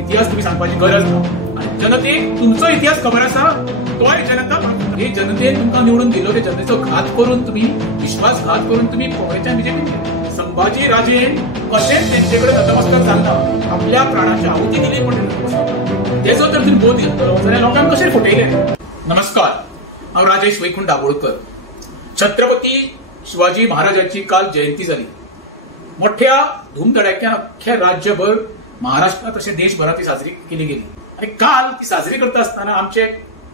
इतिहास तुम्ही सांगपाची गरज ना आणि जनतेक तुमचो इतिहास खबर आसा तोय जनता हे जनतेन तुमकां निवडून दिलो ते जनतेचो घात करून तुम्ही विश्वासघात करून तुम्ही काँग्रेसच्या बीजेपी संभाजी राजेन कशेंच तेंचेकडे नतमस्तक जालना आपल्या प्राणाची आहुती दिली पण तेचो तर तुम्ही बोध घेतलो जाल्यार लोकांक कशें फटयले। नमस्कार, हांव राजेश वैकुंठ दाबोळकर। छत्रपती शिवाजी महाराजांची काल जयंती जाली। मोठ्या धूमधडाक्यान अख्ख्या राज्यभर महाराष्ट्रात तशें देशभरात ती साजरी केली गेली आणि काल ती साजरी करता आसतना आमचे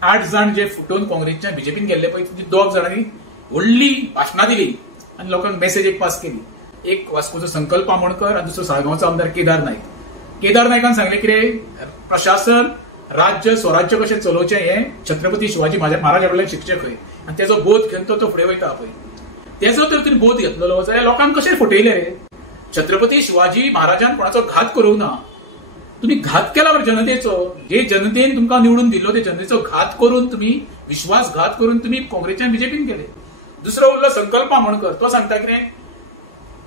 8 जण जे फुटून काँग्रेसच्या बीजेपीन गेल्ले पळय ती 2 जणांनी व्हडली भाशणां दिली आणि लोकांक मेसेज एक पास केली। एक वास्कोचो संकल्प आमोणकर आणि दुसरो साळगांवचो आमदार केदार नायक। केदार नायकान सांगले कितें प्रशासन राज्य स्वराज्य कशें चलोवचें हें छत्रपती शिवाजी महाराजा कडल्यान शिकचें खंय आणि तेजो बोध घेवन तो फुडें वयता पळय तेजो तर तुमी बोध घेतलेलो जाल्यार लोकांक कशें फटयले रे। छत्रपती शिवाजी महाराजान कोणाचो घात करूंक ना, तुम्ही घात केला बरं जनतेचो। जे जनतेन तुमकां निवडून दिलो ते जनतेचो घात करून तुम्ही विश्वासघात करून तुम्ही काँग्रेसच्या बीजेपीन गेले। दुसरो उरलो संकल्प आमोणकर, तो सांगता कितें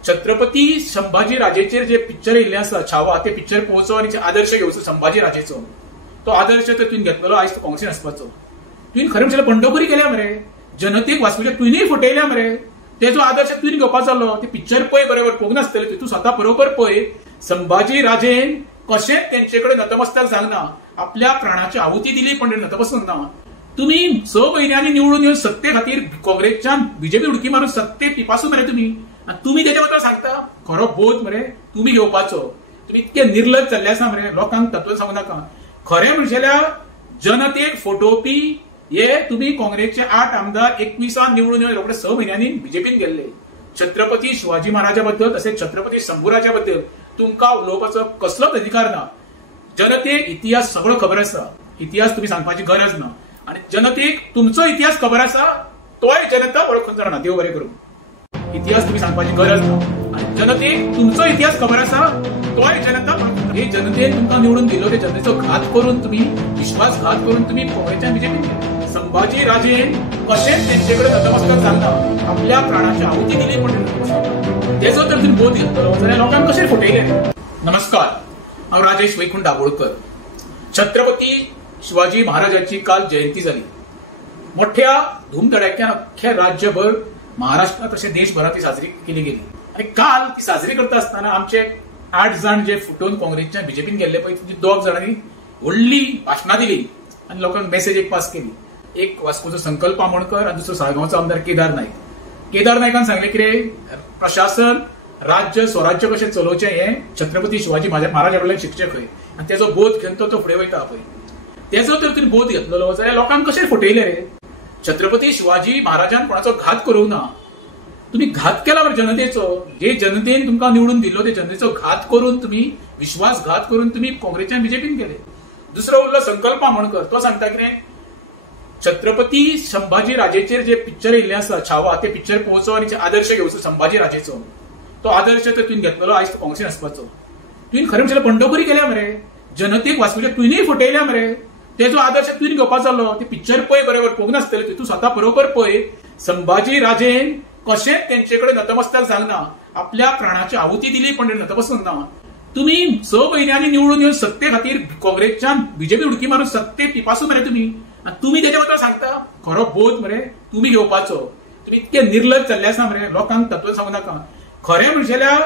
छत्रपती संभाजी राजेचेर जे पिक्चर येयल्ले आसा छावा ते पिक्चर पळोवचो आनी आदर्श घेवचो संभाजी राजेचो। तो आदर्श तर तुवें घेतलेलो आयज तो काँग्रेसीन आसपाचो। तुवें खरें म्हणल्यार बंडखोरी केल्या मरे, जनतेक वास्कोच्या तुवेंय फटयल्या मरे। तेजो आदर्श तुवें घेवपाचो आसलो। ते पिक्चर पळय बरोबर पळोवंक नासतले, तूं स्वता बरोबर पळय संभाजी राजेन कशेंच तेंचेकडे नतमस्तक जावना आपल्या प्राणाची आहुती दिली पण नतमस्तक ना। तुम्ही 6 महिन्यांनी निवडून येवन सत्ते खातीर काँग्रेसच्या बीजेपी उडकी मारून सत्ते टिपासून मरे तुम्ही तेच्या बद्दल सांगता। खरो बोध मरे तुम्ही घेवपाचो। तुम्ही इतके निर्लज जाल्ले आसा मरे, लोकांक तत्व सांगू नाका। खरें म्हणजेल्यार जनतेक फटोवपी हे तुम्ही काँग्रेसचे 8 आमदार 21 निवडून येवन रोखडे 6 महिन्यांनी बीजेपीन गेल्ले। छत्रपती शिवाजी महाराजा बद्दल तसेच छत्रपती शंभूराजा बद्दल तुमकां उलोवपाचो कसलोच अधिकार ना। जनतेक इतिहास सगळो खबर आसा, इतिहास तुम्ही सांगपाची गरज ना आणि जनतेक तुमचो इतिहास खबर आसा तोय जनता वळखून जाणा। देव बरें करूं। इतिहास तुम्ही सांगपाची गरज ना आणि जनतेक तुमचो इतिहास खबर आसा तोय जनता हे जनतेन तुमकां निवडून दिलो ते जनतेचो घात करून तुम्ही विश्वासघात करून तुम्ही काँग्रेसच्या बीजेपीन गेले। संभाजी राजेन कशेंच तेंचेकडे नतमस्तक जालना आपल्या प्राणाची आहुती दिली पण तेजो तर तुम्ही बोध घेतलो जाल्यार लोकांक कशें फटयले। नमस्कार, हांव राजेश वैकुंठ दाबोळकर। छत्रपती शिवाजी महाराजांची काल जयंती जाली। मोठ्या धूमधडाक्यान अख्ख्या राज्यभर महाराष्ट्रात तशें देशभरात ती साजरी केली गेली आणि काल ती साजरी करता आसतना आमचे 8 जण जे फुटून काँग्रेसच्या बीजेपीन गेल्ले पळय ती 2 जणांनी व्हडली भाशणां दिली आणि लोकांक मेसेज एक पास केली। एक वास्कोचो संकल्प आमोणकर आणि दुसरो साळगांवचो आमदार केदार नायक। केदार नायकान सांगले कितें प्रशासन राज्य स्वराज्य कशें चलोवचें हें छत्रपती शिवाजी महाराजा कडल्यान शिकचें खंय आणि तेजो बोध घेवन तो फुडें वयता पळय तेजो तर तुमी बोध घेतलेलो जाल्यार लोकांक कशें फटयले रे। छत्रपती शिवाजी महाराजान कोणाचो घात करूंक ना, तुम्ही घात केला बरं जनतेचो। जे जनतेन तुमकां निवडून दिलो ते जनतेचो घात करून तुम्ही विश्वासघात करून तुम्ही काँग्रेसच्या बीजेपीन गेले। दुसरो उरलो संकल्प आमोणकर, तो सांगता कितें छत्रपती संभाजी राजेचेर जे पिक्चर येयल्ले आसा छावा ते पिक्चर पळोवचो आनी आदर्श घेवचो संभाजी राजेचो। तो आदर्श तर तुवें घेतलेलो आयज तो काँग्रेसीन आसपाचो। तुवें खरें म्हणल्यार बंडखोरी केल्या मरे, जनतेक वास्कोच्या तुवेंय फटयल्या मरे। तेजो आदर्श तुवें घेवपाचो आसलो। ते पिक्चर पळय बरोबर पळोवंक नासतले, तूं स्वता बरोबर पळय संभाजी राजेन कशेंच तेंचेकडे नतमस्तक जावना आपल्या प्राणाची आहुती दिली पण नतमस्तक ना। तुम्ही 6 महिन्यांनी निवडून येवन सत्ते खातीर काँग्रेसच्या बीजेपी उडकी मारून सत्ते टिपासून मरे तुम्ही तेच्या बद्दल सांगता। खरो बोध मरे तुम्ही घेवपाचो। तुम्ही इतके निर्लज जाल्ले आसा मरे, लोकांक तत्व सांगू नाका। खरें म्हणजेल्यार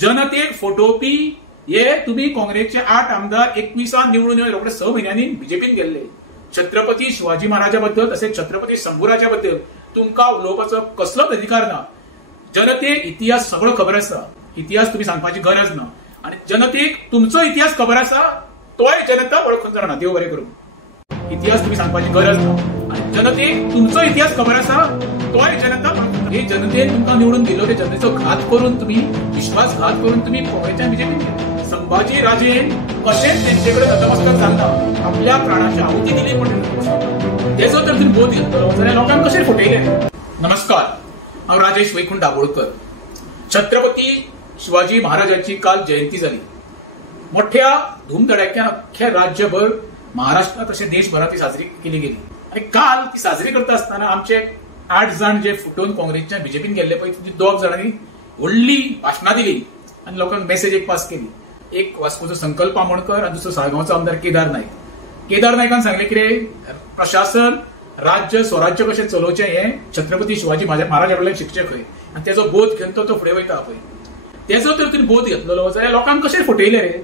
जनतेक फटोवपी हे तुम्ही काँग्रेसचे 8 आमदार 21 निवडून येवन रोखडे 6 महिन्यांनी बीजेपीन गेल्ले। छत्रपती शिवाजी महाराजा बद्दल तसेच छत्रपती शंभूराजा बद्दल तुमकां उलोवपाचो कसलोच अधिकार ना। जनतेक इतिहास सगळो खबर आसा, इतिहास तुम्ही सांगपाची गरज ना आणि जनतेक तुमचो इतिहास खबर आसा तोय जनता वळखून जाणा। देव बरें करूं। इतिहास तुम्ही सांगपाची गरज ना आणि जनतेक तुमचो इतिहास खबर आसा तोय जनता हे जनतेन तुमकां निवडून दिलो ते जनतेचो घात करून तुम्ही विश्वासघात करून तुम्ही काँग्रेसच्या बीजेपीन गेले। संभाजी राजेन कशेंच तेंचेकडे नतमस्तक जालना आपल्या प्राणाची आहुती दिली पण तेजो तर तुमी बोध घेतलो जाल्यार लोकांक कशें फटयले। नमस्कार, हांव राजेश वैकुंठ दाबोळकर। छत्रपती शिवाजी महाराजांची काल जयंती जाली। मोठ्या धूमधडाक्यान अख्ख्या राज्यभर महाराष्ट्रात तशें देशभरात ती साजरी केली गेली आणि काल ती साजरी करता आसतना आमचे 8 जण जे फुटून काँग्रेसच्या बीजेपीन गेल्ले पळय ती 2 जणांनी व्हडली भाशणां दिली आणि लोकांक मेसेज एक पास केली। एक वास्कोचो संकल्प आमोणकर आणि दुसरो साळगांवचो आमदार केदार नाईक. केदार नायकान सांगले कितें, प्रशासन राज्य स्वराज्य कशें चलोवचें हें छत्रपती शिवाजी महाराजा कडल्यान शिकचें खंय, आनी तेजो बोध घेवन तो फुडें वयता पळय. तेजो तर तुवें बोध घेतलेलो जाल्यार लोकांक कशें फटयलें रे.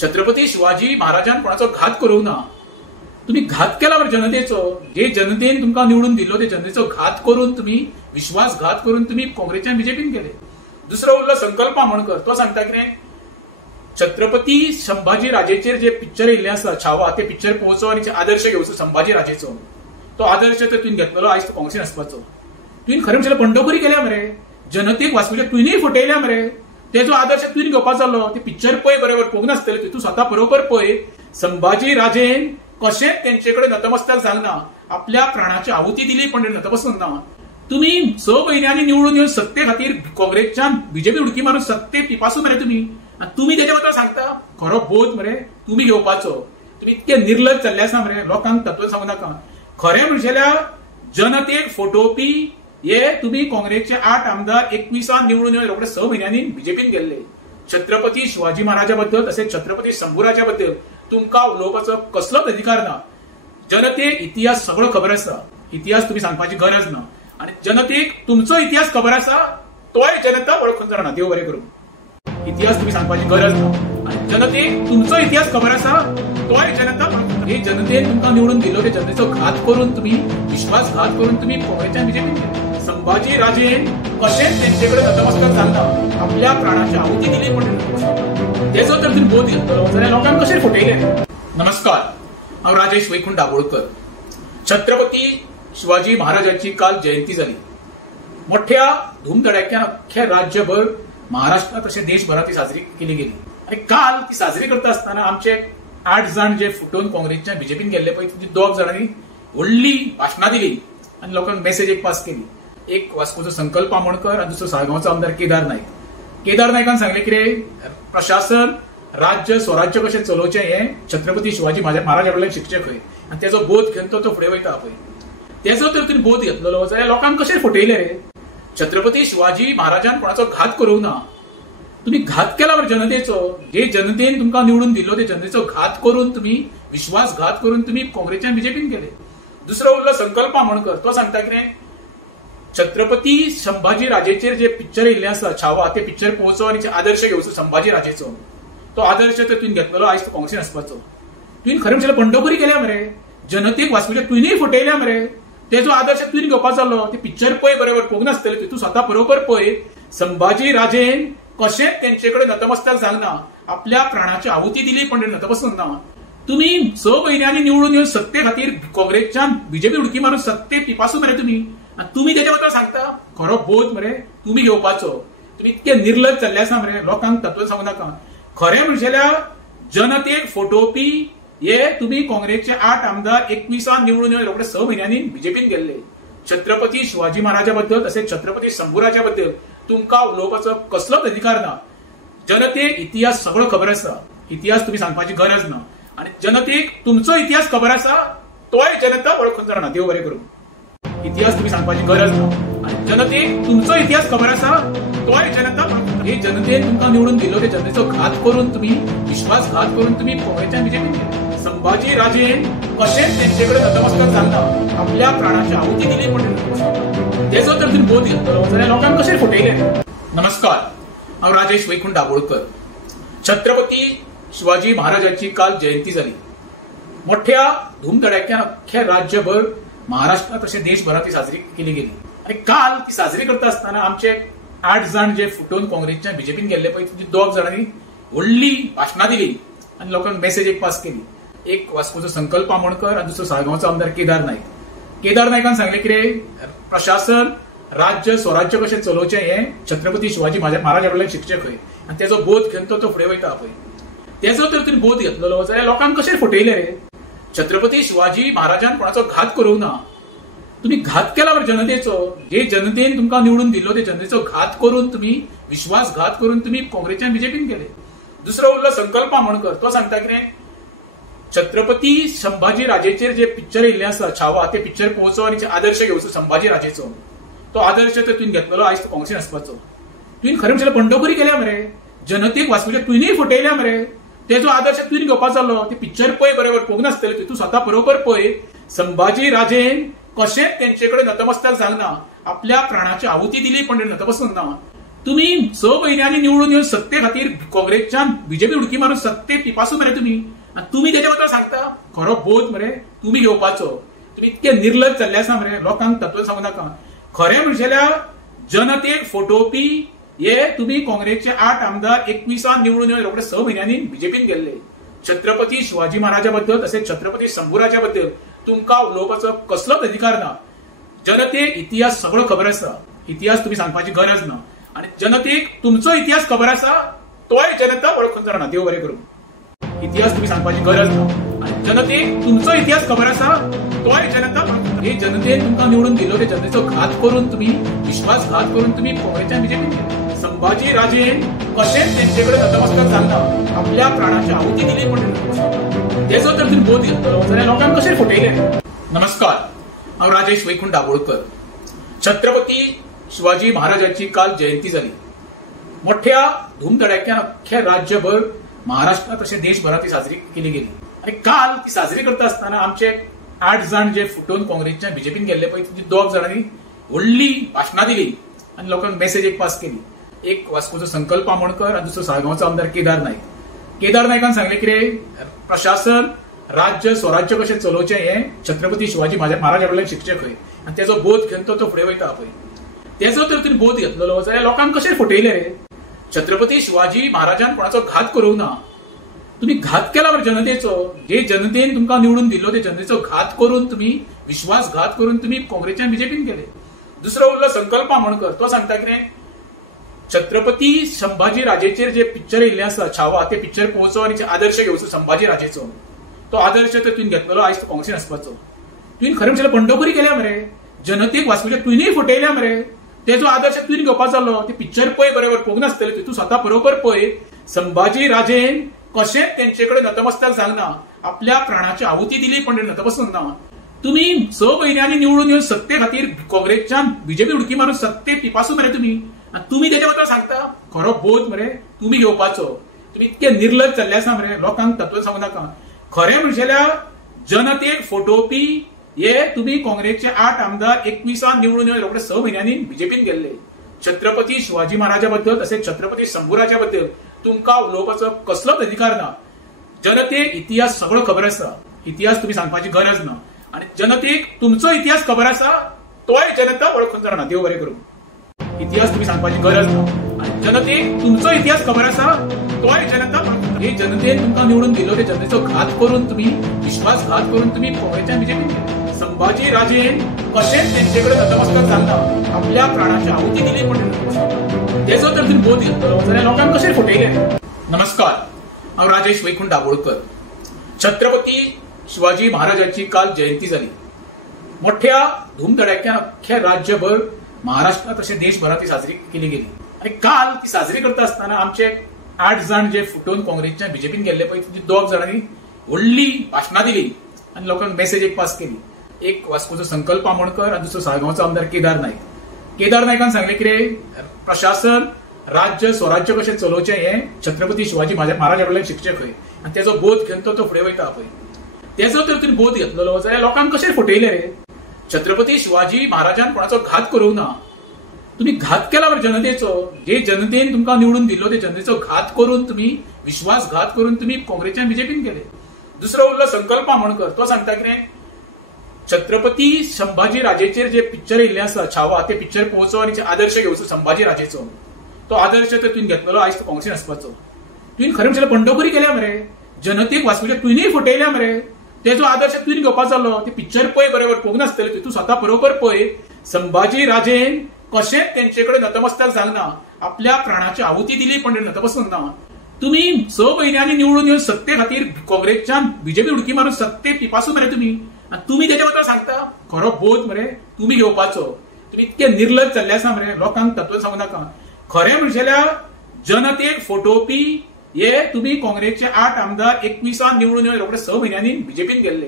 छत्रपती शिवाजी महाराजान कोणाचो घात करूंक ना. तुम्ही घात केला बरं जनतेचो. जे जनतेन तुमकां निवडून दिल्लो ते जनतेचो घात करून तुम्ही विश्वासघात करून तुम्ही काँग्रेसच्यान बीजेपीन गेले. दुसरो उरलो संकल्प आमोणकर. तो सांगता कितें, छत्रपती संभाजी राजेचेर जे पिक्चर येयल्ले आसा छावा, ते पिक्चर पळोवचो आनी आदर्श घेवचो संभाजी राजेचो. तो आदर्श तर तुवें घेतलेलो आयज तो काँग्रेसीन आसपाचो. तुवें खरें म्हणल्यार बंडखोरी केल्या मरे. जनतेक वाचूच्या तुवेंय फटयल्या मरे. तेजो आदर्श तुवें घेवपाचो जालो. ते पिक्चर पळय बरोबर पळोवंक नासतलें. तूं स्वता बरोबर पळय. संभाजी राजेन कशेंच तेंचे कडेन नतमस्तक जावना. आपल्या प्राणाची आहुती दिली पण नतमस्तक ना. तुम्ही 6 म्हयन्यांनी निवडून येवन सत्ते खातीर काँग्रेसच्यान बीजेपी उडकी मारून सत्ते पिपासून मरे तुम्ही. आणि तुम्ही तेच्या बद्दल सांगता खरो बोध मरे तुम्ही घेवपाचो. तुम्ही इतके निर्लज जाल्ले आसा मरे. लोकांक तत्व सांगू नाका. खरें म्हणजेल्या जनतेक फटोवपी हे तुम्ही काँग्रेसचे 8 आमदार 21 निवडून येवन रोखडे 6 म्हयन्यांनी बीजेपीन गेल्ले. छत्रपती शिवाजी महाराजा बद्दल तसेच छत्रपती शंभूराजा बद्दल तुमकां उलोवपाचो कसलोच अधिकार ना. जनतेक इतिहास सगळो खबर आसा. इतिहास तुम्ही सांगपाची गरज ना. आणि जनतेक तुमचो इतिहास खबर आसा तोय जनता वळखून जाणा. देव बरें करूं. इतिहास तुम्ही सांगपाची गरज ना. आणि जनतेक तुमचो इतिहास खबर आसा तोय जनता वळखून. हे जनतेन तुमकां निवडून दिल्लो ते जनतेचो घात करून तुम्ही विश्वासघात करून तुम्ही काँग्रेसच्यान बीजेपीन गेले. संभाजी राजेन कशेंच तेंचे कडेन नतमस्तक जावना. आपल्या प्राणाची आहुती दिली पण तेजो तर तुवें बोध घेतलेलो जाल्यार लोकांक कशें फटयलें. नमस्कार, हांव राजेश वैकुंठ दाबोळकर. छत्रपती शिवाजी महाराजांची काल जयंती जाली. मोठ्या धूमधडाक्यान अख्ख्या राज्यभर महाराष्ट्रात तशें देशभरात ती साजरी केली गेली. आणि काल ती साजरी करता आसतना आमचे 8 जाण जे फुटून काँग्रेसच्या बीजेपीन गेल्ले पळय, 2 जाणांनी व्हडली भाशणां दिली आणि लोकांक मेसेज एक पास केली. एक वास्कोचो संकल्प आमोणकर आणि दुसरो साळगांवचो आमदार केदार नाईक. केदार नायकान सांगले कितें, प्रशासन राज्य स्वराज्य कशें चलोवचें हें छत्रपती शिवाजी महाराजा कडल्यान शिकचें खंय, आनी तेजो बोध घेवन तो फुडें वयता पळय. तेजो तर तुवें बोध घेतलेलो जाल्यार लोकांक कशें फटयलें रे. छत्रपती शिवाजी महाराजान कोणाचो घात करूंक ना. तुम्ही घात केला बरं जनतेचो. जे जनतेन तुमकां निवडून दिल्लो ते जनतेचो घात करून तुम्ही विश्वासघात करून तुम्ही काँग्रेसच्यान बीजेपीन गेले. दुसरो उरलो संकल्प आमोणकर. तो सांगता कितें, छत्रपती संभाजी राजेचेर जे पिक्चर येयल्ले आसा छावा, ते पिक्चर पळोवचो आनी आदर्श घेवचो संभाजी राजेचो. तो आदर्श तर तुवें घेतलेलो आयज तो काँग्रेसीन आसपाचो. तुवें खरें म्हणल्यार बंडखोरी केल्या मरे. जनतेक वाचूच्या तुवेंय फटयल्या मरे. तेजो आदर्श तुवें घेवपाचो जालो. ते पिक्चर पळय बरोबर पळोवंक नासतलें. तूं स्वता बरोबर पळय. संभाजी राजेन कशेंच तेंचे कडेन नतमस्तक जावना. आपल्या प्राणाची आहुती दिली पण नतमस्तक ना. तुम्ही 6 म्हयन्यांनी निवडून येवन सत्ते खातीर काँग्रेसच्यान बीजेपी उडकी मारून सत्ते पिपासून मरे तुम्ही. आणि तुम्ही तेच्या बद्दल सांगता खरो बोध मरे तुम्ही घेवपाचो. तुम्ही इतके निर्लज जाल्ले आसा मरे. लोकांक तत्व सांगू नाका. खरें म्हणजेल्या जनतेक फटोवपी हे तुम्ही काँग्रेसचे 8 आमदार 21 निवडून येवन रोखडे 6 म्हयन्यांनी बीजेपीन गेल्ले. छत्रपती शिवाजी महाराजा बद्दल तसेच छत्रपती शंभूराजा बद्दल तुमकां उलोवपाचो कसलोच अधिकार ना. जनतेक इतिहास सगळो खबर आसा. इतिहास तुम्ही सांगपाची गरज ना. आणि जनतेक तुमचो इतिहास खबर आसा तोय जनता वळखून जाणा. देव बरें करूं. इतिहास तुम्ही सांगपाची गरज ना. आणि जनतेक तुमचो इतिहास खबर आसा तोय जनता वळखून. हे जनतेन तुमकां निवडून दिल्लो ते जनतेचो घात करून तुम्ही विश्वासघात करून तुम्ही काँग्रेसच्यान बीजेपीन गेले. संभाजी राजेन कशेंच तेंचे कडेन नतमस्तक जावना. आपल्या प्राणाची आहुती दिली पण तेजो तर तुवें बोध घेतलेलो जाल्यार लोकांक कशें फटयलें. नमस्कार, हांव राजेश वैकुंठ दाबोळकर. छत्रपती शिवाजी महाराजांची काल जयंती जाली. मोठ्या धूमधडाक्यान अख्ख्या राज्यभर महाराष्ट्रात तशें देशभरात ती साजरी केली गेली. आणि काल ती साजरी करता आसतना आमचे 8 जाण जे फुटून काँग्रेसच्या बीजेपीन गेल्ले पळय, 2 जाणांनी व्हडली भाशणां दिली आणि लोकांक मेसेज एक पास केली. एक वास्कोचो संकल्प आमोणकर आणि दुसरो साळगांवचो आमदार केदार नाईक. केदार नायकान सांगले कितें, प्रशासन राज्य स्वराज्य कशें चलोवचें हें छत्रपती शिवाजी महाराजा कडल्यान शिकचें खंय, आनी तेजो बोध घेवन तो फुडें वयता पळय. तेजो तर तुवें बोध घेतलेलो जाल्यार लोकांक कशें फटयलें रे. छत्रपती शिवाजी महाराजान कोणाचो घात करूंक ना. तुम्ही घात केला बरं जनतेचो. जे जनतेन तुमकां निवडून दिल्लो ते जनतेचो घात करून तुम्ही विश्वासघात करून तुम्ही काँग्रेसच्यान बीजेपीन गेले. दुसरो उरलो संकल्प आमोणकर. तो सांगता कितें, छत्रपती संभाजी राजेचेर जे पिक्चर येयल्ले आसा छावा, ते पिक्चर पळोवचो आनी आदर्श घेवचो संभाजी राजेचो. तो आदर्श तर तुवें घेतलेलो आयज तो काँग्रेसीन आसपाचो. तुवें खरें म्हणल्यार बंडखोरी केल्या मरे. जनतेक वाचूचे तुवेंय फटयल्या मरे. तेजो आदर्श तुवें घेवपाक जालो. ते पिक्चर पळय बरोबर पळोवंक नासतले. तूं स्वता बरोबर पळय. संभाजी राजेन कशेंच तेंचे कडेन नतमस्तक जावना. आपल्या प्राणाची आहुती दिली पण नतमस्तक ना. तुम्ही 6 महिन्यांनी निवडून येवन सत्ते खातीर काँग्रेसच्यान बीजेपी उडकी मारून सत्ते पिपासून मरे तुम्ही. आणि तुम्ही तेच्या बद्दल सांगता खरो बोध मरे तुम्ही घेवपाचो. तुम्ही इतके निर्लज जाल्ले आसा मरे. लोकांक तत्व सांगू नाका. खरें म्हणजे जनतेक फटोवपी हे तुम्ही काँग्रेसचे 8 आमदार 21 निवडून येवन रोखडे 6 महिन्यांनी बीजेपीन गेल्ले. छत्रपती शिवाजी महाराजा बद्दल तसेच छत्रपती शंभूराजा बद्दल तुमका उलोवपाचो कसलोच अधिकार ना. जनतेक इतिहास सगळो खबर आसा. इतिहास तुम्ही सांगपाची गरज ना. आणि जनतेक तुमचो इतिहास खबर आसा तोय जनता वळखून जाणा. देव बरें करूं. इतिहास तुम्ही सांगपाची गरज ना. आणि जनतेक तुमचो इतिहास खबर आसा तोय जनता वळखून. हे जनतेन तुमकां निवडून दिलो ते जनतेचो घात करून तुम्ही विश्वासघात करून तुम्ही काँग्रेसच्या बीजेपीन. संभाजी राजेन कशेंच तेंचे कडेन नतमस्तक जावना. आपल्या प्राणाची आहुती दिली पण तेजो जर तुम्ही बोध घेतलो जाल्यार लोकांक कशें फटयले. नमस्कार, हांव राजेश वैकुंठ दाबोळकर. छत्रपती शिवाजी महाराजांची काल जयंती जाली. मोठ्या धूमधडाक्यान अख्ख्या राज्यभर महाराष्ट्रात तशें देशभरात ती साजरी केली गेली. आणि काल ती साजरी करता आसतना आमचे 8 जाण जे फुटून काँग्रेसच्या बीजेपीन गेल्ले पळय ती 2 जाणांनी व्हडली भाशणां दिली आणि लोकांक मेसेज एक पास केली. एक वास्कोचो संकल्प आमोणकर आणि दुसरो साळगांवचो आमदार केदार नाईक. केदार नायकान सांगले कितें प्रशासन राज्य स्वराज्य कशें चलोवचें हें छत्रपती शिवाजी महाराजा कडल्यान शिकचें खंय. आणि तेजो बोध घेवन तो फुडें वयता पळय. तेजो तर तुवें बोध घेतलेलो जाल्यार लोकांक कशें फटयले रे. छत्रपती शिवाजी महाराजान कोणाचो घात करूंक ना. तुम्ही घात केला बरं जनतेचो. जे जनतेन तुमकां निवडून दिलो ते जनतेचो घात करून तुम्ही विश्वासघात करून तुम्ही काँग्रेसच्या बीजेपीन गेले. दुसरो उरलो संकल्प आमोणकर. तो सांगता कितें छत्रपती संभाजी राजेचेर जे पिक्चर येयल्ले आसा छावा ते पिक्चर पळोवचो आणि आदर्श घेवचो संभाजी राजेचो. तो आदर्श तर तुवें घेतलेलो आयज तो काँग्रेसीन आसपाचो. तुवें खरें म्हणजे बंडखोरी केल्या मरे. जनतेक वाचूचे तुवेंय फटयल्या मरे. तेजो आदर्श तुवें घेवपाक जालो. ते पिक्चर पळय बरोबर पळोवंक नासतले. तूं स्वता बरोबर पळय. संभाजी राजेन कशेंच तेंचे कडेन नतमस्तक जावना. आपल्या प्राणाची आहुती दिली पण नतमस्तक ना. तुम्ही 6 महिन्यांनी निवडून येवन सत्ते खातीर काँग्रेसच्यान बीजेपी उडकी मारून सत्ते पिपासून मरे तुम्ही. आणि तुम्ही तेच्या बद्दल सांगता खरो बोध मरे तुम्ही घेवपाचो. तुम्ही इतके निर्लज जाल्ले आसा मरे. लोकांक तत्व सांगू नाका. खरें म्हणजे जनतेक फटोवपी हे तुम्ही काँग्रेसचे 8 आमदार 21 निवडून येवन रोखडे 6 महिन्यांनी बीजेपीन गेल्ले. छत्रपती शिवाजी महाराजा बद्दल तसेच छत्रपती शंभूराजा बद्दल तुमका उलोवपाचो कसलोच अधिकार ना. जनतेक इतिहास सगळो खबर आसा. इतिहास तुम्ही सांगपाची गरज ना. आणि जनतेक तुमचो इतिहास खबर आसा तोय जनता वळखून जाणा. देव बरें करूं. इतिहास तुम्ही सांगपाची गरज ना. आणि जनतेक तुमचो इतिहास खबर आसा तोय जनता वळखून. हे जनतेन तुमकां निवडून दिलो ते जनतेचो घात करून तुम्ही विश्वासघात करून तुम्ही काँग्रेसच्या बीजेपीन. संभाजी राजेन कशेंच तेंचे कडेन नतमस्तक जावना. आपल्या प्राणाची आहुती दिली पण तेजो तर तुवें बोध घेतलो जाल्यार लोकांक कशें फटयले. नमस्कार, हांव राजेश वैकुंठ दाबोळकर. छत्रपती शिवाजी महाराजांची काल जयंती जाली. मोठ्या धूमधडाक्यान अख्ख्या राज्यभर महाराष्ट्रात तशें देशभरात ती साजरी केली गेली. आणि काल ती साजरी करता आसतना आमचे 8 जाण जे फुटून काँग्रेसच्या बीजेपीन गेल्ले पळय ती 2 जाणांनी व्हडली भाशणां दिली आणि लोकांक मेसेज एक पास केली. एक वास्कोचो संकल्प आमोणकर आणि दुसरो साळगांवचो आमदार केदार नाईक. केदार नायकान सांगले कितें प्रशासन राज्य स्वराज्य कशें चलोवचें हें छत्रपती शिवाजी महाराजा कडल्यान शिकचें खंय. आणि तेजो बोध घेवन तो फुडें वयता पळय. तेजो तर तुवें बोध घेतलेलो जाल्यार लोकांक कशें फटयले रे. छत्रपती शिवाजी महाराजान कोणाचो घात करूंक ना. तुम्ही घात केला बरं जनतेचो. जे जनतेन तुमकां निवडून दिलो ते जनतेचो घात करून तुम्ही विश्वासघात करून तुम्ही काँग्रेसच्या बीजेपीन गेले. दुसरो उरलो संकल्प आमोणकर. तो सांगता कितें छत्रपती संभाजी राजेचेर जे पिक्चर येयल्ले आसा छावा ते पिक्चर पळोवचो आणि आदर्श घेवचो संभाजी राजेचो. तो आदर्श तर तुवें घेतलेलो आयज तो काँग्रेसीन आसपाचो. तुवें खरें म्हणजे बंडखोरी केल्या मरे. जनतेक वाचूचे तुवेंय फटयल्या मरे. तेजो आदर्श तुवें घेवपाक जालो. ते पिक्चर पळय बरोबर पळोवंक नासतले. तूं स्वता बरोबर पळय. संभाजी राजेन कशेंच तेंचे कडेन नतमस्तक जावना. आपल्या प्राणाची आहुती दिली पण नतमस्तक ना. तुम्ही 6 महिन्यांनी निवडून येवन सत्ते खातीर काँग्रेसच्यान बीजेपी उडकी मारून सत्ते पिपासून मरे तुम्ही. आणि तुम्ही तेच्या बद्दल सांगता खरो बोध मरे तुम्ही घेवपाचो. तुम्ही इतके निर्लज जाल्ले आसा मरे. लोकांक तत्व सांगू नाका. खरें म्हणजे जनतेक फटोवपी हे तुम्ही काँग्रेसचे 8 आमदार 21 निवडून येवन रोखडे 6 महिन्यांनी बीजेपीन गेल्ले.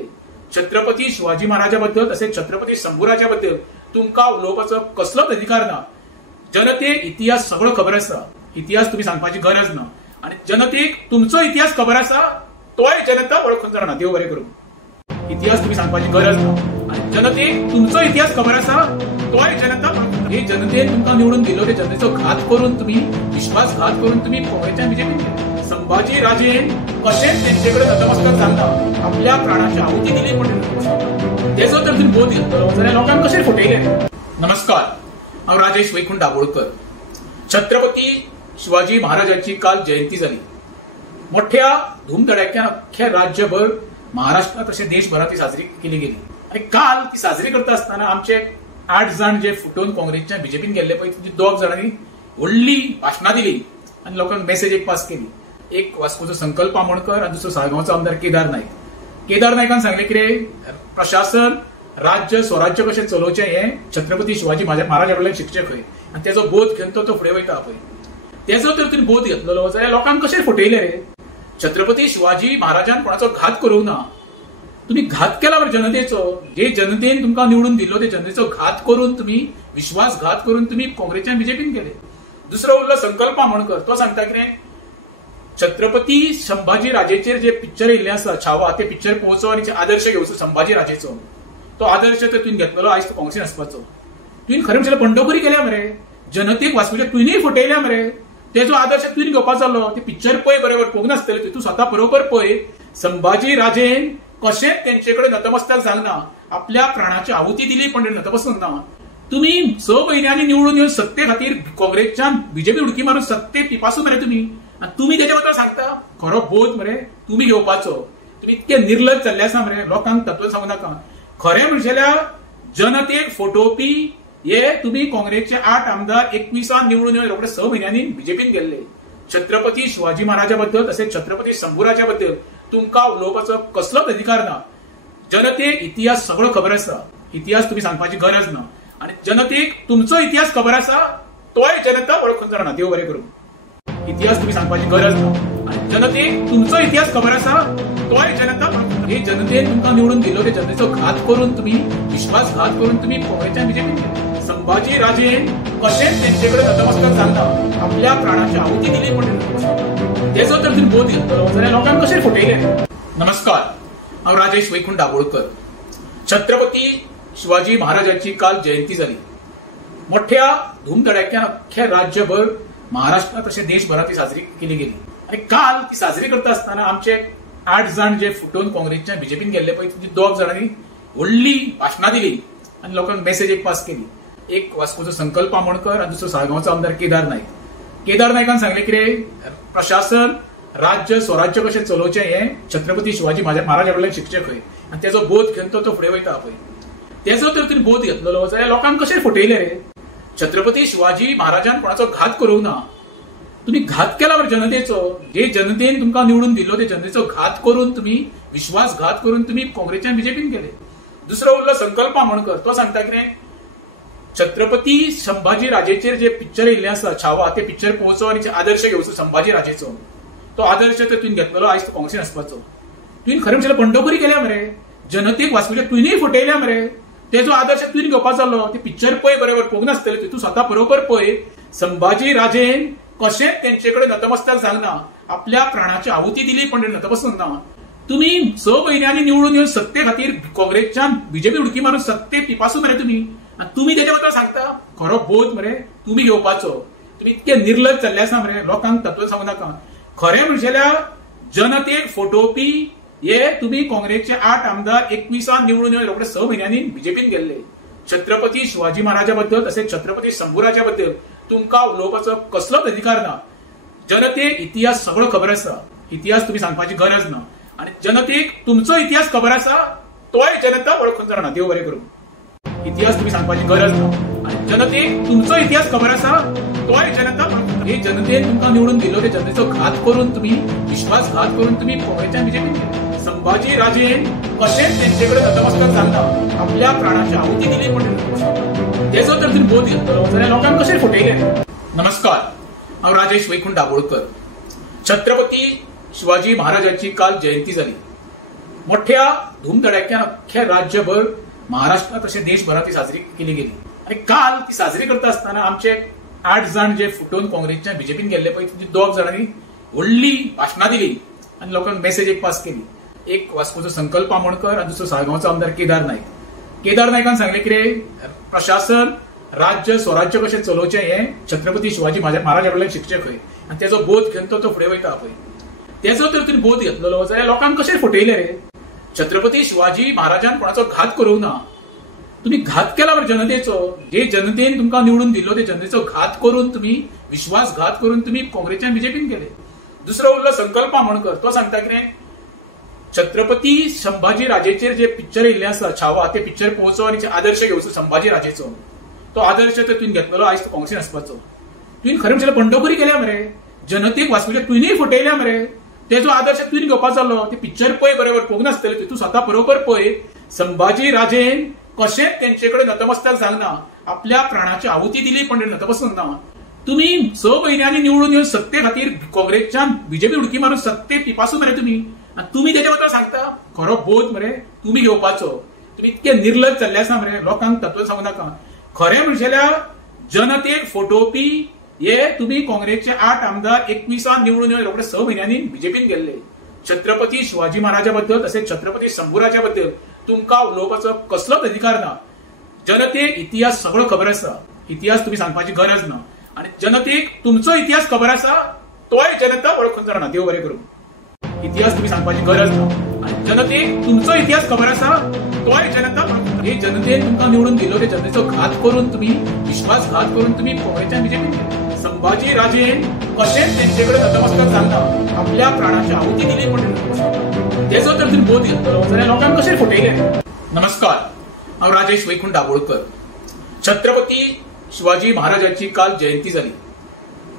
छत्रपती शिवाजी महाराजा बद्दल तसेच छत्रपती शंभूराजा बद्दल तुमका उलोवपाचो कसलोच अधिकार ना. जनतेक इतिहास सगळो खबर आसा. इतिहास तुम्ही सांगपाची गरज ना आणि जनतेक तुमचो इतिहास खबर आसा तोय जनता वळखून जाणा. देव बरें करूं. इतिहास तुम्ही सांगपाची गरज ना आणि जनतेक तुमचो इतिहास खबर आसा तोय जनता वळखून. हे जनतेन तुमकां निवडून दिलो ते जनतेचो घात करून तुम्ही विश्वासघात करून तुम्ही काँग्रेसच्या बीजेपीन संभाजी राजेन कशेंच तेंचेकडे नतमस्तक जावना आपल्या प्राणाची आहुती दिली म्हणून तेचो तर तुम्ही बोध घेतलो जाल्यार लोकांक कशें फटयले. नमस्कार, हांव राजेश वैकुंठ दाबोळकर. छत्रपती शिवाजी महाराजांची काल जयंती जाली. मोठ्या धूमधडाक्यान अख्ख्या राज्यभर महाराष्ट्रात तशें देशभरात ती साजरी केली गेली. आणि काल ती साजरी करता आसतना आमचे 8 जाण जे फुटून काँग्रेसच्या बीजेपीन गेल्ले पळय ती 2 जाणांनी व्हडली भाशणां दिली आणि लोकांक मेसेज एक पास केली. एक वास्कोचो संकल्प आमोणकर आणि दुसरो साळगांवचो आमदार केदार नायक. केदार नायकान सांगले कितें प्रशासन राज्य स्वराज्य कशें चलोवचें हें छत्रपती शिवाजी महाराजा कडल्यान शिकचें खंय आनी तेजो बोध घेवन तो फुडें वयता पळय तेजो तर तुवें बोध घेतलेलो जाल्यार लोकांक कशें फटयले रे. छत्रपती शिवाजी महाराजान कोणाचो घात करूंक ना. तुम्ही घात केला बरं जनतेचो. जे जनतेन तुमकां निवडून दिलो ते जनतेचो घात करून तुम्ही विश्वासघात करून तुम्ही काँग्रेसच्या बीजेपीन गेले. दुसरो उरलो संकल्प आमोणकर. तो सांगता कितें छत्रपती संभाजी राजेचेर जे पिक्चर येयल्ले आसा छावा ते पिक्चर पळोवचो आनी आदर्श घेवचो संभाजी राजेचो. तो आदर्श तर तुवें घेतलेलो आयज तो काँग्रेसीन आसपाचो. तुवें खरें म्हणल्यार बंडखोरी केल्या मरे. जनतेक वाचपाच्या तुवेंय फटयल्या मरे. तेजो आदर्श तुवें घेवपाचो जालो. ते पिक्चर पळय बरोबर पळोवंक नासतले तूं स्वता बरोबर पळय. संभाजी राजेन कशेंच तेंचेकडे नतमस्तक जावना आपल्या प्राणाची आहुती दिली पण नतमस्तक ना. तुम्ही 6 म्हयन्यांनी निवडून येवन सत्ते खातीर काँग्रेसच्या बीजेपी उडकी मारून सत्ते पिपासून मरे तुम्ही. आणि तुम्ही तेच्या बद्दल सांगता खरो बोध मरे तुम्ही घेवपाचो. तुम्ही इतके निर्लज जाल्ले आसा मरे. लोकांक तत्व सांगू नाका. खरें म्हणजेल्या जनतेक फटोवपी हे तुम्ही काँग्रेसचे 8 आमदार 21 निवडून येवन रोखडे 6 म्हयन्यांनी बीजेपीन गेल्ले. छत्रपती शिवाजी महाराजा बद्दल तसेच छत्रपती शंभूराजा बद्दल तुमकां उलोवपाचो कसलोच अधिकार ना. जनतेक इतिहास सगळो खबर आसा. इतिहास तुम्ही सांगपाची गरज ना आणि जनतेक तुमचो इतिहास खबर आसा तोय जनता वळखून जाणा. देव बरें करूं. इतिहास तुम्ही सांगपाची गरज ना आणि जनतेक तुमचो इतिहास खबर आसा तोय जनता वळखून. हे जनतेन तुमकां निवडून दिलो ते जनतेचो घात करून तुम्ही विश्वासघात करून तुम्ही काँग्रेसच्या बीजेपीन गेले. संभाजी राजेन कशेंच तेंचेकडे नतमस्तक जावना आपल्या प्राणाची आहुती दिली म्हणून तेजो तर तुवें बोध घेतलो जाल्यार लोकांक कशें फटयले. नमस्कार, हांव राजेश वैकुंठ दाबोळकर. छत्रपती शिवाजी महाराजांची काल जयंती जाली. मोठ्या धूमधडाक्यान अख्ख्या राज्यभर महाराष्ट्रात तशें देशभरात ती साजरी केली गेली. आणि काल ती साजरी करता आसतना आमचे 8 जाण जे फुटून काँग्रेसच्या बीजेपीन गेल्ले पळय ती 2 जाणांनी व्हडली भाशणां दिली आणि लोकांक मेसेज एक पास केली. एक वास्कोचो संकल्प आमोणकर आणि दुसरो साळगांवचो आमदार केदार नायक. केदार नायकान सांगले कितें प्रशासन राज्य स्वराज्य कशें चलोवचें हें छत्रपती शिवाजी महाराजा कडल्यान शिकचें खंय आनी तेजो बोध घेवन तो फुडें वयता पळय तेजो तर तुवें बोध घेतलेलो जाल्यार लोकांक कशें फटयले रे. छत्रपती शिवाजी महाराजान कोणाचो घात करूंक ना. तुम्ही घात केला बरं जनतेचो. जे जनतेन तुमकां निवडून दिलो ते जनतेचो घात करून तुम्ही विश्वासघात करून तुम्ही काँग्रेसच्या बीजेपीन गेले. दुसरो उरलो संकल्प आमोणकर. तो सांगता कितें छत्रपती संभाजी राजेचेर जे पिक्चर येयल्ले आसा छावा ते पिक्चर पळोवचो आनी आदर्श घेवचो संभाजी राजेचो. तो आदर्श तर तुवें घेतलेलो आयज तो काँग्रेसीन आसपाचो. तुवें खरें म्हणल्यार बंडखोरी केल्या मरे. जनतेक वाचपाच्या तुवेंय फटयल्या मरे. तेजो आदर्श तुवें घेवपाचो जालो. ते पिक्चर पळय बरोबर पळोवंक नासतले तूं स्वता बरोबर पळय. संभाजी राजेन कशेंच तेंचेकडे नतमस्तक जावना आपल्या प्राणाची आहुती दिली पण नतमस्तक ना. तुम्ही 6 म्हयन्यांनी निवडून येवन सत्ते खातीर काँग्रेसच्या बीजेपी उडकी मारून सत्ते पिपासून मरे तुम्ही. आणि तुम्ही तेच्या बद्दल सांगता खरो बोध मरे तुम्ही घेवपाचो. तुम्ही इतके निर्लज जाल्ले आसा मरे. लोकांक तत्व सांगू नाका. खरें म्हणजेल्या जनतेक फटोवपी हे तुम्ही काँग्रेसचे 8 आमदार 21 निवडून येवन रोखडे 6 म्हयन्यांनी बीजेपीन गेल्ले. छत्रपती शिवाजी महाराजा बद्दल तसेच छत्रपती शंभूराजा बद्दल तुमकां उलोवपाचो कसलोच अधिकार ना. जनतेक इतिहास सगळो खबर आसा. इतिहास तुम्ही सांगपाची गरज ना आणि जनतेक तुमचो इतिहास खबर आसा तोय जनता वळखून जाणा. देव बरें करूं. इतिहास तुम्ही सांगपाची गरज ना आणि जनतेक तुमचो इतिहास खबर आसा तोय जनता वळखून. हे जनतेन तुमकां निवडून दिलो ते जनतेचो घात करून तुम्ही विश्वासघात करून तुम्ही काँग्रेसच्या बीजेपीन गेले. संभाजी राजेन कशेंच तेंचेकडे नतमस्तक जावना आपल्या प्राणाची आहुती दिली म्हणून तेजो तर तुवें बोध घेतलो जाल्यार लोकांक कशें फटयले. नमस्कार, हांव राजेश वैकुंठ दाबोळकर. छत्रपती शिवाजी महाराजांची काल जयंती जाली. मोठ्या धूमधडाक्यान अख्ख्या राज्यभर महाराष्ट्रात तशें देशभरात ती साजरी केली गेली. आणि काल ती साजरी करता आसतना आमचे 8 जण जे फुटून काँग्रेसच्या बीजेपीन गेल्ले पळय तुमची 2 जणांनी व्हडली भाशणां दिली आणि लोकांक मेसेज एक पास केली. एक वास्कोचो संकल्प आमोणकर आणि दुसरो साळगांवचो आमदार केदार नायक. केदार नायकान सांगले कितें प्रशासन राज्य स्वराज्य कशें चलोवचें हें छत्रपती शिवाजी महाराजा कडल्यान शिकचें खंय आनी तेजो बोध घेवन तो फुडें वयता पळय. तेजो तर तुमी बोध घेतलेलो जाल्यार लोकांक कशें फटयले रे. छत्रपती शिवाजी महाराजान कोणाचो घात करूंक ना. तुम्ही घात केला बरं जनतेचो. जे जनतेन तुमकां निवडून दिल्लो ते जनतेचो घात करून तुम्ही विश्वासघात करून तुम्ही काँग्रेसच्या बीजेपीन गेले. दुसरो उरलो संकल्प आमोणकर. तो सांगता कितें छत्रपती संभाजी राजेचेर जे पिक्चर येयल्ले आसा छावा ते पिक्चर पळोवचो आनी आदर्श घेवचो संभाजी राजेचो. तो आदर्श तर तुवें घेतलेलो आयज तो काँग्रेसीन आसपाचो. तुवें खरें म्हणल्यार बंडखोरी केल्या मरे. जनतेक वास्कोच्या तुवेंय फटयल्या मरे. तेजो आदर्श तुवें घेवपाचो आसलो. ते पिक्चर पळय बरोबर पळोवंक नासतलें. तूं स्वता बरोबर पळय संभाजी राजेन कशेंच तेंचे कडेन नतमस्तक जावना. आपल्या प्राणाची आहुती दिली पण नतमस्तक ना. तुम्ही 6 म्हयन्यांनी निवडून येवन सत्ते खातीर काँग्रेसच्यान बीजेपी उडकी मारून सत्ते पिपासून मरे तुम्ही. तुम्ही तेच्या बद्दल सांगता खरो बोध मरे तुम्ही घेवपाचो. तुम्ही इतके निर्लज जाल्ले आसा मरे. लोकांक तत्व सांगू नाका. खरें म्हणजेल्यार जनतेक फटोवपी हे तुम्ही काँग्रेसचे 8 आमदार 21 निवडून येवन रोखडे 6 म्हयन्यांनी बीजेपीन गेल्ले. छत्रपती शिवाजी महाराजा बद्दल तसेच छत्रपती शंभूराजा बद्दल तुमकां उलोवपाचो कसलोच अधिकार ना. जनतेक इतिहास सगळो खबर आसा. इतिहास तुम्ही सांगपाची गरज ना. आणि जनतेक तुमचो इतिहास खबर आसा तोय जनता वळखून जाणा. देव बरें करूं. इतिहास तुम्ही सांगपाची गरज ना. आणि जनतेक तुमचो इतिहास खबर आसा तोय जनता वळखून. हे जनतेन तुमकां निवडून दिल्लो ते जनतेचो घात करून तुम्ही विश्वासघात करून तुम्ही काँग्रेसच्या बीजेपीन गेले. संभाजी राजेन कशेंच तेंचे कडेन नतमस्तक जावना. आपल्या प्राणाची आहुती दिली पण तेजो तर तुमी बोध घेतलो जाल्यार लोकांक कशें फटयले. नमस्कार, हांव राजेश वैकुंठ दाबोळकर. छत्रपती शिवाजी महाराजांची काल जयंती जाली.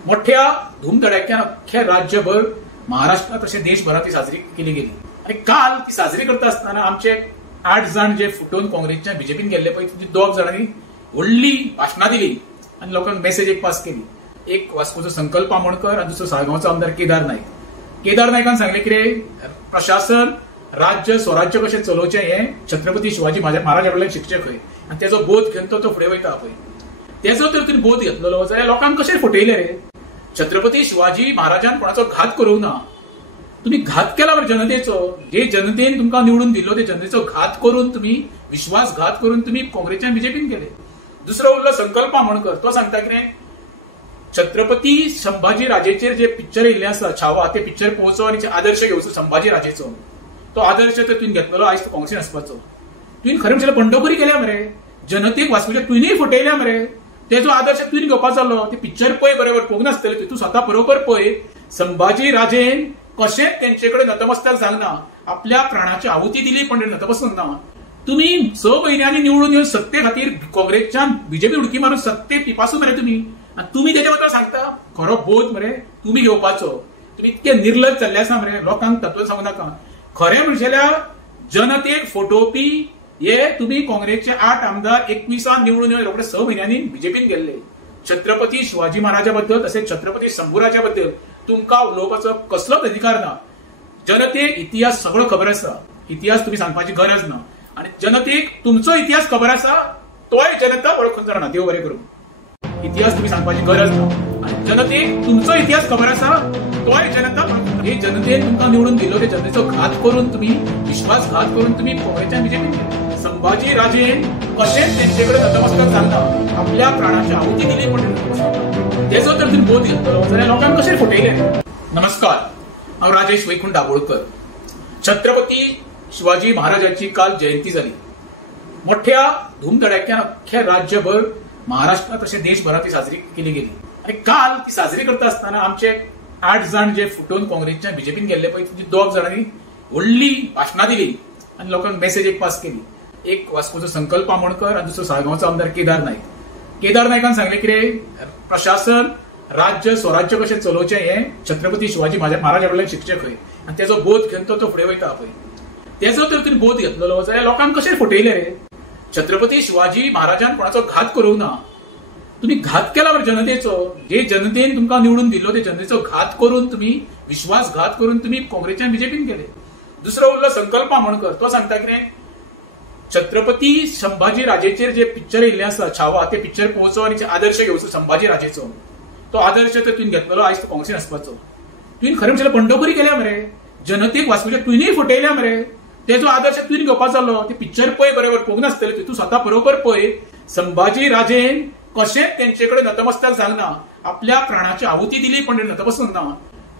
मोठ्या धूमधडाक्यान अख्ख्या राज्यभर महाराष्ट्रात तशें देशभरात ती साजरी केली गेली. आणि काल ती साजरी करता आसतना आमचे 8 जण जे फुटून काँग्रेसच्या बीजेपीन गेल्ले पळय तुमची 2 जणांनी व्हडली भाशणां दिली आणि लोकांक मेसेज एक पास केली. एक वास्कोचो संकल्प आमोणकर आणि दुसरो साळगांवचो आमदार केदार नायक. केदार नायकान सांगले कितें प्रशासन राज्य स्वराज्य कशें चलोवचें हें छत्रपती शिवाजी महाराजा कडल्यान शिकचें खंय आनी तेजो बोध घेवन तो फुडें वयता पळय. तेजो तर तुमी बोध घेतलेलो जाल्यार लोकांक कशें फटयले रे. छत्रपती शिवाजी महाराजान कोणाचो घात करूंक ना. तुम्ही घात केला बरं जनतेचो. जे जनतेन तुमकां निवडून दिल्लो ते जनतेचो घात करून तुम्ही विश्वासघात करून तुम्ही काँग्रेसच्या बीजेपीन गेले. दुसरो उरलो संकल्प आमोणकर. तो सांगता कितें छत्रपती संभाजी राजेचेर जे पिक्चर येयल्ले आसा छावा ते पिक्चर पळोवचो आनी आदर्श घेवचो संभाजी राजेचो. तो आदर्श तर तुवें घेतलेलो आयज तो काँग्रेसीन आसपाचो. तुवें खरें म्हणल्यार बंडखोरी केल्या मरे. जनतेक वास्कोच्या तुवेंय फटयल्या मरे. तेजो आदर्श तुवें घेवपाचो आसलो. ते पिक्चर पळय बरोबर पळोवंक नासतलें. तूं स्वता बरोबर पळय संभाजी राजेन कशेंच तेंचे कडेन नतमस्तक जावना. आपल्या प्राणाची आहुती दिली पण नतमस्तक ना. तुम्ही 6 म्हयन्यांनी निवडून येवन सत्ते खातीर काँग्रेसच्यान बीजेपी उडकी मारून सत्ते पिपासून मरे तुम्ही. तुम्ही तेच्या बद्दल सांगता खरो बोध मरे तुम्ही घेवपाचो. तुम्ही इतके निर्लज जाल्ले आसा मरे. लोकांक तत्व सांगू नाका. खरें म्हणजेल्यार जनतेक फटोवपी हे तुम्ही काँग्रेसचे 8 आमदार 21 निवडून येवन रोखडे 6 म्हयन्यांनी बीजेपीन गेल्ले. छत्रपती शिवाजी महाराजा बद्दल तसेच छत्रपती शंभूराजा बद्दल तुमकां उलोवपाचो कसलोच अधिकार ना. जनतेक इतिहास सगळो खबर आसा. इतिहास तुम्ही सांगपाची गरज ना. आणि जनतेक तुमचो इतिहास खबर आसा तोय जनता वळखून जाणा. देव बरें करूं. इतिहास तुम्ही सांगपाची गरज ना. आणि जनतेक तुमचो इतिहास खबर आसा तोय जनता वळखून. हे जनतेन तुमकां निवडून दिल्लो ते जनतेचो घात करून तुम्ही विश्वासघात करून तुम्ही काँग्रेसच्या बीजेपीन गेले. संभाजी राजेन कशेंच तेंचे कडेन नतमस्तक जावना. आपल्या प्राणाची आहुती दिली पण तेजो तर तुमी बोध घेतलो जाल्यार लोकांक कशें फटयले. नमस्कार, हांव राजेश वैकुंठ दाबोळकर. छत्रपती शिवाजी महाराजांची काल जयंती जाली. मोठ्या धूमधडाक्यान अख्ख्या राज्यभर महाराष्ट्रात तशें देशभरात ती साजरी केली गेली. आणि काल ती साजरी करता आसतना आमचे 8 जण जे फुटून काँग्रेसच्या बीजेपीन गेल्ले पळय तुमची 2 जणांनी व्हडली भाशणां दिली आणि लोकांक मेसेज एक पास केली. एक वास्कोचो संकल्प आमोणकर आणि दुसरो साळगांवचो आमदार केदार नायक. केदार नायकान सांगले कितें प्रशासन राज्य स्वराज्य कशें चलोवचें हें छत्रपती शिवाजी महाराजा कडल्यान शिकचें खंय आनी तेजो बोध घेवन तो फुडें वयता पळय. तेजो तर तुमी बोध घेतलेलो जाल्यार लोकांक कशें फटयले रे. छत्रपती शिवाजी महाराजान कोणाचो घात करूंक ना. तुम्ही घात केला बरं जनतेचो. जे जनतेन तुमकां निवडून दिल्लो ते जनतेचो घात करून तुम्ही विश्वासघात करून तुम्ही काँग्रेसच्या बीजेपीन गेले. दुसरो उरलो संकल्प आमोणकर. तो सांगता कितें छत्रपती संभाजी राजेचेर जे पिक्चर येयल्ले आसा छावा ते पिक्चर पळोवचो आनी आदर्श घेवचो संभाजी राजेचो. तो आदर्श तर तुवें घेतलेलो आयज तो काँग्रेसीन आसपाचो. तुवें खरें म्हणल्यार बंडखोरी केल्या मरे, जनतेक वाचूच्या तुवेंय फटयल्या मरे. तेजो आदर्श तुवें घेवपाचो जालो. ते पिक्चर पळय बरोबर पळोवंक नासतलें, तूं स्वता बरोबर पळय. संभाजी राजेन कशेंच तेंचे कडेन नतमस्तक जावना, आपल्या प्राणाची आहुती दिली पण नतमस्तक ना.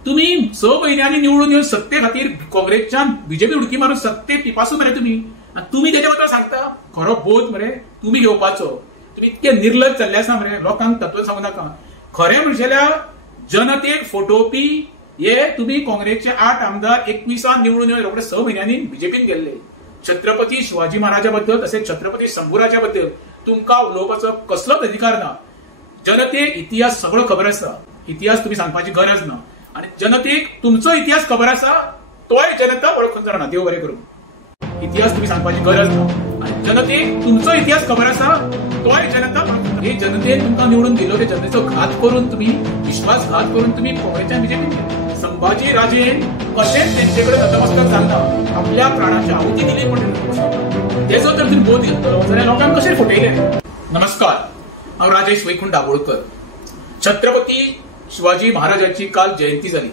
तुम्ही 6 म्हयन्यांनी निवडून येवन सत्ते खातीर काँग्रेसच्यान बीजेपी उडकी मारून सत्ते पिपासून मरे तुम्ही. आणि तुम्ही तेच्या बद्दल सांगता खरो बोध मरे तुम्ही घेवपाचो. तुम्ही इतके निर्लज जाल्ले आसा मरे, लोकांक तत्व सांगू नाका. खरें म्हणजेल्यार जनतेक फटोवपी हे तुम्ही काँग्रेसचे 8 आमदार 21 निवडून येवन रोखडे 6 म्हयन्यांनी बीजेपीन गेल्ले. छत्रपती शिवाजी महाराजा बद्दल तसेच छत्रपती शंभूराजा बद्दल तुमकां उलोवपाचो कसलोच अधिकार ना. जनतेक इतिहास सगळो खबर आसा, इतिहास तुम्ही सांगपाची गरज ना. आणि जनतेक तुमचो इतिहास खबर आसा, तोय जनता वळखून जाणा. देव बरें करूं. इतिहास तुम्ही सांगपाची गरज ना. आणि जनतेक तुमचो इतिहास खबर आसा, तोय जनता वळखून. हे जनतेन तुमकां निवडून दिलो, ते जनतेचो घात करून तुम्ही, विश्वासघात करून तुम्ही काँग्रेसच्या बीजेपीन. संभाजी राजेन कशेंच तेंचे कडेन नतमस्तक जावना, आपल्या प्राणाची आहुती दिली पण तेजो तर तुम्ही बोध घेतलो जाल्यार लोकांक कशें फटयले. नमस्कार, हांव राजेश वैकुंठ दाबोळकर. छत्रपती शिवाजी महाराजांची काल जयंती जाली.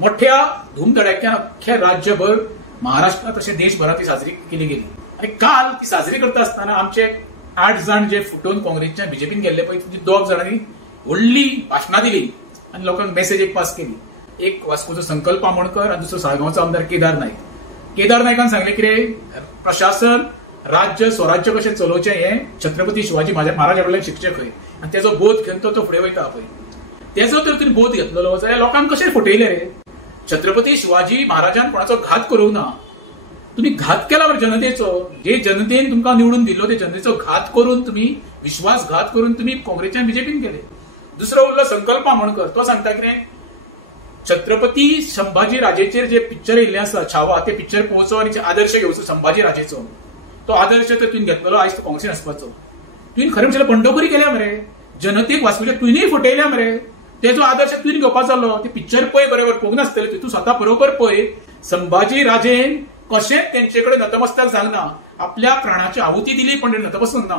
मोठ्या धूमधडाक्यान अख्ख्या राज्यभर महाराष्ट्रात तशें देशभरात ती साजरी केली गेली. आणि काल ती साजरी करता आसतना आमचे 8 जाण जे फुटून काँग्रेसच्या बीजेपीन गेल्ले पळय, 2 जाणांनी व्हडली भाशणां दिली आणि लोकांक मेसेज एक पास केली. एक वास्कोचो संकल्प आमोणकर आणि दुसरो साळगांवचो आमदार केदार नायक. केदार नायकान सांगले कितें, प्रशासन राज्य स्वराज्य कशें चलोवचें हें छत्रपती शिवाजी महाराजा कडल्यान शिकचें खंय. आणि तेजो बोध घेवन तो फुडें वयता पळय, तेजो तर तुवें बोध घेतलेलो जाल्यार लोकांक कशें फटयले रे. छत्रपती शिवाजी महाराजान कोणाचो घात करूंक ना. तुम्ही घात केला बरं जनतेचो. जे जनतेन तुमकां निवडून दिलो ते जनतेचो घात करून तुम्ही, विश्वासघात करून तुम्ही काँग्रेसच्या बीजेपीन गेले. दुसरो उरलो संकल्प आमोणकर. तो सांगता कितें, छत्रपती संभाजी राजेचेर जे पिक्चर येयल्ले आसा छावा ते पिक्चर पळोवचो आनी आदर्श घेवचो संभाजी राजेचो. तो आदर्श तर तुवें घेतलेलो आयज तो काँग्रेसीन आसपाचो. तुवें खरें म्हणल्यार बंडखोरी केल्या मरे, जनतेक वाचूच्या तुवेंय फटयल्या मरे. तेजो आदर्श तुवें घेवपाचो जालो. ते पिक्चर पळय बरोबर पळोवंक नासतलें, तूं स्वता बरोबर पळय. संभाजी राजेन कशेंच तेंचे कडेन नतमस्तक जावना, आपल्या प्राणाची आहुती दिली पण नतमस्तक ना.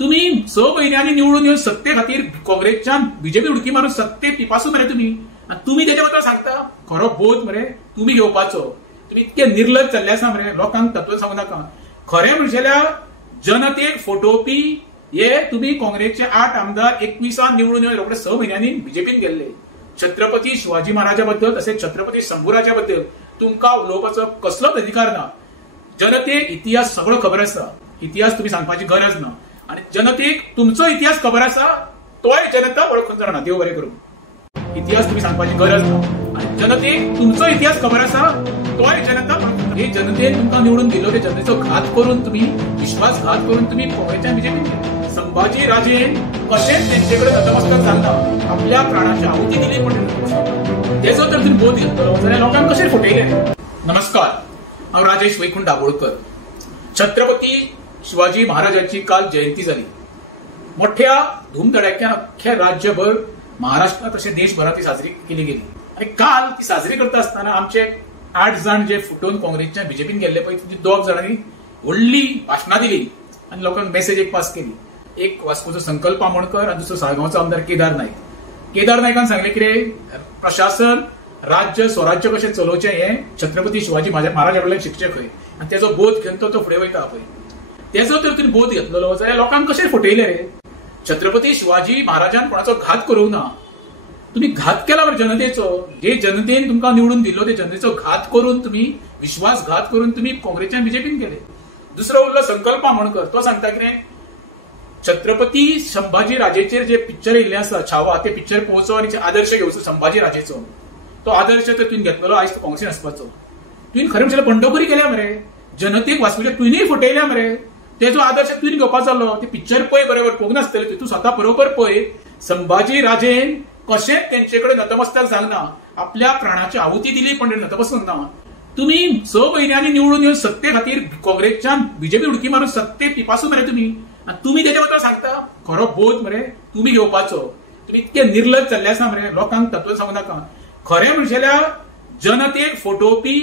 तुम्ही 6 म्हयन्यांनी निवडून येवन सत्ते खातीर काँग्रेसच्यान बीजेपी उडकी मारून सत्ते पिपासून मरे तुम्ही. आणि तुम्ही तेच्या बद्दल सांगता खरो बोध मरे तुम्ही घेवपाचो. तुम्ही इतके निर्लज जाल्ले आसा मरे, लोकांक तत्व सांगू नाका. खरें म्हणजेल्यार जनतेक फटोवपी हे तुम्ही काँग्रेसचे 8 आमदार 21 निवडून येवन रोखडे 6 म्हयन्यांनी बीजेपीन गेल्ले. छत्रपती शिवाजी महाराजा बद्दल तसेच छत्रपती शंभूराजा बद्दल तुमकां उलोवपाचो कसलोच अधिकार ना. जनतेक इतिहास सगळो खबर आसा, इतिहास तुम्ही सांगपाची गरज ना. आणि जनतेक तुमचो इतिहास खबर आसा, तोय जनता वळखून जाणा. देव बरें करूं. इतिहास तुम्ही सांगपाची गरज ना. आणि जनतेक तुमचो इतिहास खबर आसा, तोय जनता वळखून. हे जनतेन तुमकां निवडून दिलो ते जनतेचो घात करून तुम्ही, विश्वासघात करून तुम्ही काँग्रेसच्या बीजेपीन. संभाजी राजेन कशेंच तेंचे कडेन नतमस्तक जावना, आपल्या प्राणाची आहुती दिली पण तेजो तर तुवें बोध घेतलो जाल्यार लोकांक कशें फटयले. नमस्कार, हांव राजेश वैकुंठ दाबोळकर. छत्रपती शिवाजी महाराजांची काल जयंती जाली. मोठ्या धूमधडाक्यान अख्ख्या राज्यभर महाराष्ट्रात तशें देशभरात ती साजरी केली गेली. आणि काल ती साजरी करता आसतना आमचे 8 जाण जे फुटून काँग्रेसच्या बीजेपीन गेल्ले पळय, 2 जाणांनी व्हडली भाशणां दिली आणि लोकांक मेसेज एक पास केली. एक वास्कोचो संकल्प आमोणकर आणि दुसरो साळगांवचो आमदार केदार नायक. केदार नायकान सांगले कितें, प्रशासन राज्य स्वराज्य कशें चलोवचें हें छत्रपती शिवाजी महाराजा कडल्यान शिकचें खंय. आणि तेजो बोध घेवन तो फुडें वयता पळय, तेजो तर तुवें बोध घेतलेलो जाल्यार लोकांक कशें फटयले रे. छत्रपती शिवाजी महाराजान कोणाचो घात करूंक ना. तुम्ही घात केला बरं जनतेचो. जे जनतेन तुमकां निवडून दिलो ते जनतेचो घात करून तुम्ही, विश्वासघात करून तुम्ही काँग्रेसच्या बीजेपीन गेले. दुसरो उरलो संकल्प आमोणकर. तो सांगता कितें, छत्रपती संभाजी राजेचेर जे पिक्चर येयल्ले आसा छावा ते पिक्चर पळोवचो आनी आदर्श घेवचो संभाजी राजेचो. तो आदर्श तर तुवें घेतलेलो आयज तो काँग्रेसीन आसपाचो. तुवें खरें म्हणल्यार बंडखोरी केल्या मरे, जनतेक वाचूच्या तुवेंय फटयल्या मरे. तेजो आदर्श तुवें घेवपाचो जालो. ते पिक्चर पळय बरोबर पळोवंक नासतलें, तूं स्वता बरोबर पळय. संभाजी राजेन कशेंच तेंचे कडेन नतमस्तक जावना, आपल्या प्राणाची आहुती दिली पण नतमस्तक ना. तुम्ही 6 म्हयन्यांनी निवडून येवन सत्ते खातीर काँग्रेसच्यान बीजेपी उडकी मारून सत्ते पिपासून मरे तुम्ही. आणि तुम्ही तेच्या बद्दल सांगता खरो बोध मरे तुम्ही घेवपाचो. तुम्ही इतके निर्लज जाल्ले आसा मरे, लोकांक तत्व सांगू नाका. खरें म्हणजेल्यार जनतेक फटोवपी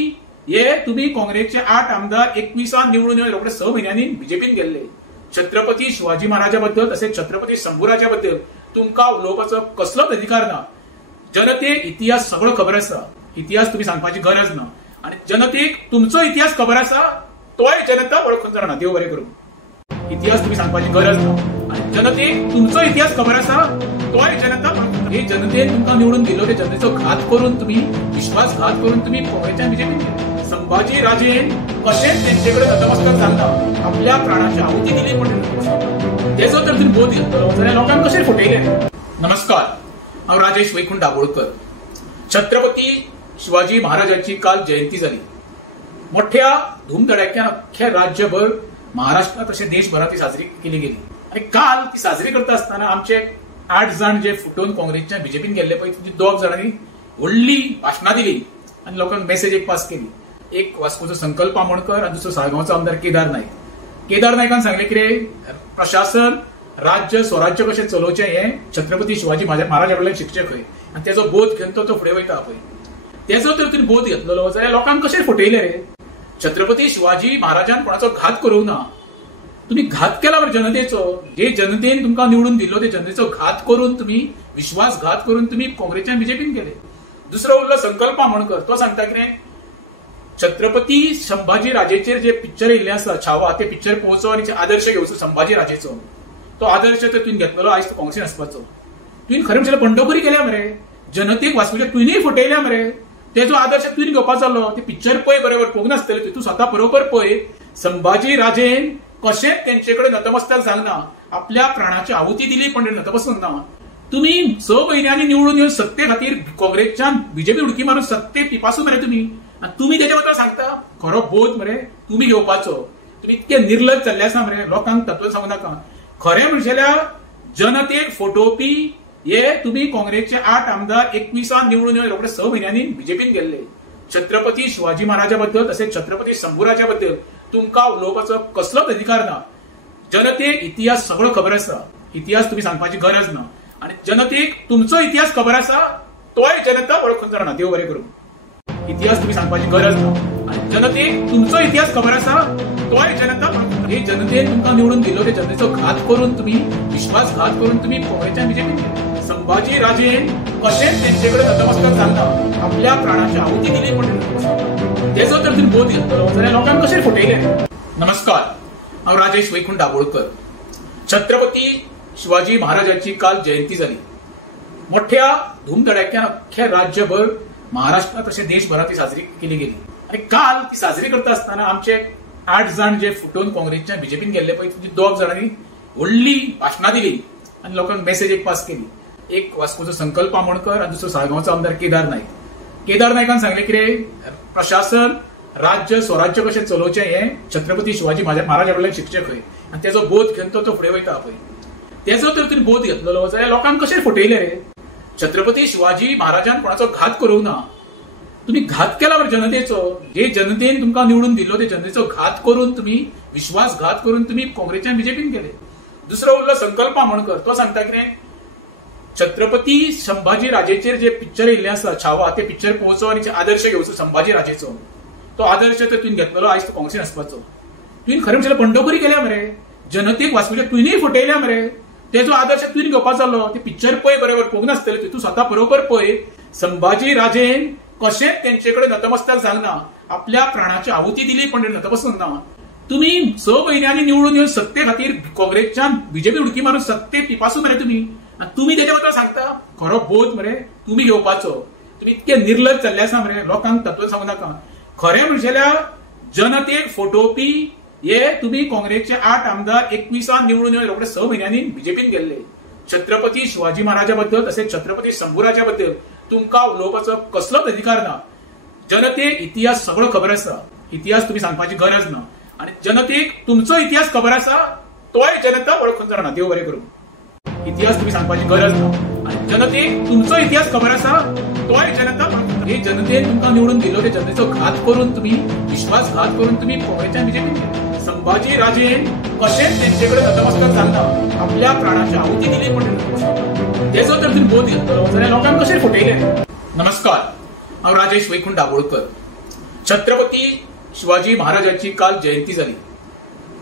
हे तुम्ही काँग्रेसचे 8 आमदार 21 निवडून येऊन रोखडे 6 महिन्यांनी बीजेपीन गेल्ले. छत्रपती शिवाजी महाराजाबद्दल तसेच छत्रपती शंभूराजाबद्दल तुमका उलोवपाचो कसलोच अधिकार ना. जनतेक इतिहास सगळो खबर आसा. इतिहास तुम्ही सांगपाची गरज ना. आणि जनतेक तुमचो इतिहास खबर आसा तोय जनता वळखून जाणा. देव बरें करूं. इतिहास तुम्ही सांगपाची गरज ना. आणि जनतेक तुमचो इतिहास खबर आसा तोय जनता वळखून. हे जनतेन तुमका निवडून दिलो ते जनतेचो घात करून तुम्ही विश्वासघात करून तुम्ही काँग्रेसच्या बीजेपीन गेले. संभाजी राजेन कशेंच तेंचेकडे नतमस्तक जालना आपल्या प्राणाची आहुती दिली पण तेचो तर तुम्ही बोध घेतलो जाल्यार लोकांक कशें फटयले. नमस्कार, हांव राजेश वैकुंठ दाबोळकर. छत्रपती शिवाजी महाराजांची काल जयंती जाली. मोठ्या धूमधडाक्यान अख्ख्या राज्यभर महाराष्ट्रात तशें देशभरात ती साजरी केली गेली. आणि काल ती साजरी करता आसतना आमचे 8 जण जे फुटून काँग्रेसच्या बीजेपीन गेल्ले पळय तुमची 2 जणांनी व्हडली भाशणां दिली आणि लोकांक मेसेज एक पास केली. एक वास्कोचो संकल्प आमोणकर आणि दुसरो साळगांवचो आमदार केदार नाईक. केदार नायकान सांगले कितें प्रशासन राज्य स्वराज्य कशें चलोवचें हें छत्रपती शिवाजी महाराजा कडल्यान शिकचें खंय. आणि तेजो बोध घेवन तो फुडें वयता पळय तेजो तर तुमी बोध घेतलेलो जाल्यार लोकांक कशें फटयले रे. छत्रपती शिवाजी महाराजान कोणाचो घात करूंक ना. तुम्ही घात केला बरं जनतेचो. जे जनतेन तुमकां निवडून दिलो ते जनतेचो घात करून तुम्ही विश्वासघात करून तुम्ही काँग्रेसच्या बीजेपीन गेले. दुसरो उरलो संकल्प आमोणकर. तो सांगता कितें छत्रपती संभाजी राजेचेर जे पिक्चर येयल्ले आसा छावा ते पिक्चर पळोवचो आनी आदर्श घेवचो संभाजी राजेचो. तो आदर्श तर तुवें घेतलेलो आयज तो काँग्रेसीन आसपाचो. तुवें खरें म्हणल्यार बंडखोरी केल्या मरे. जनतेक वास्कोच्या तुवेंय फटयल्या मरे. तेजो आदर्श तुवें घेवपाचो आसलो. ते पिक्चर पळय बरोबर पळोवंक नासतलें. तूं स्वता बरोबर पळय संभाजी राजेन कशेंच तेंचेकडे नतमस्तक जालना आपल्या प्राणाची आहुती दिली पण नतमस्तक ना. तुम्ही 6 महिन्यांनी निवडून येवन सत्ते खातीर काँग्रेसच्यान बीजेपी उडकी मारून सत्ते पिपासून मरे तुम्ही. तुम्ही त्याच्या बद्दल सांगता खरो बोध मरे तुम्ही घेवपाचो. तुम्ही इतके निर्लज जाल्ले आसा मरे. लोकांक तत्व सांगू नाका. खरें म्हणजेल्यार जनतेक फटोवपी हे तुम्ही काँग्रेसचे 8 आमदार 21 निवडून येवन रोखडे 6 महिन्यांनी बीजेपीन गेल्ले. छत्रपती शिवाजी महाराजाबद्दल तसेच छत्रपती शंभूराजाबद्दल तुमका उलोवपाचो कसलोच अधिकार ना. जनतेक इतिहास सगळो खबर आसा. इतिहास तुम्ही सांगपाची गरज ना. आणि जनतेक तुमचो इतिहास खबर आसा तोय जनता वळखून जाणा. देव बरें करूं. इतिहास तुम्ही सांगपाची गरज ना. आणि जनतेक तुमचो इतिहास खबर आसा तोय जनता वळखून. हे जनतेन तुमकां निवडून दिलो ते जनतेचो घात करून तुम्ही विश्वासघात करून तुम्ही काँग्रेसच्या बीजेपीन गेले. संभाजी राजेन कशेंच तेंचेकडे नतमस्तक जालना आपल्या प्राणाची आहुती दिली पण तेजो तर तुम्ही बोध घेतलो जाल्यार लोकांक कशें फटयले. नमस्कार, हांव राजेश वैकुंठ दाबोळकर. छत्रपती शिवाजी महाराजांची काल जयंती जाली. मोठ्या धूमधडाक्यान अख्ख्या राज्यभर महाराष्ट्रात तशें देशभरात ती साजरी केली गेली. आणि काल ती साजरी करता आसतना आमचे 8 जण जे फुटून काँग्रेसच्या बीजेपीन गेल्ले पळय तुमची 2 जणांनी व्हडली भाशणां दिली आणि लोकांक मेसेज एक पास केली. एक वास्कोचो संकल्प आमोणकर आणि दुसरो साळगांवचो आमदार केदार नाईक. केदार नायकान सांगले कितें प्रशासन राज्य स्वराज्य कशें चलोवचें हें छत्रपती शिवाजी महाराजा कडल्यान शिकचें खंय. आणि तेजो बोध घेवन तो फुडें वयता पळय तेजो तर तुमी बोध घेतलेलो जाल्यार लोकांक कशें फटयले रे. छत्रपती शिवाजी महाराजान कोणाचो घात करूंक ना. तुम्ही घात केला बरं जनतेचो. जे जनतेन तुमकां निवडून दिलो ते जनतेचो घात करून तुम्ही विश्वासघात करून तुम्ही काँग्रेसच्या बीजेपीन गेले. दुसरो उरलो संकल्प आमोणकर. तो सांगता कितें छत्रपती संभाजी राजेचेर जे पिक्चर येयल्ले आसा छावा ते पिक्चर पळोवचो आनी आदर्श घेवचो संभाजी राजेचो. तो आदर्श तर तुवें घेतलेलो आयज तो काँग्रेसीन आसपाचो. तुवें खरें म्हणल्यार बंडखोरी केल्या मरे. जनतेक वास्कोच्या तुवेंय फटयल्या मरे. तेजो आदर्श तुवें घेवपाचो आसलो. ते पिक्चर पळय बरोबर पळोवंक नासतलें. तूं स्वता बरोबर पळय संभाजी राजेन कशेंच तेंचेकडे नतमस्तक जालना आपल्या प्राणाची आहुती दिली पण नतमस्तक ना. तुम्ही 6 महिन्यांनी निवडून येवन सत्ते खातीर काँग्रेसच्यान बीजेपी उडकी मारून सत्ते पिपासून मरे तुम्ही. तुम्ही त्याच्या बद्दल सांगता खरो बोध मरे तुम्ही घेवपाचो. तुम्ही इतके निर्लज जाल्ले आसा मरे. लोकांक तत्व सांगू नाका. खरें म्हणजेल्यार जनतेक फटोवपी हे तुम्ही काँग्रेसचे 8 आमदार 21 निवडून येवन रोखडे 6 महिन्यांनी बीजेपीन गेल्ले. छत्रपती शिवाजी महाराजाबद्दल तसेच छत्रपती शंभूराजाबद्दल तुमकां उलोवपाचो कसलोच अधिकार ना. जनतेक इतिहास सगळो खबर आसा. इतिहास तुम्ही सांगपाची गरज ना. आणि जनतेक तुमचो इतिहास खबर आसा तोय जनता वळखून जाणा. देव बरें करूं. इतिहास तुम्ही सांगपाची गरज ना. आणि जनतेक तुमचो इतिहास खबर आसा तोय जनता वळखून. हे जनतेन तुमकां निवडून दिलो ते जनतेचो घात करून तुम्ही विश्वासघात करून तुम्ही काँग्रेसच्या बीजेपीन गेले. संभाजी राजेन कशेंच तेंचेकडे नतमस्तक जालना आपल्या प्राणाची आहुती दिली पण तेजो तर तुम्ही बोध घेतलो जाल्यार लोकांक कशें फटयले. नमस्कार, हांव राजेश वैकुंठ दाबोळकर. छत्रपती शिवाजी महाराजांची काल जयंती झाली.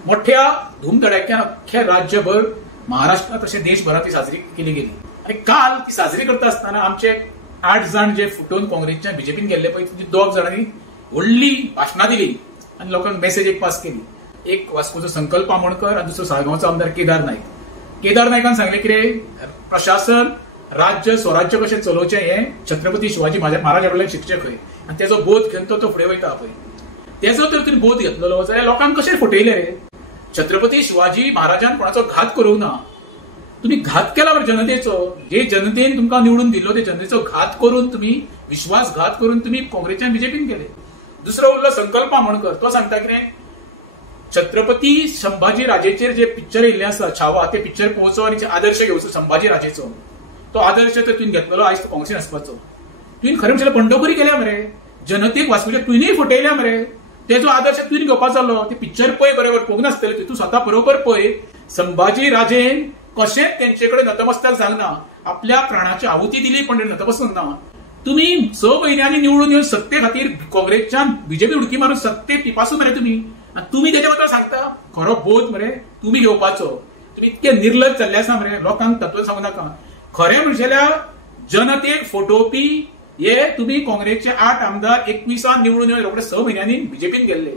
मोठ्या धूमधडाक्यान अख्ख्या राज्यभर महाराष्ट्रात तसे देशभरात ती साजरी केली गेली. आणि काल ती साजरी करता असताना आमचे 8 जण जे फुटून काँग्रेसच्या बीजेपीन गेल्ले पळय ती 2 जणांनी व्हडली भाशणां दिली आणि लोकांक मेसेज एक पास केली. एक वास्कोचो संकल्प आमोणकर आणि दुसरो साळगांवचो आमदार केदार नाईक. केदार नायकान सांगले कितें, प्रशासन राज्य स्वराज्य कशें चलोवचें हें छत्रपती शिवाजी महाराजा कडल्यान शिकचें खंय. आणि तेजो बोध घेवन तो फुडें वयता पळय, तेजो तर तुवें बोध घेतलेलो जाल्यार लोकांक कशें फटयले रे. छत्रपती शिवाजी महाराजान कोणाचो घात करूंक ना. तुम्ही घात केला बरं जनतेचो. जे जनतेन तुमकां निवडून दिल्लो ते जनतेचो घात करून तुम्ही विश्वासघात करून तुम्ही काँग्रेसच्या बीजेपीन गेले. दुसरो उरलो संकल्प आमोणकर. तो सांगता कितें, छत्रपती संभाजी राजेचेर जे पिक्चर येयल्ले आसा छावा, ते पिक्चर पळोवचो आनी आदर्श घेवचो संभाजी राजेचो. तो आदर्श तर तुवें घेतलेलो आयज तो काँग्रेसीन आसपाचो. तुवें खरें म्हणल्यार बंडखोरी केल्या मरे, जनतेक वाचूच्या तुवेंय फटयल्या मरे. तेजो आदर्श तुवें घेवपाचो जालो. ते पिक्चर पळय बरोबर पळोवंक नासतलें, तूं स्वता बरोबर पळय. संभाजी राजेन कशेंच तेंचे कडेन नतमस्तक जावना, आपल्या प्राणाची आहुती दिली पण नतमस्तक ना. तुम्ही 6 म्हयन्यांनी निवडून येवन सत्ते खातीर काँग्रेसच्या बीजेपी उडकी मारून सत्ते टिपासून मरे तुम्ही. आणि तुम्ही तेच्या बद्दल सांगता खरो बोध मरे तुम्ही घेवपाचो. तुम्ही इतके निर्लज जाल्ले आसा मरे, लोकांक तत्व सांगू नाका. खरें म्हणजेल्या जनतेक फटोवपी हे तुम्ही काँग्रेसचे 8 आमदार 21 निवडून येवन रोखडे 6 म्हयन्यांनी बीजेपीन गेल्ले.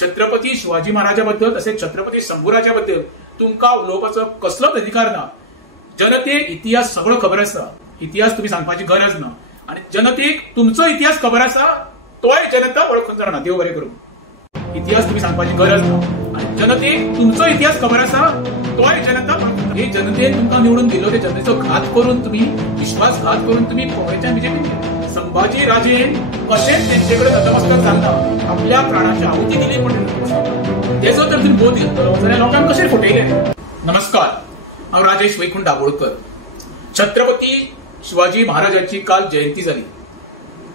छत्रपती शिवाजी महाराजा बद्दल तसेच छत्रपती शंभूराजा बद्दल तुमकां उलोवपाचो कसलोच अधिकार ना. जनतेक इतिहास सगळो खबर आसा. इतिहास तुम्ही सांगपाची गरज ना. आणि जनतेक तुमचो इतिहास खबर आसा, तोय जनता वळखून जाणा. देव बरें करूं. इतिहास तुम्ही सांगपाची गरज ना. आणि जनतेक तुमचो इतिहास खबर आसा, तोय जनता वळखून. हे जनतेन तुमकां निवडून दिल्लो ते जनतेचो घात करून तुम्ही विश्वासघात करून तुम्ही काँग्रेसच्या बीजेपीन गेले. संभाजी राजेन कशेंच तेंचे कडेन नतमस्तक जावना, आपल्या प्राणाची आहुती दिली पण तेजो तर तुवें बोध घेतलेलो जाल्यार लोकांक कशें फटयले. नमस्कार, हांव राजेश वैकुंठ दाबोळकर. छत्रपती शिवाजी महाराजांची काल जयंती झाली.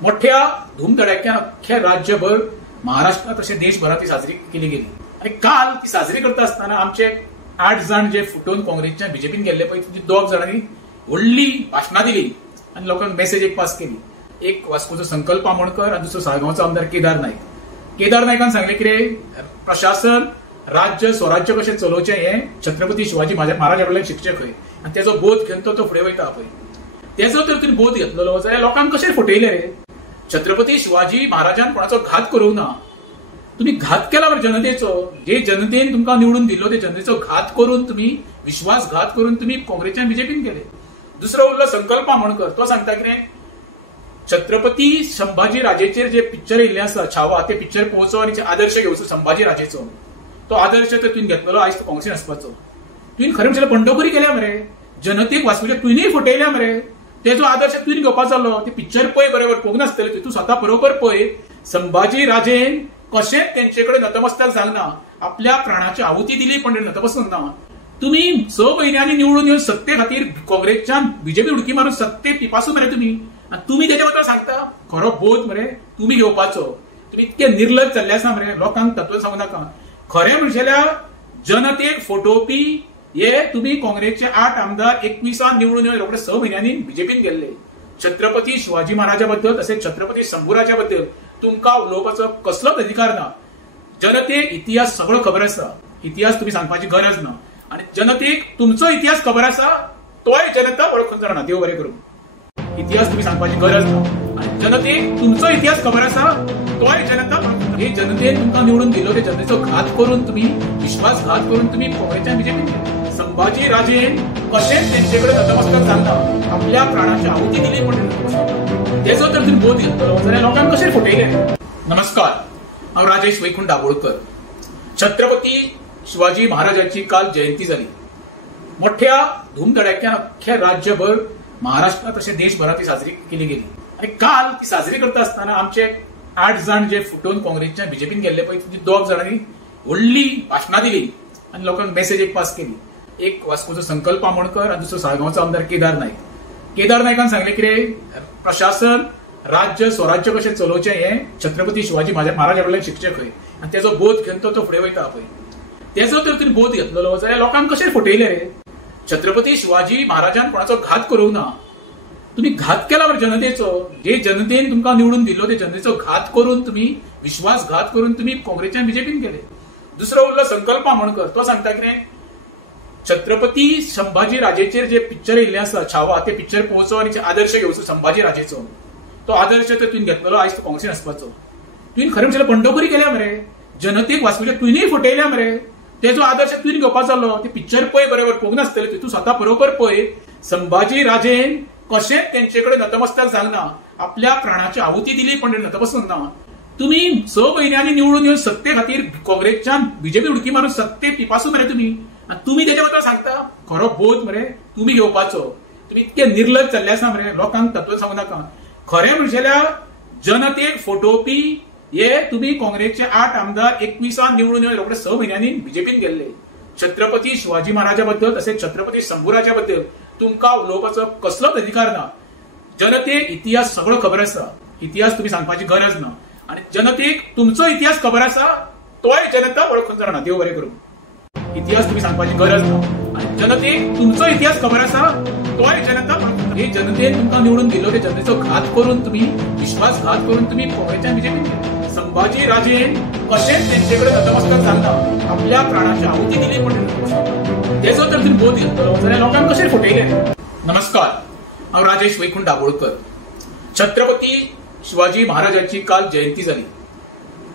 मोठ्या धूमधडाक्यान अख्ख्या राज्यभर महाराष्ट्रात तसे देशभरात ती साजरी केली गेली. आणि काल ती साजरी करता असताना आमचे 8 जण जे फुटून काँग्रेसच्या बीजेपीन गेल्ले पळय ती 2 जणांनी व्हडली भाशणां दिली आणि लोकांक मेसेज एक पास केली. एक वास्कोचो संकल्प आमोणकर आणि दुसरो साळगांवचो आमदार केदार नाईक. केदार नायकान सांगले कितें, प्रशासन राज्य स्वराज्य कशें चलोवचें हें छत्रपती शिवाजी महाराजा कडल्यान शिकचें खंय. आणि तेजो बोध घेवन तो फुडें वयता पळय, तेजो तर तुवें बोध घेतलेलो जाल्यार लोकांक कशें फटयले रे. छत्रपती शिवाजी महाराजान कोणाचो घात करूंक ना. तुम्ही घात केला बरं जनतेचो. जे जनतेन तुमकां निवडून दिल्लो ते जनतेचो घात करून तुम्ही विश्वासघात करून तुम्ही काँग्रेसच्या बीजेपीन गेले. दुसरो उरलो संकल्प आमोणकर. तो सांगता कितें, छत्रपती संभाजी राजेचेर जे पिक्चर येयल्ले आसा छावा, ते पिक्चर पळोवचो आनी आदर्श घेवचो संभाजी राजेचो. तो आदर्श तर तुवें घेतलेलो आयज तो काँग्रेसीन आसपाचो. तुवें खरें म्हणल्यार बंडखोरी केल्या मरे, जनतेक वाचूच्या तुवेंय फटयल्या मरे. तेजो आदर्श तुवें घेवपाचो जालो. ते पिक्चर पळय बरोबर पळोवंक नासतलें, तूं स्वता बरोबर पळय. संभाजी राजेन कशेंच तेंचे कडेन नतमस्तक जावना, आपल्या प्राणाची आहुती दिली पण नतमस्तक ना. तुम्ही 6 म्हयन्यांनी निवडून येवन सत्ते खातीर काँग्रेसच्या बीजेपी उडकी मारून सत्ते टिपासून मरे तुम्ही. आणि तुम्ही तेच्या बद्दल सांगता खरो बोध मरे तुम्ही घेवपाचो. तुम्ही इतके निर्लज जाल्ले आसा मरे, लोकांक तत्व सांगू नाका. खरें म्हणजेल्या जनतेक फटोवपी हे तुम्ही काँग्रेसचे 8 आमदार 21 निवडून येवन रोखडे 6 म्हयन्यांनी बीजेपीन गेल्ले. छत्रपती शिवाजी महाराजा बद्दल तसेच छत्रपती शंभूराजा बद्दल तुमकां उलोवपाचो कसलोच अधिकार ना. जनतेक इतिहास सगळो खबर आसा. इतिहास तुम्ही सांगपाची गरज ना. आणि जनतेक तुमचो इतिहास खबर आसा, तोय जनता वळखून जाणा. देव बरें करूं. इतिहास तुम्ही सांगपाची गरज ना. आणि जनतेक तुमचो इतिहास खबर आसा, तोय जनता वळखून. हे जनतेन तुमकां निवडून दिल्लो ते जनतेचो घात करून तुम्ही विश्वासघात करून तुम्ही काँग्रेसच्या बीजेपीन गेले. संभाजी राजेन कशेंच तेंचे कडेन नतमस्तक जावना, आपल्या प्राणाची आहुती दिली पण तेजो तर तुवें बोध घेतलेलो जाल्यार लोकांक कशें फटयले. नमस्कार, हांव राजेश वैकुंठ दाबोळकर. छत्रपती शिवाजी महाराजांची काल जयंती झाली. मोठ्या धूमधडाक्यान अख्ख्या राज्यभर महाराष्ट्रात तसे देशभरात ती साजरी केली गेली. आणि काल ती साजरी करता असताना आमचे 8 जण जे फुटून काँग्रेसच्या बीजेपीन गेल्ले पळय ती 2 जणांनी व्हडली भाशणां दिली आणि लोकांक मेसेज एक पास केली. एक वास्कोचो संकल्प आमोणकर आणि दुसरो साळगांवचो आमदार केदार नाईक. केदार नायकान सांगले कितें, प्रशासन राज्य स्वराज्य कशें चलोवचें हें छत्रपती शिवाजी महाराजा कडल्यान शिकचें खंय. आणि तेजो बोध घेवन तो फुडें वयता पळय, तेजो तर तुवें बोध घेतलेलो जाल्यार लोकांक कशें फटयले रे. छत्रपती शिवाजी महाराजान कोणाचो घात करूंक ना. तुम्ही घात केला बरं जनतेचो. जे जनतेन तुमकां निवडून दिल्लो ते जनतेचो घात करून तुम्ही विश्वासघात करून तुम्ही काँग्रेसच्या बीजेपीन गेले. दुसरो उरलो संकल्प आमोणकर. तो सांगता कितें, छत्रपती संभाजी राजेचेर जे पिक्चर येयल्ले आसा छावा, ते पिक्चर पळोवचो आनी आदर्श घेवचो संभाजी राजेचो. तो आदर्श तर तुवें घेतलेलो आयज तो काँग्रेसीन आसपाचो. तुवें खरें म्हणल्यार पंढरपुरी केल्या मरे, जनतेक वाचूच्या तुवेंय फटयल्या मरे. तेजो आदर्श तुवें घेवपाचो जालो. ते पिक्चर पळय बरोबर पळोवंक नासतलें, तूं स्वता बरोबर पळय. संभाजी राजेन कशेंच तेंचे कडेन नतमस्तक जावना, आपल्या प्राणाची आहुती दिली पण नतमस्तक ना. तुम्ही 6 म्हयन्यांनी निवडून येवन सत्ते खातीर काँग्रेसच्यान बीजेपी उडकी मारून सत्ते पिपासून मरे तुम्ही. आणि तुम्ही तेच्या बद्दल सांगता खरो बोध मरे तुम्ही घेवपाचो. तुम्ही इतके निर्लज जाल्ले आसा मरे, लोकांक तत्व सांगू नाका. खरें म्हणजेल्या जनतेक फटोवपी हे तुम्ही काँग्रेसचे 8 आमदार 21 निवडून येवन रोखडे 6 म्हयन्यांनी बीजेपीन गेल्ले. छत्रपती शिवाजी महाराजा बद्दल तसेच छत्रपती शंभूराजा बद्दल तुमका उलोवपाचो कसलोच अधिकार ना. जनतेक इतिहास सगळो खबर आसा. इतिहास तुम्ही सांगपाची गरज ना. आणि जनतेक तुमचो इतिहास खबर आसा, तोय जनता वळखून जाणा. देव बरें करूं. इतिहास तुम्ही सांगपाची गरज ना. आणि जनतेक तुमचो इतिहास खबर आसा, तोय जनता वळखून. हे जनतेन तुमकां निवडून दिलो, ते जनतेचो घात करून तुम्ही, विश्वासघात करून तुम्ही काँग्रेसच्या बीजेपीन गेले. संभाजी राजेन कशेंच तेंचेकडे नतमस्तक जावना, आपल्या प्राणाची आहुती दिली पण तेजो तर तुम्ही बोध घेतलो जाल्यार लोकांक कशें फटयले. नमस्कार, हांव राजेश वैकुंठ दाबोळकर. छत्रपती शिवाजी महाराजांची काल जयंती जाली.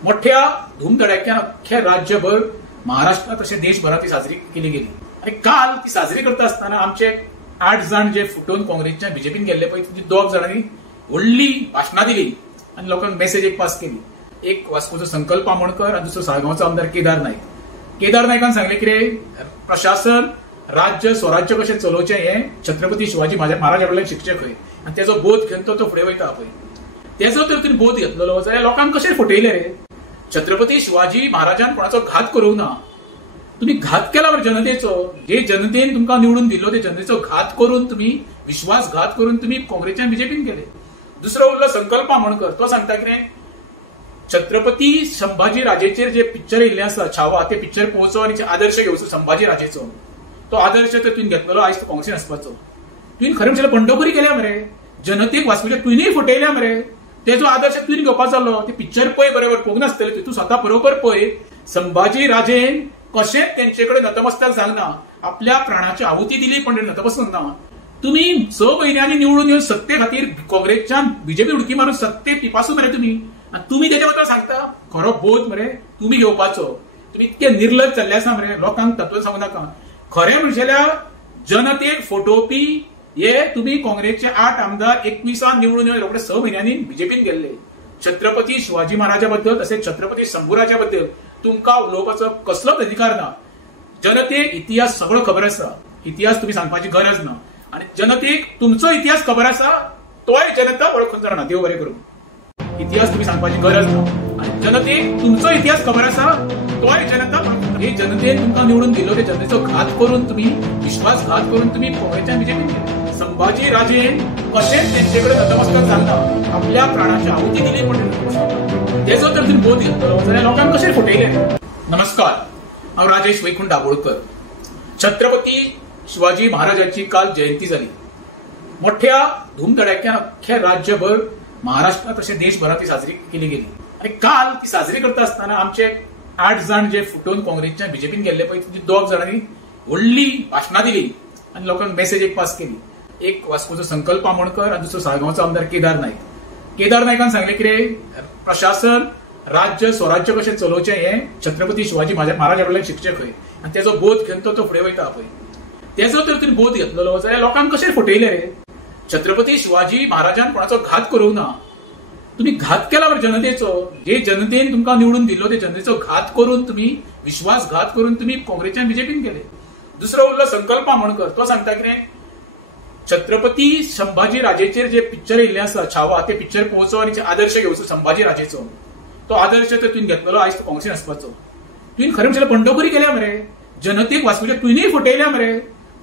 मोठ्या धूमधडाक्यान अख्ख्या राज्यभर, महाराष्ट्रात तशें देशभरात ती साजरी केली गेली. आणि काल ती साजरी करता आसतना आमचे 8 जाण जे फुटून काँग्रेसच्या बीजेपीन गेल्ले पळय, 2 जाणांनी व्हडली भाशणां दिली आणि लोकांक मेसेज एक पास केली. एक वास्कोचो संकल्प आमोणकर आणि दुसरो साळगांवचो आमदार केदार नायक. केदार नायकान सांगले कितें, प्रशासन राज्य स्वराज्य कशें चलोवचें हें छत्रपती शिवाजी महाराजा कडल्यान शिकचें खंय. आणि तेजो बोध घेवन तो फुडें वयता पळय. तेजो तर तुवें बोध घेतलेलो जाल्यार लोकांक कशें फटयले रे. छत्रपती शिवाजी महाराजान कोणाचो घात करूंक ना. तुम्ही घात केला बरं जनतेचो. जे जनतेन तुमकां निवडून दिलो, ते जनतेचो घात करून तुम्ही, विश्वासघात करून तुम्ही काँग्रेसच्या बीजेपीन गेले. दुसरो उरलो संकल्प आमोणकर. तो सांगता कितें, छत्रपती संभाजी राजेचेर जे पिक्चर येयल्ले आसा छावा, ते पिक्चर पळोवचो आनी आदर्श घेवचो संभाजी राजेचो. तो आदर्श तर तुवें घेतलेलो आयज तो काँग्रेसीन आसपाचो. तुवें खरें म्हणल्यार पंढरपुरी केल्या मरे, जनतेक वाचूच्या तुवेंय फटयल्या मरे. तेजो आदर्श तुवें घेवपाचो जालो. ते पिक्चर पळय बरोबर पळोवंक नासतलें, तूं स्वता बरोबर पळय. संभाजी राजेन कशेंच तेंचे कडेन नतमस्तक जावना, आपल्या प्राणाची आहुती दिली पण नतमस्तक ना. तुम्ही 6 म्हयन्यांनी निवडून येवन सत्ते खातीर काँग्रेसच्यान बीजेपी उडकी मारून सत्ते पिपासून मरे तुम्ही. आणि तुम्ही तेच्या बद्दल सांगता खरो बोध मरे तुम्ही घेवपाचो. तुम्ही इतके निर्लज जाल्ले आसा मरे, लोकांक तत्व सांगू नाका. खरें म्हणजेल्या जनतेक फटोवपी हे तुम्ही काँग्रेसचे 8 आमदार 21 निवडून येवन रोखडे 6 म्हयन्यांनी बीजेपीन गेल्ले. छत्रपती शिवाजी महाराजा बद्दल तसेच छत्रपती शंभूराजा बद्दल तुमका उलोवपाचो कसलोच अधिकार ना. जनतेक इतिहास सगळो खबर आसा. इतिहास तुम्ही सांगपाची गरज ना. आणि जनतेक तुमचो इतिहास खबर आसा, तोय जनता वळखून जाणा. देव बरें करूं. इतिहास तुम्ही सांगपाची गरज ना. आणि जनतेक तुमचो इतिहास खबर आसा, तोय जनता वळखून. हे जनतेन तुमकां निवडून दिलो, ते जनतेचो घात करून तुम्ही, विश्वासघात करून तुम्ही काँग्रेसच्या बीजेपीन गेले. संभाजी राजेन कशेंच तेंचे कडेन नतमस्तक जावना, आपल्या प्राणाची आहुती दिली पण तेजो तर तुवें बोध घेतलो जाल्यार लोकांक कशें फटयले. नमस्कार, हांव राजेश वैकुंठ दाबोळकर. छत्रपती शिवाजी महाराजांची काल जयंती जाली. मोठ्या धूमधडाक्यान अख्ख्या राज्यभर, महाराष्ट्रात तशें देशभरात ती साजरी केली गेली. आणि काल ती साजरी करता आसतना आमचे 8 जाण जे फुटून काँग्रेसच्या बीजेपीन गेल्ले पळय, 2 जाणांनी व्हडली भाशणां दिली आणि लोकांक मेसेज एक पास केली. एक वास्कोचो संकल्प आमोणकर आणि दुसरो साळगांवचो आमदार केदार नायक. केदार नायकान सांगले कितें, प्रशासन राज्य स्वराज्य कशें चलोवचें हें छत्रपती शिवाजी महाराजा कडल्यान शिकचें खंय. आणि तेजो बोध घेवन तो फुडें वयता पळय. तेजो तर तुवें बोध घेतलेलो जाल्यार लोकांक कशें फटयले रे. छत्रपती शिवाजी महाराजान कोणाचो घात करूंक ना. तुम्ही घात केला बरं जनतेचो. जे जनतेन तुमकां निवडून दिलो, ते जनतेचो घात करून तुम्ही, विश्वासघात करून तुम्ही काँग्रेसच्या बीजेपीन गेले. दुसरो उरलो संकल्प आमोणकर. तो सांगता कितें, छत्रपती संभाजी राजेचेर जे पिक्चर येयल्ले आसा छावा, ते पिक्चर पळोवचो आनी आदर्श घेवचो संभाजी राजेचो. तो आदर्श तर तुवें घेतलेलो आयज तो काँग्रेसीन आसपाचो. तुवें खरें म्हणल्यार पंढरपुरी केल्या मरे, जनतेक वाचूच्या तुवेंय फटयल्या मरे.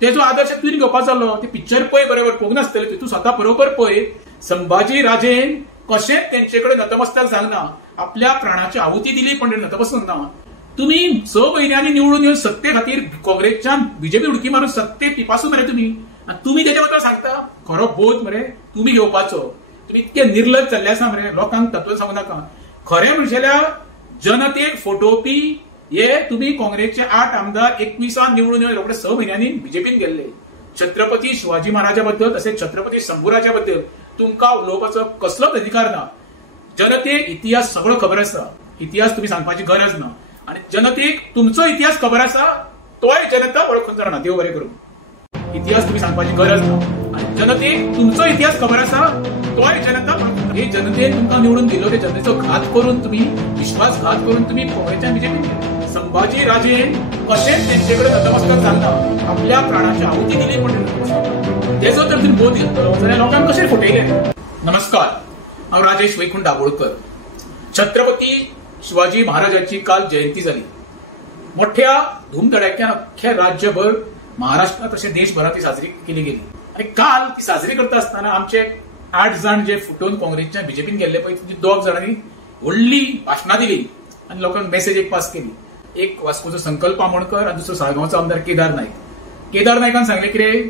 तेजो आदर्श तुवें घेवपाचो जालो. ते पिक्चर पळय बरोबर पळोवंक नासतलें, तूं स्वता बरोबर पळय. संभाजी राजेन कशेंच तेंचे कडेन नतमस्तक जावना, आपल्या प्राणाची आहुती दिली पण नतमस्तक ना. तुम्ही 6 म्हयन्यांनी निवडून येवन सत्ते खातीर काँग्रेसच्यान बीजेपी उडकी मारून सत्ते पिपासून मरे तुम्ही. आणि तुम्ही तेच्या बद्दल सांगता खरो बोध मरे तुम्ही घेवपाचो. तुम्ही इतके निर्लज जाल्ले आसा मरे, लोकांक तत्व सांगू नाका. खरें म्हणजेल्यार जनतेक फटोवपी हे तुम्ही काँग्रेसचे 8 आमदार 21 निवडून येवन रोखडे 6 म्हयन्यांनी बीजेपीन गेल्ले. छत्रपती शिवाजी महाराजा बद्दल तसेच छत्रपती शंभूराजा बद्दल तुमकां उलोवपाचो कसलोच अधिकार ना. जनतेक इतिहास सगळो खबर आसा. इतिहास तुम्ही सांगपाची गरज ना. आणि जनतेक तुमचो इतिहास खबर आसा तोय जनता वळखून जाणा. देव बरें करूं. इतिहास तुम्ही सांगपाची गरज ना. आणि जनतेक तुमचो इतिहास खबर आसा तोय जनता वळखून. हे जनतेन तुमकां निवडून दिलो ते जनतेचो घात करून तुम्ही विश्वासघात करून तुम्ही काँग्रेसच्या बीजेपीन गेले. संभाजी राजेन कशेंच तेंचेकडे नतमस्तक जालना आपल्या प्राणाची आहुती दिली पण त्याचो तर तुम्ही बोध घेतलो जाल्यार लोकांक कशें फटयले. नमस्कार, हांव राजेश वैकुंठ दाबोळकर. छत्रपती शिवाजी महाराजांची काल जयंती जाली. मोठ्या धूमधडाक्यान अख्ख्या राज्यभर महाराष्ट्रात तशें देशभरात ती साजरी केली गेली. आणि काल ती साजरी करता आसतना आमचे 8 जाण जे फुटून काँग्रेसच्या बीजेपीन गेल्ले पळय ती 2 जाणांनी व्हडली भाशणां दिली आणि लोकांक मेसेज एक पास केली. एक वास्कोचो संकल्प आमोणकर आणि दुसरो साळगांवचो आमदार केदार नायक. केदार नायकान सांगले कितें,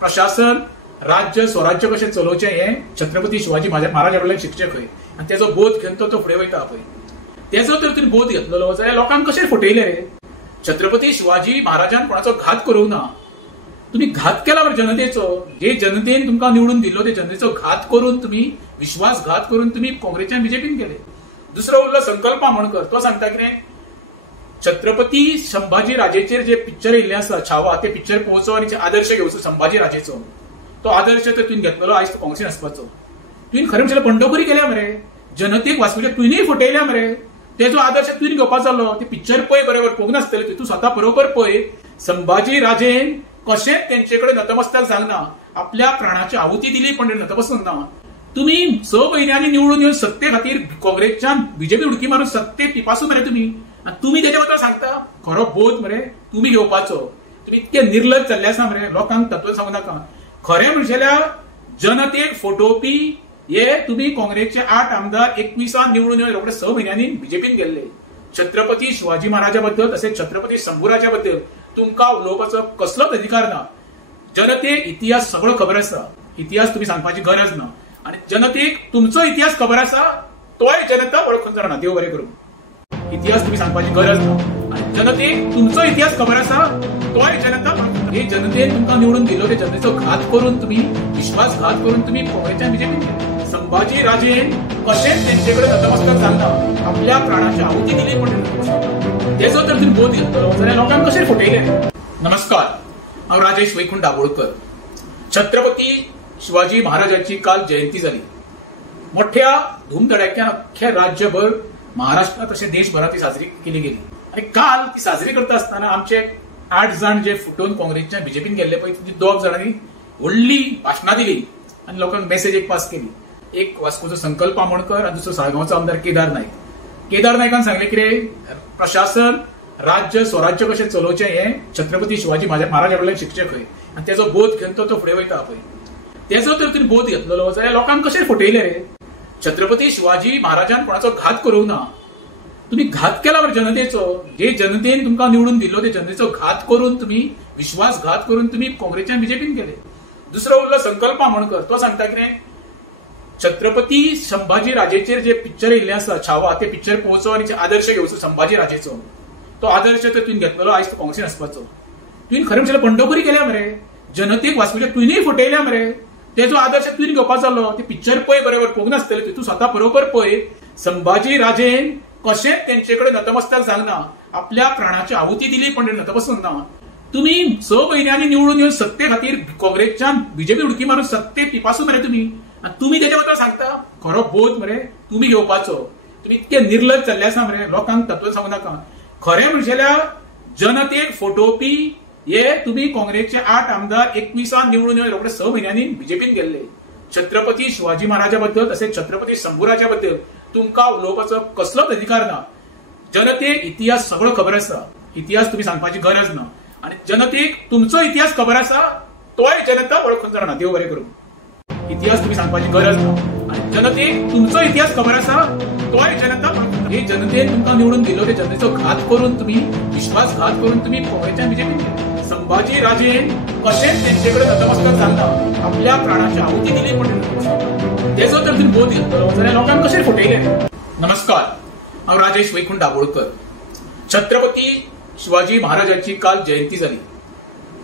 प्रशासन राज्य स्वराज्य कशें चलोवचें हें छत्रपती शिवाजी महाराजा कडल्यान शिकचें खंय. आणि तेजो बोध घेवन तो फुडें वयता पळय तेजो तर तुवें बोध घेतलेलो जाल्यार लोकांक कशें फटयले रे. छत्रपती शिवाजी महाराजान कोणाचो घात करूंक ना. तुम्ही घात केला बरं जनतेचो. जे जनतेन तुमकां निवडून दिलो ते जनतेचो घात करून तुम्ही विश्वासघात करून तुम्ही काँग्रेसच्या बीजेपीन गेले. दुसरो उरलो संकल्प आमोणकर. तो सांगता कितें, छत्रपती संभाजी राजेचेर जे पिक्चर येयल्ले आसा छावा ते पिक्चर पळोवचो आणि आदर्श घेवचो संभाजी राजेचो. तो आदर्श तर तुवें घेतलेलो आयज तो काँग्रेसीन आसपाचो. तुवें खरें म्हणल्यार बंडखोरी केल्या मरे. जनतेक वाचूचे तुवेंय फटयल्या मरे. तेजो आदर्श तुवें घेवपाचो जालो. ते पिक्चर पळय बरोबर पळोवंक नासतलें. तूं स्वता बरोबर पळय. संभाजी राजेन कशेंच तेंचेकडे नतमस्तक जालना आपल्या प्राणाची आहुती दिली पण नतमस्तक ना. तुम्ही 6 म्हयन्यांनी निवडून येवन सत्ते खातीर काँग्रेसच्या बीजेपी उडकी मारून सत्ते पिपासून मरे तुम्ही. आणि तुम्ही तेच्या बद्दल सांगता खरो बोध मरे तुम्ही घेवपाचो. तुम्ही इतके निर्लज जाल्ले आसा मरे. लोकांक तत्व सांगू नाका. खरें म्हणजेल्यार जनतेक फटोवपी हे तुम्ही काँग्रेसचे 8 आमदार 21 निवडून येवन रोखडे 6 म्हयन्यांनी बीजेपीन गेल्ले. छत्रपती शिवाजी महाराजा बद्दल तसेच छत्रपती शंभूराजा बद्दल तुमकां उलोवपाचो कसलोच अधिकार ना. जनतेक इतिहास सगळो खबर आसा. इतिहास तुम्ही सांगपाची गरज ना. आणि जनतेक तुमचो इतिहास खबर आसा तोय जनता वळखून जाणा. देव बरें करूं. इतिहास तुम्ही सांगपाची गरज ना. आणि जनतेक तुमचो इतिहास खबर आसा तोय जनता वळखून. हे जनतेन तुमकां निवडून दिलो ते जनतेचो घात करून तुम्ही विश्वासघात करून तुम्ही काँग्रेसच्या बीजेपीन गेले. संभाजी राजेन कशेंच तेंचेकडे नतमस्तक जालना आपल्या प्राणाची आहुती दिली पण तेजो तर तुवें बोध घेतलो जाल्यार लोकांक कशें फटयले. नमस्कार, हांव राजेश वैकुंठ दाबोळकर. छत्रपती शिवाजी महाराजांची काल जयंती जाली. मोठ्या धूमधडाक्यान अख्ख्या राज्यभर महाराष्ट्रात तशें देशभरात ती साजरी केली गेली. आणि काल ती साजरी करता आसतना आमचे 8 जाण जे फुटून काँग्रेसच्या बीजेपीन गेल्ले पळय ती 2 जाणांनी व्हडली भाशणां दिली आणि लोकांक मेसेज एक पास केली. एक वास्कोचो संकल्प आमोणकर आणि दुसरो साळगांवचो आमदार केदार नायक. केदार नायकान सांगले कितें, प्रशासन राज्य स्वराज्य कशें चलोवचें हें छत्रपती शिवाजी महाराजा कडल्यान शिकचें खंय. आणि तेजो बोध घेवन तो फुडें वयता पळय तेजो तर तुवें बोध घेतलेलो जाल्यार लोकांक कशें फटयले रे. छत्रपती शिवाजी महाराजान कोणाचो घात करूंक ना. तुम्ही घात केला बरं जनतेचो. जे जनतेन तुमकां निवडून दिलो ते जनतेचो घात करून तुम्ही विश्वासघात करून तुम्ही काँग्रेसच्या बीजेपीन गेले. दुसरो उरलो संकल्प आमोणकर. तो सांगता कितें, छत्रपती संभाजी राजेचेर जे पिक्चर येयल्ले आसा छावा ते पिक्चर पळोवचो आणि आदर्श घेवचो संभाजी राजेचो. तो आदर्श तर तुवें घेतलेलो आयज तो काँग्रेसीन आसपाचो. तुवें खरें म्हणल्यार बंडखोरी केल्या मरे. जनतेक वाचूचे तुवेंय फटयल्या मरे. तेजो आदर्श तुवें घेवपाचो जालो. ते पिक्चर पळय बरोबर पळोवंक नासतलें. तूं स्वता बरोबर पळय. संभाजी राजेन कशेंच तेंचेकडे नतमस्तक जालना आपल्या प्राणाची आहुती दिली पण नतमस्तक ना. तुम्ही 6 म्हयन्यांनी निवडून येवन सत्ते खातीर काँग्रेसच्या बीजेपी उडकी मारून सत्ते पिपासून मरे तुम्ही. आणि तुम्ही तेच्या बद्दल सांगता खरो बोध मरे तुम्ही घेवपाचो. तुम्ही इतके निर्लज जाल्ले आसा मरे. लोकांक तत्व सांगू नाका. खरें म्हणजेल्यार जनतेक फटोवपी हे तुम्ही काँग्रेसचे 8 आमदार 21 निवडून येवन रोखडे 6 म्हयन्यांनी बीजेपीन गेल्ले. छत्रपती शिवाजी महाराजा बद्दल तसेच छत्रपती शंभूराजा बद्दल तुमकां उलोवपाचो कसलोच अधिकार ना. जनतेक इतिहास सगळो खबर आसा. इतिहास तुम्ही सांगपाची गरज ना. आणि जनतेक तुमचो इतिहास खबर आसा तोय जनता वळखून जाणा. देव बरें करूं. इतिहास तुम्ही सांगपाची गरज ना. आणि जनतेक तुमचो इतिहास खबर आसा तोय जनता वळखून. हे जनतेन तुमकां निवडून दिलो ते जनतेचो घात करून तुम्ही विश्वासघात करून तुम्ही काँग्रेसच्या बीजेपीन गेले. संभाजी राजेन कशेंच तेंचेकडे नतमस्तक जालना आपल्या प्राणाची आहुती दिली पण तेजो तर तुवें बोध घेतलो जाल्यार लोकांक कशें फटयले. नमस्कार, हांव राजेश वैकुंठ दाबोळकर. छत्रपती शिवाजी महाराजांची काल जयंती जाली.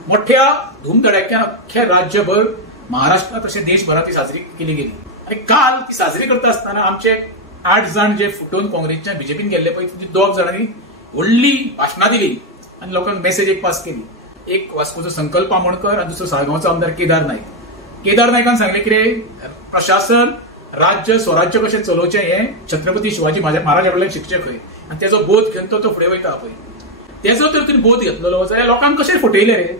मोठ्या धूमधडाक्यान अख्ख्या राज्यभर महाराष्ट्रात तशें देशभरात ती साजरी केली गेली. आणि काल ती साजरी करता आसतना आमचे 8 जण जे फुटून काँग्रेसच्या बीजेपीन गेल्ले पळय, 2 जाणांनी व्हडली भाशणां दिली आणि लोकांक मेसेज एक पास केली. एक वास्कोचो संकल्प आमोणकर आणि दुसरो साळगांवचो आमदार केदार नायक. केदार नायकान सांगले कितें, प्रशासन राज्य स्वराज्य कशें चलोवचें हें छत्रपती शिवाजी महाराजा कडल्यान शिकचें खंय. आनी तेजो बोध घेवन तो फुडें वयता पळय. तेजो तर तुवें बोध घेतलेलो जाल्यार लोकांक कशें फटयलें रे.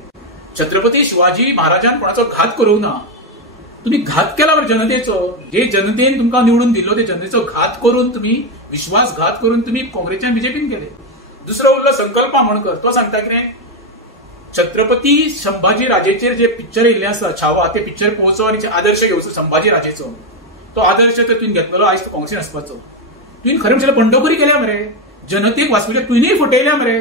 छत्रपती शिवाजी महाराजान कोणाचो घात करूंक ना. तुम्ही घात केला बरं जनतेचो. जे जनतेन तुमकां निवडून दिल्लो ते जनतेचो घात करून तुम्ही विश्वासघात करून तुम्ही काँग्रेसच्या बीजेपीन गेले. दुसरो उरलो संकल्प आमोणकर. तो सांगता कितें, छत्रपती संभाजी राजेचेर जे पिक्चर येयल्ले आसा छावा, ते पिक्चर पळोवचो आनी आदर्श घेवचो संभाजी राजेचो. तो आदर्श तर तुवें घेतलेलो आयज तो काँग्रेसीन आसपाचो. तुवें खरें म्हणल्यार बंडखोरी केल्या मरे. जनतेक वास्कोच्या तुवेंय फटयल्या मरे.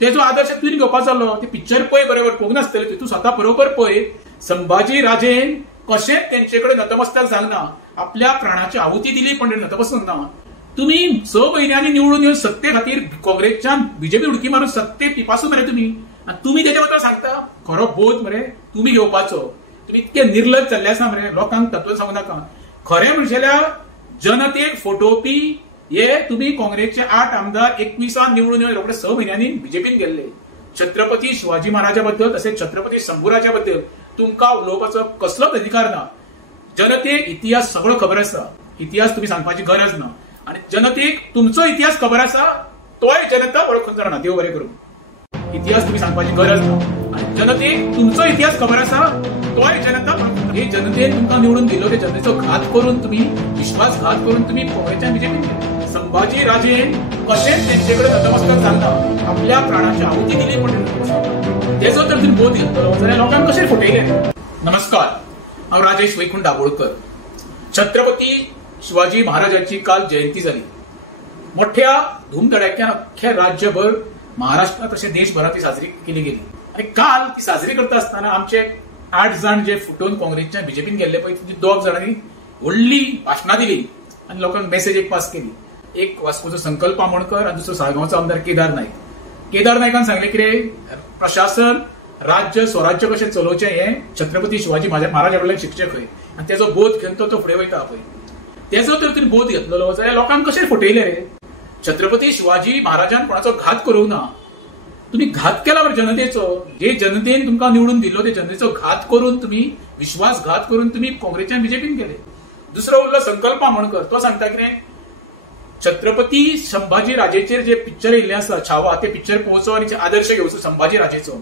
तेजो आदर्श तुवें घेवपाचो आसलो. ते पिक्चर पळय बरोबर पळोवंक नासतलें. तूं स्वता बरोबर पळय. संभाजी राजेन कशेंच तेंचे कडेन नतमस्तक जावना. आपल्या प्राणाची आहुती दिली पण नतमस्तक ना. तुम्ही 6 म्हयन्यांनी निवडून येवन सत्ते खातीर काँग्रेसच्यान बीजेपी उडकी मारून सत्ते पिपासून मरे तुम्ही. आणि तुम्ही तेच्या बद्दल सांगता. खरो बोध मरे तुम्ही घेवपाचो. तुम्ही इतके निर्लज जाल्ले आसा मरे. लोकांक तत्व सांगू नाका. खरें म्हणजेल्यार जनतेक फटोवपी हे तुम्ही काँग्रेसचे 8 आमदार 21 निवडून येवन रोखडे 6 म्हयन्यांनी बीजेपीन गेल्ले. छत्रपती शिवाजी महाराजा बद्दल तसेच छत्रपती शंभूराजा बद्दल तुमकां उलोवपाचो कसलोच अधिकार ना. जनतेक इतिहास सगळो खबर आसा. इतिहास तुम्ही सांगपाची गरज ना. आणि जनतेक तुमचो इतिहास खबर आसा, तोय जनता वळखून जाणा. देव बरें करूं. इतिहास तुम्ही सांगपाची गरज ना. आणि जनतेक तुमचो इतिहास खबर आसा, तोय जनता वळखून. हे जनतेन तुमकां निवडून दिल्लो ते जनतेचो घात करून तुम्ही विश्वासघात करून तुम्ही काँग्रेसच्या बीजेपीन गेले. संभाजी राजेन कशेंच तेंचे कडेन नतमस्तक जावना. आपल्या प्राणाची आहुती दिली पण तेजो तर तुवें बोध घेतलेलो जाल्यार लोकांक कशें फटयलें. नमस्कार, हांव राजेश वैकुंठ दाबोळकर. छत्रपती शिवाजी महाराजांची काल जयंती जाली. मोठ्या धूमधडाक्यान अख्ख्या राज्यभर महाराष्ट्रात तशें देशभरात ती साजरी केली गेली. आणि काल ती साजरी करता आसतना आमचे 8 जण जे फुटून काँग्रेसच्या बीजेपीन गेल्ले पळय, 2 जाणांनी व्हडली भाशणां दिली आणि लोकांक मेसेज एक पास केली. एक वास्कोचो संकल्प आमोणकर आणि दुसरो साळगांवचो आमदार केदार नायक. केदार नायकान सांगले कितें, प्रशासन राज्य स्वराज्य कशें चलोवचें हें छत्रपती शिवाजी महाराजा कडल्यान शिकचें खंय. आनी तेजो बोध घेवन तो फुडें वयता पळय. तेजो तर तुवें बोध घेतलेलो जाल्यार लोकांक कशें फटयलें रे. छत्रपती शिवाजी महाराजान कोणाचो घात करूंक ना. तुम्ही घात केला बरं जनतेचो. जे जनतेन तुमकां निवडून दिल्लो ते जनतेचो घात करून तुम्ही विश्वासघात करून तुम्ही काँग्रेसच्या बीजेपीन गेले. दुसरो उरलो संकल्प आमोणकर. तो सांगता कितें, छत्रपती संभाजी राजेचेर जे पिक्चर येयल्ले आसा छावा, ते पिक्चर पळोवचो आनी आदर्श घेवचो संभाजी राजेचो.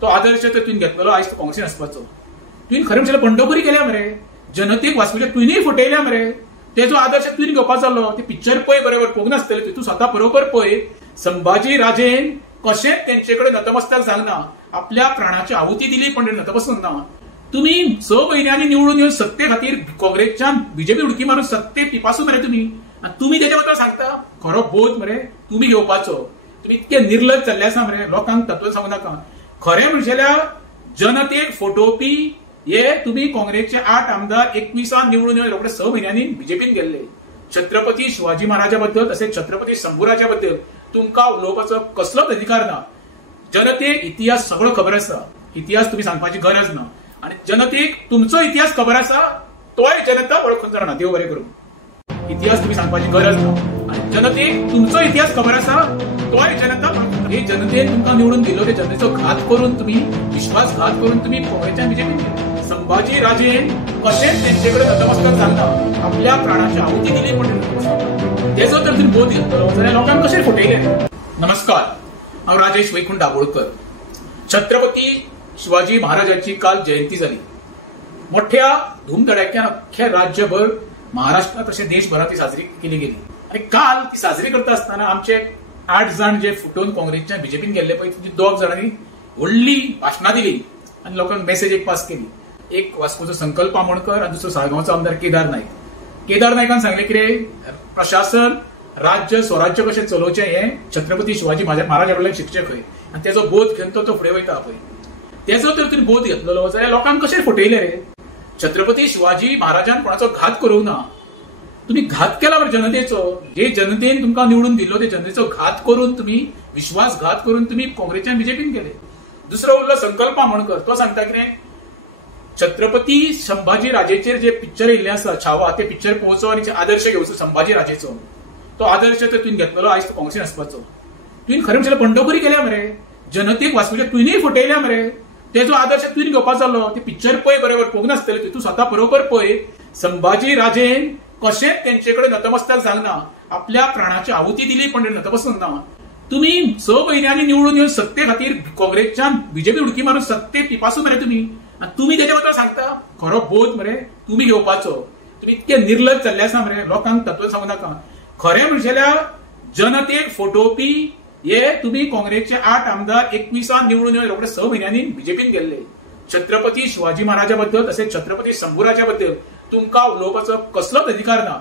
तो आदर्श तर तुवें घेतलेलो आयज तो काँग्रेसीन आसपाचो. तुवें खरें म्हणल्यार बंडखोरी केल्या मरे. जनतेक वास्कोच्या तुवेंय फटयल्या मरे. तेजो आदर्श तुवें घेवपाचो आसलो. ते पिक्चर पळय बरोबर पळोवंक नासतलें. तूं स्वता बरोबर पळय. संभाजी राजेन कशेंच तेंचे कडेन नतमस्तक जावना. आपल्या प्राणाची आहुती दिली पण नतमस्तक ना. तुम्ही 6 म्हयन्यांनी निवडून येवन सत्ते खातीर काँग्रेसच्यान बीजेपी उडकी मारून सत्ते पिपासून मरे तुम्ही. आणि तुम्ही तेच्या बद्दल सांगता. खरो बोध मरे तुम्ही घेवपाचो. तुम्ही इतके निर्लज जाल्ले आसा मरे. लोकांक तत्व सांगू नाका. खरें म्हणजेल्यार जनतेक फटोवपी हे तुम्ही काँग्रेसचे 8 आमदार 21 निवडून येवन रोखडे 6 म्हयन्यांनी बीजेपीन गेल्ले. छत्रपती शिवाजी महाराजा बद्दल तसेच छत्रपती शंभूराजा बद्दल तुमकां उलोवपाचो कसलोच अधिकार ना. जनतेक इतिहास सगळो खबर आसा. इतिहास तुम्ही सांगपाची गरज ना. आणि जनतेक तुमचो इतिहास खबर आसा, तोय जनता वळखून जाणा. देव बरें करूं. इतिहास तुम्ही सांगपाची गरज ना. आणि जनतेक तुमचो इतिहास खबर आसा, तोय जनता वळखून. हे जनतेन तुमकां निवडून दिल्लो ते जनतेचो घात करून तुम्ही विश्वासघात करून तुम्ही काँग्रेसच्या बीजेपीन गेले. संभाजी राजेन कशेंच तेंचे कडेन नतमस्तक जावना. आपल्या प्राणाची आहुती दिली पण तेजो तर तुवें बोध घेतलेलो जाल्यार लोकांक कशें फटयलें. नमस्कार, हांव राजेश वैकुंठ दाबोळकर. छत्रपती शिवाजी महाराजांची काल जयंती जाली. मोठ्या धूमधडाक्यान अख्ख्या राज्यभर महाराष्ट्रात तशें देशभरात ती साजरी केली गेली. आणि काल ती साजरी करता आसतना आमचे 8 जण जे फुटून काँग्रेसच्या बीजेपीन गेल्ले पळय, 2 जाणांनी व्हडली भाशणां दिली आणि लोकांक मेसेज एक पास केली. एक वास्कोचो संकल्प आमोणकर आणि दुसरो साळगांवचो आमदार केदार नायक. केदार नायकान सांगले कितें, प्रशासन राज्य स्वराज्य कशें चलोवचें हें छत्रपती शिवाजी महाराजा कडल्यान शिकचें खंय. आनी तेजो बोध घेवन तो फुडें वयता पळय. तेजो तर तुवें बोध घेतलेलो जाल्यार लोकांक कशें फटयलें रे. छत्रपती शिवाजी महाराजान कोणाचो घात करूंक ना. तुम्ही घात केला बरं जनतेचो. जे जनतेन तुमकां निवडून दिलो ते जनतेचो घात करून तुम्ही विश्वासघात करून तुम्ही काँग्रेसच्यान बीजेपीन गेले. दुसरो उरलो संकल्प आमोणकर. तो सांगता कितें, छत्रपती संभाजी राजेचेर जे पिक्चर येयल्ले आसा छावा, ते पिक्चर पळोवचो आनी आदर्श घेवचो संभाजी राजेचो. तो आदर्श तर तुवें घेतलेलो आयज तो काँग्रेसीन आसपाचो. तुवें खरें म्हणल्यार बंडखोरी केल्या मरे, जनतेक वाचपाचें तुवेंय फटयल्या मरे. तेजो आदर्श तुवें घेवपाचो जालो. ते पिक्चर पळय बरोबर पळोवंक नासतलें, तूं स्वता बरोबर पळय. संभाजी राजेन कशेंच तेंचे कडेन नतमस्तक जावना, आपल्या प्राणाची आहुती दिली पण नतमस्तक ना. तुम्ही 6 म्हयन्यांनी निवडून येवन सत्ते खातीर काँग्रेसच्यान बीजेपी उडकी मारून सत्ते पिपासून मरे तुम्ही. आणि तुम्ही त्याच्या बद्दल सांगता खरो बोध मरे तुम्ही घेवपाचो. तुम्ही इतके निर्लज जाल्ले आसा मरे, लोकांक तत्व सांगू नाका. खरें म्हणजेल्या जनतेक फटोवपी हे तुम्ही काँग्रेसचे 8 आमदार 21 निवडून येवन रोखडे 6 म्हयन्यांनी बीजेपीन गेल्ले. छत्रपती शिवाजी महाराजा बद्दल तसेच छत्रपती शंभूराजा बद्दल तुमकां उलोवपाचो कसलोच अधिकार ना.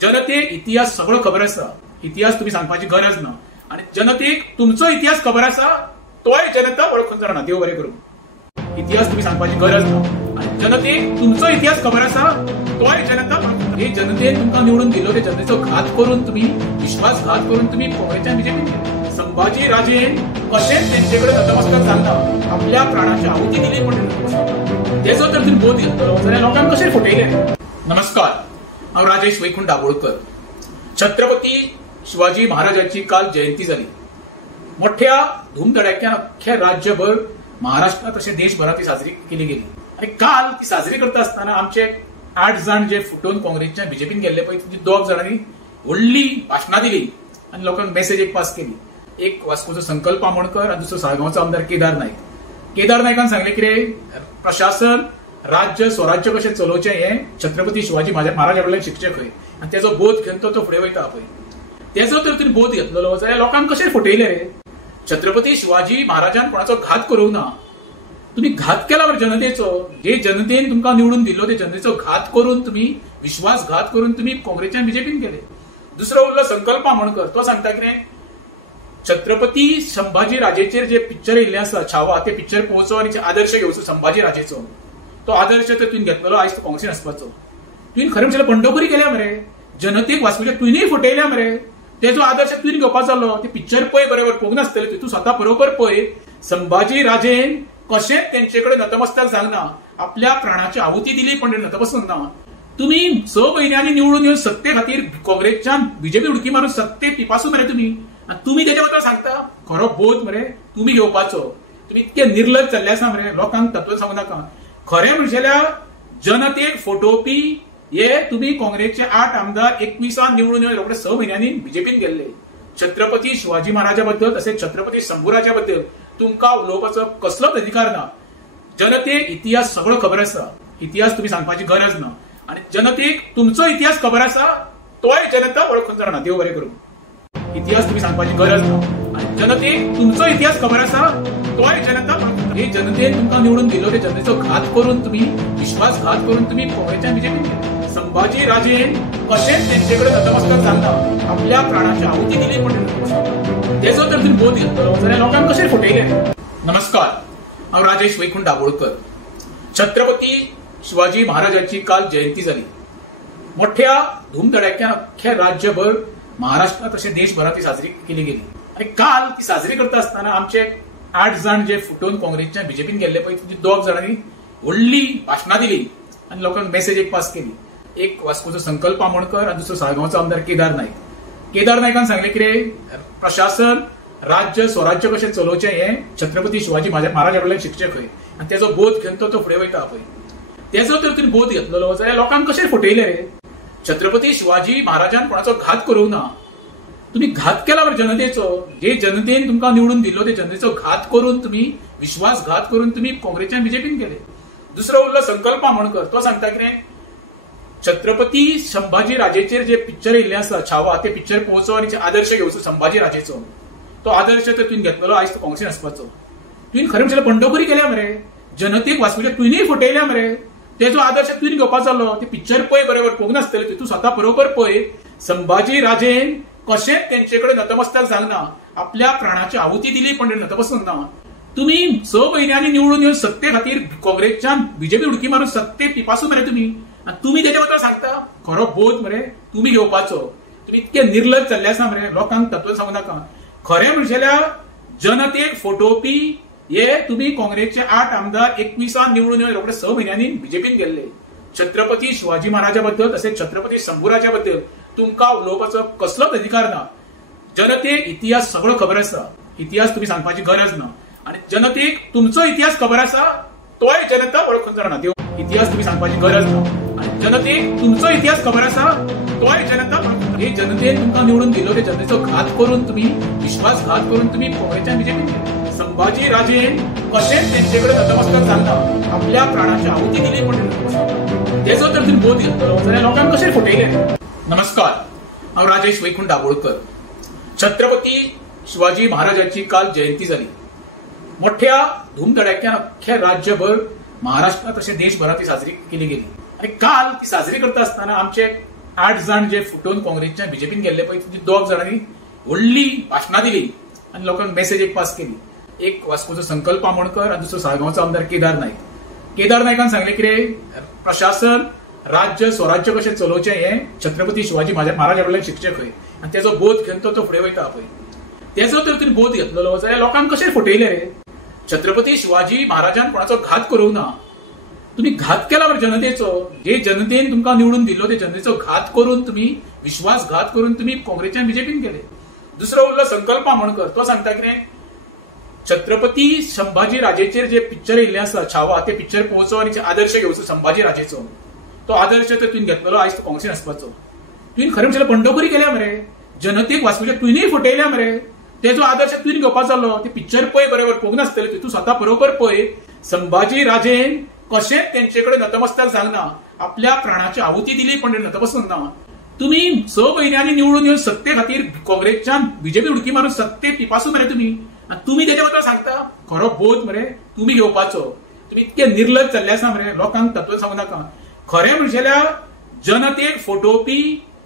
जनतेक इतिहास सगळो खबर आसा, इतिहास तुम्ही सांगपाची गरज ना. आणि जनतेक तुमचो इतिहास खबर आसा, तोय जनता वळखून जाणा. देव बरें करूं. इतिहास तुम्ही सांगपाची गरज ना. आणि जनतेक तुमचो इतिहास खबर आसा, तोय जनता वळखून. हे जनतेन तुमकां निवडून दिलो ते जनतेचो घात करून तुम्ही विश्वासघात करून तुम्ही काँग्रेसच्यान बीजेपीन गेले. संभाजी राजेन कशेंच तेंचे कडेन नतमस्तक जावना, आपल्या प्राणाची आहुती दिली पण तेजो तर तुम्ही बोध घेतलो जाल्यार लोकांक कशें फटयले. नमस्कार, हांव राजेश वैकुंठ दाबोळकर. छत्रपती शिवाजी महाराजांची काल जयंती जाली. मोठ्या धूमधडाक्यान अख्ख्या राज्यभर महाराष्ट्रात तशें देशभरात ती साजरी केली गेली. आणि काल ती साजरी करता आसतना आमचे 8 जाण जे फुटून काँग्रेसच्या बीजेपीन गेल्ले पळय, 2 जाणांनी व्हडली भाशणां दिली आणि लोकांक मेसेज एक पास केली. एक वास्कोचो संकल्प आमोणकर आणि दुसरो साळगांवचो आमदार केदार नायक. केदार नायकान सांगले कितें, प्रशासन राज्य स्वराज्य कशें चलोवचें हें छत्रपती शिवाजी महाराजा कडल्यान शिकचें खंय. आणि तेजो बोध घेवन तो फुडें वयता पळय, तेजो तर तुवें बोध घेतलेलो जाल्यार लोकांक कशें फटयले रे. छत्रपती शिवाजी महाराजान कोणाचो घात करूंक ना. तुम्ही घात केला बरं जनतेचो. जे जनतेन तुमकां निवडून दिलो ते जनतेचो घात करून तुम्ही विश्वासघात करून तुम्ही काँग्रेसच्यान बीजेपीन गेले. दुसरो उरलो संकल्प आमोणकर. तो सांगता कितें, छत्रपती संभाजी राजेचेर जे पिक्चर येयल्ले आसा छावा, ते पिक्चर पळोवचो आनी आदर्श घेवचो संभाजी राजेचो. तो आदर्श तर तुवें घेतलेलो आयज तो काँग्रेसीन आसपाचो. तुवें खरें म्हणल्यार बंडखोरी केल्या मरे, जनतेक वाचपाचें तुवेंय फटयल्या मरे. तेजो आदर्श तुवें घेवपाचो जालो. ते पिक्चर पळय बरोबर पळोवंक नासतलें, तूं स्वता बरोबर पळय. संभाजी राजेन कशेंच तेंचे कडेन नतमस्तक जावना, आपल्या प्राणाची आहुती दिली पण नतमस्तक ना. तुम्ही 6 म्हयन्यांनी निवडून येवन सत्ते खातीर काँग्रेसच्यान बीजेपी उडकी मारून सत्ते पिपासून मरे तुम्ही. आणि तुम्ही त्याच्या बद्दल सांगता खरो बोध मरे तुम्ही घेवपाचो. तुम्ही इतके निर्लज जाल्ले आसा मरे, लोकांक तत्व सांगू नाका. खरें म्हणजेल्या जनतेक फटोवपी हे तुम्ही काँग्रेसचे 8 आमदार 21 निवडून येवन रोखडे 6 म्हयन्यांनी बीजेपीन गेल्ले. छत्रपती शिवाजी महाराजा बद्दल तसेच छत्रपती शंभूराजा बद्दल तुमकां उलोवपाचो कसलोच अधिकार ना. जनतेक इतिहास सगळो खबर आसा, इतिहास तुम्ही सांगपाची गरज ना. आणि जनतेक तुमचो इतिहास खबर आसा, तोय जनता वळखून जाणा. देव बरें करूं. इतिहास तुम्ही सांगपाची गरज ना. आणि जनतेक तुमचो इतिहास खबर आसा, तोय जनता वळखून. हे जनतेन तुमकां निवडून दिलो ते जनतेचो घात करून तुम्ही विश्वासघात करून तुम्ही काँग्रेसच्यान बीजेपीन गेले. संभाजी राजेन कशेंच तेंचे कडेन नतमस्तक जावना, आपल्या प्राणाची आहुती दिली पण तेजो तर तुवें बोध घेतलो जाल्यार लोकांक कशें फटयले. नमस्कार, हांव राजेश वैकुंठ दाबोळकर. छत्रपती शिवाजी महाराजांची काल जयंती जाली. मोठ्या धूमधडाक्यान अख्ख्या राज्यभर महाराष्ट्रात तशें देशभरात ती साजरी केली गेली. आणि काल ती साजरी करता आसतना आमचे 8 जाण जे फुटून काँग्रेसच्या बीजेपीन गेल्ले पळय, 2 जाणांनी व्हडली भाशणां दिली आणि लोकांक मेसेज एक पास केली. एक वास्कोचो संकल्प आमोणकर आणि दुसरो साळगांवचो आमदार केदार नायक. केदार नायकान सांगले कितें, प्रशासन राज्य स्वराज्य कशें चलोवचें हें छत्रपती शिवाजी महाराजा कडल्यान शिकचें खंय. आणि तेजो बोध घेवन तो फुडें वयता पळय, तेजो तर तुवें बोध घेतलेलो जाल्यार लोकांक कशें फटयले रे. छत्रपती शिवाजी महाराजान कोणाचो घात करूंक ना. तुम्ही घात केला बरं जनतेचो. जे जनतेन तुमकां निवडून दिलो ते जनतेचो घात करून तुम्ही विश्वासघात करून तुम्ही काँग्रेसच्यान बीजेपीन गेले. दुसरो उरलो संकल्प आमोणकर. तो सांगता कितें, छत्रपती संभाजी राजेचेर जे पिक्चर येयल्ले आसा छावा, ते पिक्चर पळोवचो आनी आदर्श घेवचो संभाजी राजेचो. तो आदर्श तर तुवें घेतलेलो आयज तो काँग्रेसीन आसपाचो. तुवें खरें म्हणल्यार बंडखोरी केल्या मरे, जनतेक वाचपाचें तुवेंय फटयल्या मरे. तेजो आदर्श तुवें घेवपाचो जालो. ते पिक्चर पळय बरोबर पळोवंक नासतलें, तूं स्वता बरोबर पळय. संभाजी राजेन कशेंच तेंचे कडेन नतमस्तक जावना, आपल्या प्राणाची आहुती दिली पण नतमस्तक ना. तुम्ही 6 महिन्यांनी निवडून येऊन सत्ते खातीर काँग्रेसच्या बीजेपी उडकी मारून सत्ते पिपासून मरे तुम्ही. आणि तुम्ही त्याच्या बद्दल सांगता खरो बोध मरे तुम्ही घेवपाचो. तुम्ही इतके निर्लज जाल्ले आसा मरे, लोकांक तत्व सांगू नाका. खरें म्हणजे जाल्यार जनतेक फटोवपी हे तुम्ही काँग्रेसचे 8 आमदार 21 निवडून येवन रोखडे 6 म्हयन्यांनी बीजेपीन गेल्ले. छत्रपती शिवाजी महाराजा बद्दल तसेच छत्रपती शंभूराजा बद्दल तुमका उलोवपाचो कसलोच अधिकार ना. जनतेक इतिहास सगळो खबर आसा. इतिहास तुम्ही सांगपाची गरज ना. आणि जनतेक तुमचो इतिहास खबर आसा, तोय जनता वळखून जाणा. इतिहास तुम्ही सांगपाची गरज ना. आणि जनतेक तुमचो इतिहास खबर आसा, तोय जनता वळखून. हे जनतेन तुमका निवडून दिलो, ते जनतेचो घात करून तुम्ही, विश्वासघात करून तुम्ही काँग्रेसच्या बीजेपीन गेले. संभाजी राजेन कशेच त्यांच्याकडे नतमस्तक जालना, आपल्या प्राणाची आहुती दिली. पण त्याचो तर तुम्ही बोध घेतलो जाल्यार लोकांक कशें फटयले. नमस्कार, हांव राजेश वैकुंठ दाबोळकर. छत्रपती शिवाजी महाराजांची काल जयंती जाली. मोठ्या धूमधडाक्यान अख्ख्या राज्यभर, महाराष्ट्रात तशें देशभरात ती साजरी केली गेली. आणि काल ती साजरी करता आसतना आमचे 8 जण जे फुटून काँग्रेसच्या बीजेपीन गेल्ले पळय, 2 जाणांनी व्हडली भाशणां दिली आणि लोकांक मेसेज एक पास केली. एक वास्कोचो संकल्प आमोणकर आणि दुसरो साळगांवचो आमदार केदार नायक. केदार नायकान सांगले कितें, प्रशासन, राज्य, स्वराज्य कशें चलोवचें हें छत्रपती शिवाजी महाराजा कडल्यान शिकचें खंय. आणि तेजो बोध घेवन तो फुडें वयता पळय, तेजो तर तुमी बोध घेतलो जाल्यार लोकांक कशें फटयले रे. छत्रपती शिवाजी महाराजान कोणाचो घात करूंक ना. तुम्ही घात केला बरं जनतेचो. जे जनतेन तुमका निवडून दिलो, ते जनतेचो घात करून तुम्ही, विश्वासघात करून तुम्ही काँग्रेसच्या बीजेपीन गेले. दुसरो उरलो संकल्प आमोणकर. तो सांगता कितें, छत्रपती संभाजी राजेचेर जे पिक्चर येयल्ले आसा छावा, ते पिक्चर पळोवचो आणि आदर्श घेवचो संभाजी राजेचो. तो आदर्श तर तुवें घेतलेलो, आयज तो काँग्रेसीन आसपाचो. तुवें खरें म्हणजे बंडखोरी केल्या मरे, जनतेक वाचूच्या तुवेंय फटयल्या मरे. तेजो आदर्श तुवें घेवपाचो जालो. ते पिक्चर पळय बरोबर, पळोवंक नासतलें तूं स्वता बरोबर पळय. संभाजी राजेन कशेंच तेंचेकडे नतमस्तक जावना, आपल्या प्राणाची आहुती दिली पण नतमस्तक ना. तुम्ही 6 महिन्यांनी निवडून येवन सत्ते खातीर काँग्रेसच्या बीजेपी उडकी मारून सत्ते पिपासून मरे तुम्ही. आणि तुम्ही तेच्या बद्दल सांगता, खरो बोध मरे तुम्ही घेवपाचो. तुम्ही इतके निर्लज जाल्ले आसा मरे, लोकांक तत्व सांगू नाका. खरें म्हणजे जाल्यार जनतेक फटोवपी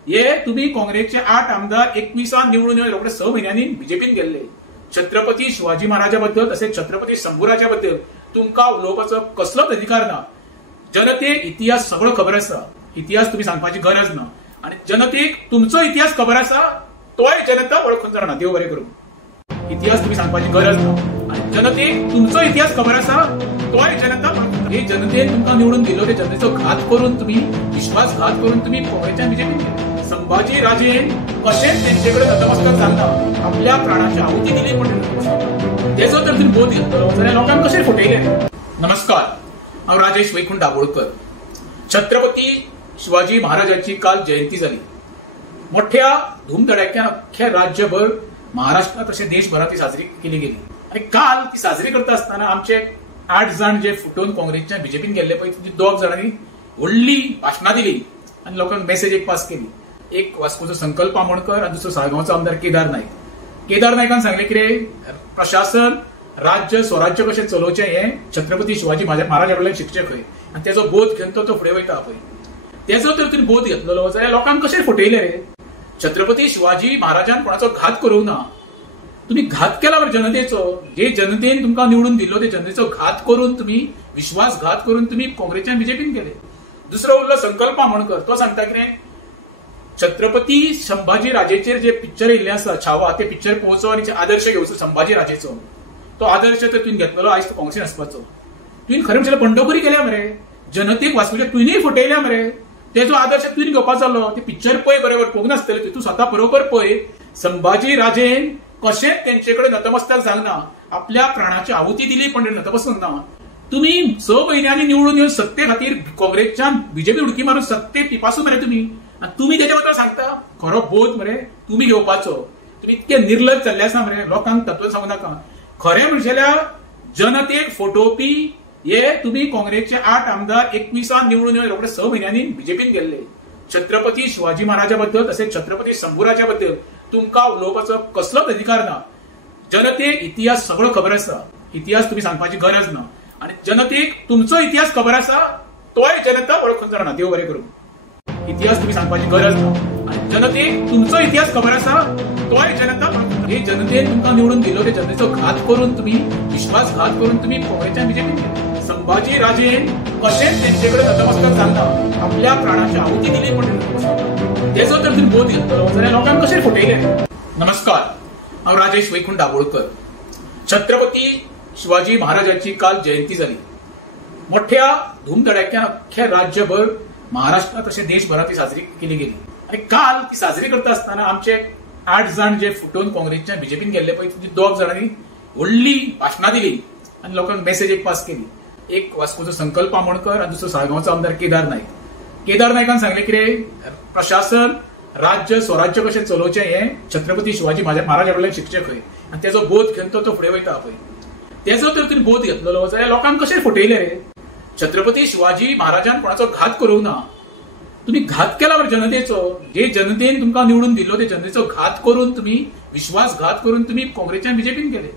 हे तुम्ही काँग्रेसचे 8 आमदार 21 निवडून येवन रोखडे 6 म्हयन्यांनी बीजेपीन गेल्ले. छत्रपती शिवाजी महाराजा बद्दल तसेच छत्रपती शंभूराजा बद्दल तुमका उलोवपाचो कसलोच अधिकार ना. जनतेक इतिहास सगळो खबर आसा. इतिहास तुम्ही सांगपाची गरज ना. आणि जनतेक तुमचो इतिहास खबर आसा, तोय जनता वळखून जाणा. देव बरें करूं. इतिहास तुम्ही सांगपाची गरज ना. आणि जनतेक तुमचो इतिहास खबर आसा, तोय जनता वळखून. हे जनतेन तुमका निवडून दिलो, ते जनतेचो घात करून तुम्ही, विश्वासघात करून तुम्ही काँग्रेसच्या बीजेपीन गेले. संभाजी राजेन कशेंच तेंचेकडे नतमस्तक जालना, आपल्या प्राणाची आहुती दिली. पण तेजो तर तुमी बोध घेतलो जाल्यार लोकांक कशें फटयले. नमस्कार, हांव राजेश वैकुंठ दाबोळकर. छत्रपती शिवाजी महाराजांची काल जयंती जाली. मोठ्या धूमधडाक्यान अख्ख्या राज्यभर, महाराष्ट्रात तशें देशभरात ती साजरी केली गेली. आणि काल ती साजरी करता आसतना आमचे 8 जण जे फुटून काँग्रेसच्या बीजेपीन गेल्ले पळय, 2 जाणांनी व्हडली भाशणां दिली आणि लोकांक मेसेज एक पास केली. एक वास्कोचो संकल्प आमोणकर आणि दुसरो साळगांवचो आमदार केदार नायक. केदार नायकान सांगले कितें, प्रशासन, राज्य, स्वराज्य कशें चलोवचें हें छत्रपती शिवाजी महाराजा कडल्यान शिकचें खंय. आणि तेजो बोध घेवन तो फुडें वयता पळय, तेजो तर तुमी बोध घेतलो जाल्यार लोकांक कशें फटयले रे. छत्रपती शिवाजी महाराजान कोणाचो घात करूंक ना. तुम्ही घात केला बरं जनतेचो. जे जनतेन तुमका निवडून दिलो, ते जनतेचो घात करून तुम्ही, विश्वासघात करून तुम्ही काँग्रेसच्या बीजेपीन गेले. दुसरो उरलो संकल्प आमोणकर. तो सांगता कितें, छत्रपती संभाजी राजेचेर जे पिक्चर येयल्ले आसा छावा, ते पिक्चर पळोवचो आणि आदर्श घेवचो संभाजी राजेचो. तो आदर्श तर तुवें घेतलेलो, आयज तो काँग्रेसीन आसपाचो. तुवें खरें म्हणजे बंडखोरी केल्या मरे, जनतेक वाचूच्या तुवेंय फटयल्या मरे. तेजो आदर्श तुवें घेवपाचो जालो. ते पिक्चर पळय बरोबर, पळोवंक नासतलें तूं स्वता बरोबर पळय. संभाजी राजेन कशेंच तेंचेकडे नतमस्तक जावना, आपल्या प्राणाची आहुती दिली पण नतमस्तक ना. तुम्ही 6 महिन्यांनी निवडून येवन सत्ते खातीर काँग्रेसच्या बीजेपी उडकी मारून सत्ते पिपासून मरे तुम्ही. आणि तुम्ही तेच्या बद्दल सांगता, खरो बोध मरे तुम्ही घेवपाचो. तुम्ही इतके निर्लज जाल्ले आसा मरे, लोकांक तत्व सांगू नाका. खरें म्हणजे जाल्यार जनतेक फटोवपी हे तुम्ही काँग्रेसचे 8 आमदार 21 निवडून येवन रोखडे 6 म्हयन्यांनी बीजेपीन गेल्ले. छत्रपती शिवाजी महाराजा बद्दल तसेच छत्रपती शंभूराजा बद्दल तुमका उलोवपाचो कसलोच अधिकार ना. जनतेक इतिहास सगळो खबर आसा. इतिहास तुम्ही सांगपाची गरज ना. आणि जनतेक तुमचो इतिहास खबर आसा, तोय जनता वळखून जाणा. देव बरें करूं. इतिहास तुम्ही सांगपाची गरज ना. आणि जनतेक तुमचो इतिहास खबर आसा, तोय जनता वळखून. हे जनतेन तुमकां निवडून दिलो ते जनतेचो घात करून तुम्ही विश्वासघात करून तुम्ही काँग्रेसच्या बीजेपीन गेले. संभाजी राजेन कशेंच तेंचेकडे नतमस्तक जालना आपल्या प्राणाची आहुती दिली पण तेचो तर तुम्ही बोध घेतलो जाल्यार लोकांक कशें फटयले. नमस्कार, हांव राजेश वैकुंठ दाबोळकर. छत्रपती शिवाजी महाराजांची काल जयंती जाली. मोठ्या धूमधडाक्यान अख्ख्या राज्यभर महाराष्ट्रात तशें देशभरात ती साजरी केली गेली. आणि काल ती साजरी करता आसतना आमचे 8 जण जे फुटून काँग्रेसच्या बीजेपीन गेल्ले पळय, 2 जाणांनी व्हडली भाशणां दिली आणि लोकांक मेसेज एक पास केली. एक वास्कोचो संकल्प आमोणकर आणि दुसरो साळगांवचो आमदार केदार नायक. केदार नायकान सांगले कितें, प्रशासन राज्य स्वराज्य कशें चलोवचें हें छत्रपती शिवाजी महाराजा कडल्यान शिकचें खंय, आनी तेजो बोध घेवन तो फुडें वयता पळय. तेजो तर तुमी बोध घेतलेलो जाल्यार लोकांक कशें फटयले रे. छत्रपती शिवाजी महाराजान कोणाचो घात करूंक ना. तुम्ही घात केला बरं जनतेचो. जे जनतेन तुमकां निवडून दिलो ते जनतेचो घात करून तुम्ही विश्वासघात करून तुम्ही काँग्रेसच्या बीजेपीन गेले.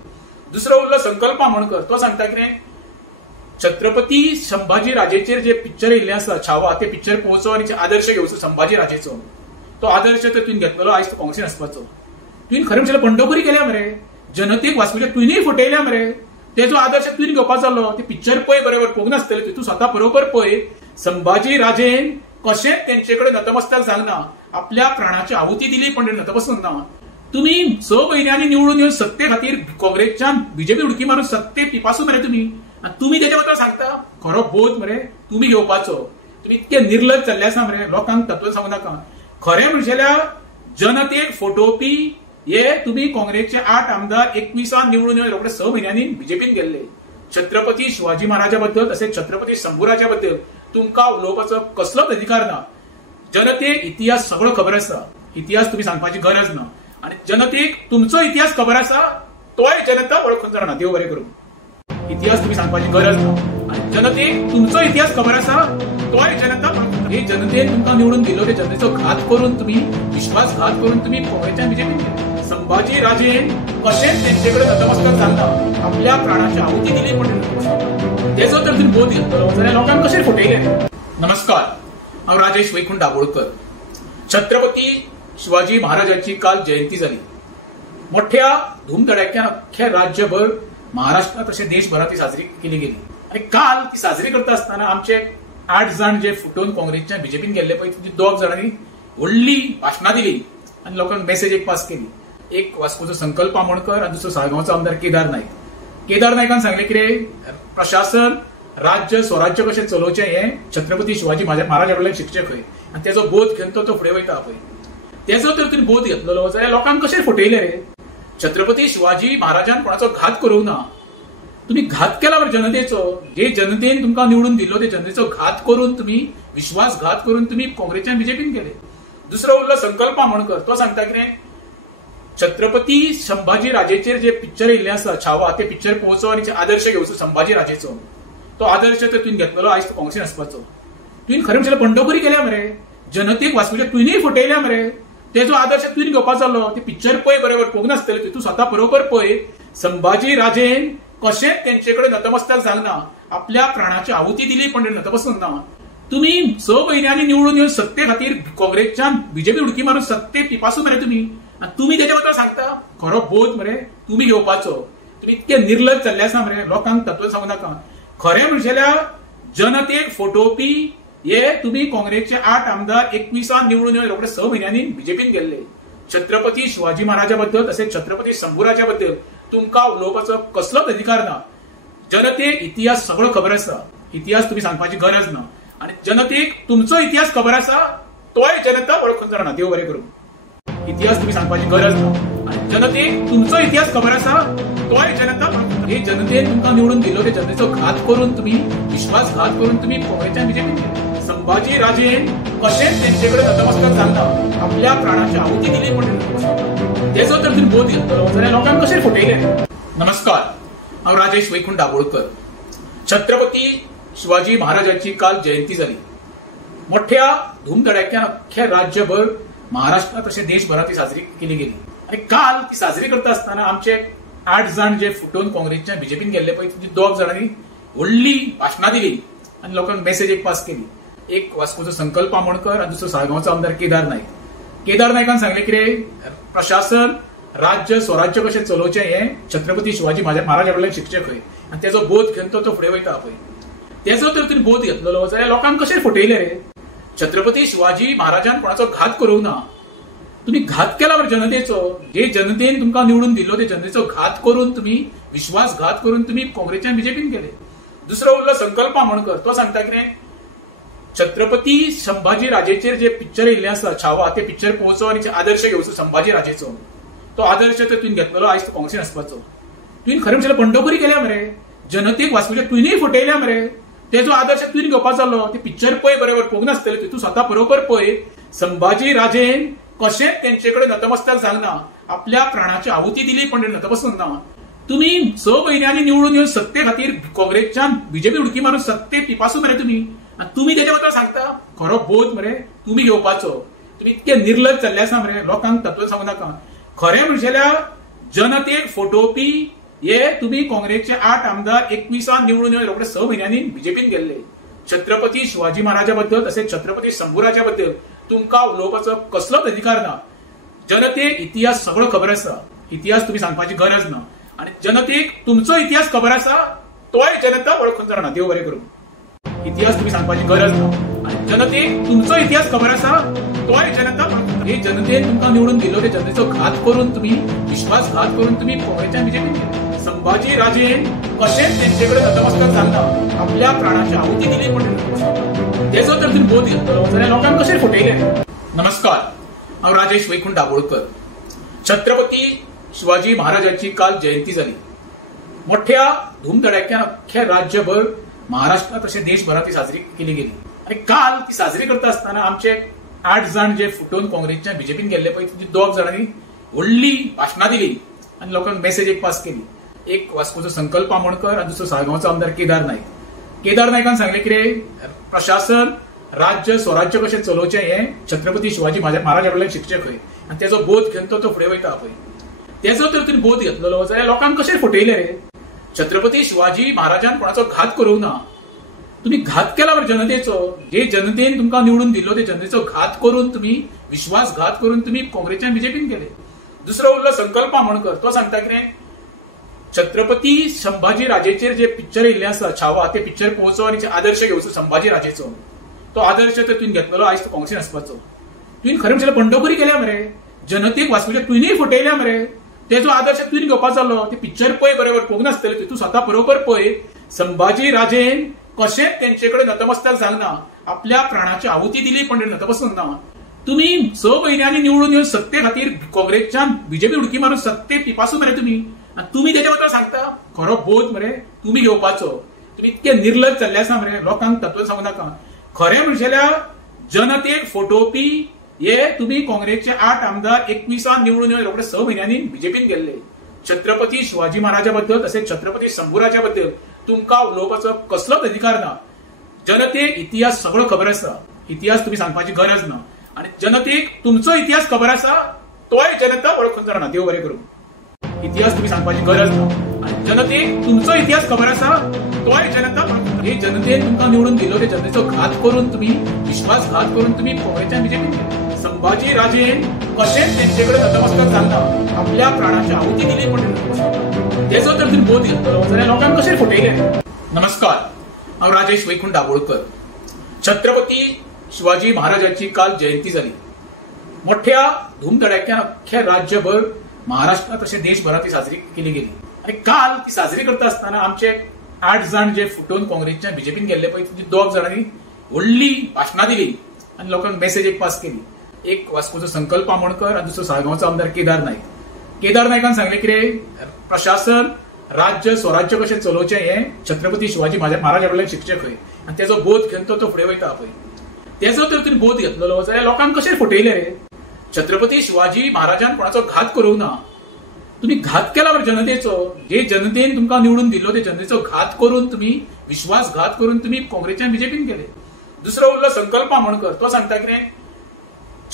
दुसरो उरलो संकल्प आमोणकर. तो सांगता कितें, छत्रपती संभाजी राजेचेर जे पिक्चर येयल्ले आसा छावा, ते पिक्चर पळोवचो आनी आदर्श घेवचो संभाजी राजेचो. तो आदर्श तर तुवें घेतलेलो आयज तो काँग्रेसीन आसपाचो. तुवें खरें म्हणल्यार बंडखोरी केल्या मरे. जनतेक वास्कोच्या तुवेंय फटयल्या मरे. तेजो आदर्श तुवें घेवपाचो जालो. ते पिक्चर पळय बरोबर पळोवंक नासतलें. तूं स्वता बरोबर पळय. संभाजी राजेन कशेंच तेंचेकडे नतमस्तक जालना आपल्या प्राणाची आहुती दिली पण नतमस्तक ना. तुम्ही 6 म्हयन्यांनी निवडून येवन सत्ते खातीर काँग्रेसच्यान बीजेपी उडकी मारून सत्ते पिपासून मरे तुम्ही. आणि तुम्ही तेच्या बद्दल सांगता खरो बोध मरे तुम्ही घेवपाचो. तुम्ही इतके निर्लज जाल्ले आसा मरे. लोकांक तत्व सांगू नाका. खरें म्हणजेल्यार जनतेक फटोवपी हे तुम्ही काँग्रेसचे 8 आमदार 21 निवडून येवन रोखडे 6 म्हयन्यांनी बीजेपीन गेल्ले. छत्रपती शिवाजी महाराजा बद्दल तसेच छत्रपती शंभूराजा बद्दल तुमकां उलोवपाचो कसलोच अधिकार ना. जनतेक इतिहास सगळो खबर आसा. इतिहास तुम्ही सांगपाची गरज ना. आणि जनतेक तुमचो इतिहास खबर आसा तोय जनता वळखून जाणा. देव बरें करूं. इतिहास तुम्ही सांगपाची गरज ना. आणि जनतेक तुमचो इतिहास खबर आसा तोय जनता वळखून. हे जनतेन तुमकां निवडून दिलो ते जनतेचो घात करून तुम्ही विश्वासघात करून तुम्ही काँग्रेसच्या बीजेपीन गेले. संभाजी राजेन कशेंच तेंचेकडे नतमस्तक जालना आपल्या प्राणाची आहुती दिली पण तेचो तर तुम्ही बोध घेतलो जाल्यार लोकांक कशें फटयले. नमस्कार, हांव राजेश वैकुंठ दाबोळकर. छत्रपती शिवाजी महाराजांची काल जयंती जाली. मोठ्या धूमधडाक्यान अख्ख्या राज्यभर महाराष्ट्रात तशें देशभरात ती साजरी केली गेली. आणि काल ती साजरी करता आसतना आमचे 8 जण जे फुटून काँग्रेसच्या बीजेपीन गेल्ले पळय, 2 जाणांनी व्हडली भाशणां दिली आणि लोकांक मेसेज एक पास केली. एक वास्कोचो संकल्प आमोणकर आणि दुसरो साळगांवचो आमदार केदार नायक. केदार नायकान सांगले कितें, प्रशासन राज्य स्वराज्य कशें चलोवचें हें छत्रपती शिवाजी महाराजा कडल्यान शिकचें खंय, आनी तेजो बोध घेवन तो फुडें वयता पळय. तेजो तर तुमी बोध घेतलेलो जाल्यार लोकांक कशें फटयले रे. छत्रपती शिवाजी महाराजान कोणाचो घात करूंक ना. तुम्ही घात केला बरं जनतेचो. जे जनतेन तुमकां निवडून दिलो ते जनतेचो घात करून तुम्ही विश्वासघात करून तुम्ही काँग्रेसच्या बीजेपीन गेले. दुसरो उरलो संकल्प आमोणकर. तो सांगता कितें, छत्रपती संभाजी राजेचेर जे पिक्चर येयल्ले आसा छावा, ते पिक्चर पळोवचो आनी आदर्श घेवचो संभाजी राजेचो. तो आदर्श तर तुवें घेतलेलो आयज तो काँग्रेसीन आसपाचो. तुवें खरें म्हणल्यार बंडखोरी केल्या मरे. जनतेक वास्कोच्या तुवेंय फटयल्या मरे. तेजो आदर्श तुवें घेवपाचो जालो. ते पिक्चर पळय बरोबर पळोवंक नासतलें. तूं स्वता बरोबर पळय. संभाजी राजेन कशेंच तेंचेकडे नतमस्तक जालना आपल्या प्राणाची आहुती दिली पण नतमस्तक ना. तुम्ही 6 म्हयन्यांनी निवडून येवन सत्ते खातीर काँग्रेसच्यान बीजेपी उडकी मारून सत्ते पिपासून मरे तुम्ही. आणि तुम्ही तेच्या बद्दल सांगता खरो बोध मरे तुम्ही घेवपाचो. तुम्ही इतके निर्लज जाल्ले आसा मरे. लोकांक तत्व सांगू नाका. खरें म्हणजेल्यार जनतेक फटोवपी हे तुम्ही काँग्रेसचे 8 आमदार 21 निवडून येवन रोखडे 6 म्हयन्यांनी बीजेपीन गेल्ले. छत्रपती शिवाजी महाराजा बद्दल तसेच छत्रपती शंभूराजा बद्दल तुमकां उलोवपाचो कसलोच अधिकार ना. जनतेक इतिहास सगळो खबर आसा. इतिहास तुम्ही सांगपाची गरज ना. आणि जनतेक तुमचो इतिहास खबर आसा तोय जनता वळखून जाणा. देव बरें करूं. इतिहास तुम्ही सांगपाची गरज ना. आणि जनतेक तुमचो इतिहास खबर आसा तोय जनता वळखून. हे जनतेन तुमकां निवडून दिलो ते जनतेचो घात करून तुम्ही विश्वासघात करून तुम्ही काँग्रेसच्या बीजेपीन गेले. संभाजी राजेन कशेंच तेंचेकडे नतमस्तक जालना आपल्या प्राणाची आहुती दिली पण तेचो तर तुम्ही बोध घेतलो जाल्यार लोकांक कशें फटयले. नमस्कार, हांव राजेश वैकुंठ दाबोळकर. छत्रपती शिवाजी महाराजांची काल जयंती जाली. मोठ्या धूमधडाक्यान अख्ख्या राज्यभर महाराष्ट्रात तशें देशभरात ती साजरी केली गेली. आणि काल ती साजरी करता आसतना आमचे 8 जण जे फुटून काँग्रेसच्या बीजेपीन गेल्ले पळय, 2 जाणांनी व्हडली भाशणां दिली आणि लोकांक मेसेज एक पास केली. एक वास्कोचो संकल्प आमोणकर आणि दुसरो साळगांवचो आमदार केदार नायक. केदार नायकान सांगले कितें, प्रशासन राज्य स्वराज्य कशें चलोवचें हें छत्रपती शिवाजी महाराजा कडल्यान शिकचें खंय आनी तेजो बोध घेवन तो फुडें वयता पळय. तेजो तर तुवें बोध घेतलेलो जाल्यार लोकांक कशें फटयलें रे. छत्रपती शिवाजी महाराजान कोणाचो घात करूंक ना. तुम्ही घात केला बरं जनतेचो. जे जनतेन तुमकां निवडून दिल्लो ते जनतेचो घात करून तुम्ही विश्वासघात करून तुम्ही काँग्रेसच्यान बीजेपीन गेले. दुसरो उरलो संकल्प आमोणकर. तो सांगता कितें छत्रपती संभाजी राजेचेर जे पिक्चर येयल्ले आसा छावा ते पिक्चर पळोवचो आनी आदर्श घेवचो संभाजी राजेचो. तो आदर्श तर तुवें घेतलेलो आयज तो काँग्रेसीन आसपाचो. तुवें खरें म्हणल्यार बंडखोरी केल्या मरे. जनतेक वाचपाचें तुवेंय फटयल्या मरे. तेजो आदर्श तुवें घेवपाचो जालो. ते पिक्चर पळय बरोबर पळोवंक नासतलें. तूं स्वता बरोबर पळय. संभाजी राजेन कशेंच तेंचे कडेन नतमस्तक जावना. आपल्या प्राणाची आहुती दिली पण नतमस्तक ना. तुम्ही 6 म्हयन्यांनी निवडून येवन सत्ते खातीर काँग्रेसच्यान बीजेपी उडकी मारून सत्ते पिपासून मरे तुम्ही. आणि तुम्ही तेच्या बद्दल सांगता खरो बोध मरे तुम्ही घेवपाचो. तुम्ही इतके निर्लज जाल्ले आसा मरे. लोकांक तत्व सांगू नाका. खरें म्हणजेल्या जनतेक फटोवपी हे तुम्ही काँग्रेसचे 8 आमदार 21 निवडून येवन रोखडे 6 म्हयन्यांनी बीजेपीन गेल्ले. छत्रपती शिवाजी महाराजा बद्दल तसेच छत्रपती शंभूराजा बद्दल तुमकां उलोवपाचो कसलोच अधिकार ना. जनतेक इतिहास सगळो खबर आसा. इतिहास तुम्ही सांगपाची गरज ना. आणि जनतेक तुमचो इतिहास खबर आसा तोय जनता वळखून जाणा. देव बरें करूं. इतिहास तुम्ही सांगपाची गरज ना. आणि जनतेक तुमचो इतिहास खबर आसा तोय जनता वळखून. हे जनतेन तुमकां निवडून दिल्लो ते जनतेचो घात करून तुम्ही विश्वासघात करून तुम्ही काँग्रेसच्यान बीजेपीन गेले. संभाजी राजेन कशेंच तेंचे कडेन नतमस्तक जावना. आपल्या प्राणाची आहुती दिली पण तेजो तर तुवें बोध घेतलो जाल्यार लोकांक कशें फटयलें. नमस्कार, हांव राजेश वैकुंठ दाबोळकर. छत्रपती शिवाजी महाराजांची काल जयंती जाली. मोठ्या धूमधडाक्यान अख्ख्या राज्यभर महाराष्ट्रात तशें देशभरात ती साजरी केली गेली. आणि काल ती साजरी करता आसतना आमचे 8 जाण जे फुटून काँग्रेसच्या बीजेपीन गेल्ले पळय ती 2 जाणांनी व्हडली भाशणां दिली आणि लोकांक मेसेज एक पास केली. एक वास्कोचो संकल्प आमोणकर आणि दुसरो साळगांवचो आमदार केदार नायक. केदार नायकान सांगले कितें प्रशासन राज्य स्वराज्य कशें चलोवचें हें छत्रपती शिवाजी महाराजा कडल्यान शिकचें खंय आनी तेजो बोध घेवन तो फुडें वयता पळय. तेजो तर तुवें बोध घेतलेलो जाल्यार लोकांक कशें फटयलें रे. छत्रपती शिवाजी महाराजान कोणाचो घात करूंक ना. तुम्ही घात केला बरं जनतेचो. जे जनतेन तुमकां निवडून दिल्लो ते जनतेचो घात करून तुम्ही विश्वासघात करून तुम्ही काँग्रेसच्यान बीजेपीन गेले. दुसरो उरलो संकल्प आमोणकर. तो सांगता कितें छत्रपती संभाजी राजेचेर जे पिक्चर येयल्ले आसा छावा ते पिक्चर पळोवचो आनी आदर्श घेवचो संभाजी राजेचो. तो आदर्श तर तुवें घेतलेलो आयज तो काँग्रेसीन आसपाचो. तुवें खरें म्हणल्यार बंडखोरी केल्या मरे. जनतेक वाचपाचें तुवेंय फटयल्या मरे. तेजो आदर्श तुवें घेवपाचो जालो. ते पिक्चर पळय बरोबर पळोवंक नासतलें. तूं स्वता बरोबर पळय. संभाजी राजेन कशेंच तेंचे कडेन नतमस्तक जावना. आपल्या प्राणाची आहुती दिली पण नतमस्तक ना. तुम्ही 6 म्हयन्यांनी निवडून येवन सत्ते खातीर काँग्रेसच्यान बीजेपी उडकी मारून सत्ते पिपासून मरे तुम्ही. आणि तुम्ही तेच्या बद्दल सांगता खरो बोध मरे तुम्ही घेवपाचो. तुम्ही इतके निर्लज जाल्ले आसा मरे. लोकांक तत्व सांगू नाका. खरें म्हणजेल्या जनतेक फटोवपी हे तुम्ही काँग्रेसचे 8 आमदार 21 निवडून येवन रोखडे 6 म्हयन्यांनी बीजेपीन गेल्ले. छत्रपती शिवाजी महाराजा बद्दल तसेच छत्रपती शंभूराजा बद्दल तुमकां उलोवपाचो कसलोच अधिकार ना. जनतेक इतिहास सगळो खबर आसा. इतिहास तुम्ही सांगपाची गरज ना. आणि जनतेक तुमचो इतिहास खबर आसा तोय जनता वळखून जाणा. देव बरें करूं. इतिहास तुम्ही सांगपाची गरज ना. आणि जनतेक तुमचो इतिहास खबर आसा तोय जनता वळखून. हे जनतेन तुमकां निवडून दिल्लो ते जनतेचो घात करून तुम्ही विश्वासघात करून तुम्ही काँग्रेसच्यान बीजेपीन गेले. संभाजी राजेन कशेंच तेंचे कडेन नतमस्तक जावना. आपल्या प्राणाची आहुती दिली पण तेजो तर तुवें बोध घेतलो जाल्यार लोकांक कशें फटयलें. नमस्कार, हांव राजेश वैकुंठ दाबोळकर. छत्रपती शिवाजी महाराजांची काल जयंती जाली. मोठ्या धूमधडाक्यान अख्ख्या राज्यभर महाराष्ट्रात तशें देशभरात ती साजरी केली गेली. आणि काल ती साजरी करता आसतना आमचे 8 जाण जे फुटून काँग्रेसच्या बीजेपीन गेल्ले पळय ती 2 जाणांनी व्हडली भाशणां दिली आणि लोकांक मेसेज एक पास केली. एक वास्कोचो संकल्प आमोणकर आणि दुसरो साळगांवचो आमदार केदार नायक. केदार नायकान सांगले कितें प्रशासन राज्य स्वराज्य कशें चलोवचें हें छत्रपती शिवाजी महाराजा कडल्यान शिकचें खंय आनी तेजो बोध घेवन तो फुडें वयता पळय. तेजो तर तुवें बोध घेतलेलो जाल्यार लोकांक कशें फटयलें रे. छत्रपती शिवाजी महाराजान कोणाचो घात करूंक ना. तुम्ही घात केला बरं जनतेचो. जे जनतेन तुमकां निवडून दिल्लो ते जनतेचो घात करून तुम्ही विश्वासघात करून तुम्ही काँग्रेसच्यान बीजेपीन गेले. दुसरो उरलो संकल्प आमोणकर. तो सांगता कितें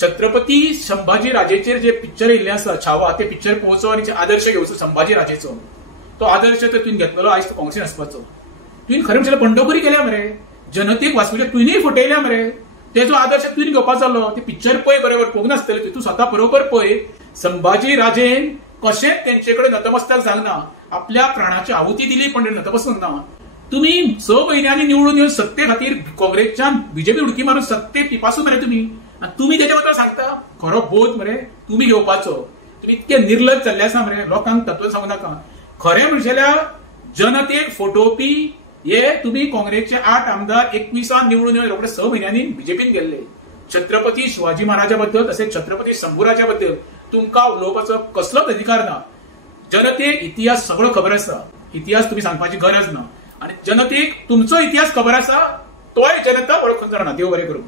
छत्रपती संभाजी राजेचेर जे पिक्चर येयल्ले आसा छावा ते पिक्चर पळोवचो आनी आदर्श घेवचो संभाजी राजेचो. तो आदर्श तर तुवें घेतलेलो आयज तो काँग्रेसीन आसपाचो. तुवें खरें म्हणल्यार बंडखोरी केल्या मरे. जनतेक वाचपाचें तुवेंय फटयल्या मरे. तेजो आदर्श तुवें घेवपाचो जालो. ते पिक्चर पळय बरोबर पळोवंक नासतलें. तूं स्वता बरोबर पळय. संभाजी राजेन कशेंच तेंचेकडे नतमस्तक जावना, आपल्या प्राणाची आहुती दिली पण नतमस्तक ना. तुम्ही 6 महिन्यांनी निवडून येऊन सत्ते खातीर काँग्रेसच्यान बीजेपी उडकी मारून सत्ते पिपासून मरे तुम्ही. आणि तुम्ही त्याच्या बद्दल सांगता खरो बोध मरे तुम्ही घेवपाचो. तुम्ही इतके निर्लज जाल्ले आसा मरे, लोकांक तत्व सांगू नाका. खरें म्हणजेल्या जनतेक फटोवपी हे तुम्ही काँग्रेसचे 8 आमदार 21 निवडून येऊन रोखडे 6 महिन्यांनी बीजेपीन गेल्ले. छत्रपती शिवाजी महाराजा बद्दल तसेच छत्रपती शंभूराजा बद्दल तुमका उलोवपाचो कसलोच अधिकार ना. जनतेक इतिहास सगळो खबर आसा, इतिहास तुम्ही सांगपाची गरज ना. आणि जनतेक तुमचो इतिहास खबर आसा, तोय जनता वळखून जाणा. देव बरें करूं.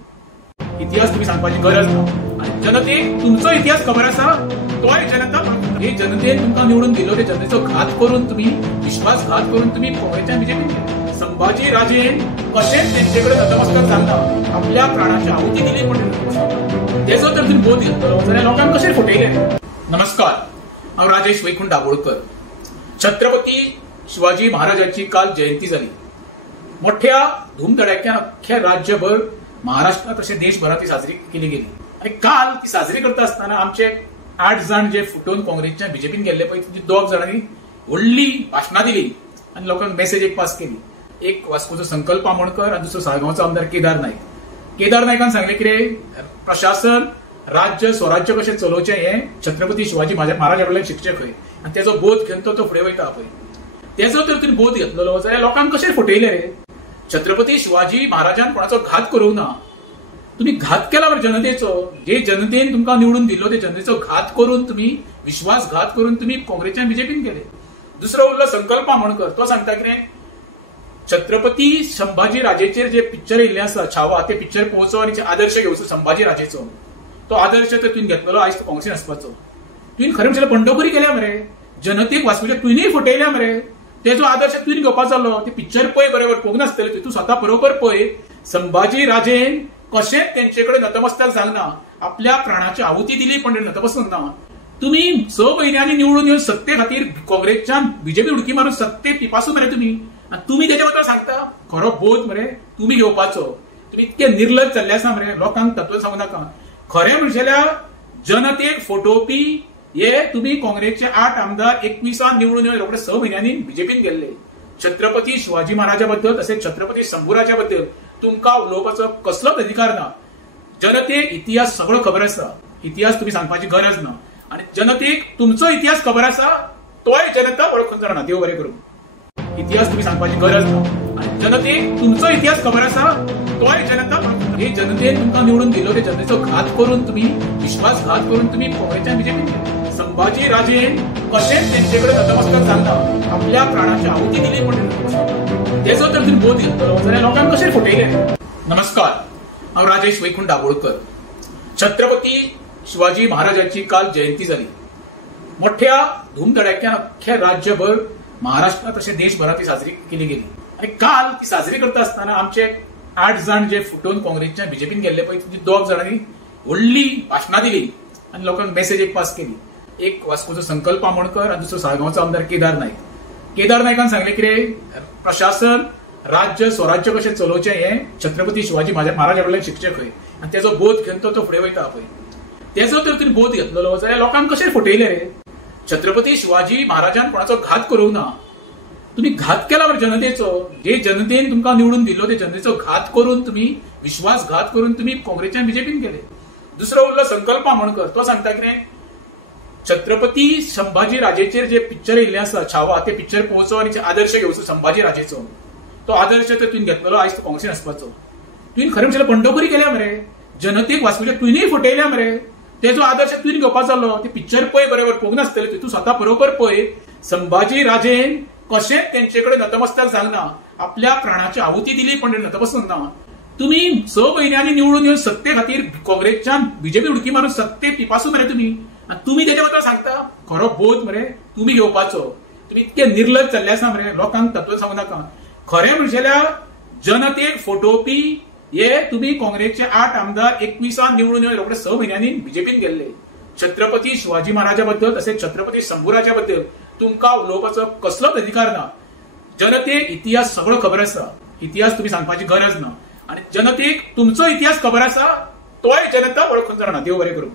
इतिहास तुम्ही सांगपाची गरज ना. आणि जनतेक तुमचो इतिहास खबर आसा, तोय जनता वळखून. हे जनतेन तुमका निवडून दिलो ते जनतेचो घात करून तुम्ही, विश्वासघात करून तुम्ही काँग्रेसच्या बीजेपी. संभाजी राजेन कशेंच तेंचेकडे नतमस्तक जावना, आपल्या प्राणाची आहुती दिली पण त्याचो जर तुम्ही बोध घेतलो जाल्यार लोकांक कशें फटयले. नमस्कार, हांव राजेश वैकुंठ दाबोळकर. छत्रपती शिवाजी महाराजांची काल जयंती जाली. मोठ्या धूमधडाक्यान अख्ख्या राज्यभर, महाराष्ट्रात तशें देशभरात ती साजरी केली गेली. आणि काल ती साजरी करता आसतना आमचे 8 जण जे फुटून काँग्रेसच्या बीजेपीन गेल्ले पळय, 2 जाणांनी व्हडली भाशणां दिली आणि लोकांक मेसेज एक पास केली. एक वास्कोचो संकल्प आमोणकर आणि दुसरो साळगांवचो आमदार केदार नायक. केदार नायकान सांगले कितें, प्रशासन राज्य स्वराज्य कशें चलोवचें हें छत्रपती शिवाजी महाराजा कडल्यान शिकचें खंय. आणि तेजो बोध घेवन तो फुडें वयता पळय. तेजो तर तुमी बोध घेतलेलो जाल्यार लोकांक कशें फटयले रे. छत्रपती शिवाजी महाराजान कोणाचो घात करूंक ना. तुम्ही घात केला बरं जनतेचो. जे जनतेन तुमकां निवडून दिल्लो ते जनतेचो घात करून तुम्ही, विश्वासघात करून तुम्ही काँग्रेसच्या बीजेपीन गेले. दुसरो उरलो संकल्प आमोणकर. तो सांगता कितें, छत्रपती संभाजी राजेचेर जे पिक्चर येयल्ले आसा छावा, ते पिक्चर पळोवचो आणि आदर्श घेवचो संभाजी राजेचो. तो आदर्श तर तुवें घेतलेलो, आयज तो काँग्रेसीन आसपाचो. तुवें खरें म्हणल्यार बंडखोरी केल्या मरे, जनतेक वाचूच्या तुवेंय फटयल्या मरे. तेजो आदर्श तुवें घेवपाचो जालो. ते पिक्चर पळय बरोबर पळोवंक नासतलें, तूं स्वता बरोबर पळय. संभाजी राजेन कशेंच तेंचेकडे नतमस्तक जावना, आपल्या प्राणाची आहुती दिली पण नतमस्तक ना. तुम्ही 6 महिन्यांनी निवडून येऊन सत्ते खातीर काँग्रेसच्यान बीजेपी उडकी मारून सत्ते पिपासून मरे तुम्ही. आणि तुम्ही त्याच्या बद्दल सांगता खरो बोध मरे तुम्ही घेवपाचो. तुम्ही इतके निर्लज जाल्ले आसा मरे, लोकांक तत्व सांगू नाका. खरें म्हणजेल्या जनतेक फटोवपी हे तुम्ही काँग्रेसचे 8 आमदार 21 निवडून येऊन रोखडे 6 महिन्यांनी बीजेपीन गेल्ले. छत्रपती शिवाजी महाराजा बद्दल तसेच छत्रपती शंभूराजा बद्दल तुमका उलोवपाचो कसलोच अधिकार ना. जनतेक इतिहास सगळो खबर आसा, इतिहास तुम्ही सांगपाची गरज ना. आणि जनतेक तुमचो इतिहास खबर आसा, तोय जनता वळखून जाणा. देव बरें करूं. इतिहास तुम्ही सांगपाची गरज ना. आणि जनतेक तुमचो इतिहास खबर आसा, तोय जनता वळखून. हे जनतेन तुमकां निवडून दिल्लो ते जनतेचो घात करून तुम्ही, विश्वासघात करून तुम्ही काँग्रेसच्या बीजेपीन. संभाजी राजेन कशेंच तेंचेकडे नतमस्तक जावना, आपल्या प्राणाची आहुती दिली पण तेजो तर तुम्ही बोध घेतलो जाल्यार लोकांक कशें फटयले. नमस्कार, हांव राजेश वैकुंठ दाबोळकर. छत्रपती शिवाजी महाराजांची काल जयंती जाली. मोठ्या धूमधडाक्यान अख्ख्या राज्यभर, महाराष्ट्रात तशें देशभरात ती साजरी केली गेली. आणि काल ती साजरी करता आसतना आमचे 8 जण जे फुटून काँग्रेसच्या बीजेपीन गेल्ले पळय, 2 जाणांनी व्हडली भाशणां दिली आणि लोकांक मेसेज एक पास केली. एक वास्कोचो संकल्प आमोणकर आणि दुसरो साळगांवचो आमदार केदार नायक. केदार नायकान सांगले कितें, प्रशासन राज्य स्वराज्य कशें चलोवचें हें छत्रपती शिवाजी महाराजा कडल्यान शिकचें खंय. आणि तेजो बोध घेवन तो फुडें वयता पळय. तेजो तर तुमी बोध घेतलेलो जाल्यार लोकांक कशें फटयले रे. छत्रपती शिवाजी महाराजान कोणाचो घात करूंक ना. तुम्ही घात केला बरं जनतेचो. जे जनतेन तुमकां निवडून दिल्लो ते जनतेचो घात करून तुम्ही, विश्वासघात करून तुम्ही काँग्रेसच्या बीजेपीन गेले. दुसरो उरलो संकल्प आमोणकर. तो सांगता कितें, छत्रपती संभाजी राजेचेर जे पिक्चर येयल्ले आसा छावा, ते पिक्चर पळोवचो आणि आदर्श घेवचो संभाजी राजेचो. तो आदर्श तर तुवें घेतलेलो, आयज तो काँग्रेसीन आसपाचो. तुवें खरें म्हणल्यार बंडखोरी केल्या मरे, जनतेक वाचूच्या तुवेंय फटयल्या मरे. तेजो आदर्श तुवें घेवपाचो जालो. ते पिक्चर पळय बरोबर पळोवंक नासतलें, तूं स्वता बरोबर पळय. संभाजी राजेन कशेंच तेंचेकडे नतमस्तक जावना, आपल्या प्राणाची आहुती दिली पण नतमस्तक ना. तुम्ही 6 महिन्यांनी निवडून येऊन सत्ते खातीर काँग्रेसच्यान बीजेपी उडकी मारून सत्ते पिपासून मरे तुम्ही. आणि तुम्ही त्याच्या बद्दल सांगता खरो बोध मरे तुम्ही घेवपाचो. तुम्ही इतके निर्लज जाल्ले आसा मरे, लोकांक तत्व सांगू नाका. खरें म्हणजेल्या जनतेक फटोवपी हे तुम्ही काँग्रेसचे 8 आमदार 21 निवडून येऊन रोखडे 6 महिन्यांनी बीजेपीन गेल्ले. छत्रपती शिवाजी महाराजा बद्दल तसेच छत्रपती शंभूराजा बद्दल तुमका उलोवपाचो कसलोच अधिकार ना. जनतेक इतिहास सगळो खबर आसा, इतिहास तुम्ही सांगपाची गरज ना. आणि जनतेक तुमचो इतिहास खबर आसा, तोय जनता वळखून जाणा. देव बरें करूं.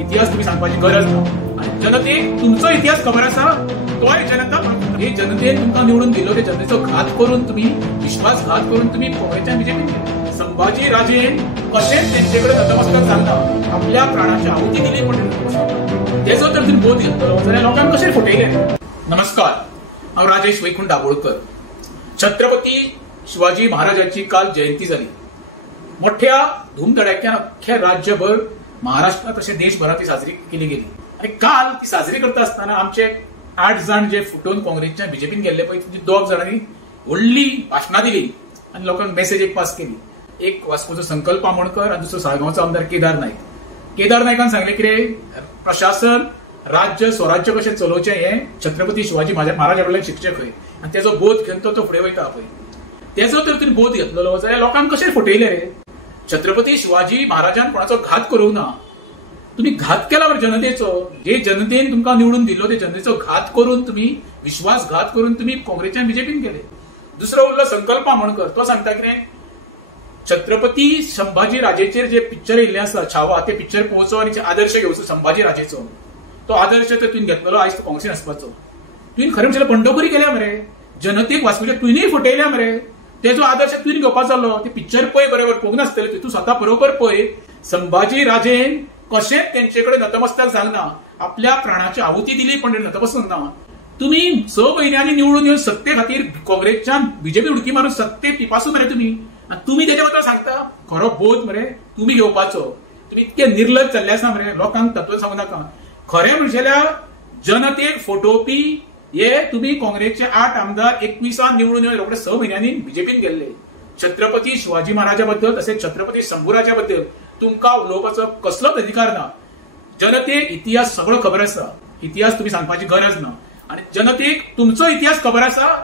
इतिहास तुम्ही सांगपाची गरज ना आणि जनतेक तुमचो इतिहास खबर आसा तोय जनता हे जनतेन तुमका निवडून दिलो ते जनतेचो घात करून तुम्ही विश्वासघात करून तुम्ही काँग्रेसच्या बीजेपीन गेले संभाजी राजेन कशेच त्यांच्याकडे नतमस्तक घालना आपल्या प्राणाची आहुती दिली पण त्याचो तर तुम्ही बोध घेतलो जाल्यार लोकांक कशें फटयले नमस्कार हांव राजेश वैकुंठ दाबोळकर छत्रपती शिवाजी महाराजांची काल जयंती जाली मोठ्या धूमधडाक्यान अख्ख्या राज्यभर महाराष्ट्रात तशें देशभरात ती साजरी केली गेली आणि काल ती साजरी करता आसतना आमचे 8 जण जे फुटून काँग्रेसच्या बीजेपीन गेल्ले पळय ती 2 जाणांनी व्हडली भाशणां दिली आणि लोकांक मेसेज एक पास केली एक वास्कोचो संकल्प आमोणकर आणि दुसरो साळगांवचो आमदार केदार नायकान सांगले कितें प्रशासन राज्य स्वराज्य कशें चलोवचें हें छत्रपती शिवाजी महाराजा कडल्यान शिकचें खंय आणि तेजो बोध घेवन तो फुडें वयता पळय तेजो तर तुमी बोध घेतलेलो जाल्यार लोकांक कशें फटयले रे छत्रपती शिवाजी महाराजान कोणाचो घात करूंक ना तुम्ही घात केला बरं जनतेचो जे जनतेन तुमकां निवडून दिलो ते जनतेचो घात करून तुम्ही विश्वासघात करून तुम्ही काँग्रेसच्या बीजेपीन गेले दुसरो उरलो संकल्प आमोणकर तो सांगता कितें छत्रपती संभाजी राजेचेर जे पिक्चर येयल्ले आसा छावा ते पिक्चर पळोवचो आनी आदर्श घेवचो संभाजी राजेचो तो आदर्श तर तुवें घेतलेलो आयज तो काँग्रेसीन आसपाचो तुवें खरें म्हणल्यार बंडखोरी केल्या मरे जनतेक वाचपाच्या तुवेंय फटयल्या मरे तेजो आदर्श तुवें घेवपाचो जालो ते पिक्चर पळय बरोबर पळोवंक नासतलें तूं स्वता बरोबर पळय संभाजी राजेन कशेंच तेंचेकडे नतमस्तक जावना आपल्या प्राणाची आहुती दिली पण नतमस्तक ना तुम्ही 6 म्हयन्यांनी निवडून येवन सत्ते खातीर काँग्रेसच्या बीजेपी उडकी मारून सत्ते पिपासून मरे तुम्ही तेच्या बद्दल सांगता खरो बोध मरे तुम्ही घेवपाचो तुम्ही इतके निर्लज जाल्ले आसा मरे लोकांक तत्व सांगू नाका खरें म्हणजेल्या जनतेक फटोवपी हे तुम्ही काँग्रेसचे 8 आमदार 21 निवडून येवन रोखडे 6 म्हयन्यांनी बीजेपीन गेल्ले छत्रपती शिवाजी महाराजा बद्दल तसेच छत्रपती शंभूराजा बद्दल तुमका उलोवपाचो कसलोच अधिकार ना जनतेक इतिहास सगळो खबर आसा इतिहास तुम्ही सांगपाची गरज ना आणि जनतेक तुमचो इतिहास खबर आसा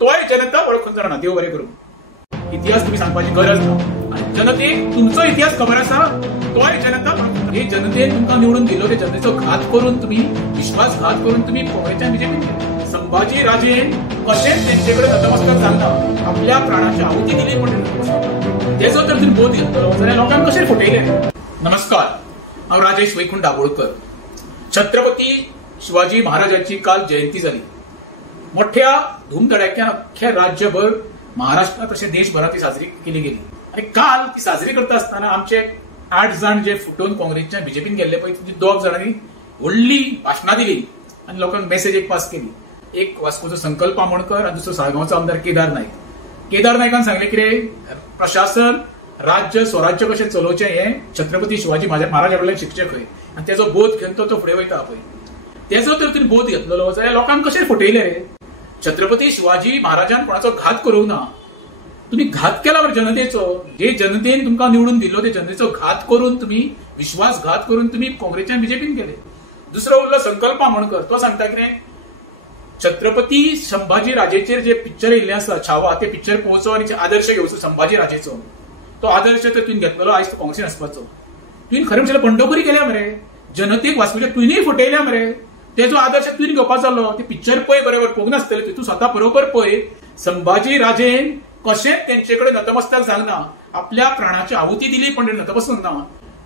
तोय जनता वळखून जाणा देव बरें करूं इतिहास तुम्ही सांगपाची गरज ना आणि जनतेक तुमचो इतिहास खबर आसा तोय जनता हे जनतेन तुमकां निवडून दिलो ते जनतेचो घात करून तुम्ही विश्वासघात करून तुम्ही काँग्रेसच्या बीजेपीन गेले संभाजी राजेन कशेंच तेंचेकडे नतमस्तक घालना आपल्या प्राणाची आहुती दिली पण तेजो तर तुमी बोध घेतलो जाल्यार लोकांक कशें फटयले नमस्कार हांव राजेश वैकुंठ दाबोळकर छत्रपती शिवाजी महाराजांची काल जयंती जाली मोठ्या धूमधडाक्यान अख्ख्या राज्यभर महाराष्ट्रात तशें देशभरात ती साजरी केली गेली आणि काल ती साजरी करता आसतना आमचे 8 जण जे फुटून काँग्रेसच्या बीजेपीन गेल्ले पळय ती 2 जाणांनी व्हडली भाशणां दिली आणि लोकांक मेसेज एक पास केली एक वास्कोचो संकल्प आमोणकर आणि दुसरो साळगांवचो आमदार केदार नायकान सांगले कितें प्रशासन राज्य स्वराज्य कशें चलोवचें हें छत्रपती शिवाजी महाराजा कडल्यान शिकचें खंय आणि तेजो बोध घेवन तो फुडें वयता पळय तेजो तर तुमी बोध घेतलेलो जाल्यार लोकांक कशें फटयले रे छत्रपती शिवाजी महाराजान कोणाचो घात करूंक ना तुम्ही घात केला बरं जनतेचो जे जनतेन तुमकां निवडून दिलो ते जनतेचो घात करून तुम्ही विश्वासघात करून तुम्ही काँग्रेसच्या बीजेपीन गेले दुसरो उरलो संकल्प आमोणकर तो सांगता कितें छत्रपती संभाजी राजेचेर जे पिक्चर येयल्ले आसा छावा ते पिक्चर पळोवचो आनी आदर्श घेवचो संभाजी राजेचो तो आदर्श तर तुवें घेतलेलो आयज तो काँग्रेसीन आसपाचो तुवें खरें म्हणल्यार बंडखोरी केल्या मरे जनतेक वाचपाच्या तुवेंय फटयल्या मरे तेजो आदर्श तुवें घेवपाचो जालो ते पिक्चर पळय बरोबर पळोवंक नासतलें तूं स्वता बरोबर पळय संभाजी राजेन कशेंच तेंचेकडे नतमस्तक जावना आपल्या प्राणाची आहुती दिली पण नतमस्तक ना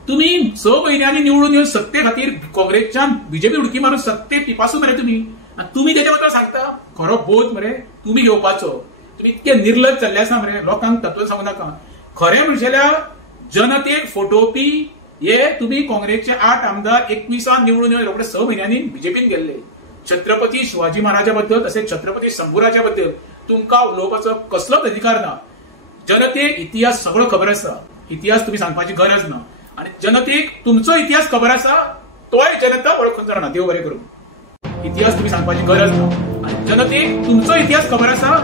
तुम्ही 6 म्हयन्यांनी निवडून येवन सत्ते खातीर काँग्रेसच्या बीजेपी उडकी मारून सत्ते पिपासून मरे तुम्ही तेच्या बद्दल सांगता खरो बोध मरे तुम्ही घेवपाचो तुम्ही इतके निर्लज जाल्ले आसा मरे लोकांक तत्व सांगू नाका खरें म्हणजेल्या जनतेक फटोवपी हे तुम्ही काँग्रेसचे 8 आमदार 21 निवडून येवन रोखडे 6 म्हयन्यांनी बीजेपीन गेल्ले छत्रपती शिवाजी महाराजा बद्दल तसेच छत्रपती शंभूराजा बद्दल तुमका उलोवपाचो कसलोच अधिकार ना जनतेक इतिहास सगळो खबर आसा इतिहास तुम्ही सांगपाची गरज ना आणि जनतेक तुमचो इतिहास खबर आसा तोय जनता वळखून जाणा देव बरें करूं इतिहास तुम्ही सांगपाची गरज ना आणि जनतेक तुमचो इतिहास खबर आसा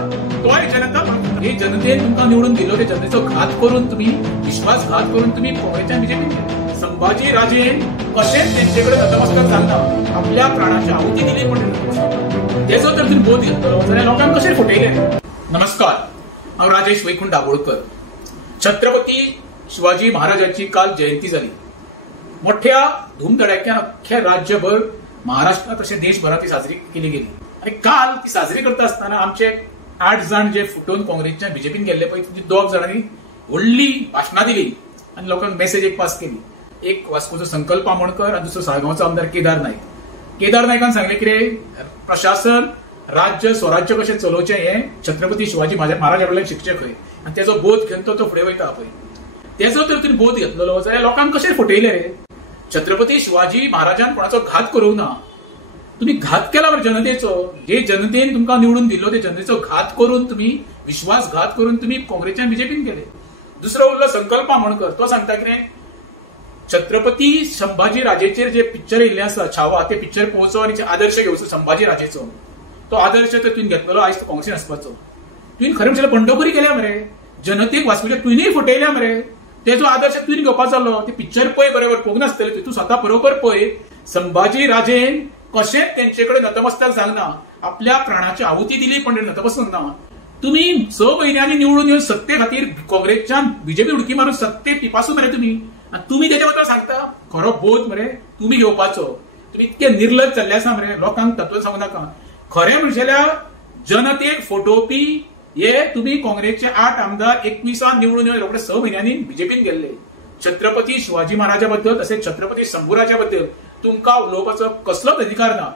तोय जनता हे जनतेन तुमकां निवडून दिलो ते जनतेचो घात करून तुम्ही विश्वासघात करून तुम्ही काँग्रेसच्या बीजेपीन गेले संभाजी राजेन कशेंच तेंचेकडे नतमस्तक जावना आपल्या प्राणाची आहुती दिली पण तेजो तर तुमी बोध घेतलो जाल्यार लोकांक कशें फटयले नमस्कार हांव राजेश वैकुंठ दाबोळकर छत्रपती शिवाजी महाराजांची काल जयंती जाली मोठ्या धूमधडाक्यान अख्ख्या राज्यभर महाराष्ट्रात तशें देशभरात ती साजरी केली गेली आणि काल ती साजरी करता आसतना आमचे 8 जण जे फुटून काँग्रेसच्या बीजेपीन गेल्ले पळय ती 2 जाणांनी व्हडली भाशणां दिली आणि लोकांक मेसेज एक पास केली एक वास्कोचो संकल्प आमोणकर आणि दुसरो साळगांवचो आमदार केदार नाईक. केदार नायकान सांगले कितें, प्रशासन राज्य स्वराज्य कशें चलोवचें हें छत्रपती शिवाजी महाराजा कडल्यान शिकचें खंय, आनी तेजो बोध घेवन तो फुडें वयता पळय. तेजो तर तुवें बोध घेतलेलो जाल्यार लोकांक कशें फटयले रे. छत्रपती शिवाजी महाराजान कोणाचो घात करूंक ना. तुम्ही घात केला बरं जनतेचो. जे जनतेन तुमकां निवडून दिल्लो ते जनतेचो घात करून तुम्ही विश्वासघात करून तुम्ही काँग्रेसच्यान बीजेपीन गेले. दुसरो उरलो संकल्प आमोणकर. तो सांगता कितें, छत्रपती संभाजी राजेचेर जे पिक्चर येयल्ले आसा छावा, ते पिक्चर पळोवचो आनी आदर्श घेवचो संभाजी राजेचो. तो आदर्श तर तुवें घेतलेलो आयज तो काँग्रेसीन आसपाचो. तुवें खरें म्हणल्यार बंडखोरी केल्या मरे. जनतेक वास्कोच्या तुवेंय फटयल्या मरे. तेजो आदर्श तुवें घेवपाचो आसलो. ते पिक्चर पळय बरोबर पळोवंक नासतलें. तूं स्वता बरोबर पळय. संभाजी राजेन कशेंच तेंचे कडेन नतमस्तक जावना. आपल्या प्राणाची आहुती दिली पण नतमस्तक ना. तुम्ही 6 म्हयन्यांनी निवडून येवन सत्ते खातीर काँग्रेसच्यान बीजेपी उडकी मारून सत्ते पिपासून मरे तुम्ही. आणि तुम्ही तेच्या बद्दल सांगता. खरो बोध मरे तुम्ही घेवपाचो. तुम्ही इतके निर्लज जाल्ले आसा मरे. लोकांक तत्व सांगू नाका. खरें म्हणजेल्यार जनतेक फटोवपी हे तुम्ही काँग्रेसचे 8 आमदार 21 निवडून येवन रोखडे 6 म्हयन्यांनी बीजेपीन गेल्ले. छत्रपती शिवाजी महाराजा बद्दल तसेच छत्रपती शंभूराजा बद्दल तुमकां उलोवपाचो कसलोच अधिकार ना.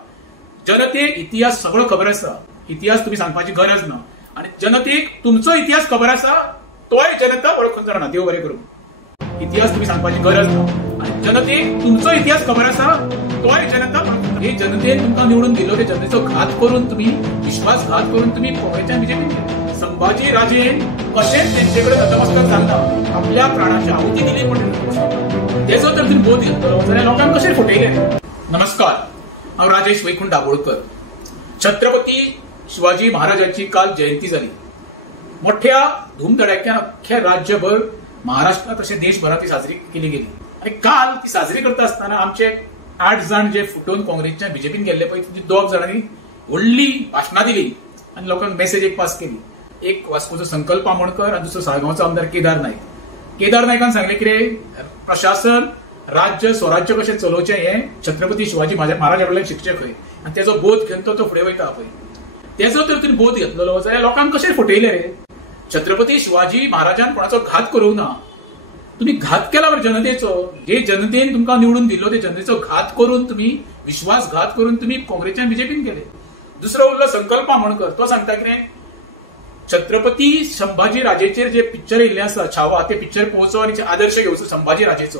जनतेक इतिहास सगळो खबर आसा. इतिहास तुम्ही सांगपाची गरज ना. आणि जनतेक तुमचो इतिहास खबर आसा तोय जनता वळखून जाणा. देव बरें करूं. इतिहास तुम्ही सांगपाची गरज ना. आणि जनतेक तुमचो इतिहास खबर आसा तोय जनता वळखून. हे जनतेन तुमकां निवडून दिल्लो ते जनतेचो घात करून तुम्ही विश्वासघात करून तुम्ही काँग्रेसच्यान बीजेपीन गेले. संभाजी राजेन कशेंच तेंचे कडेन नतमस्तक जावना. आपल्या प्राणाची आहुती दिली पण तेजो तर तुवें बोध घेतलो जाल्यार लोकांक कशें फटयले. नमस्कार, हांव राजेश वैकुंठ दाबोळकर. छत्रपती शिवाजी महाराजांची काल जयंती जाली. मोठ्या धूमधडाक्यान अख्ख्या राज्यभर महाराष्ट्रात तशें देशभरात ती साजरी केली गेली. आणि काल ती साजरी करता आसतना आमचे 8 जाण जे फुटून काँग्रेसच्या बीजेपीन गेल्ले पळय, 2 जाणांनी व्हडली भाशणां दिली आणि लोकांक मेसेज एक पास केली. एक वास्कोचो संकल्प आमोणकर आणि दुसरो साळगांवचो आमदार केदार नाईक. केदार नायकान सांगले कितें, प्रशासन राज्य स्वराज्य कशें चलोवचें हें छत्रपती शिवाजी महाराजा कडल्यान शिकचें खंय, आनी तेजो बोध घेवन तो फुडें वयता पळय. तेजो तर तुवें बोध घेतलेलो जाल्यार लोकांक कशें फटयले रे. छत्रपती शिवाजी महाराजान कोणाचो घात करूंक ना. तुम्ही घात केला बरं जनतेचो. जे जनतेन तुमकां निवडून दिल्लो ते जनतेचो घात करून तुम्ही विश्वासघात करून तुम्ही काँग्रेसच्यान बीजेपीन गेले. दुसरो उरलो संकल्प आमोणकर. तो सांगता कितें, छत्रपती संभाजी राजेचेर जे पिक्चर येयल्ले आसा छावा, ते पिक्चर पळोवचो आनी आदर्श घेवचो संभाजी राजेचो.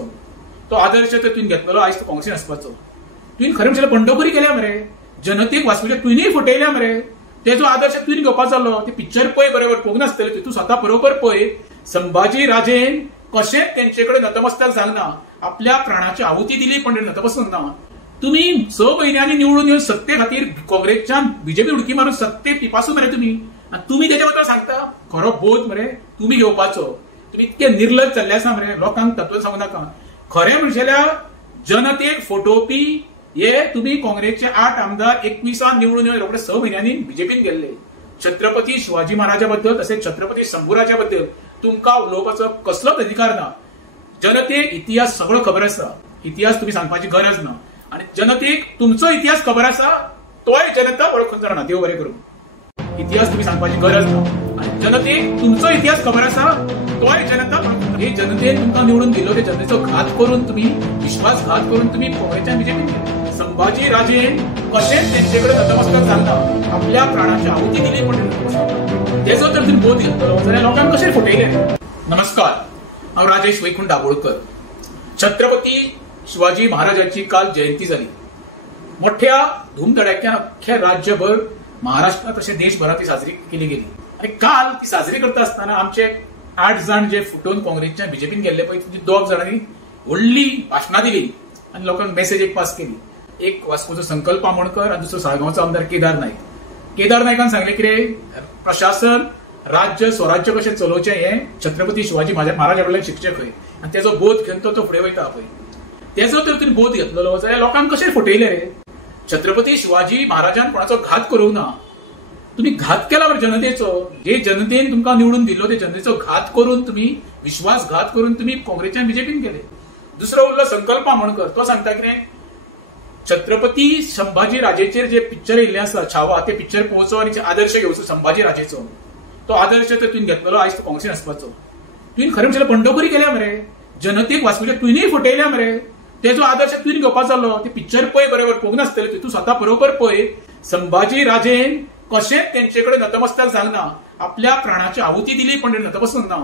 तो आदर्श तर तुवें घेतलेलो आयज तो काँग्रेसीन आसपाचो. तुवें खरें म्हणल्यार बंडखोरी केल्या मरे. जनतेक वास्कोच्या तुवेंय फटयल्या मरे. तेजो आदर्श तुवें घेवपाचो आसलो. ते पिक्चर पळय बरोबर पळोवंक नासतलें. तूं स्वता बरोबर पळय. संभाजी राजेन कशेंच तेंचे कडेन नतमस्तक जावना. आपल्या प्राणाची आहुती दिली पण नतमस्तक ना. तुम्ही 6 म्हयन्यांनी निवडून येवन सत्ते खातीर काँग्रेसच्यान बीजेपी उडकी मारून सत्ते पिपासून मरे तुम्ही. आणि तुम्ही तेच्या बद्दल सांगता. खरो बोध मरे तुम्ही घेवपाचो. तुम्ही इतके निर्लज जाल्ले आसा मरे. लोकांक तत्व सांगू नाका. खरें म्हणजेल्यार जनतेक फटोवपी हे तुम्ही काँग्रेसचे 8 आमदार 21 निवडून येवन रोखडे 6 म्हयन्यांनी बीजेपीन गेल्ले. छत्रपती शिवाजी महाराजा बद्दल तसेच छत्रपती शंभूराजा बद्दल तुमकां उलोवपाचो कसलोच अधिकार ना. जनतेक इतिहास सगळो खबर आसा. इतिहास तुम्ही सांगपाची गरज ना. आणि जनतेक तुमचो इतिहास खबर आसा तोय जनता वळखून जाणा. देव बरें करूं. इतिहास तुम्ही सांगपाची गरज ना. आणि जनतेक तुमचो इतिहास खबर आसा तोय जनता वळखून. हे जनतेन तुमकां निवडून दिल्लो ते जनतेचो घात करून तुम्ही विश्वासघात करून तुम्ही काँग्रेसच्यान बीजेपीन गेले. संभाजी राजेन कशेंच तेंचे कडेन नतमस्तक जावना. आपल्या प्राणाची आहुती दिली पण तेजो तर तुवें बोध घेतलो जाल्यार लोकांक कशें फटयले. नमस्कार, हांव राजेश वैकुंठ दाबोळकर. छत्रपती शिवाजी महाराजांची काल जयंती जाली. मोठ्या धूमधडाक्यान अख्ख्या राज्यभर महाराष्ट्रात तशें देशभरात ती साजरी केली गेली. आणि काल ती साजरी करता आसतना आमचे 8 जाण जे फुटून काँग्रेसच्या बीजेपीन गेल्ले पळय, 2 जाणांनी व्हडली भाशणां दिली आणि लोकांक मेसेज एक पास केली. एक वास्कोचो संकल्प आमोणकर आणि दुसरो साळगांवचो आमदार केदार नाईक. केदार नायकान सांगले कितें, प्रशासन राज्य स्वराज्य कशें चलोवचें हें छत्रपती शिवाजी महाराजा कडल्यान शिकचें खंय, आनी तेजो बोध घेवन तो फुडें वयता पळय. तेजो तर तुवें बोध घेतलेलो जाल्यार लोकांक कशें फटयले रे. छत्रपती शिवाजी महाराजान कोणाचो घात करूंक ना. तुम्ही घात केला बरं जनतेचो. जे जनतेन तुमकां निवडून दिल्लो ते जनतेचो घात करून तुम्ही विश्वासघात करून तुम्ही काँग्रेसच्यान बीजेपीन गेले. दुसरो उरलो संकल्प आमोणकर. तो सांगता कितें, छत्रपती संभाजी राजेचेर जे पिक्चर येयल्ले आसा छावा, ते पिक्चर पळोवचो आनी आदर्श घेवचो संभाजी राजेचो. तो आदर्श तर तुवें घेतलेलो आयज तो काँग्रेसीन आसपाचो. तुवें खरें म्हणल्यार बंडखोरी केल्या मरे. जनतेक वाचपाचे तुवेंय फटयल्या मरे. तेजो आदर्श तुवें घेवपाक जालो. ते पिक्चर पळय बरोबर पळोवंक नासतले, तूं स्वता बरोबर पळय. संभाजी राजेन कशेंच तेंचे कडेन नतमस्तक जावना, आपल्या प्राणाची आहुती दिली पण नतमस्तक ना.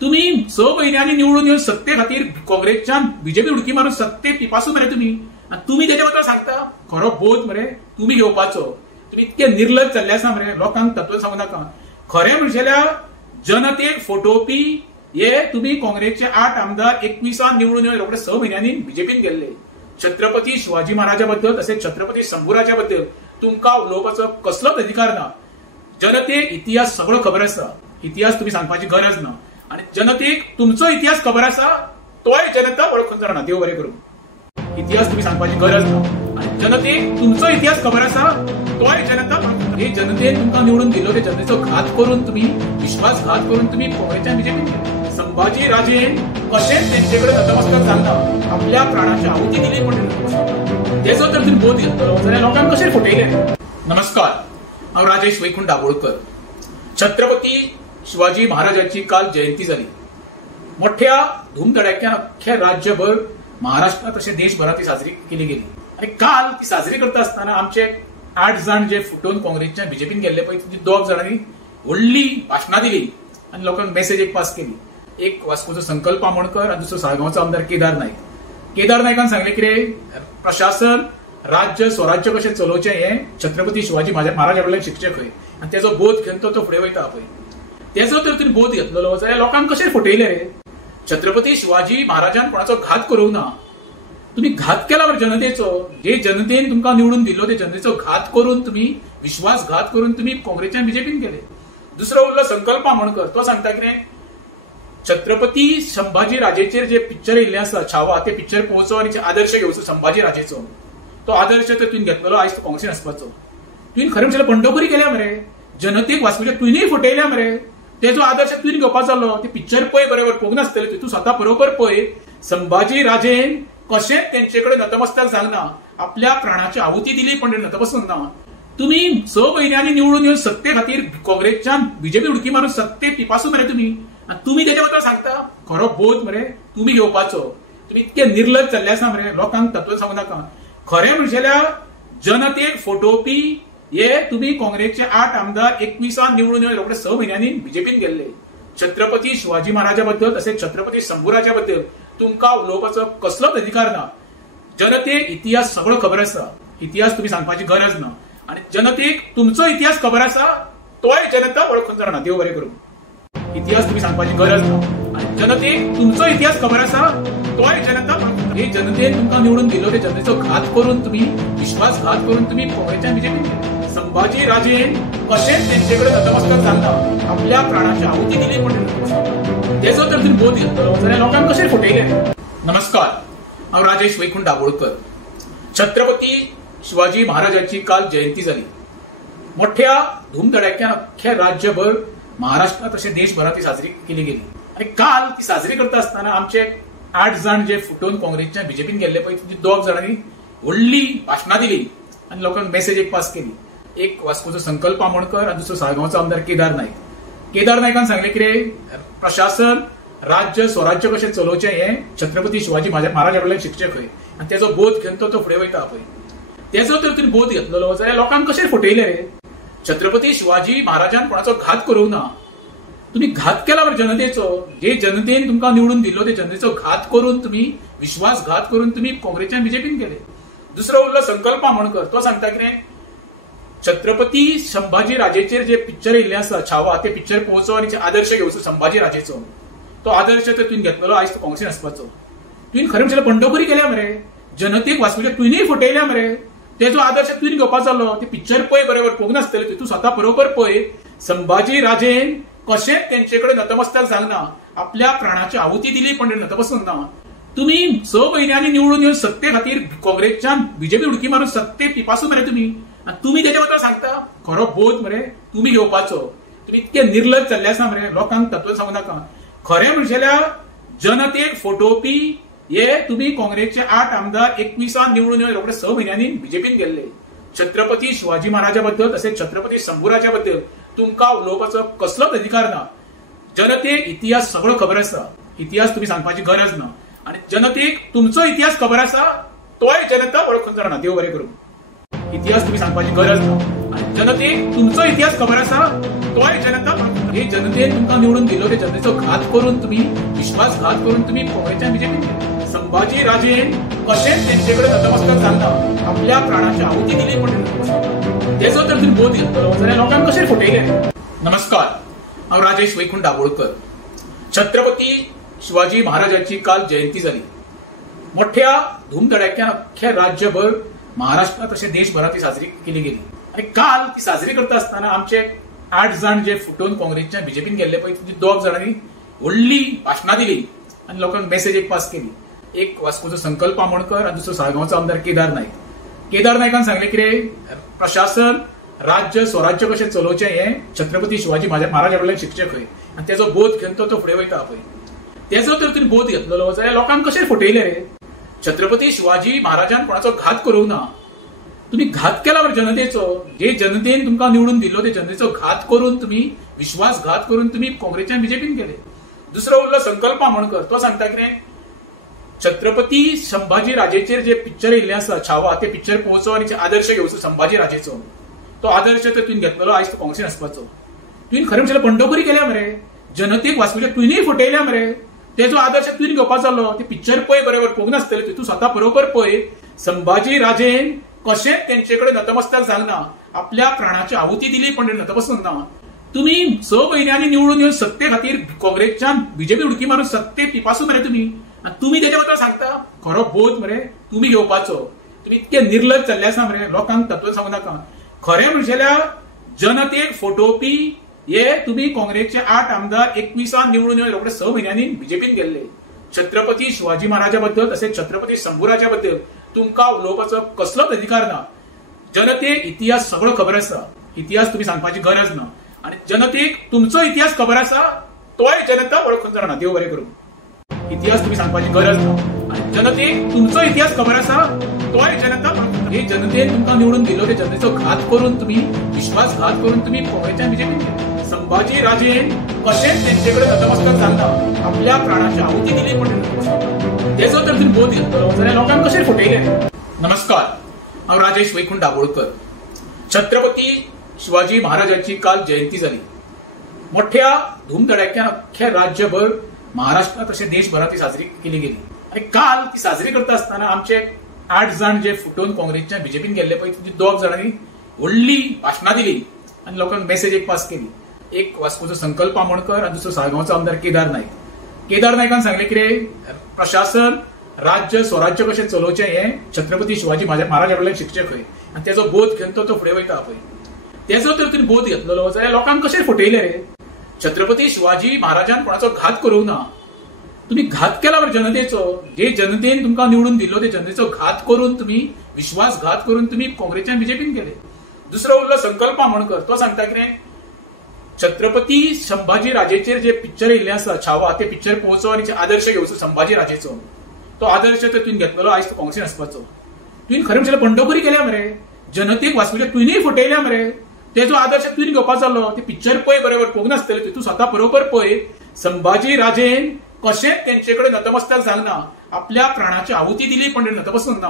तुम्ही 6 म्हयन्यांनी निवडून येवन सत्ते खातीर काँग्रेसच्यान बीजेपी उडकी मारून सत्ते पिपासून मरे तुम्ही. आणि तुम्ही तेच्या बद्दल सांगता खरो बोध मरे तुम्ही घेवपाचो. तुम्ही इतके निर्लज जाल्ले आसा मरे, लोकांक तत्व सांगू नाका. खरें म्हणजेल्या जनतेक फटोवपी हे तुम्ही काँग्रेसचे 8 आमदार 21 निवडून येवन रोखडे 6 म्हयन्यांनी बीजेपीन गेल्ले. छत्रपती शिवाजी महाराजा बद्दल तसेच छत्रपती शंभूराजा बद्दल तुमका उलोवपाचो कसलोच अधिकार ना. जनतेक इतिहास सगळो खबर आसा. इतिहास तुम्ही सांगपाची गरज ना. आणि जनतेक तुमचो इतिहास खबर आसा, तोय जनता वळखून जाणा. देव बरें करूं. इतिहास तुम्ही सांगपाची गरज ना. आणि जनतेक तुमचो इतिहास खबर आसा, तोय जनता वळखून. हे जनतेन तुमकां निवडून दिलो, ते जनतेचो घात करून तुम्ही, विश्वासघात करून तुम्ही काँग्रेसच्या बीजेपीन गेले. संभाजी राजेन कशेंच तेंचे कडेन नतमस्तक जावना, आपल्या प्राणाची आहुती दिली पण तेजो जर तुम्ही बोध घेतलो जाल्यार लोकांक कशें फटयले. नमस्कार, हांव राजेश वैकुंठ दाबोळकर. छत्रपती शिवाजी महाराजांची काल जयंती जाली. मोठ्या धूमधडाक्यान अख्ख्या राज्यभर, महाराष्ट्रात तशें देशभरात ती साजरी केली गेली. आणि काल ती साजरी करता आसतना आमचे 8 जाण जे फुटून काँग्रेसच्या बीजेपीन गेल्ले पळय, तुमची 2 जाणांनी व्हडली भाशणां दिली आणि लोकांक मेसेज एक पास केली. एक वास्कोचो संकल्प आमोणकर आणि दुसरो साळगांवचो आमदार केदार नायक. केदार नायकान सांगले कितें, प्रशासन राज्य स्वराज्य कशें चलोवचें हे छत्रपती शिवाजी महाराजा कडल्यान शिकचें खंय. आणि तेजो बोध घेवन तो फुडें वयता पळय. तेजो तर तुवें बोध घेतलेलो जाल्यार लोकांक कशें फटयले रे. छत्रपती शिवाजी महाराजान कोणाचो घात करूंक ना. तुम्ही घात केला बरं जनतेचो. जे जनतेन तुमकां निवडून दिलो, ते जनतेचो घात करून तुम्ही, विश्वासघात करून तुम्ही काँग्रेसच्या बीजेपीन गेले. दुसरो उरलो संकल्प आमोणकर. तो सांगता कितें, छत्रपती संभाजी राजेचेर जे पिक्चर येयल्ले आसा छावा, ते पिक्चर पळोवचो आणि आदर्श घेवचो संभाजी राजेचो. तो आदर्श तर तुवें घेतलेलो, आयज तो काँग्रेसीन आसपाचो. तुवें खरें म्हणल्यार पंढरपुरी केल्या मरे. जनतेक वाचपाचे तुवेंय फटयल्या मरे. तेजो आदर्श तुवें घेवपाक जालो. ते पिक्चर पळय बरोबर पळोवंक नासतले, तूं स्वता बरोबर पळय. संभाजी राजेन कशेंच तेंचे कडेन नतमस्तक जावना, आपल्या प्राणाची आहुती दिली पण नतमस्तक ना. तुम्ही 6 म्हयन्यांनी निवडून येवन सत्ते खातीर काँग्रेसच्यान बीजेपी उडकी मारून सत्ते पिपासून मरे तुम्ही. आणि तुम्ही तेच्या बद्दल सांगता खरो बोध मरे तुम्ही घेवपाचो. तुम्ही इतके निर्लज जाल्ले आसा मरे, लोकांक तत्व सांगू नाका. खरें म्हणजेल्या जनतेक फटोवपी हे तुम्ही काँग्रेसचे 8 आमदार 21 निवडून येवन रोखडे 6 म्हयन्यांनी बीजेपीन गेल्ले. छत्रपती शिवाजी महाराजा बद्दल तसेच छत्रपती शंभूराजा बद्दल तुमका उलोवपाचो कसलोच अधिकार ना. जनतेक इतिहास सगळो खबर आसा. इतिहास तुम्ही सांगपाची गरज ना. आणि जनतेक तुमचो इतिहास खबर आसा, तोय जनता वळखून जाणा. देव बरें करूं. इतिहास तुम्ही सांगपाची गरज ना. आणि जनतेक तुमचो इतिहास खबर आसा, तोय जनता वळखून. हे जनतेन तुमकां निवडून दिलो, ते जनतेचो घात करून तुम्ही, विश्वासघात करून तुम्ही काँग्रेसच्या बीजेपीन गेले. संभाजी राजेन कशेंच तेंचे कडेन नतमस्तक जावना, आपल्या प्राणाची आहुती दिली पण तेजो जर तुम्ही बोध घेतलो जाल्यार लोकांक कशें फटयले. नमस्कार, हांव राजेश वैकुंठ दाबोळकर. छत्रपती शिवाजी महाराजांची काल जयंती जाली. मोठ्या धूमधडाक्यान अख्ख्या राज्यभर, महाराष्ट्रात तशें देशभरात ती साजरी केली गेली. आणि काल ती साजरी करता आसतना आमचे 8 जाण जे फुटून काँग्रेसच्या बीजेपीन गेल्ले पळय, तुमची 2 जाणांनी व्हडली भाशणां दिली आणि लोकांक मेसेज एक पास केली. एक वास्कोचो संकल्प आमोणकर आणि दुसरो साळगांवचो आमदार केदार नायक. केदार नायकान सांगले कितें, प्रशासन राज्य स्वराज्य कशें चलोवचें हे छत्रपती शिवाजी महाराजा कडल्यान शिकचें खंय. आणि तेजो बोध घेवन तो फुडें वयता पळय. तेजो तर तुवें बोध घेतलेलो जाल्यार लोकांक कशें फटयले रे. छत्रपती शिवाजी महाराजान कोणाचो घात करूंक ना. तुम्ही घात केला बरं जनतेचो. जे जनतेन तुमकां निवडून दिलो, ते जनतेचो घात करून तुम्ही, विश्वासघात करून तुम्ही काँग्रेसच्या बीजेपीन गेले. दुसरो उरलो संकल्प आमोणकर. तो सांगता कितें, छत्रपती संभाजी राजेचेर जे पिक्चर येयल्ले आसा छावा, ते पिक्चर पळोवचो आणि आदर्श घेवचो संभाजी राजेचो. तो आदर्श तर तुवें घेतलेलो, आयज तो काँग्रेसीन आसपाचो. तुवें खरें म्हणल्यार पंढरपुरी केल्या मरे. जनतेक वाचपाचे तुवेंय फटयल्या मरे. तेजो आदर्श तुवें घेवपाक जालो. ते पिक्चर पळय बरोबर पळोवंक नासतले, तूं स्वता बरोबर पळय. संभाजी राजेन कशेंच तेंचे कडेन नतमस्तक जावना, आपल्या प्राणाची आहुती दिली पण नतमस्तक ना. तुम्ही 6 म्हयन्यांनी निवडून येवन सत्ते खातीर काँग्रेसच्यान बीजेपी उडकी मारून सत्ते पिपासून मरे तुम्ही. आणि तुम्ही तेच्या बद्दल सांगता खरो बोध मरे तुम्ही घेवपाचो. तुम्ही इतके निर्लज जाल्ले आसा मरे, लोकांक तत्व सांगू नाका. खरें म्हणजेल्या जनतेक फटोवपी हे तुम्ही काँग्रेसचे 8 आमदार 21 निवडून येवन रोखडे 6 म्हयन्यांनी बीजेपीन गेल्ले. छत्रपती शिवाजी महाराजा बद्दल तसेच छत्रपती शंभूराजा बद्दल तुमका उलोवपाचो कसलोच अधिकार ना. जनतेक इतिहास सगळो खबर आसा. इतिहास तुम्ही सांगपाची गरज ना आणि जनतेक तुमचो इतिहास खबर आसा तोय जनता वळखून जाणा. देव बरें करूं. इतिहास तुम्ही सांगपाची गरज ना आणि जनतेक तुमचो इतिहास खबर आसा तोय जनता वळखून. हे जनतेन तुमकां निवडून दिलो ते जनतेचो घात करून तुम्ही विश्वासघात करून तुम्ही काँग्रेसच्या बीजेपीन संभाजी राजेन कशेंच तेंचेकडे नतमस्तक जालना आपल्या प्राणाची आहुती दिली पण तेचो तर तुम्ही बोध घेतलो जाल्यार लोकांक कशें फटयले. नमस्कार, हांव राजेश वैकुंठ दाबोळकर. छत्रपती शिवाजी महाराजांची काल जयंती जाली. मोठ्या धूमधडाक्यान अख्ख्या राज्यभर महाराष्ट्रात तशें देशभरात ती साजरी केली गेली आणि काल ती साजरी करता आसतना आमचे 8 जाण जे फुटून काँग्रेसच्या बीजेपीन गेल्ले पळय ती 2 जाणांनी व्हडली भाशणां दिली आणि लोकांक मेसेज एक पास केली. एक वास्कोचो संकल्प आमोणकर आणि दुसरो साळगांवचो आमदार केदार नायक. केदार नायकान सांगले कितें प्रशासन राज्य स्वराज्य कशें चलोवचें हें छत्रपती शिवाजी महाराजा कडल्यान शिकचें खंय आनी तेजो बोध घेवन तो फुडें वयता पळय तेजो तर तुमी बोध घेतलो जाल्यार लोकांक कशें फटयले रे. छत्रपती शिवाजी महाराजान कोणाचो घात करूंक ना. तुम्ही घात केला बरं जनतेचो. जे जनतेन तुमकां निवडून दिलो ते जनतेचो घात करून तुम्ही विश्वासघात करून तुम्ही काँग्रेसच्या बीजेपीन गेले. दुसरो उरलो संकल्प आमोणकर. तो सांगता कितें छत्रपती संभाजी राजेचेर जे पिक्चर येयल्ले आसा छावा ते पिक्चर पळोवचो आनी आदर्श घेवचो संभाजी राजेचो. तो आदर्श तर तुवें घेतलो आयज तो काँग्रेसीन आसपाचो. तुवें खरें म्हणल्यार बंडखोरी केल्या मरे. जनतेक वास्कोच्या तुवेंय फटयल्या मरे. तेजो आदर्श तुवें घेवपाचो जालो. ते पिक्चर पळय बरोबर पळोवंक नासतलें. तूं स्वता बरोबर पळय संभाजी राजेन कशेंच तेंचेकडे नतमस्तक जालना आपल्या प्राणाची आहुती दिली पण नतमस्तक ना. तुम्ही 6 म्हयन्यांनी निवडून येवन सत्ते खातीर काँग्रेसच्या बीजेपी उडकी मारून सत्ते पिपासून मरे तुम्ही तेच्या बद्दल सांगता. खरो बोध मरे तुम्ही घेवपाचो. तुम्ही इतके निर्लज जाल्ले आसा मरे. लोकांक तत्व सांगू नाका. खरें म्हणजेल्यार जनतेक फटोवपी हे तुम्ही काँग्रेसचे 8 आमदार 21 निवडून येवन रोखडे 6 म्हयन्यांनी बीजेपीन गेल्ले. छत्रपती शिवाजी महाराजा बद्दल तसेच छत्रपती शंभूराजा बद्दल तुमकां उलोवपाचो कसलोच अधिकार ना. जनतेक इतिहास सगळो खबर आसा. इतिहास तुम्ही सांगपाची गरज ना आणि जनतेक तुमचो इतिहास खबर आसा तोय जनता वळखून जाणा. देव बरें करूं. इतिहास तुम्ही सांगपाची गरज ना आणि जनतेक तुमचो इतिहास खबर आसा तोय जनता वळखून. हे जनतेन तुमकां निवडून दिलो ते जनतेचो घात करून तुम्ही विश्वासघात करून तुम्ही काँग्रेसच्या बीजेपीन संभाजी राजेन कशेंच तेंचेकडे नतमस्तक जालना आपल्या प्राणाची आहुती दिली पण तेजो तर तुम्ही बोध घेतलो जाल्यार लोकांक कशें फटयले. नमस्कार, हांव राजेश वैकुंठ दाबोळकर. छत्रपती शिवाजी महाराजांची काल जयंती जाली. मोठ्या धूमधडाक्यान अख्ख्या राज्यभर महाराष्ट्रात तशें देशभरात ती साजरी केली गेली आणि काल ती साजरी करता आसतना आमचे 8 जाण जे फुटून काँग्रेसच्या बीजेपीन गेल्ले पळय ती 2 जाणांनी व्हडली भाशणां दिली आणि लोकांक मेसेज एक पास केली. एक वास्कोचो संकल्प आमोणकर आणि दुसरो साळगांवचो आमदार केदार नायक. केदार नायकान सांगले कितें प्रशासन राज्य स्वराज्य कशें चलोवचें हें छत्रपती शिवाजी महाराजा कडल्यान शिकचें खंय आनी तेजो बोध घेवन तो फुडें वयता पळय तेजो तर तुमी बोध घेतलो जाल्यार लोकांक कशें फटयले रे. छत्रपती शिवाजी महाराजान कोणाचो घात करूंक ना. तुम्ही घात केला बरं जनतेचो. जे जनतेन तुमकां निवडून दिलो ते जनतेचो घात करून तुम्ही विश्वासघात करून तुम्ही काँग्रेसच्या बीजेपीन गेले. दुसरो उरलो संकल्प आमोणकर. तो सांगता कितें छत्रपती संभाजी राजेचेर जे पिक्चर येयल्ले आसा छावा ते पिक्चर पळोवचो आनी आदर्श घेवचो संभाजी राजेचो. तो आदर्श तर तुवें घेतलो आयज तो काँग्रेसीन आसपाचो. तुवें खरें म्हणल्यार बंडखोरी केल्या मरे. जनतेक वास्कोच्या तुवेंय फटयल्या मरे. तेजो आदर्श तुवें घेवपाचो जालो. ते पिक्चर पळय बरोबर पळोवंक नासतलें. तूं स्वता बरोबर पळय संभाजी राजेन कशेंच तेंचेकडे नतमस्तक जालना आपल्या प्राणाची आहुती दिली पण नतमस्तक ना.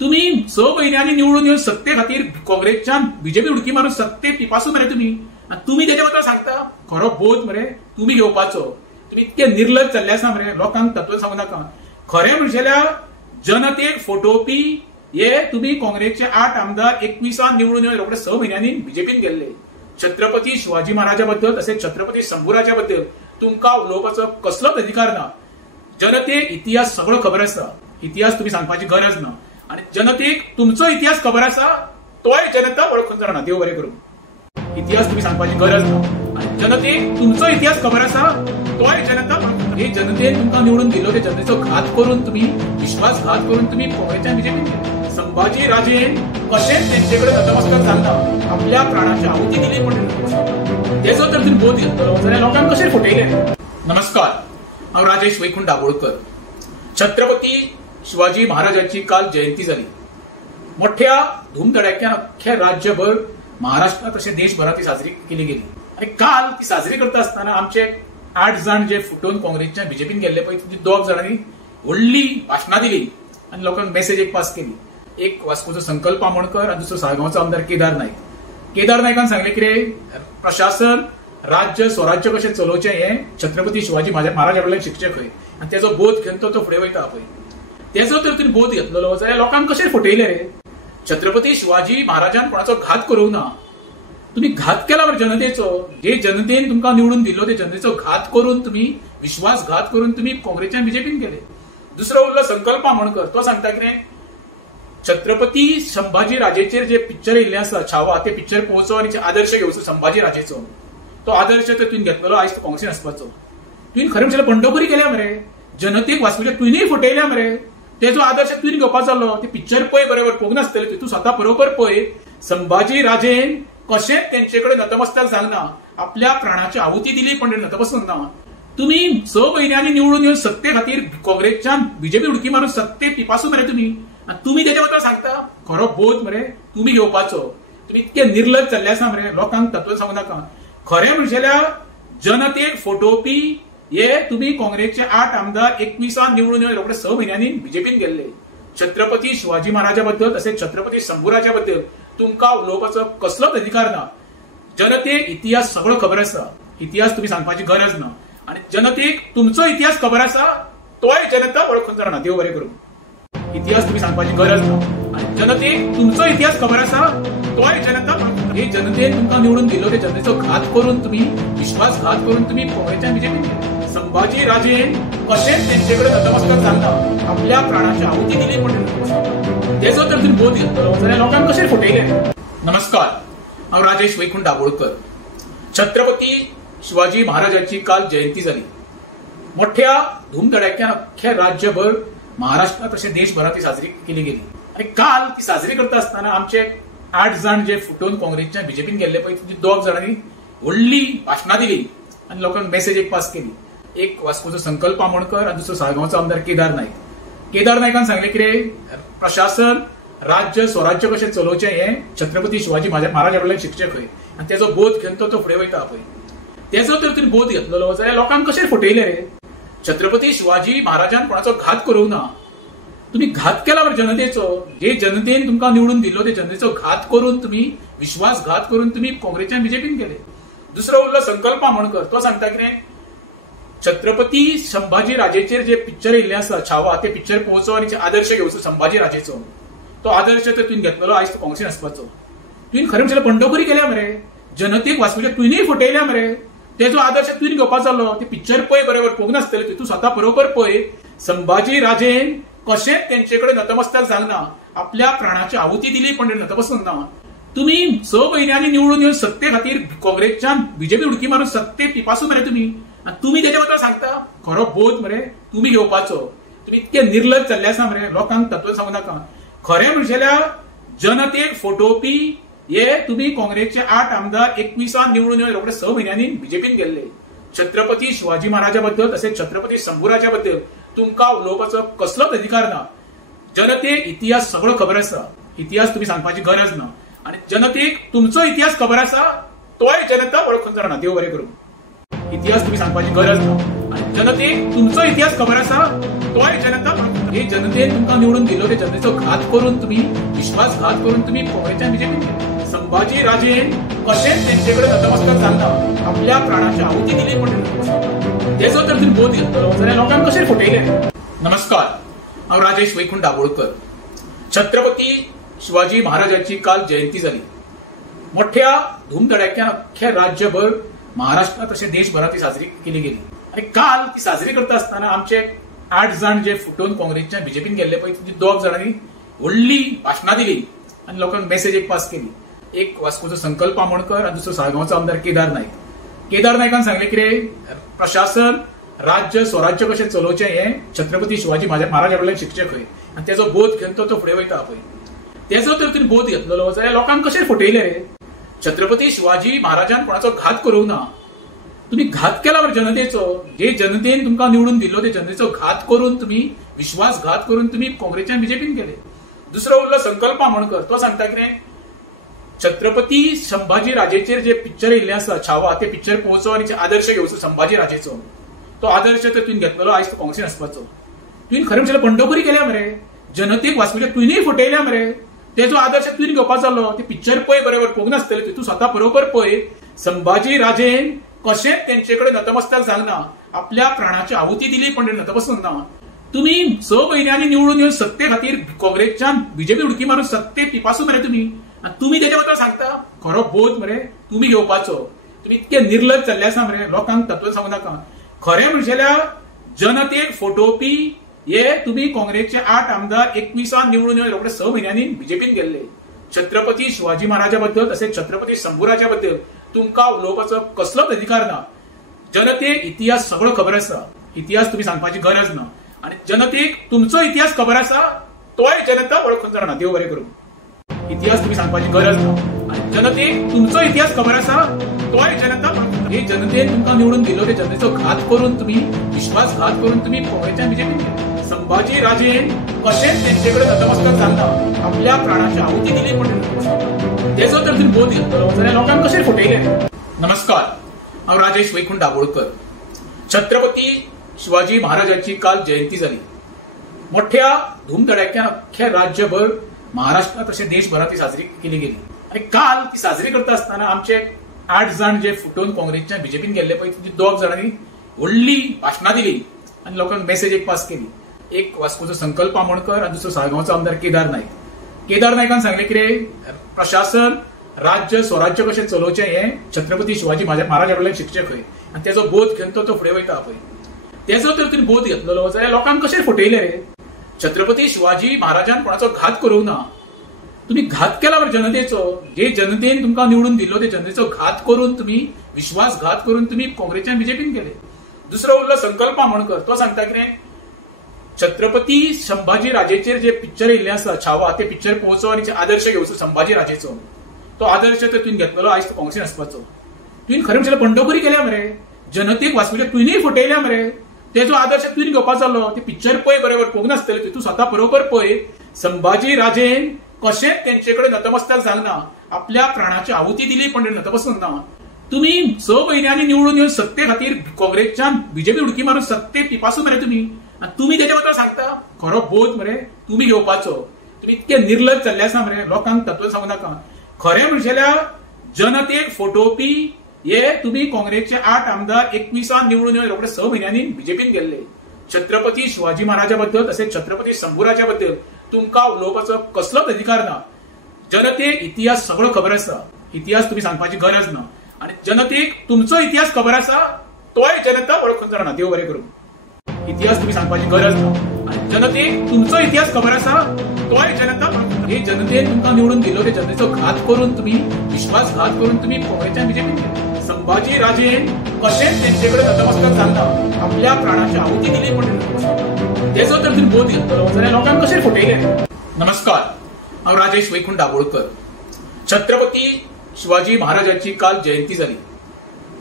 तुम्ही 6 म्हयन्यांनी निवडून येवन सत्ते खातीर काँग्रेसच्या बीजेपी उडकी मारून सत्ते पिपासून मरे तुम्ही तेच्या बद्दल सांगता. खरो बोध मरे तुम्ही घेवपाचो. तुम्ही इतके निर्लज जाल्ले आसा मरे. लोकांक तत्व सांगू नाका. खरें म्हणजेल्यार जनतेक फटोवपी हे तुम्ही काँग्रेसचे 8 आमदार 21 निवडून येवन रोखडे 6 म्हयन्यांनी बीजेपीन गेल्ले. छत्रपती शिवाजी महाराजा बद्दल तसेच छत्रपती शंभूराजा बद्दल तुमकां उलोवपाचो कसलोच अधिकार ना. जनतेक इतिहास सगळो खबर आसा. इतिहास तुम्ही सांगपाची गरज ना आणि जनतेक तुमचो इतिहास खबर आसा तोय जनता वळखून जाणा. देव बरें करूं. इतिहास तुम्ही सांगपाची गरज ना आणि जनतेक तुमचो इतिहास खबर आसा तोय जनता वळखून. हे जनतेन तुमकां निवडून दिलो ते जनतेचो घात करून तुम्ही विश्वासघात करून तुम्ही काँग्रेसच्या बीजेपीन गेले. संभाजी राजेन कशेंच तेंचेकडे नतमस्तक जालना आपल्या प्राणाची आहुती दिली पण तेजो तर तुमी बोध घेतलो जाल्यार लोकांक कशें फटयले. नमस्कार, हांव राजेश वैकुंठ दाबोळकर. छत्रपती शिवाजी महाराजांची काल जयंती जाली. मोठ्या धूमधडाक्यान अख्ख्या राज्यभर महाराष्ट्रात तशें देशभरात ती साजरी केली गेली आणि काल ती साजरी करता आसतना आमचे 8 जण जे फुटून काँग्रेसच्या बीजेपीन गेल्ले पळय तुमची 2 जाणांनी व्हडली भाशणां दिली आणि लोकांक मेसेज एक पास केली. एक वास्कोचो संकल्प आमोणकर आणि दुसरो साळगांवचो आमदार केदार नाईक. केदार नायकान सांगले कितें प्रशासन राज्य स्वराज्य कशें चलोवचें हें छत्रपती शिवाजी महाराजा कडल्यान शिकचें खंय आनी तेजो बोध घेवन तो फुडें वयता पळय. तेजो तर तुवें बोध घेतलेलो जाल्यार लोकांक कशें फटयलें रे. छत्रपती शिवाजी महाराजान कोणाचो घात करूंक ना. तुम्ही घात केला बरं जनतेचो. जे जनतेन तुमकां निवडून दिल्लो ते जनतेचो घात करून तुम्ही विश्वासघात करून तुम्ही काँग्रेसच्या बीजेपीन गेले. दुसरो उरलो संकल्प आमोणकर. तो सांगता कितें छत्रपती संभाजी राजेचेर जे पिक्चर येयल्ले आसा छावा ते पिक्चर पळोवचो आनी आदर्श घेवचो संभाजी राजेचो. तो आदर्श तर तुवें घेतलेलो आयज तो काँग्रेसीन आसपाचो. तुवें खरें म्हणल्यार बंडखोरी केल्या मरे. जनतेक वाचूच्या तुवेंय फटयल्या मरे. तेजो आदर्श तुवें घेवपाचो जालो. ते पिक्चर पळय बरोबर पळोवंक नासतलें. तूं स्वता बरोबर पळय संभाजी राजेन कशेंच तेंचे कडेन नतमस्तक जावना. आपल्या प्राणाची आहुती दिली पण नतमस्तक ना. तुम्ही 6 म्हयन्यांनी निवडून येवन सत्ते खातीर काँग्रेसच्यान बीजेपी उडकी मारून सत्ते पिपासून मरे तुम्ही. आणि तुम्ही तेच्या बद्दल सांगता खरो बोध मरे तुम्ही घेवपाचो. तुम्ही इतके निर्लज जाल्ले आसा मरे. लोकांक तत्व सांगू नाका. खरें म्हणजेल्या जनतेक फटोवपी हे तुम्ही काँग्रेसचे 8 आमदार 21 निवडून येवन रोखडे 6 म्हयन्यांनी बीजेपीन गेल्ले. छत्रपती शिवाजी महाराजा बद्दल तसेच छत्रपती शंभूराजा बद्दल तुमकां उलोवपाचो कसलोच अधिकार ना. जनतेक इतिहास सगळो खबर आसा. इतिहास तुम्ही सांगपाची गरज ना. आणि जनतेक तुमचो इतिहास खबर आसा तोय जनता वळखून जाणा. देव बरें करूं. इतिहास तुम्ही सांगपाची गरज ना. आणि जनतेक तुमचो इतिहास खबर आसा तोय जनता वळखून. हे जनतेन तुमकां निवडून दिल्लो ते जनतेचो घात करून तुम्ही विश्वासघात करून तुम्ही काँग्रेसच्या बीजेपीन गेले. संभाजी राजेन कशेंच तेंचे कडेन नतमस्तक जावना. आपल्या प्राणाची आहुती दिली पण तेजो तर तुवें बोध घेतलो जाल्यार लोकांक कशें फटयलें. नमस्कार, हांव राजेश वैकुंठ दाबोळकर. छत्रपती शिवाजी महाराजांची काल जयंती जाली. मोठ्या धूमधडाक्यान अख्ख्या राज्यभर महाराष्ट्रात तशें देशभरात ती साजरी केली गेली. आणि काल ती साजरी करता आसतना आमचे 8 जण जे फुटून काँग्रेसच्या बीजेपीन गेल्ले पळय तुमची 2 जाणांनी व्हडली भाशणां दिली आणि लोकांक मेसेज एक पास केली. एक वास्कोचो संकल्प आमोणकर आणि दुसरो साळगांवचो आमदार केदार नाईक. केदार नायकान सांगले कितें प्रशासन राज्य स्वराज्य कशें चलोवचें हें छत्रपती शिवाजी महाराजा कडल्यान शिकचें खंय आनी तेजो बोध घेवन तो फुडें वयता पळय. तेजो तर तुवें बोध घेतलेलो जाल्यार लोकांक कशें फटयलें रे. छत्रपती शिवाजी महाराजान कोणाचो घात करूंक ना. तुम्ही घात केला बरं जनतेचो. जे जनतेन तुमकां निवडून दिल्लो ते जनतेचो घात करून तुम्ही विश्वासघात करून तुम्ही काँग्रेसच्या बीजेपीन गेले. दुसरो उरलो संकल्प आमोणकर. तो सांगता कितें छत्रपती संभाजी राजेचेर जे पिक्चर येयल्ले आसा छावा ते पिक्चर पळोवचो आनी आदर्श घेवचो संभाजी राजेचो. तो आदर्श तर तुवें घेतलेलो आयज तो काँग्रेसीन आसपाचो. तुवें खरें म्हणल्यार बंडखोरी केल्या मरे. जनतेक वाचूच्या तुवेंय फटयल्या मरे. तेजो आदर्श तुवें घेवपाचो जालो. ते पिक्चर पळय बरोबर पळोवंक नासतलें. तूं स्वता बरोबर पळय संभाजी राजेन कशेंच तेंचे कडेन नतमस्तक जावना. आपल्या प्राणाची आहुती दिली पण नतमस्तक ना. तुम्ही 6 म्हयन्यांनी निवडून येवन सत्ते खातीर काँग्रेसच्यान बीजेपी उडकी मारून सत्ते पिपासून मरे तुम्ही. आणि तुम्ही तेच्या बद्दल सांगता खरो बोध मरे तुम्ही घेवपाचो. तुम्ही इतके निर्लज जाल्ले आसा मरे. लोकांक तत्व सांगू नाका. खरें म्हणजेल्या जनतेक फटोवपी हे तुम्ही काँग्रेसचे 8 आमदार 21 निवडून येवन रोखडे 6 म्हयन्यांनी बीजेपीन गेल्ले. छत्रपती शिवाजी महाराजा बद्दल तसेच छत्रपती शंभूराजा बद्दल तुमकां उलोवपाचो कसलोच अधिकार ना. जनतेक इतिहास सगळो खबर आसा. इतिहास तुम्ही सांगपाची गरज ना. आणि जनतेक तुमचो इतिहास खबर आसा तोय जनता वळखून जाणा. देव बरें करूं. इतिहास तुम्ही सांगपाची गरज ना. आणि जनतेक तुमचो इतिहास खबर आसा तोय जनता वळखून. हे जनतेन तुमकां निवडून दिल्लो ते जनतेचो घात करून तुम्ही विश्वासघात करून तुम्ही काँग्रेसच्या बीजेपीन गेले. संभाजी राजेन कशेंच तेंचे कडेन नतमस्तक जावना. आपल्या प्राणाची आहुती दिली पण तेजो तर तुवें बोध घेतलो जाल्यार लोकांक कशें फटयलें. नमस्कार, हांव राजेश वैकुंठ दाबोळकर. छत्रपती शिवाजी महाराजांची काल जयंती जाली. मोठ्या धूमधडाक्यान अख्ख्या राज्यभर महाराष्ट्रात तशें देशभरात ती साजरी केली गेली. आणि काल ती साजरी करता आसतना आमचे 8 जण जे फुटून काँग्रेसच्या बीजेपीन गेल्ले पळय तुमची 2 जाणांनी व्हडली भाशणां दिली आणि लोकांक मेसेज एक पास केली. एक वास्कोचो संकल्प आमोणकर आणि दुसरो साळगांवचो आमदार केदार नाईक. केदार नायकान सांगले कितें प्रशासन राज्य स्वराज्य कशें चलोवचें हें छत्रपती शिवाजी महाराजा कडल्यान शिकचें खंय आनी तेजो बोध घेवन तो फुडें वयता पळय. तेजो तर तुवें बोध घेतलेलो जाल्यार लोकांक कशें फटयलें रे. छत्रपती शिवाजी महाराजान कोणाचो घात करूंक ना. तुम्ही घात केला बरं जनतेचो. जे जनतेन तुमकां निवडून दिल्लो ते जनतेचो घात करून तुम्ही विश्वासघात करून तुम्ही काँग्रेसच्या बीजेपीन गेले. दुसरो उरलो संकल्प आमोणकर. तो सांगता कितें छत्रपती संभाजी राजेचेर जे पिक्चर येयल्ले आसा छावा ते पिक्चर पळोवचो आनी आदर्श घेवचो संभाजी राजेचो. तो आदर्श तर तुवें घेतलेलो आयज तो काँग्रेसीन आसपाचो. तुवें खरें म्हणल्यार बंडखोरी केल्या मरे, जनतेक वाचूचे तुवेंय फटयल्या मरे. तेजो आदर्श तुवें घेवपाचो जालो. ते पिक्चर पळय बरोबर पळोवंक नासतलें, तूं स्वता बरोबर पळय. संभाजी राजेन कशेंच तेंचे कडेन नतमस्तक जावना, आपल्या प्राणाची आहुती दिली पण नतमस्तक ना. तुम्ही 6 म्हयन्यांनी निवडून येवन सत्ते खातीर काँग्रेसच्यान बीजेपी उडकी मारून सत्ते पिपासू मरे तुम्ही. तुम्ही तेच्या बद्दल सांगता खरो बोध मरे तुम्ही घेवपाचो. तुम्ही इतके निर्लज जाल्ले आसा मरे, लोकांक तत्व सांगू नाका. खरें म्हणजेल्यार जनतेक फटोवपी हे तुम्ही काँग्रेसचे 8 आमदार 21 निवडून येवन रोखडे 6 म्हयन्यांनी बीजेपीन गेल्ले. छत्रपती शिवाजी महाराजा बद्दल तसेच छत्रपती शंभूराजा बद्दल तुमकां उलोवपाचो कसलोच अधिकार ना. जनतेक इतिहास सगळो खबर आसा, इतिहास तुम्ही सांगपाची गरज ना. आणि जनतेक तुमचो इतिहास खबर आसा, तोय जनता वळखून जाणा. देव बरें करूं. इतिहास तुम्ही सांगपाची गरज ना. आणि जनतेक तुमचो इतिहास खबर आसा, तोय जनता वळखून. हे जनतेन तुमकां निवडून दिलो, ते जनतेचो घात करून तुम्ही विश्वासघात करून तुम्ही काँग्रेसच्या बीजेपीन संभाजी राजेन कशेंच तेंचे कडेन नतमस्तक जावना, आपल्या प्राणाची आहुती दिली पण तेजो तर तुम्ही बोध घेतलो जाल्यार लोकांक कशें फटयले. नमस्कार, हांव राजेश वैकुंठ दाबोळकर. छत्रपती शिवाजी महाराजांची काल जयंती जाली. मोठ्या धूमधडाक्यान अख्ख्या राज्यभर महाराष्ट्रात तशें देशभरात ती साजरी केली गेली. आणि काल ती साजरी करता आसतना आमचे 8 जाण जे फुटून काँग्रेसच्या बीजेपीन गेल्ले पळय, 2 जाणांनी व्हडली भाशणां दिली आणि लोकांक मेसेज एक पास केली. एक वास्कोचो संकल्प आमोणकर आणि दुसरो साळगांवचो आमदार केदार नायक. केदार नायकान सांगले कितें, प्रशासन राज्य स्वराज्य कशें चलोवचें हें छत्रपती शिवाजी महाराजा कडल्यान शिकचें खंय. आणि तेजो बोध घेवन तो फुडें वयता पळय. तेजो तर तुवें बोध घेतलेलो जाल्यार लोकांक कशें फटयले रे. छत्रपती शिवाजी महाराजान कोणाचो घात करूंक ना. तुम्ही घात केला बरं जनतेचो. जे जनतेन तुमकां निवडून दिलो ते जनतेचो घात करून तुम्ही विश्वासघात करून तुम्ही काँग्रेसच्या बीजेपीन गेले. दुसरो उरलो संकल्प आमोणकर. तो सांगता कितें, छत्रपती संभाजी राजेचेर जे पिक्चर येयल्ले आसा छावा ते पिक्चर पळोवचो आनी आदर्श घेवचो संभाजी राजेचो. तो आदर्श तर तुवें घेतलेलो आयज तो काँग्रेसीन आसपाचो. तुवें खरें म्हणल्यार बंडखोरी केल्या मरे, जनतेक वाचूचे तुवेंय फटयल्या मरे. तेजो आदर्श तुवें घेवपाचो जालो. ते पिक्चर पळय बरोबर पळोवंक नासतलें, तूं स्वता बरोबर पळय. संभाजी राजेन कशेंच तेंचे कडेन नतमस्तक जावना, आपल्या प्राणाची आहुती दिली पण नतमस्तक ना. तुम्ही 6 म्हयन्यांनी निवडून येवन सत्ते खातीर काँग्रेसच्यान बीजेपी उडकी मारून सत्ते पिपासू मरे तुम्ही. तुम्ही तेच्या बद्दल सांगता खरो बोध मरे तुम्ही घेवपाचो. तुम्ही इतके निर्लज जाल्ले आसा मरे, लोकांक तत्व सांगू नाका. खरें म्हणजेल्यार जनतेक फटोवपी हे तुम्ही काँग्रेसचे 8 आमदार 21 निवडून येवन रोखडे 6 म्हयन्यांनी बीजेपीन गेल्ले. छत्रपती शिवाजी महाराजा बद्दल तसेच छत्रपती शंभूराजा बद्दल तुमकां उलोवपाचो कसलोच अधिकार ना. जनतेक इतिहास सगळो खबर आसा, इतिहास तुम्ही सांगपाची गरज ना. आणि जनतेक तुमचो इतिहास खबर आसा, तोय जनता वळखून जाणा. देव बरें करूं. इतिहास तुम्ही सांगपाची गरज ना. आणि जनतेक तुमचो इतिहास खबर आसा, तोय जनता वळखून. हे जनतेन तुमकां निवडून दिलो, ते जनतेचो घात करून तुम्ही विश्वासघात करून तुम्ही काँग्रेसच्या बीजेपीन गेले. संभाजी राजेन कशेंच तेंचे कडेन नतमस्तक जावना, आपल्या प्राणाची आहुती दिली पण तेजो तर तुवें बोध घेतलो जाल्यार लोकांक कशें फटयले. नमस्कार, हांव राजेश वैकुंठ दाबोळकर. छत्रपती शिवाजी महाराजांची काल जयंती जाली.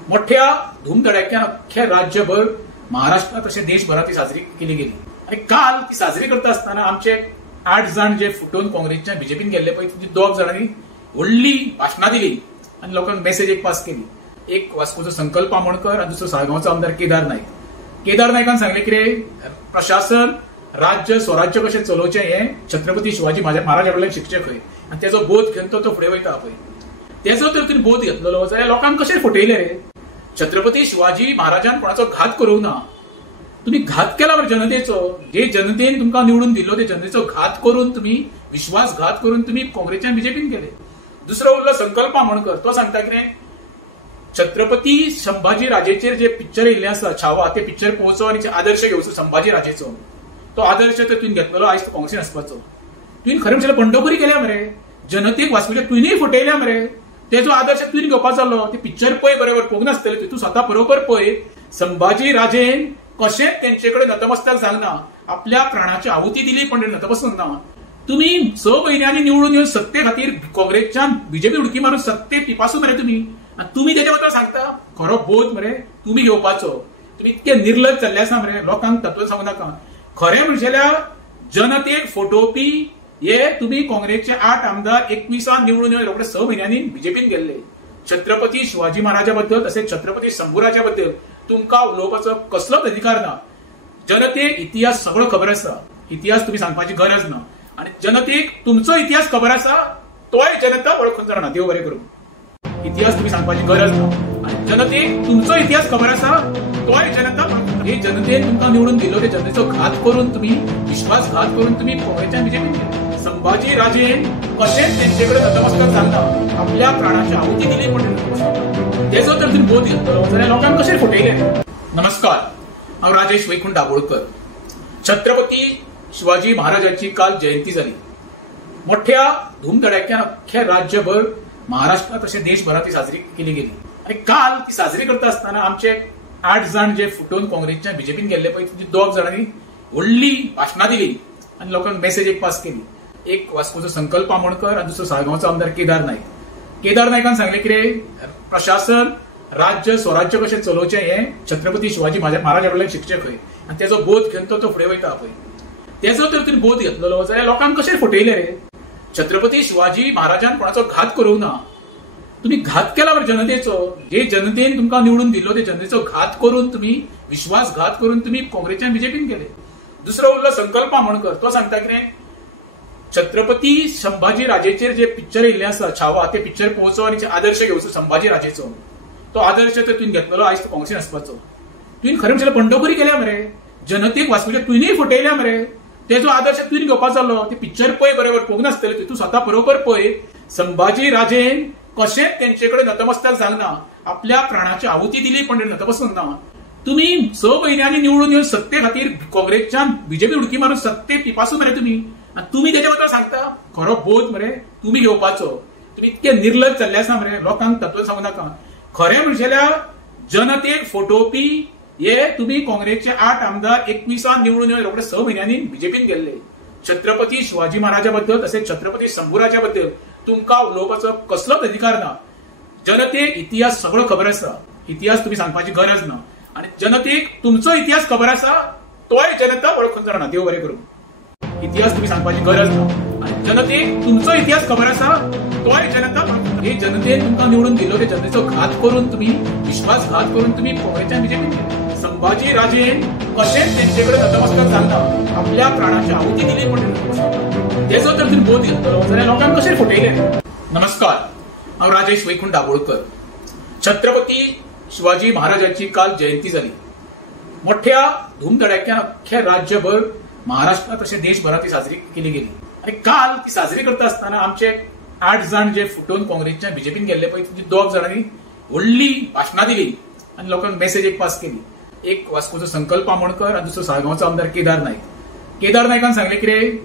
मोठ्या धूमधडाक्यान अख्ख्या राज्यभर महाराष्ट्रात तशें देशभरात ती साजरी केली गेली. आणि काल ती साजरी करता आसतना आमचे 8 जाण जे फुटून काँग्रेसच्या बीजेपीन गेल्ले पळय, 2 जाणांनी व्हडली भाशणां दिली आणि लोकांक मेसेज एक पास केली. एक वास्कोचो संकल्प आमोणकर आणि दुसरो साळगांवचो आमदार केदार नायक. केदार नायकान सांगले कितें, प्रशासन राज्य स्वराज्य कशें चलोवचें हें छत्रपती शिवाजी महाराजा कडल्यान शिकचें खंय. आणि तेजो बोध घेवन तो फुडें वयता पळय. तेजो तर तुवें बोध घेतलेलो जाल्यार लोकांक कशें फटयले रे. छत्रपती शिवाजी महाराजान कोणाचो घात करूंक ना. तुम्ही घात केला बरं जनतेचो. जे जनतेन तुमकां निवडून दिलो ते जनतेचो घात करून तुम्ही विश्वासघात करून तुम्ही काँग्रेसच्या बीजेपीन गेले. दुसरो उरलो संकल्प आमोणकर. तो सांगता कितें, छत्रपती संभाजी राजेचेर जे पिक्चर येयल्ले आसा छावा ते पिक्चर पळोवचो आनी आदर्श घेवचो संभाजी राजेचो. तो आदर्श तर तुवें घेतलेलो आयज तो काँग्रेसीन आसपाचो. तुवें खरें म्हणल्यार बंडखोरी केल्या मरे, जनतेक वाचूचे तुवेंय फटयल्या मरे. तेजो आदर्श तुवें घेवपाचो जालो. ते पिक्चर पळय बरोबर पळोवंक नासतलें, तूं स्वता बरोबर पळय. संभाजी राजेन कशेंच तेंचे कडेन नतमस्तक जावना, आपल्या प्राणाची आहुती दिली पण नतमस्तक ना. तुम्ही 6 म्हयन्यांनी निवडून येवन सत्ते खातीर काँग्रेसच्यान बीजेपी उडकी मारून सत्ते पिपासू मरे तुम्ही. तुम्ही तेच्या बद्दल सांगता खरो बोध मरे तुम्ही घेवपाचो. तुम्ही इतके निर्लज जाल्ले आसा मरे, लोकांक तत्व सांगू नाका. खरें म्हणजेल्यार जनतेक फटोवपी हे तुम्ही काँग्रेसचे 8 आमदार 21 निवडून येऊन रोखडे 6 महिन्यांनी बीजेपीन गेल्ले. छत्रपती शिवाजी महाराजाबद्दल तसेच छत्रपती शंभूराजाबद्दल तुमका उलोवपाचो कसलोच अधिकार ना. जनतेक इतिहास सगळो खबर आसा. इतिहास तुम्ही सांगपाची गरज ना. आणि जनतेक तुमचो इतिहास खबर आसा तोय जनता वळखून जाणा. देव बरें करूं. इतिहास तुम्ही सांगपाची गरज ना. आणि जनतेक तुमचो इतिहास खबर आसा तोय जनता हे जनतेन तुमकां निवडून दिलो ते जनतेचो घात करून तुम्ही विश्वासघात करून तुम्ही काँग्रेसच्या बीजेपीन गेले. संभाजी राजेन कशेंच तेंचेकडे नतमस्तक जालना आपल्या प्राणाची आहुती दिली पण तेजो तर तुम्ही बोध घेतलो जाल्यार लोकांक कशें फुटयले. नमस्कार, हांव राजेश वैकुंठ दाबोळकर. छत्रपती शिवाजी महाराजांची काल जयंती जाली. मोठ्या धूमधडाक्यान अख्ख्या राज्यभर महाराष्ट्रात तशें देशभरात ती साजरी केली गेली. आणि काल ती साजरी करता आसतना आमचे 8 जण जे फुटून काँग्रेसच्या बीजेपीन गेल्ले पळय तुमची 2 जणांनी व्हडली भाशणां दिली आणि लोकांक मेसेज एक पास केली. एक वास्कोचो संकल्प आमोणकर आणि दुसरो साळगांवचो आमदार केदार नाईक. केदार नायकान सांगले कितें प्रशासन राज्य स्वराज्य कशें चलोवचें हें छत्रपती शिवाजी महाराजा कडल्यान शिकचें खंय. आणि तेजो बोध घेवन तो फुडें वयता पळय तेजो तर तुमी बोध घेतलेलो जाल्यार लोकांक कशें फुटयले रे. छत्रपती शिवाजी महाराजान कोणाचो घात करूंक ना. तुम्ही घात केला बरं जनतेचो. जे जनतेन तुमकां निवडून दिलो ते जनतेचो घात करून तुम्ही विश्वासघात करून तुम्ही काँग्रेसच्या बीजेपीन गेले. दुसरो उरलो संकल्प आमोणकर. तो सांगता कितें छत्रपती संभाजी राजेचेर जे पिक्चर येयल्ले आसा छावा ते पिक्चर पळोवचो आणि आदर्श घेवचो संभाजी राजेचो. तो आदर्श तर तुवें घेतलेलो आयज तो काँग्रेसीन आसपाचो. तुवें खरें म्हणल्यार बंडखोरी केल्या मरे. जनतेक वाचूच्या तुवेंय फुटयल्या मरे. तेजो आदर्श तुवें घेवपाचो जालो. ते पिक्चर पळय बरोबर पळोवंक नासतले तूं स्वता बरोबर पळय. संभाजी राजेन कशेंच तेंचेकडे नतमस्तक जालना आपल्या प्राणाची आहुती दिली पण नतमस्तक ना. तुम्ही 6 महिन्यांनी निवडून येऊन सत्ते खातीर काँग्रेसच्या बीजेपी उडकी मारून सत्ते पिपासून मरे तुम्ही. आणि तुम्ही त्याच्या बद्दल सांगता खरो बोध मरे तुम्ही घेवपाचो. तुम्ही इतके निर्लज जाल्ले आसा मरे. लोकांक तत्व सांगू नाका. खरें म्हणजेल्यार जनतेक फटोवपी हे तुम्ही काँग्रेसचे 8 आमदार 21 निवडून येऊन रोखडे 6 महिन्यांनी बीजेपीन गेल्ले. छत्रपती शिवाजी महाराजाबद्दल तसेच छत्रपती शंभूराजाबद्दल तुमका उलोवपाचो कसलोच अधिकार ना. जनतेक इतिहास सगळो खबर आसा. इतिहास तुम्ही सांगपाची गरज ना. आणि जनतेक तुमचो इतिहास खबर आसा तोय जनता वळखून जाणा. देव बरें करूं. इतिहास तुम्ही सांगपाची गरज ना. आणि जनतेक तुमचो इतिहास खबर आसा तोय जनता हे जनतेन तुमकां निवडून दिलो ते जनतेचो घात करून तुम्ही विश्वासघात करून तुम्ही काँग्रेसच्या बीजेपीन गेले. संभाजी राजेन कशेंच तेंचेकडे नतमस्तक जालना आपल्या प्राणाची आहुती दिली पण तेजो तर तुम्ही बोध घेतलो जाल्यार लोकांक कशें फुटयले. नमस्कार, हांव राजेश वैकुंठ दाबोळकर. छत्रपती शिवाजी महाराजांची काल जयंती जाली. मोठ्या धूमधडाक्यान अख्ख्या राज्यभर महाराष्ट्रात तशें देशभरात ती साजरी केली गेली. आणि काल ती साजरी करता आसतना आमचे 8 जण जे फुटून काँग्रेसच्या बीजेपीन गेल्ले पळय तुमची 2 जणांनी व्हडली भाशणां दिली आणि लोकांक मेसेज एक पास केली. एक वास्कोचो संकल्प आमोणकर आणि दुसरो साळगांवचो आमदार केदार नाईक. केदार नायकान सांगले कितें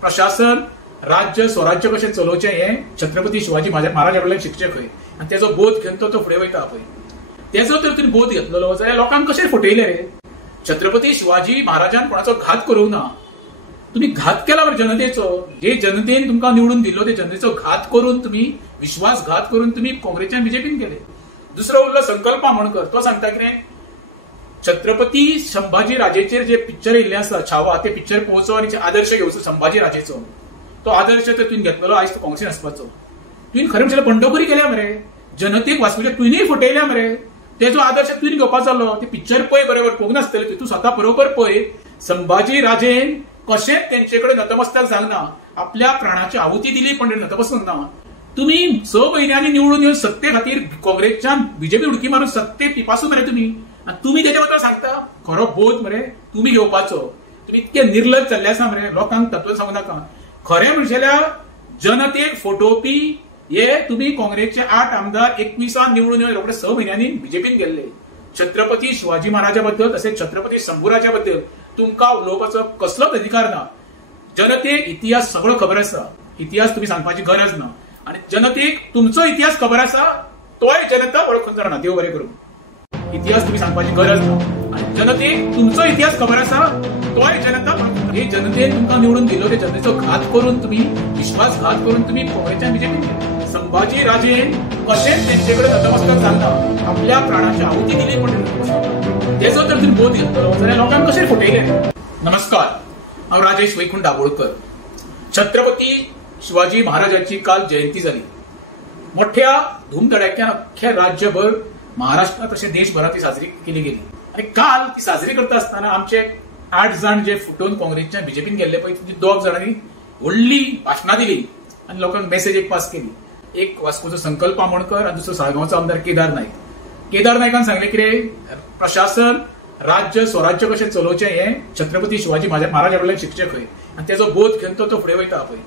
प्रशासन राज्य स्वराज्य कशें चलोवचें हें छत्रपती शिवाजी महाराजा कडल्यान शिकचें खंय. आणि तेजो बोध घेवन तो फुडें वयता पळय तेजो तर तुमी बोध घेतलेलो जाल्यार लोकांक कशें फुटयले रे. छत्रपती शिवाजी महाराजान कोणाचो घात करूंक ना. तुम्ही घात केला बरं जनतेचो. जे जनतेन तुमकां निवडून दिलो ते जनतेचो घात करून तुम्ही विश्वासघात करून तुम्ही काँग्रेसच्या बीजेपीन गेले. दुसरो उरलो संकल्प आमोणकर. तो सांगता कितें छत्रपती संभाजी राजेचेर जे पिक्चर येयल्ले आसा छावा ते पिक्चर पळोवचो आणि आदर्श घेवचो संभाजी राजेचो. तो आदर्श तर तुवें घेतलेलो आयज तो काँग्रेसीन आसपाचो. तुवें खरें म्हणल्यार बंडखोरी केल्या मरे. जनतेक वाचूच्या तुवेंय फुटयल्या मरे. तेजो आदर्श तुवें घेवपाचो जालो. ते पिक्चर पळय बरोबर पळोवंक नासतले तूं स्वता बरोबर पळय. संभाजी राजेन कशेंच तेंचेकडे नतमस्तक जालना आपल्या प्राणाची आहुती दिली पण नतमस्तक ना. तुम्ही 6 महिन्यांनी निवडून येऊन सत्ते खातीर काँग्रेसच्या बीजेपी उडकी मारून सत्ते पिपासून मरे तुम्ही. आणि तुम्ही त्याच्या बद्दल सांगता खरो बोध मरे तुम्ही घेवपाचो. तुम्ही इतके निर्लज जाल्ले आसा मरे. लोकांक तत्व सांगू नाका. खरें म्हणजेल्यार जनतेक फटोवपी हे तुम्ही काँग्रेसचे 8 आमदार 21 निवडून येऊन रोखडे 6 महिन्यांनी बीजेपीन गेल्ले. छत्रपती शिवाजी महाराजाबद्दल तसेच छत्रपती शंभूराजाबद्दल तुमका उलोवपाचो कसलोच अधिकार ना. जनतेक इतिहास सगळो खबर आसा. इतिहास तुम्ही सांगपाची गरज ना. आणि जनतेक तुमचो इतिहास खबर आसा तोय जनता वळखून जाणा. देव बरें करूं. इतिहास तुम्ही सांगपाची गरज ना. आणि जनतेक तुमचो इतिहास खबर आसा तोय जनता हे जनतेन तुमकां निवडून दिलो ते जनतेचो घात करून तुम्ही विश्वासघात करून तुम्ही काँग्रेसच्या बीजेपीन गेले. संभाजी राजेन कशेंच तेंचेकडे नतमस्तक जालना आपल्या प्राणाची आहुती दिली पण तेजो तर तुवें बोध घेतलो जाल्यार लोकांक कशें फुटयले. नमस्कार, हांव राजेश वैकुंठ दाबोळकर. छत्रपती शिवाजी महाराजांची काल जयंती झाली. मोठ्या धूमधडाक्यान अख्ख्या राज्यभर महाराष्ट्रात तसे देशभरात ती साजरी केली गेली. आणि काल ती साजरी करता असताना आमचे 8 जण जे फुटून काँग्रेसच्या बीजेपीन गेल्ले पळय ती 2 जणांनी व्हडली भाशणां दिली आणि लोकांक मेसेज एक पास केली. एक वास्कोचो संकल्प आमोणकर आणि दुसरो साळगांवचो आमदार केदार नाईक. केदार नायकान सांगले कितें प्रशासन राज्य स्वराज्य कशें चलोवचें हें छत्रपती शिवाजी महाराजा कडल्यान शिकचें खंय आनी तेजो बोध घेवन तो फुडें वयता पळय.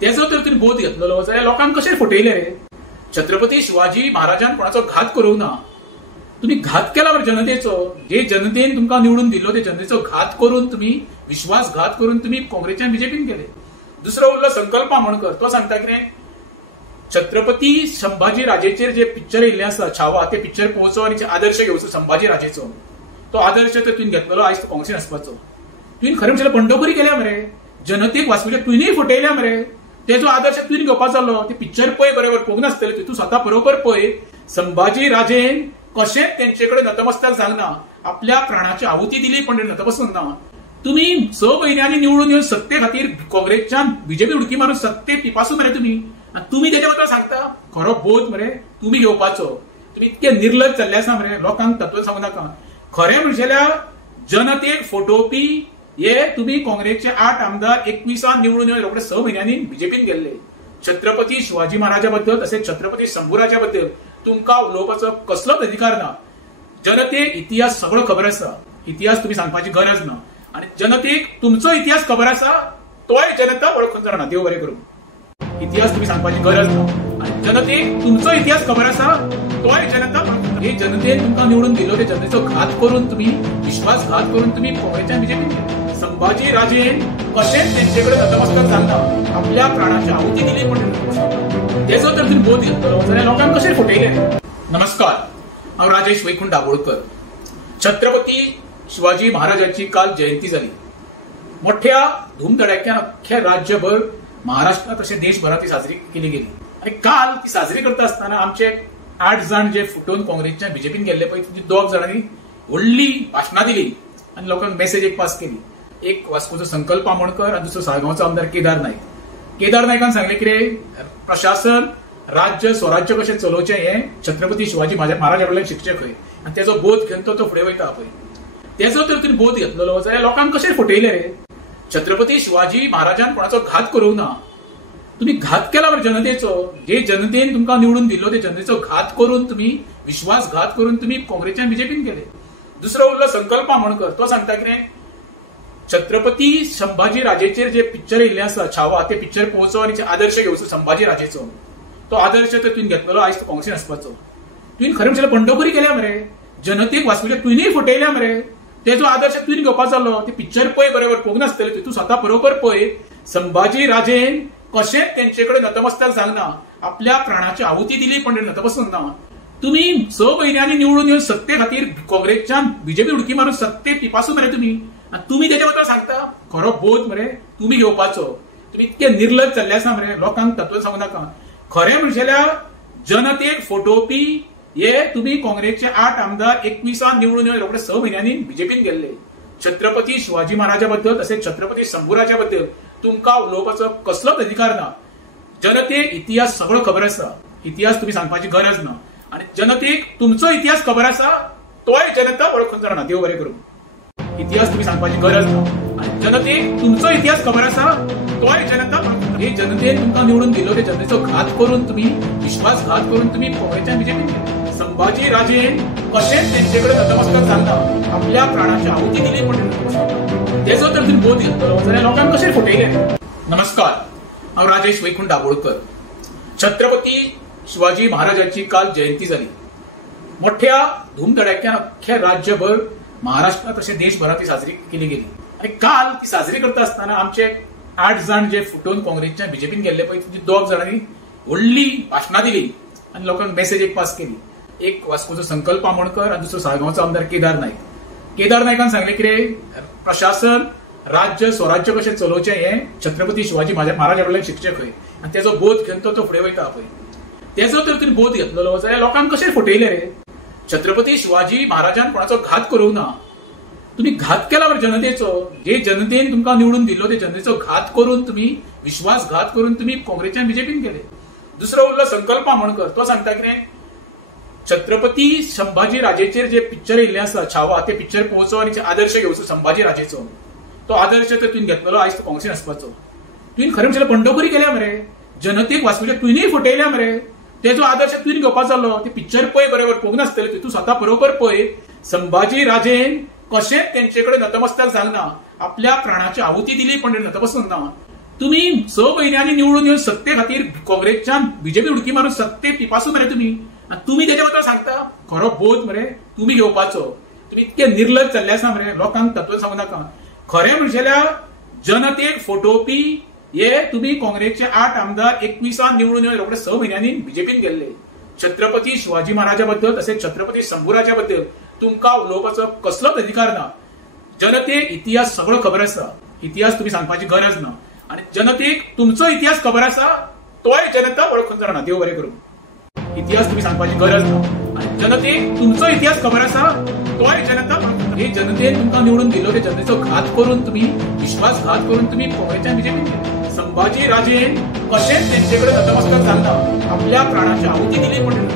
तेजो तर तुमी बोध घेतलेलो जाल्यार लोकांक कशें फटयले रे. छत्रपती शिवाजी महाराजान कोणाचो घात करूंक ना. तुम्ही घात केला बरं जनतेचो. जे जनतेन तुमकां निवडून दिल्लो ते जनतेचो घात करून तुम्ही विश्वासघात करून तुम्ही काँग्रेसच्या बीजेपीन गेले. दुसरो उरलो संकल्प आमोणकर. तो सांगता कितें छत्रपती संभाजी राजेचेर जे पिक्चर येयल्ले आसा छावा ते पिक्चर पळोवचो आनी आदर्श घेवचो संभाजी राजेचो. तो आदर्श तर तुवें घेतलेलो आयज तो काँग्रेसीन आसपाचो. तुवें खरें म्हणल्यार बंडखोरी केल्या मरे. जनतेक वाचूच्या तुवेंय फटयल्या मरे. तेजो आदर्श तुवें घेवपाचो जालो. ते पिक्चर पळय बरोबर पळोवंक नासतलें. तूं स्वता बरोबर पळय. संभाजी राजेन कशेंच तेंचे कडेन नतमस्तक जावना. आपल्या प्राणाची आहुती दिली पण नतमस्तक ना. तुम्ही 6 म्हयन्यांनी निवडून येवन सत्ते खातीर काँग्रेसच्या बीजेपी उडकी मारून सत्ते पिपासू मरे तुम्ही. तुम्ही त्याच्या बद्दल सांगता खरो बोध मरे तुम्ही घेवपाचो. तुम्ही इतके निर्लज जाल्ले आसा मरे. लोकांक तत्व सांगू नाका. खरें म्हणजेल्यार जनतेक फटोवपी हे तुम्ही काँग्रेसचे 8 आमदार 21 निवडून येवन रोखडे 6 म्हयन्यांनी बीजेपीन गेल्ले. छत्रपती शिवाजी महाराजा बद्दल तसेच छत्रपती शंभूराजा बद्दल तुमकां उलोवपाचो कसलोच अधिकार ना. जनतेक इतिहास सगळो खबर आसा. इतिहास तुम्ही सांगपाची गरज ना. आणि जनतेक तुमचो इतिहास खबर आसा तोय जनता वळखून जाणा. देव बरें करूं. इतिहास तुम्ही सांगपाची गरज ना. आणि जनतेक तुमचो इतिहास खबर आसा तोय जनता वळखून. हे जनतेन तुमकां निवडून दिल्लो ते जनतेचो घात करून तुम्ही विश्वासघात करून तुम्ही काँग्रेसच्या बीजेपीन गेले. संभाजी राजेन कशेंच तेंचे कडेन नतमस्तक जावना. आपल्या प्राणाची आहुती दिली पण तेजो तर तुमी बोध घेतलेलो जाल्यार लोकांक कशें फटयले. नमस्कार, हांव राजेश वैकुंठ दाबोळकर. छत्रपती शिवाजी महाराजांची काल जयंती झाली. मोठ्या धूमधडाक्यान अख्ख्या राज्यभर महाराष्ट्रात तशें देशभरात ती साजरी केली गेली. आणि काल ती साजरी करता असताना आमचे 8 जण जे फुटून काँग्रेसच्या बीजेपीन गेल्ले पळय ती 2 जणांनी व्हडली भाशणां दिली आणि लोकांक मेसेज एक पास केली. एक वास्कोचो संकल्प आमोणकर आणि दुसरो साळगांवचो आमदार केदार नाईक. केदार नायकान सांगले कितें प्रशासन राज्य स्वराज्य कशें चलोवचें हें छत्रपती शिवाजी महाराजा कडल्यान शिकचें खंय आनी तेजो बोध घेवन तो फुडें वयता पळय. तेजो तर तुमी बोध घेतलेलो जाल्यार लोकांक कशें फटयले रे. छत्रपती शिवाजी महाराजान कोणाचो घात करूंक ना. तुम्ही घात केला बरं जनतेचो. जे जनतेन तुमकां निवडून दिल्लो ते जनतेचो घात करून तुम्ही विश्वासघात करून तुम्ही काँग्रेसच्या बीजेपीन गेले. दुसरो उरलो संकल्प आमोणकर. तो सांगता कितें छत्रपती संभाजी राजेचेर जे पिक्चर येयल्ले आसा छावा ते पिक्चर पळोवचो आनी आदर्श घेवचो संभाजी राजेचो. तो आदर्श तर तुवें घेतलेलो आयज तो काँग्रेसीन आसपाचो. तुवें खरें म्हणल्यार बंडखोरी केल्या मरे. जनतेक वाचूच्या तुवेंय फटयल्या मरे. तेजो आदर्श तुवें घेवपाचो जालो. ते पिक्चर पळय बरोबर पळोवंक नासतलें. तूं स्वता बरोबर पळय. संभाजी राजेन कशेंच तेंचे कडेन नतमस्तक जावना. आपल्या प्राणाची आहुती दिली पण नतमस्तक ना. तुम्ही 6 म्हयन्यांनी निवडून येवन सत्ते खातीर काँग्रेसच्या बीजेपी उडकी मारून सत्ते पिपासू मरे तुम्ही. तुम्ही त्याच्या बद्दल सांगता खरो बोध मरे तुम्ही घेवपाचो. तुम्ही इतके निर्लज जाल्ले आसा मरे. लोकांक तत्व सांगू नाका. खरें म्हणजेल्यार जनतेक फटोवपी हे तुम्ही काँग्रेसचे 8 आमदार 21 निवडून येवन रोखडे 6 म्हयन्यांनी बीजेपीन गेल्ले. छत्रपती शिवाजी महाराजा बद्दल तसेच छत्रपती शंभूराजा बद्दल तुमकां उलोवपाचो कसलोच अधिकार ना. जनतेक इतिहास सगळो खबर आसा. इतिहास तुम्ही सांगपाची गरज ना. आणि जनतेक तुमचो इतिहास खबर आसा तोय जनता वळखून जाणा. देव बरें करूं. इतिहास तुम्ही सांगपाची गरज ना. आणि जनतेक तुमचो इतिहास खबर आसा तोय जनता वळखून. हे जनतेन तुमकां निवडून दिल्लो ते जनतेचो घात करून तुम्ही विश्वासघात करून तुम्ही काँग्रेसच्या बीजेपीन गेले. संभाजी राजेन कशेंच तेंचे कडेन नतमस्तक जावना. आपल्या प्राणाची आहुती दिली पण तेजो तर तुमी बोध घेतलेलो जाल्यार लोकांक कशें फटयले. नमस्कार, हांव राजेश वैकुंठ दाबोळकर. छत्रपती शिवाजी महाराजांची काल जयंती झाली. मोठ्या धूमधडाक्यान अख्ख्या राज्यभर महाराष्ट्रात तशें देशभरात ती साजरी केली गेली. आणि काल ती साजरी करता असताना आमचे 8 जण जे फुटून काँग्रेसच्या बीजेपीन गेल्ले पळय ती 2 जणांनी व्हडली भाशणां दिली आणि लोकांक मेसेज एक पास केली. एक वास्कोचो संकल्प आमोणकर आणि दुसरो साळगांवचो आमदार केदार नाईक. केदार नायकान सांगले कितें प्रशासन राज्य स्वराज्य कशें चलोवचें हें छत्रपती शिवाजी महाराजा कडल्यान शिकचें खंय आनी तेजो बोध घेवन तो फुडें वयता पळय. तेजो तर तुमी बोध घेतलेलो जाल्यार लोकांक कशें फटयले रे. छत्रपती शिवाजी महाराजान कोणाचो घात करूंक ना. तुम्ही घात केला बरं जनतेचो. जे जनतेन तुमका निवडून दिलो ते जनतेचो घात करून तुम्ही विश्वासघात करून तुम्ही काँग्रेसच्या बीजेपीन गेले. दुसरो उरलो संकल्प आमोणकर. तो सांगता कितें छत्रपती संभाजी राजेचेर जे पिक्चर येयल्ले आसा छावा ते पिक्चर पळोवचो आनी आदर्श घेवचो संभाजी राजेचो. तो आदर्श तर तुवें घेतलेलो आयज काँग्रेसीन आसपाचो. तुवें खरें म्हणल्यार बंडखोरी केल्या मरे. जनतेक वाचूचे तुवेंय फटयल्या मरे. तेजो आदर्श तुवें घेवपाचो जालो. ते पिक्चर पळय बरोबर पळोवंक नासतलें. तूं स्वता बरोबर पळय. संभाजी राजेन कशेंच तेंचे कडेन नतमस्तक जावना. आपल्या प्राणाची आहुती दिली पण नतमस्तक ना. तुम्ही 6 म्हयन्यांनी निवडून येवन सत्ते खातीर काँग्रेसच्या बीजेपी उडकी मारून सत्ते पिपासून मरे तुम्ही. आणि तुम्ही तेच्या बद्दल सांगता खरो बोध मरे तुम्ही घेवपाचो. तुम्ही इतके निर्लज जाल्ले आसा मरे. लोकांक तत्व सांगू नाका. खरें म्हणजेल्या जनतेक फटोवपी हे तुम्ही काँग्रेसचे 8 आमदार 21 निवडून येवन रोखडे 6 म्हयन्यांनी बीजेपीन गेल्ले. छत्रपती शिवाजी महाराजा बद्दल तसेच छत्रपती शंभूराजा बद्दल तुमका उलोवपाचो कसलोच अधिकार ना. जनतेक इतिहास सगळो खबर आसा. इतिहास तुम्ही सांगपाची गरज ना. आणि जनतेक तुमचो इतिहास खबर आसा तोय जनता वळखून जाणा. देव बरें करूं. इतिहास तुम्ही सांगपाची गरज ना. आणि जनतेक तुमचो इतिहास खबर आसा तोय जनता हे जनतेन तुमका निवडून दिलो ते जनतेचो घात करून तुम्ही विश्वासघात करून तुम्ही काँग्रेसच्या बीजेपीन गेले. संभाजी राजेन कशेंच तेंचे कडेन नतमस्तक जावना. आपल्या प्राणाची आहुती दिली पण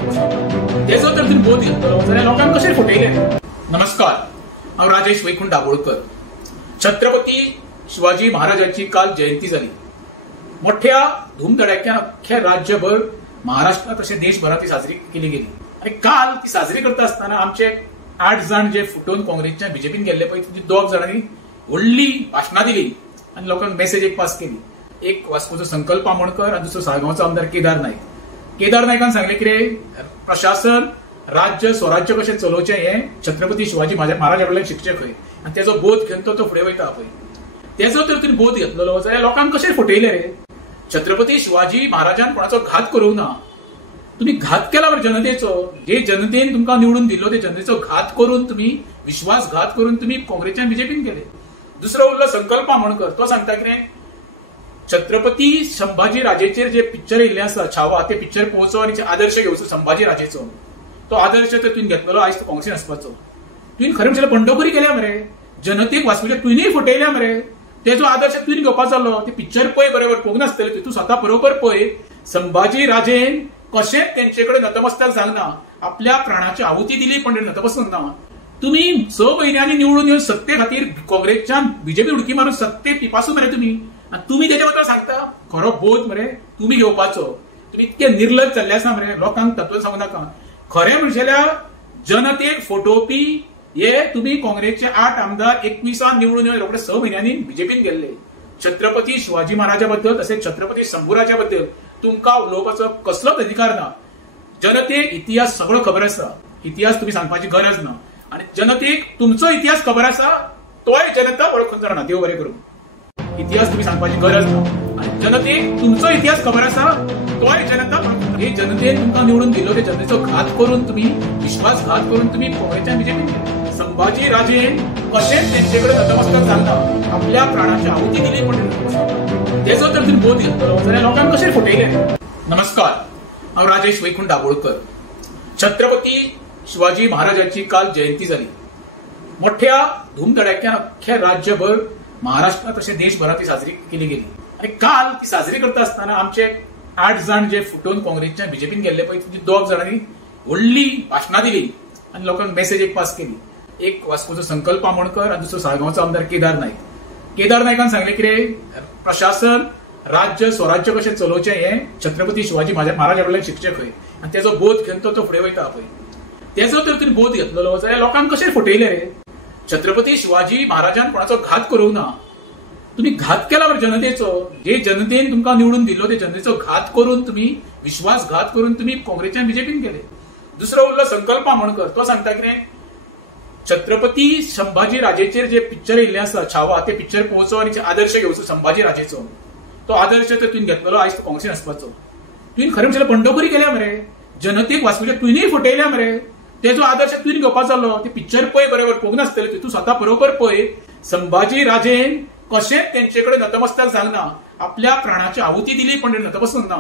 तेजो तर तुम्ही बोध घेतलो जाल्यार लोकांक कशें फटयले. नमस्कार, हांव राजेश वैकुंठ दाबोळकर. छत्रपती शिवाजी महाराजांची काल जयंती जाली. मोठ्या धूमधडाक्यान अख्ख्या राज्यभर महाराष्ट्रात तशें देशभरात ती साजरी केली गेली. आणि काल ती साजरी करता आसतना आमचे 8 जाण जे फुटून काँग्रेसच्या बीजेपीन गेल्ले पळय ती 2 जाणांनी व्हडली भाशणां दिली आणि लोकांक मेसेज एक पास केली. एक वास्कोचो संकल्प आमोणकर आणि दुसरो साळगांवचो आमदार केदार नायक. केदार नायकान सांगले कितें प्रशासन राज्य स्वराज्य कशें चलोवचें हें छत्रपती शिवाजी महाराजा कडल्यान शिकचें खंय. आणि तेजो बोध घेवन तो फुडें वयता पळय. तेजो तर तुवें बोध घेतलेलो जाल्यार लोकांक कशें फटयले रे. छत्रपती शिवाजी महाराजान कोणाचो घात करूंक ना. तुम्ही घात केला बरं जनतेचो. जे जनतेन तुमका निवडून दिलो ते जनतेचो घात करून तुम्ही विश्वासघात करून तुम्ही काँग्रेसच्या बीजेपीन गेले. दुसरो उरलो संकल्प आमोणकर. तो सांगता कितें छत्रपती संभाजी राजेचेर जे पिक्चर येयल्ले आसा छावा ते पिक्चर पळोवचो आनी आदर्श घेवचो संभाजी राजेचो. तो आदर्श तर तुवें घेतलेलो आयज काँग्रेसीन आसपाचो. तुवें खरें म्हणल्यार बंडखोरी केल्या मरे. जनतेक वाचूचे तुवेंय फटयल्या मरे. तेजो आदर्श तुवें घेवपाचो जालो. ते पिक्चर पळय बरोबर पळोवंक नासतलें. तूं स्वता बरोबर पळय. संभाजी राजेन कशेंच तेंचे कडेन नतमस्तक जावना. आपल्या प्राणाची आहुती दिली पण नतमस्तक ना. तुम्ही 6 म्हयन्यांनी निवडून येवन सत्ते खातीर काँग्रेसच्या बीजेपी उडकी मारून सत्ते पिपासून मरे तुम्ही. आणि तुम्ही तेच्या बद्दल सांगता खरो बोध मरे तुम्ही घेवपाचो. तुम्ही इतके निर्लज जाल्ले आसा मरे. लोकांक तत्व सांगू नाका. खरें म्हणजेल्या जनतेक फटोवपी हे तुम्ही काँग्रेसचे 8 आमदार 21 निवडून येवन रोखडे 6 म्हयन्यांनी बीजेपीन गेल्ले. छत्रपती शिवाजी महाराजा बद्दल तसेच छत्रपती शंभूराजा बद्दल तुमका उलोवपाचो कसलोच अधिकार ना. जनतेक इतिहास सगळो खबर आसा. इतिहास तुम्ही सांगपाची गरज ना. आणि जनतेक तुमचो इतिहास खबर आसा तोय जनता वळखून जाणा. देव बरें करूं. इतिहास तुम्ही सांगपाची गरज ना. आणि जनतेक तुमचो इतिहास खबर आसा तोय जनता हे जनतेन तुमका निवडून दिलो ते जनतेचो घात करून तुम्ही विश्वासघात करून तुम्ही काँग्रेसच्या बीजेपीन गेले. संभाजी राजेन कशेंच तेंचे कडेन नतमस्तक जावना. आपल्या प्राणाची आहुती दिली पण तेजो तर तुवें बोध घेतलो जाल्यार लोकांक कशें फटयले. नमस्कार, हांव राजेश वैकुंठ दाबोळकर. छत्रपती शिवाजी महाराजांची काल जयंती जाली. मोठ्या धूमधडाक्यान अख्ख्या राज्यभर महाराष्ट्रात तशें देशभरात ती साजरी केली गेली. आणि काल ती साजरी करता आसतना आमचे 8 जाण जे फुटून काँग्रेसच्या बीजेपीन गेल्ले पळय ती 2 जाणांनी व्हडली भाशणां दिली आणि लोकांक मेसेज एक पास केली. एक वास्कोचो संकल्प आमोणकर आणि दुसरो साळगांवचो आमदार केदार नायक. केदार नायकान सांगले कितें प्रशासन राज्य स्वराज्य कशें चलोवचें हें छत्रपती शिवाजी महाराजा कडल्यान शिकचें खंय. आणि तेजो बोध घेवन तो फुडें वयता पळय. तेजो तर तुवें बोध घेतलेलो जाल्यार लोकांक कशें फटयले रे. छत्रपती शिवाजी महाराजान कोणाचो घात करूंक ना. तुम्ही घात केला बरं जनतेचो. जे जनतेन तुमका निवडून दिलो ते जनतेचो घात करून तुम्ही विश्वासघात करून तुम्ही काँग्रेसच्या बीजेपीन गेले. दुसरो उरलो संकल्प आमोणकर. तो सांगता कितें छत्रपती संभाजी राजेचेर जे पिक्चर येयल्ले आसा छावा ते पिक्चर पळोवचो आनी आदर्श घेवचो संभाजी राजेचो. तो आदर्श तर तुवें घेतलेलो आयज काँग्रेसीन आसपाचो. तुवें खरें म्हणल्यार बंडखोरी केल्या मरे. जनतेक वाचूचे तुवेंय फटयल्या मरे. तेजो आदर्श तुवें घेवपाचो जालो. ते पिक्चर पळय बरोबर पळोवंक नासतलें. तूं स्वता बरोबर पळय. संभाजी राजेन कशेंच तेंचे कडेन नतमस्तक जावना. आपल्या प्राणाची आहुती दिली पण नतमस्तक ना.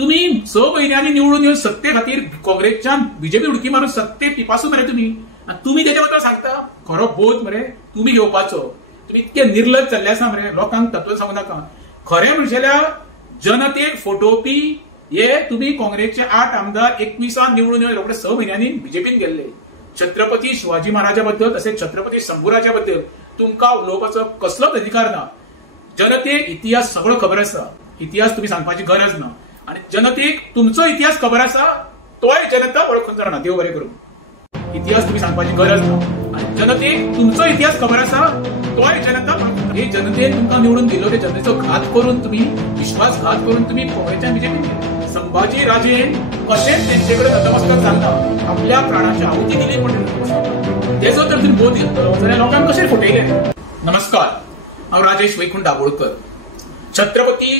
तुम्ही 6 महिन्यांनी निवडून येऊन सत्ते खातीर काँग्रेसच्यान बीजेपी उडकी मारून सत्ते पिपासून मरे तुम्ही तुम्ही त्याच्याबद्दल सांगता खरो बोध मरे तुम्ही घेवपाचो तुम्ही इतके निर्लज जाल्ले आसा मरे लोकांक तत्व सांगू नाका खरे म्हणजेल्या जनतेक फटोवपी हे तुम्ही काँग्रेसचे 8 आमदार 21 निवडून येऊन रोखडे 6 महिन्यांनी बीजेपीन गेल्ले छत्रपती शिवाजी महाराजा बद्दल तसेच छत्रपती शंभूराजा बद्दल तुमका उलोवपाचो कसलोच अधिकार ना जनतेक इतिहास सगळो खबर आसा इतिहास तुम्ही सांगपाची गरज ना आणि जनतेक तुमचो इतिहास खबर आसा तोय जनता वळखून जाणा देव बरें करूं इतिहास तुम्ही सांगपाची गरज ना आणि जनतेक तुमचो इतिहास खबर आसा तोय जनता हे जनतेन तुमका निवडून दिलो ते जनतेचो घात करून तुम्ही विश्वासघात करून तुम्ही काँग्रेसच्या बीजेपीन संभाजी राजेन कशेच त्यांच्याकडे नतमस्तक जालना आपल्या प्राणाची आहुती दिली पण त्याचो तर तुम्ही बोध घेतलो जाल्यार लोकांक कशे फटयले नमस्कार हांव राजेश वैकुंठ दाबोळकर छत्रपती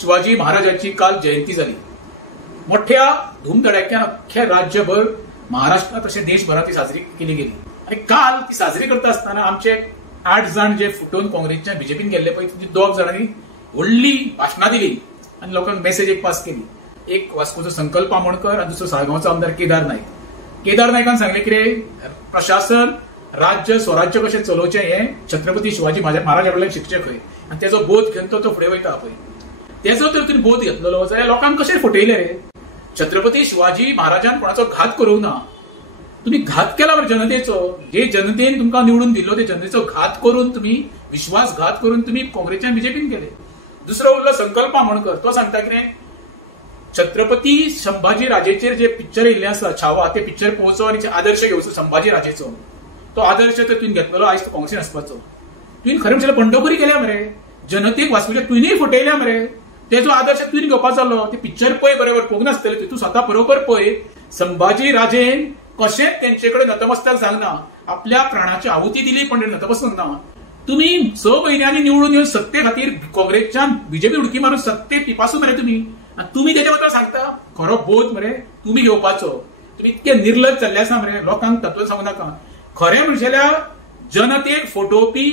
शिवाजी महाराजांची काल जयंती जाली मोठ्या धूमधडाक्यान अख्ख्या राज्यभर महाराष्ट्रात तशें देशभरात ती साजरी केली गेली आणि काल ती साजरी करता आसतना आमचे 8 जण जे फुटून काँग्रेसच्या बीजेपीन गेल्ले पळय ती 2 जाणांनी व्हडली भाशणां दिली आणि लोकांक मेसेज एक पास केली एक वास्कोचो संकल्प आमोणकर आणि दुसरो साळगांवचो आमदार केदार नायकान सांगले कितें प्रशासन राज्य स्वराज्य कशें चलोवचें हे छत्रपती शिवाजी महाराजा कडल्यान शिकचें खंय आणि तेजो बोध घेवन तो फुडें वयता पळय तेजो तर तुमी बोध घेतलेलो जाल्यार लोकांक कशें फटयले रे छत्रपती शिवाजी महाराजान कोणाचो घात करूंक ना तुम्ही घात केला बरं जनतेचो जे जनतेन तुमकां निवडून दिलो ते जनतेचो घात करून तुम्ही विश्वासघात करून तुम्ही काँग्रेसच्या बीजेपीन गेले दुसरो उरलो संकल्प आमोणकर तो सांगता कितें छत्रपती संभाजी राजेचेर जे पिक्चर येयल्ले आसा छावा ते पिक्चर पळोवचो आनी आदर्श घेवचो संभाजी राजेचो तो आदर्श तर तुवें घेतलेलो आयज तो काँग्रेसीन आसपाचो तुवें खरें म्हणल्यार बंडखोरी केल्या मरे जनतेक वाचूच्या तुवेंय फटयल्या मरे तेजो आदर्श तुवें घेवपाचो जालो ते पिक्चर पळय बरोबर पळोवंक नासतले तूं स्वता बरोबर पळय संभाजी राजेन कशेंच तेंचेकडे नतमस्तक जालना आपल्या प्राणाची आहुती दिली पण नतमस्तक ना तुम्ही 6 महिन्यांनी निवडून येऊन सत्ते खातीर काँग्रेसच्यान बीजेपी उडकी मारून सत्ते पिपासून मरे तुम्ही त्याच्याबद्दल सांगता खरो बोध मरे तुम्ही घेवपाचो तुम्ही इतके निर्लज जाल्ले आसा मरे लोकांक तत्व सांगू नाका खरे म्हणजेल्या जनतेक फटोवपी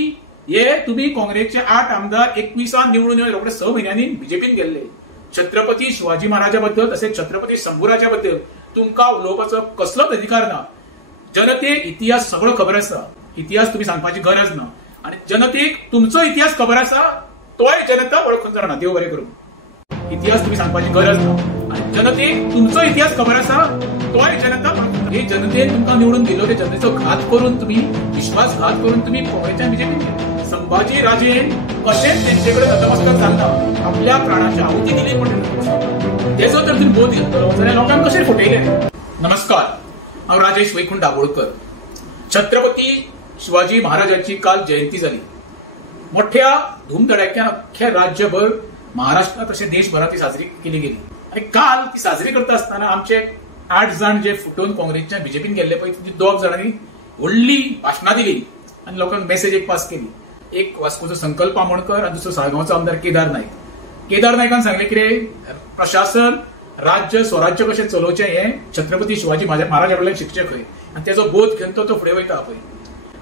हे तुम्ही काँग्रेसचे 8 आमदार 21 निवडून येऊन रोखडे 6 महिन्यांनी बीजेपीन गेल्ले छत्रपती शिवाजी महाराजा बद्दल तसेच छत्रपती शंभूराजा बद्दल तुमका उलोवपाचो कसलोच अधिकार ना जनतेक इतिहास सगळो खबर आसा इतिहास तुम्ही सांगपाची गरज ना आणि जनतेक तुमचो इतिहास खबर आसा तोय जनता वळखून जाणा देव बरें करूं इतिहास तुम्ही सांगपाची गरज ना आणि जनतेक तुमचो इतिहास खबर आसा तोय जनता हे जनतेन तुमकां निवडून दिलो ते जनतेचो घात करून तुम्ही विश्वासघात करून तुम्ही काँग्रेसच्या बीजेपीन संभाजी राजेन कशेच तेंचेकडे नतमस्तक जालना आपल्या प्राणाची आहुती दिली पण तेजो तर तुवें बोध घेतलो जाल्यार लोकांक कशें फटयले नमस्कार हांव राजेश वैकुंठ दाबोळकर छत्रपती शिवाजी महाराजांची काल जयंती जाली मोठ्या धूमधडाक्यान अख्ख्या राज्यभर महाराष्ट्रात तशें देशभरात ती साजरी केली गेली आणि काल ती साजरी करता आसतना आमचे 8 जण जे फुटून काँग्रेसच्या बीजेपीन गेल्ले पळय ती 2 जाणांनी व्हडली भाशणां दिली आणि लोकांक मेसेज एक पास केली एक वास्कोचो संकल्प आमोणकर आणि दुसरो साळगांवचो आमदार केदार नायकान सांगले कितें प्रशासन राज्य स्वराज्य कशें चलोवचें हे छत्रपती शिवाजी महाराजा कडल्यान शिकचें खंय आणि तेजो बोध घेवन तो फुडें वयता पळय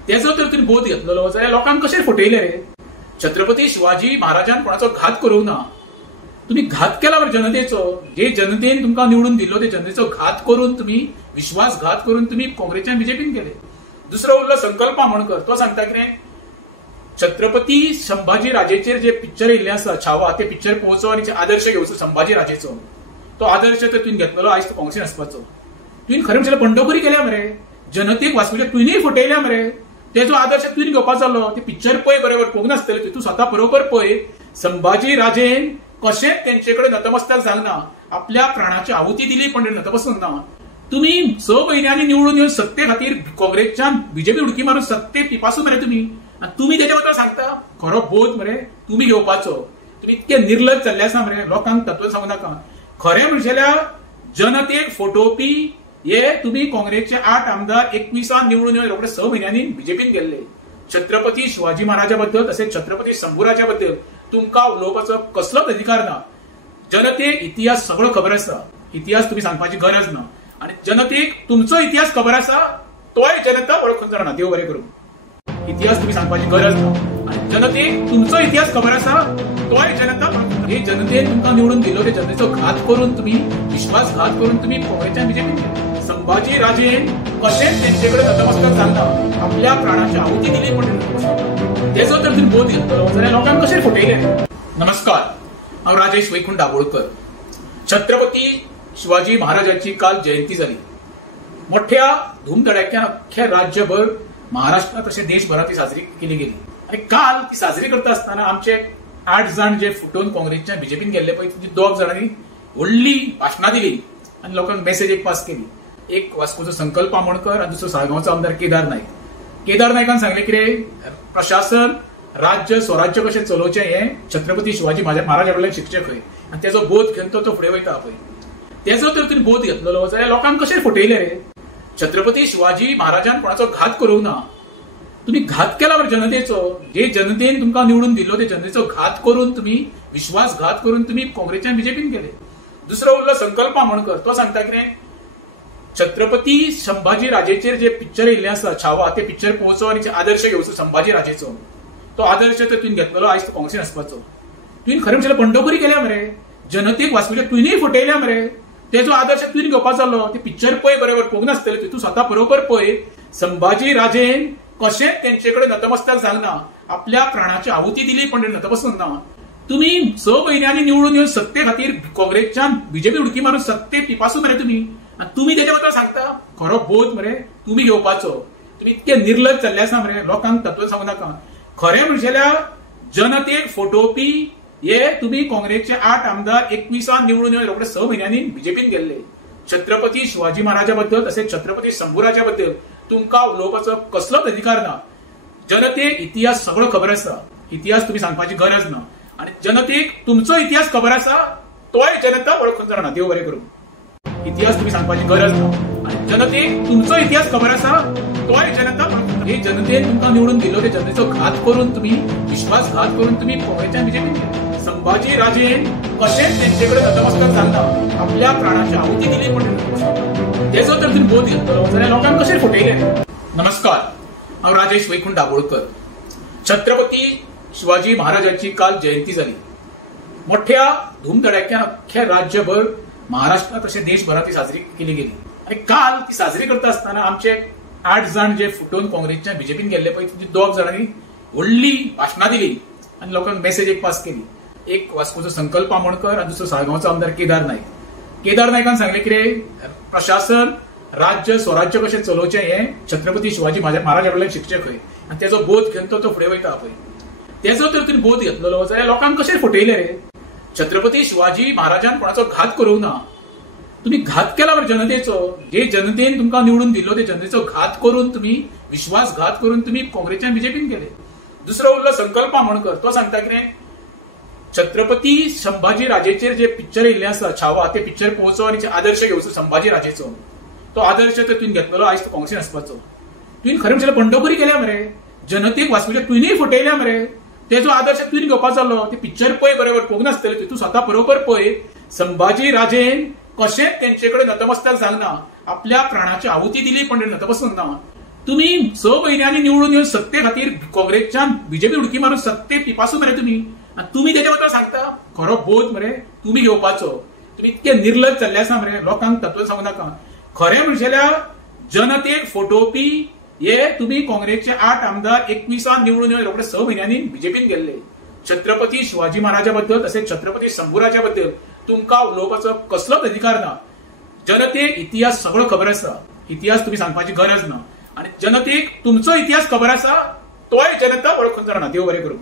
तेजो तर तुवें बोध घेतलेलो जाल्यार लोकांक कशें फटयले रे छत्रपती शिवाजी महाराजान कोणाचो घात करूंक ना तुम्ही घात केला बरं जनतेचो जे जनतेन तुमकां निवडून दिलो ते जनतेचो घात करून तुम्ही विश्वासघात करून तुम्ही काँग्रेसच्या बीजेपीन गेले दुसरो उरलो संकल्प आमोणकर तो सांगता कितें छत्रपती संभाजी राजेचेर जे पिक्चर येयल्ले आसा छावा ते पिक्चर पळोवचो आनी आदर्श घेवचो संभाजी राजेचो तो आदर्श तर तुवें घेतलेलो आयज तो काँग्रेसीन आसपाचो तुवें खरें म्हणल्यार बंडखोरी केल्या मरे जनतेक वाचूच्या तुवेंय फटयल्या मरे तेजो आदर्श तुवें घेवपाचो जालो ते पिक्चर पळय बरोबर पळोवंक नासतले तूं स्वता बरोबर पळय संभाजी राजेन कशेंच तेंचेकडे नतमस्तक जालना आपल्या प्राणाची आहुती दिली पण नतमस्तक ना तुम्ही 6 महिन्यांनी निवडून येऊन सत्ते खातीर काँग्रेसच्यान बीजेपी उडकी मारून सत्ते पिपासून मरे तुम्ही त्याच्याबद्दल सांगता खरो बोध मरे तुम्ही घेवपाचो तुम्ही इतके निर्लज जाल्ले आसा मरे लोकांक तत्व सांगू नाका खरें म्हणजेल्या जनतेक फटोवपी हे तुम्ही काँग्रेसचे 8 आमदार 21 निवडून येऊन रोखडे 6 महिन्यांनी बीजेपीन गेल्ले छत्रपती शिवाजी महाराजा बद्दल तसेच छत्रपती शंभूराजा बद्दल तुमका उलोवपाचो कसलोच अधिकार ना जनतेक इतिहास सगळो खबर आसा इतिहास तुम्ही सांगपाची गरज ना आणि जनतेक तुमचो इतिहास खबर आसा तोय जनता वळखून जाणा देव बरें करूं इतिहास तुम्ही सांगपाची गरज ना आणि जनतेक तुमचो इतिहास खबर आसा तोय जनता हे जनतेन तुमकां निवडून दिलो ते जनतेचो घात करून तुम्ही विश्वासघात करून तुम्ही काँग्रेसच्या बीजेपीन गेले. संभाजी राजेन कशेंच तेंचेकडे नतमस्तक जालना आपल्या प्राणाची आहुती दिली पण तेजो तर तुम्ही बोध घेतलो जाल्यार लोकांक कशें फटयले. नमस्कार, हांव राजेश वैकुंठ दाबोळकर. छत्रपती शिवाजी महाराजांची काल जयंती जाली. मोठ्या धूमधडाक्यान अख्ख्या राज्यभर महाराष्ट्रात तशें देशभरात ती साजरी केली गेली. आणि काल ती साजरी करता आसतना आमचे 8 जण जे फुटून काँग्रेसच्या बीजेपीन गेल्ले पळय तुमची 2 जाणांनी व्हडली भाशणां दिली आणि लोकांक मेसेज एक पास केली. एक वास्कोचो संकल्प आमोणकर आणि दुसरो साळगांवचो आमदार केदार नायक. केदार नायकान सांगले कितें प्रशासन राज्य स्वराज्य कशें चलोवचें हें छत्रपती शिवाजी महाराजा कडल्यान शिकचें खंय आनी तेजो बोध घेवन तो फुडें वयता पळय. तेजो तर तुमी बोध घेतलेलो जाल्यार लोकांक कशें फटयले रे. छत्रपती शिवाजी महाराजान कोणाचो घात करूंक ना. तुम्ही घात केला बरं जनतेचो. जे जनतेन तुमकां निवडून दिलो ते जनतेचो घात करून तुम्ही विश्वासघात करून तुम्ही काँग्रेसच्या बीजेपीन गेले. दुसरो उरलो संकल्प आमोणकर. तो सांगता कितें छत्रपती संभाजी राजेचेर जे पिक्चर येयल्ले आसा छावा ते पिक्चर पळोवचो आनी आदर्श घेवचो संभाजी राजेचो. तो आदर्श तर तुवें घेतलेलो आयज तो काँग्रेसीन आसपाचो. तुवें खरें म्हणल्यार बंडखोरी केल्या मरे. जनतेक वाचूच्या तुवेंय फटयल्या मरे. तेजो आदर्श तुवें घेवपाचो जालो. ते पिक्चर पळय बरोबर पळोवंक नासतले तूं स्वता बरोबर पळय. संभाजी राजेन कशेंच तेंचेकडे नतमस्तक जालना आपल्या प्राणाची आहुती दिली पण नतमस्तक ना. तुम्ही 6 म्हयन्यांनी निवडून येवन सत्ते खातीर काँग्रेसच्यान बीजेपी उडकी मारून सत्ते पिपासून मरे तुम्ही. आणि तुम्ही तेच्या बद्दल सांगता खरो बोध मरे तुम्ही घेवपाचो. तुम्ही इतके निर्लज जाल्ले आसा मरे. लोकांक तत्व सांगू नाका. खरें म्हणजेल्या जनतेक फटोवपी हे तुम्ही काँग्रेसचे 8 आमदार 21 निवडून येवन रोखडे 6 म्हयन्यांनी बीजेपीन गेल्ले. छत्रपती शिवाजी महाराजा बद्दल तसेच छत्रपती शंभूराजा बद्दल तुमकां उलोवपाचो कसलोच अधिकार ना. जनतेक इतिहास सगळो खबर आसा. इतिहास तुम्ही सांगपाची गरज ना. आणि जनतेक तुमचो इतिहास खबर आसा तोय जनता वळखून जाणा. देव बरें करूं. इतिहास तुम्ही सांगपाची गरज ना. आणि जनतेक तुमचो इतिहास खबर आसा तोय जनता वळखून. हे जनतेन तुमकां निवडून दिलो ते जनतेचो घात करून तुम्ही विश्वासघात करून तुम्ही काँग्रेसच्या बीजेपीन गेले. संभाजी राजेन कशेंच तेंचेकडे नतमस्तक जालना आपल्या प्राणाची आहुती दिली पण तेजो तर तुम्ही बोध घेतलो जाल्यार लोकांक कशें फटयले. नमस्कार, हांव राजेश वैकुंठ दाबोळकर. छत्रपती शिवाजी महाराजांची काल जयंती जाली. मोठ्या धूमधडाक्यान अख्ख्या राज्यभर महाराष्ट्रात तशें देशभरात ती साजरी केली गेली. आणि काल ती साजरी करता आसतना आमचे 8 जण जे फुटून काँग्रेसच्या बीजेपीन गेल्ले पळय तुमची 2 जाणांनी व्हडली भाशणां दिली आणि लोकांक मेसेज एक पास केली. एक वास्कोचो संकल्प आमोणकर आणि दुसरो साळगांवचो आमदार केदार नायक. केदार नायकान सांगले कितें प्रशासन राज्य स्वराज्य कशें चलोवचें हें छत्रपती शिवाजी महाराजा कडल्यान शिकचें खंय आनी तेजो बोध घेवन तो फुडें वयता पळय. तेजो तर तुमी बोध घेतलेलो जाल्यार लोकांक कशें फटयले रे. छत्रपती शिवाजी महाराजान कोणाचो घात करूंक ना. तुम्ही घात केला बरं जनतेचो. जे जनतेन तुमकां निवडून दिलो ते जनतेचो घात करून तुम्ही विश्वासघात करून तुम्ही काँग्रेसच्या बीजेपीन गेले. दुसरो उरलो संकल्प आमोणकर. तो सांगता कितें छत्रपती संभाजी राजेचेर जे पिक्चर येयल्ले आसा छावा ते पिक्चर पळोवचो आनी आदर्श घेवचो संभाजी राजेचो. तो आदर्श तर तुवें घेतलेलो आयज तो काँग्रेसीन आसपाचो. तुवें खरें म्हणल्यार बंडखोरी केल्या मरे. जनतेक वाचूच्या तुवेंय फटयल्या मरे. तेजो आदर्श तुवें घेवपाचो जालो. ते पिक्चर पळय बरोबर पळोवंक नासतले तूं स्वता बरोबर पळय. संभाजी राजेन कशेंच तेंचेकडे नतमस्तक जालना आपल्या प्राणाची आहुती दिली पण नतमस्तक ना. तुम्ही 6 म्हयन्यांनी निवडून येवन सत्ते खातीर काँग्रेसच्यान बीजेपी उडकी मारून सत्ते पिपासून मरे तुम्ही. आणि तुम्ही तेच्या बद्दल सांगता खरो बोध मरे तुम्ही घेवपाचो. तुम्ही इतके निर्लज जाल्ले आसा मरे. लोकांक तत्व सांगू नाका. खरें म्हणजेल्या जनतेक फटोवपी हे तुम्ही काँग्रेसचे 8 आमदार 21 निवडून येवन रोखडे 6 म्हयन्यांनी बीजेपीन गेल्ले. छत्रपती शिवाजी महाराजा बद्दल तसेच छत्रपती शंभूराजा बद्दल तुमकां उलोवपाचो कसलोच अधिकार ना. जनतेक इतिहास सगळो खबर आसा. इतिहास तुम्ही सांगपाची गरज ना. आणि जनतेक तुमचो इतिहास खबर आसा तोय जनता वळखून जाणा. देव बरें करूं.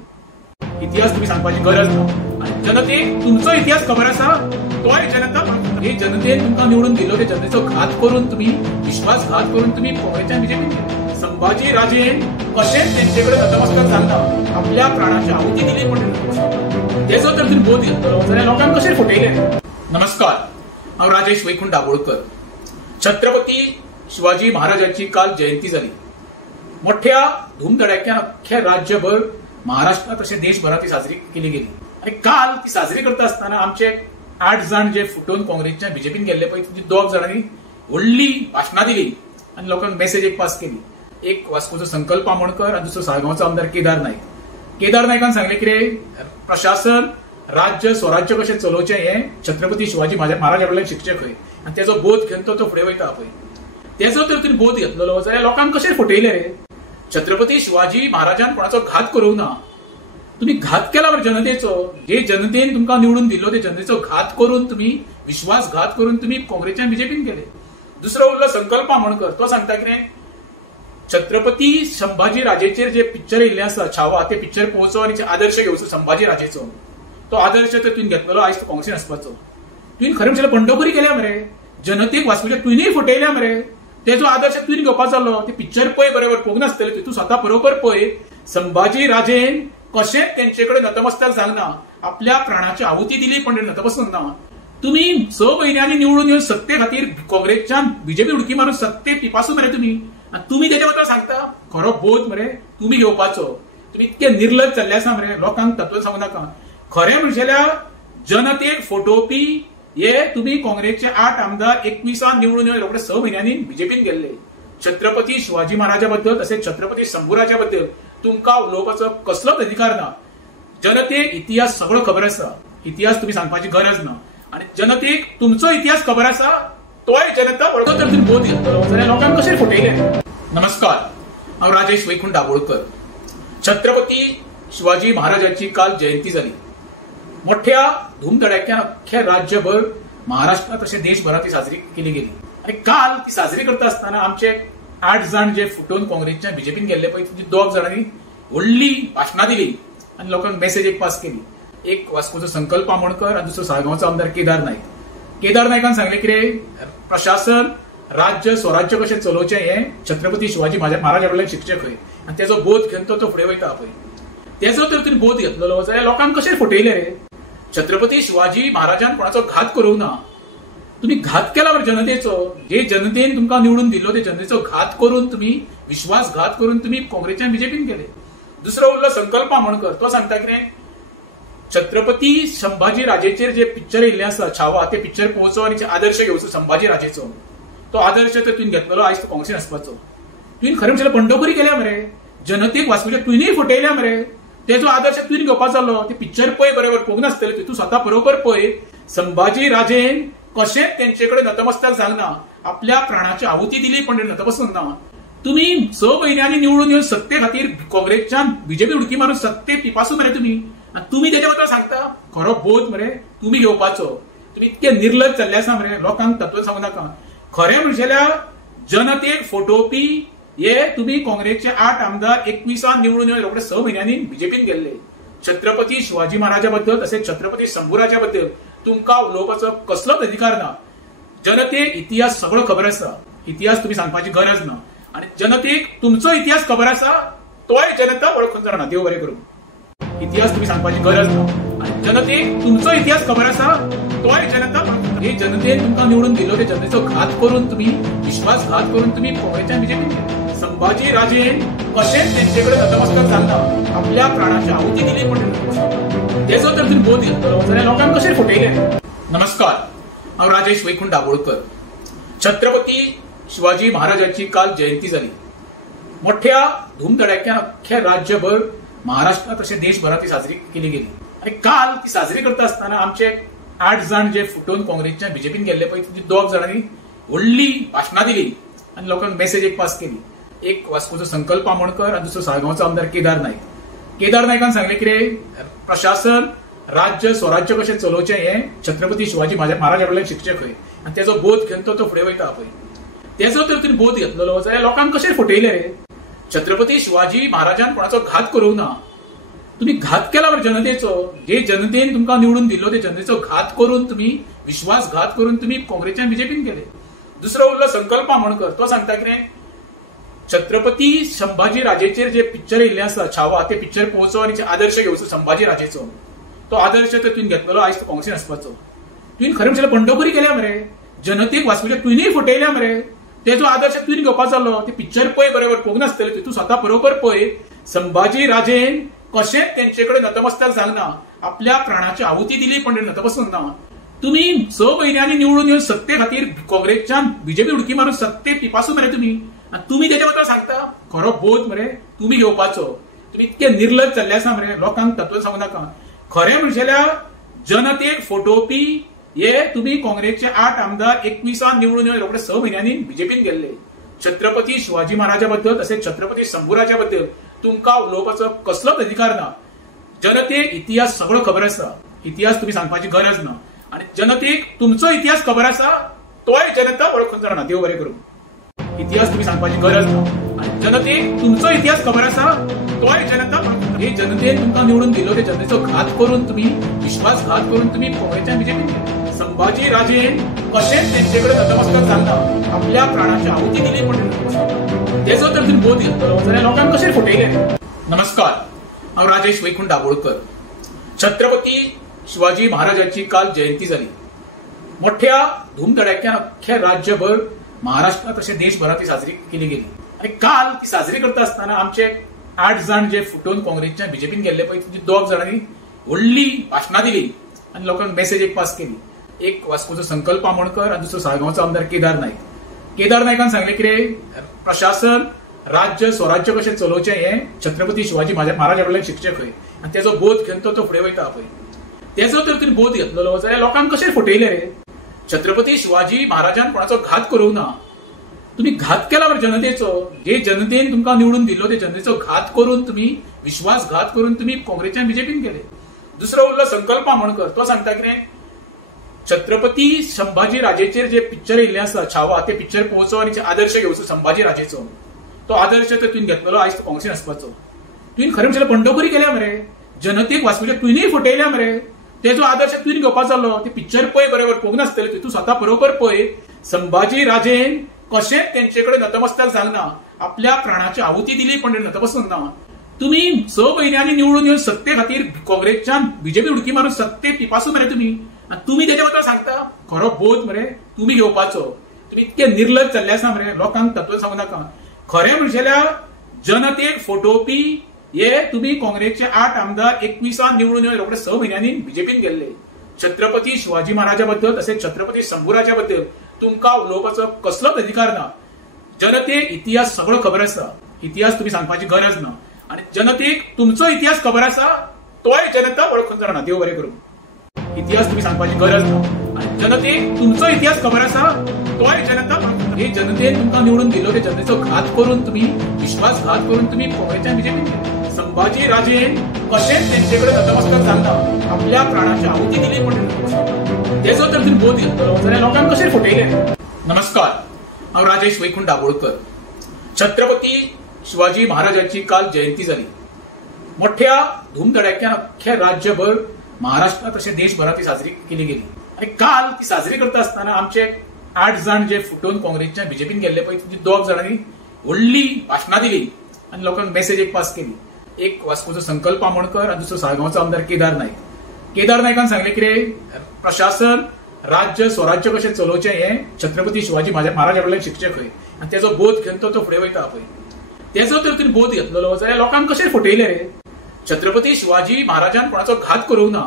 इतिहास तुम्ही सांगपाची गरज ना. आणि जनतेक तुमचो इतिहास खबर आसा तोय जनता वळखून. हे जनतेन तुमकां निवडून दिलो ते जनतेचो घात करून तुम्ही विश्वासघात करून तुम्ही काँग्रेसच्या बीजेपीन गेले. संभाजी राजेन कशेंच तेंचेकडे नतमस्तक जालना आपल्या प्राणाची आहुती दिली पण तेजो तर तुवें बोध घेतलो जाल्यार लोकांक कशें फटयले. नमस्कार, हांव राजेश वैकुंठ दाबोळकर. छत्रपती शिवाजी महाराजांची काल जयंती जाली. मोठ्या धूमधडाक्यान अख्ख्या राज्यभर महाराष्ट्रात तशें देशभरात ती साजरी केली गेली. आणि काल ती साजरी करता आसतना आमचे 8 जण जे फुटून काँग्रेसच्या बीजेपीन गेल्ले पळय तुमची 2 जाणांनी व्हडली भाशणां दिली आणि लोकांक मेसेज एक पास केली. एक वास्कोचो संकल्प आमोणकर आणि दुसरो साळगांवचो आमदार केदार नायक. केदार नायकान सांगले कितें प्रशासन राज्य स्वराज्य कशें चलोवचें हें छत्रपती शिवाजी महाराजा कडल्यान शिकचें खंय आनी तेजो बोध घेवन तो फुडें वयता पळय. तेजो तर तुमी बोध घेतलेलो जाल्यार लोकांक कशें फटयले रे. छत्रपती शिवाजी महाराजान कोणाचो घात करूंक ना. तुम्ही घात केला बरं जनतेचो. जे जनतेन तुमकां निवडून दिल्लो ते जनतेचो घात करून तुम्ही विश्वासघात करून तुम्ही काँग्रेसच्या बीजेपीन गेले. दुसरो उरलो संकल्प आमोणकर. तो सांगता कितें छत्रपती संभाजी राजेचेर जे पिक्चर येयल्ले आसा छावा ते पिक्चर पळोवचो आनी आदर्श घेवचो संभाजी राजेचो. तो आदर्श तर तुवें घेतलेलो आयज तो काँग्रेसीन आसपाचो. तुवें खरें म्हणल्यार बंडखोरी केल्या मरे. जनतेक वाचूच्या तुवेंय फटयल्या मरे. तेजो आदर्श तुवें घेवपाचो जालो. ते पिक्चर पळय बरोबर पळोवंक नासतलें. तूं स्वता बरोबर पळय. संभाजी राजेन कशेंच तेंचे कडेन नतमस्तक जावना. आपल्या प्राणाची आहुती दिली पण नतमस्तक ना. तुम्ही 6 म्हयन्यांनी निवडून येवन सत्ते खातीर काँग्रेसच्यान बीजेपी उडकी मारून सत्ते पिपासू मरे तुम्ही. तुम्ही तेच्या बद्दल सांगता खरो बोध मरे तुम्ही घेवपाचो. तुम्ही इतके निर्लज जाल्ले आसा मरे. लोकांक तत्व सांगू नाका. खरें म्हणजेल्यार जनतेक फटोवपी हे तुम्ही काँग्रेसचे 8 आमदार 21 निवडून येवन रोखडे 6 म्हयन्यांनी बीजेपीन गेल्ले. छत्रपती शिवाजी महाराजा बद्दल तसेच छत्रपती शंभूराजा बद्दल तुमकां उलोवपाचो कसलोच अधिकार ना. जनतेक इतिहास सगळो खबर आसा. इतिहास तुम्ही सांगपाची गरज ना. आणि जनतेक तुमचो इतिहास खबर आसा तोय जनता वळखो तर तुम्ही बोध घेतलो जाल्यार लोकांक कशें फटयले. नमस्कार, हांव राजेश वैकुंठ दाबोळकर. छत्रपती शिवाजी महाराजांची काल जयंती जाली. मोठ्या धूमधडाक्यान अख्ख्या राज्यभर महाराष्ट्रात तशें देशभरात ती साजरी केली गेली. आणि काल ती साजरी करता आसतना आमचे 8 जाण जे फुटून काँग्रेसच्या बीजेपीन गेल्ले पळय तुमची 2 जाणांनी व्हडली भाशणां दिली आणि लोकांक मेसेज एक पास केली. एक वास्कोचो संकल्प आमोणकर आणि दुसरो साळगांवचो आमदार केदार नायक. केदार नायकान सांगले कितें प्रशासन राज्य स्वराज्य कशें चलोवचें हें छत्रपती शिवाजी महाराजा कडल्यान शिकचें खंय आनी तेजो बोध घेवन तो फुडें वयता पळय. तेजो तर तुमी बोध घेतलेलो जाल्यार लोकांक कशें फटयले रे. छत्रपती शिवाजी महाराजान कोणाचो घात करूंक ना. तुम्ही घात केला बरं जनतेचो. जे जनतेन तुमकां निवडून दिल्लो ते जनतेचो घात करून तुम्ही विश्वासघात करून तुम्ही काँग्रेसच्या बीजेपीन गेले. दुसरो उरलो संकल्प आमोणकर. तो सांगता कितें छत्रपती संभाजी राजेचेर जे पिक्चर येयल्ले आसा छावा ते पिक्चर पळोवचो आनी आदर्श घेवचो संभाजी राजेचो. तो आदर्श तर तुवें घेतलेलो आयज तो काँग्रेसीन आसपाचो. तुवें खरें म्हणल्यार बंडखोरी केल्या मरे. जनतेक वाचूच्या तुवेंय फटयल्या मरे. तेजो आदर्श तुवें घेवपाचो जालो. ते पिक्चर पळय बरोबर पळोवंक नासतलें. तूं स्वता बरोबर पळय. संभाजी राजेन कशेंच तेंचे कडेन नतमस्तक जावना. आपल्या प्राणाची आहुती दिली पण नतमस्तक ना. तुम्ही 6 म्हयन्यांनी निवडून येवन सत्ते खातीर काँग्रेसच्यान बीजेपी उडकी मारून सत्ते पिपासू मरे तुम्ही. तुम्ही तेच्या बद्दल सांगता खरो बोध मरे तुम्ही घेवपाचो. तुम्ही इतके निर्लज जाल्ले आसा मरे. लोकांक तत्व सांगू नाका. खरें म्हणजेल्यार जनतेक फटोवपी हे तुम्ही काँग्रेसचे 8 आमदार 21 निवडून येवन रोखडे 6 म्हयन्यांनी बीजेपीन गेल्ले. छत्रपती शिवाजी महाराजा बद्दल तसेच छत्रपती शंभूराजा बद्दल तुमकां उलोवपाचो कसलोच अधिकार ना. जनतेक इतिहास सगळो खबर आसा. इतिहास तुम्ही सांगपाची गरज ना. आणि जनतेक तुमचो इतिहास खबर आसा तोय जनता वळखून जाणा. देव बरें करूं. इतिहास तुम्ही सांगपाची गरज ना. आणि जनतेक तुमचो इतिहास खबर आसा तोय जनता वळखून. हे जनतेन तुमकां निवडून दिल्लो ते जनतेचो घात करून तुम्ही विश्वासघात करून तुम्ही काँग्रेसच्या बीजेपीन गेले. संभाजी राजेन कशेंच तेंचे कडेन नतमस्तक जावना. आपल्या प्राणाची आहुती दिली पण तेजो तर तुवें बोध घेतलेलो जाल्यार लोकांक कशें फटयले. नमस्कार, हांव राजेश वैकुंठ दाबोळकर. छत्रपती शिवाजी महाराजांची काल जयंती जाली. मोठ्या धूमधडाक्यान अख्ख्या राज्यभर महाराष्ट्रात तशें देशभरात ती साजरी केली गेली. आणि काल ती साजरी करता आसतना आमचे 8 जाण जे फुटून काँग्रेसच्या बीजेपीन गेल्ले पळय तुमची 2 जाणांनी व्हडली भाशणां दिली आणि लोकांक मेसेज एक पास केली. एक वास्कोचो संकल्प आमोणकर आणि दुसरो साळगांवचो आमदार केदार नायक. केदार नायकान सांगले कितें प्रशासन राज्य स्वराज्य कशें चलोवचें हें छत्रपती शिवाजी महाराजा कडल्यान शिकचें खंय आनी तेजो बोध घेवन तो फुडें वयता पळय. तेजो तर तुवें बोध घेतलेलो जाल्यार लोकांक कशें फटयले रे. छत्रपती शिवाजी महाराजान कोणाचो घात करूंक ना. तुम्ही घात केला बरं जनतेचो. जे जनतेन तुमकां निवडून दिल्लो ते जनतेचो घात करून तुम्ही विश्वासघात करून तुम्ही काँग्रेसच्या बीजेपीन गेले. दुसरो उरलो संकल्प आमोणकर. तो सांगता कितें छत्रपती संभाजी राजेचेर जे पिक्चर येयल्ले आसा छावा ते पिक्चर पळोवचो आनी आदर्श घेवचो संभाजी राजेचो. तो आदर्श तर तुवें घेतलेलो आयज तो काँग्रेसीन आसपाचो. तुवें खरें म्हणल्यार बंडखोरी केल्या मरे. जनतेक वाचूच्या तुवेंय फटयल्या मरे. तेजो आदर्श तुवें घेवपाचो जालो. ते पिक्चर पळय बरोबर पळोवंक नासतलें. तूं स्वता बरोबर पळय. संभाजी राजेन कशेंच तेंचे कडेन नतमस्तक जावना. आपल्या प्राणाची आहुती दिली पण नतमस्तक ना. तुम्ही 6 म्हयन्यांनी निवडून येवन सत्ते खातीर काँग्रेसच्यान बीजेपी उडकी मारून सत्ते पिपासू मरे तुम्ही. तुम्ही तेच्या बद्दल सांगता खरो बोध मरे तुम्ही घेवपाचो. तुम्ही इतके निर्लज जाल्ले आसा मरे. लोकांक तत्व सांगू नाका. खरें म्हणजेल्यार जनतेक फटोवपी हे तुम्ही काँग्रेसचे 8 आमदार 21 निवडून येवन रोखडे 6 महिन्यांनी बीजेपीन गेल्ले. छत्रपती शिवाजी महाराजाबद्दल तसेच छत्रपती शंभूराजाबद्दल तुमका उलोवपाचो कसलोच अधिकार ना. जनतेक इतिहास सगळो खबर आसा. इतिहास तुम्ही सांगपाची गरज ना. आणि जनतेक तुमचो इतिहास खबर आसा तोय जनता वळखून जाणा. देव बरें करूं. इतिहास तुम्ही सांगपाची गरज ना. आणि जनतेक तुमचो इतिहास खबर आसा तोय जनता वळखून. हे जनतेन तुमका निवडून दिलो ते जनतेचो घात करून तुम्ही विश्वासघात करून तुम्ही काँग्रेसच्या बीजेपीन गेले. संभाजी राजेन कशेंच तेंचेकडे नतमस्तक जालना आपल्या प्राणाची आहुती दिली. पण तेचो तर तुम्ही बोध घेतलो जाल्यार लोकांक कशें फटयले. नमस्कार, हांव राजेश वैकुंठ दाबोळकर. छत्रपती शिवाजी महाराजांची काल जयंती जाली. मोठ्या धूमधडाक्यान अख्ख्या राज्यभर महाराष्ट्रात तशें देशभरात ती साजरी केली गेली. आणि काल ती साजरी करता आसतना आमचे 8 जण जे फुटून काँग्रेसच्या बीजेपीन गेल्ले पळय ती 2 जाणांनी व्हडली भाशणां दिली आणि लोकांक मेसेज एक पास केली. एक वास्कोचो संकल्प आमोणकर आणि दुसरो साळगांवचो आमदार केदार नायक. केदार नायकान सांगले कितें, प्रशासन राज्य स्वराज्य कशें चलोवचें हें छत्रपती शिवाजी महाराजा कडल्यान शिकचें खंय. आणि तेजो बोध घेवन तो फुडें वयता पळय. तेजो तर तुमी बोध घेतलो जाल्यार लोकांक कशें फटयले रे. छत्रपती शिवाजी महाराजान कोणाचो घात करूंक ना. तुम्ही घात केला बरं जनतेचो. जे जनतेन तुमकां निवडून दिलो ते जनतेचो घात करून तुम्ही विश्वासघात करून तुम्ही काँग्रेसच्या बीजेपीन गेले. दुसरो उरलो संकल्प आमोणकर. तो सांगता कितें, छत्रपती संभाजी राजेचेर जे पिक्चर येयल्ले आसा छावा ते पिक्चर पळोवचो आनी आदर्श घेवचो संभाजी राजेचो. तो आदर्श तर तुवें घेतलेलो आयज तो काँग्रेसीन आसपाचो. तुवें खरें म्हणल्यार बंडखोरी केल्या मरे. जनतेक वाचूच्या तुवेंय फटयल्या मरे. तेजो आदर्श तुवें घेवपाचो जालो. ते पिक्चर पळय बरोबर पळोवंक नासतलें. तूं स्वता बरोबर पळय. संभाजी राजेन कशेंच तेंचेकडे नतमस्तक जालना आपल्या प्राणाची आहुती दिली पण नतमस्तक ना. तुम्ही 6 महिन्यांनी निवडून येवन सत्ते खातीर काँग्रेसच्या बीजेपी उडकी मारून सत्ते पिपासून मरे तुम्ही. आणि तुम्ही तेच्या बद्दल सांगता खरो बोध मरे तुम्ही घेवपाचो. तुम्ही इतके निर्लज जाल्ले आसा मरे. लोकांक तत्व सांगू नाका. खरें म्हणजेल्या जनतेक फटोवपी हे तुम्ही काँग्रेसचे 8 आमदार 21 निवडून येवन रोखडे 6 महिन्यांनी बीजेपीन गेल्ले. छत्रपती शिवाजी महाराजाबद्दल तसेच छत्रपती शंभूराजाबद्दल तुमका उलोवपाचो कसलोच अधिकार ना. जनतेक इतिहास सगळो खबर आसा. इतिहास तुम्ही सांगपाची गरज ना. आणि जनतेक तुमचो इतिहास खबर आसा तोय जनता वळखून जाणा. देव बरें करूं. इतिहास तुम्ही सांगपाची गरज ना. आणि जनतेक तुमचो इतिहास खबर आसा तोय जनता वळखून. हे जनतेन तुमकां निवडून दिलो ते जनतेचो घात करून तुम्ही विश्वासघात करून तुम्ही काँग्रेसच्या बीजेपीन गेले. संभाजी राजेन कशेंच तेंचेकडे नतमस्तक जालना आपल्या प्राणाची आहुती दिली. पण तेजो तर तुमी बोध घेतलो जाल्यार लोकांक कशें फटयले. नमस्कार, हांव राजेश वैकुंठ दाबोळकर. छत्रपती शिवाजी महाराजांची काल जयंती जाली. मोठ्या धूमधडाक्यान अख्ख्या राज्यभर महाराष्ट्रात तशें देशभरात ती साजरी केली गेली. आणि काल ती साजरी करता आसतना आमचे 8 जण जे फुटून काँग्रेसच्या बीजेपीन गेल्ले पळय ती 2 जाणांनी व्हडली भाशणां दिली आणि लोकांक मेसेज एक पास केली. एक वास्कोचो संकल्प आमोणकर आणि दुसरो साळगांवचो आमदार केदार नायक. केदार नायकान सांगले कितें, प्रशासन राज्य स्वराज्य कशें चलोवचें हें छत्रपती शिवाजी महाराजा कडल्यान शिकचें खंय. आणि तेजो बोध घेवन तो फुडें वयता पळय. तेजो तर तुमी बोध घेतलो जाल्यार लोकांक कशें फटयले रे. छत्रपती शिवाजी महाराजान कोणाचो घात करूंक ना.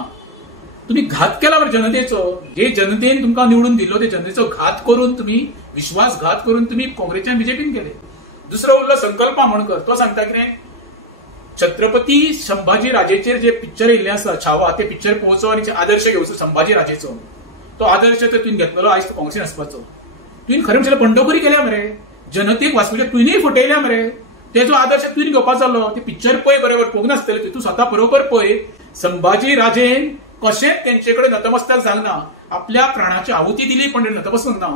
तुम्ही घात केला बरं जनतेचो. जे जनतेन तुमकां निवडून दिलो ते जनतेचो घात करून तुम्ही विश्वासघात करून तुम्ही काँग्रेसच्या बीजेपीन गेले. दुसरो उरलो संकल्प आमोणकर. तो सांगता कितें, छत्रपती संभाजी राजेचेर जे पिक्चर येयल्ले आसा छावा ते पिक्चर पळोवचो आनी आदर्श घेवचो संभाजी राजेचो. तो आदर्श तर तुवें घेतलेलो आयज तो काँग्रेसीन आसपाचो. तुवें खरें म्हणल्यार बंडखोरी केल्या मरे. जनतेक वाचूच्या तुवेंय फटयल्या मरे. तेजो आदर्श तुवें घेवपाचो जालो. ते पिक्चर पळय बरोबर पळोवंक नासतलें. तूं स्वता बरोबर पळय. संभाजी राजेन कशेंच तेंचेकडे नतमस्तक जालना आपल्या प्राणाची आहुती दिली पण नतमस्तक ना.